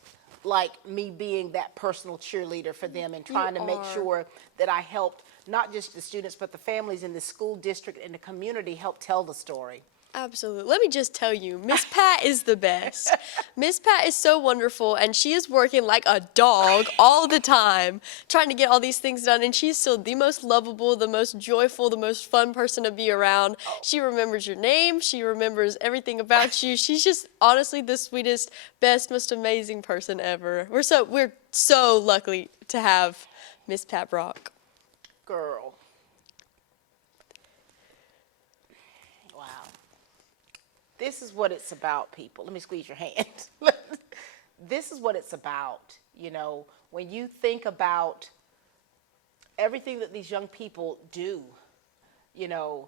like me being that personal cheerleader for them and trying to make sure that I helped not just the students, but the families in the school district and the community help tell the story. Absolutely. Let me just tell you, Miss Pat is the best. Miss Pat is so wonderful, and she is working like a dog all the time, trying to get all these things done, and she's still the most lovable, the most joyful, the most fun person to be around. She remembers your name. She remembers everything about you. She's just honestly the sweetest, best, most amazing person ever. We're so lucky to have Miss Pat Brock. Girl. This is what it's about, people. Let me squeeze your hand. This is what it's about, you know, when you think about everything that these young people do, you know,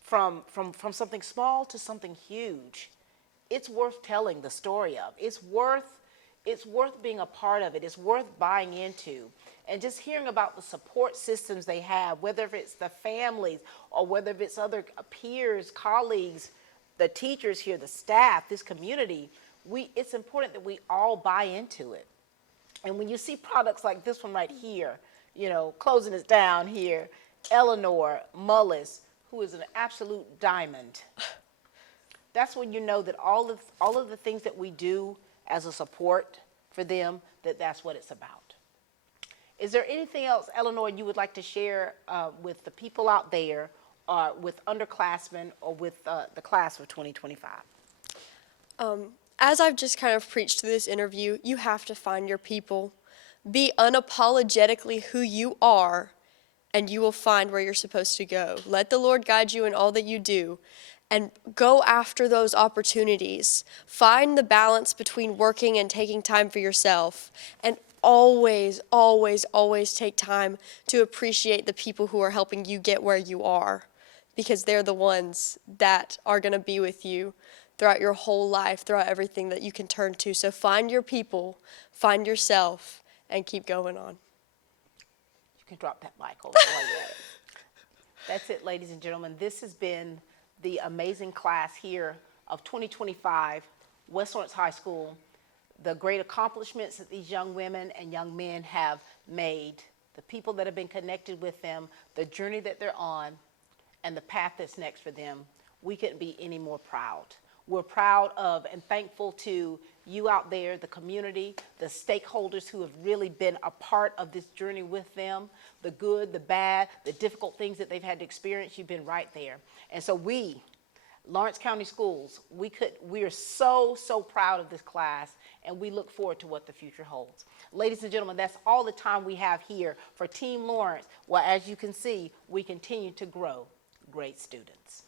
from something small to something huge, it's worth telling the story of. It's worth it's worth being a part of it. It's worth buying into. And just hearing about the support systems they have, whether it's the families or whether it's other peers, colleagues, the teachers here, the staff, this community, it's important that we all buy into it. And when you see products like this one right here, you know, closing us down here, Eleanor Mullis, who is an absolute diamond, that's when you know that all of the things that we do as a support for them, that's what it's about. Is there anything else, Eleanor, you would like to share with the people out there, with underclassmen or with the class of 2025? As I've just kind of preached through this interview, you have to find your people. Be unapologetically who you are, and you will find where you're supposed to go. Let the Lord guide you in all that you do, and go after those opportunities. Find the balance between working and taking time for yourself, and always, always, always take time to appreciate the people who are helping you get where you are, because they're the ones that are going to be with you throughout your whole life, throughout everything that you can turn to. So find your people, find yourself, and keep going on. You can drop that mic over while you're at it. That's it, ladies and gentlemen. This has been the amazing class here of 2025, West Lawrence High School, the great accomplishments that these young women and young men have made, the people that have been connected with them, the journey that they're on, and the path that's next for them. We couldn't be any more proud. We're proud of and thankful to you out there, the community, the stakeholders who have really been a part of this journey with them, the good, the bad, the difficult things that they've had to experience. You've been right there. And so we, Lawrence County Schools, we are so, so proud of this class, and we look forward to what the future holds. Ladies and gentlemen, that's all the time we have here for Team Lawrence. Well, as you can see, we continue to grow great students.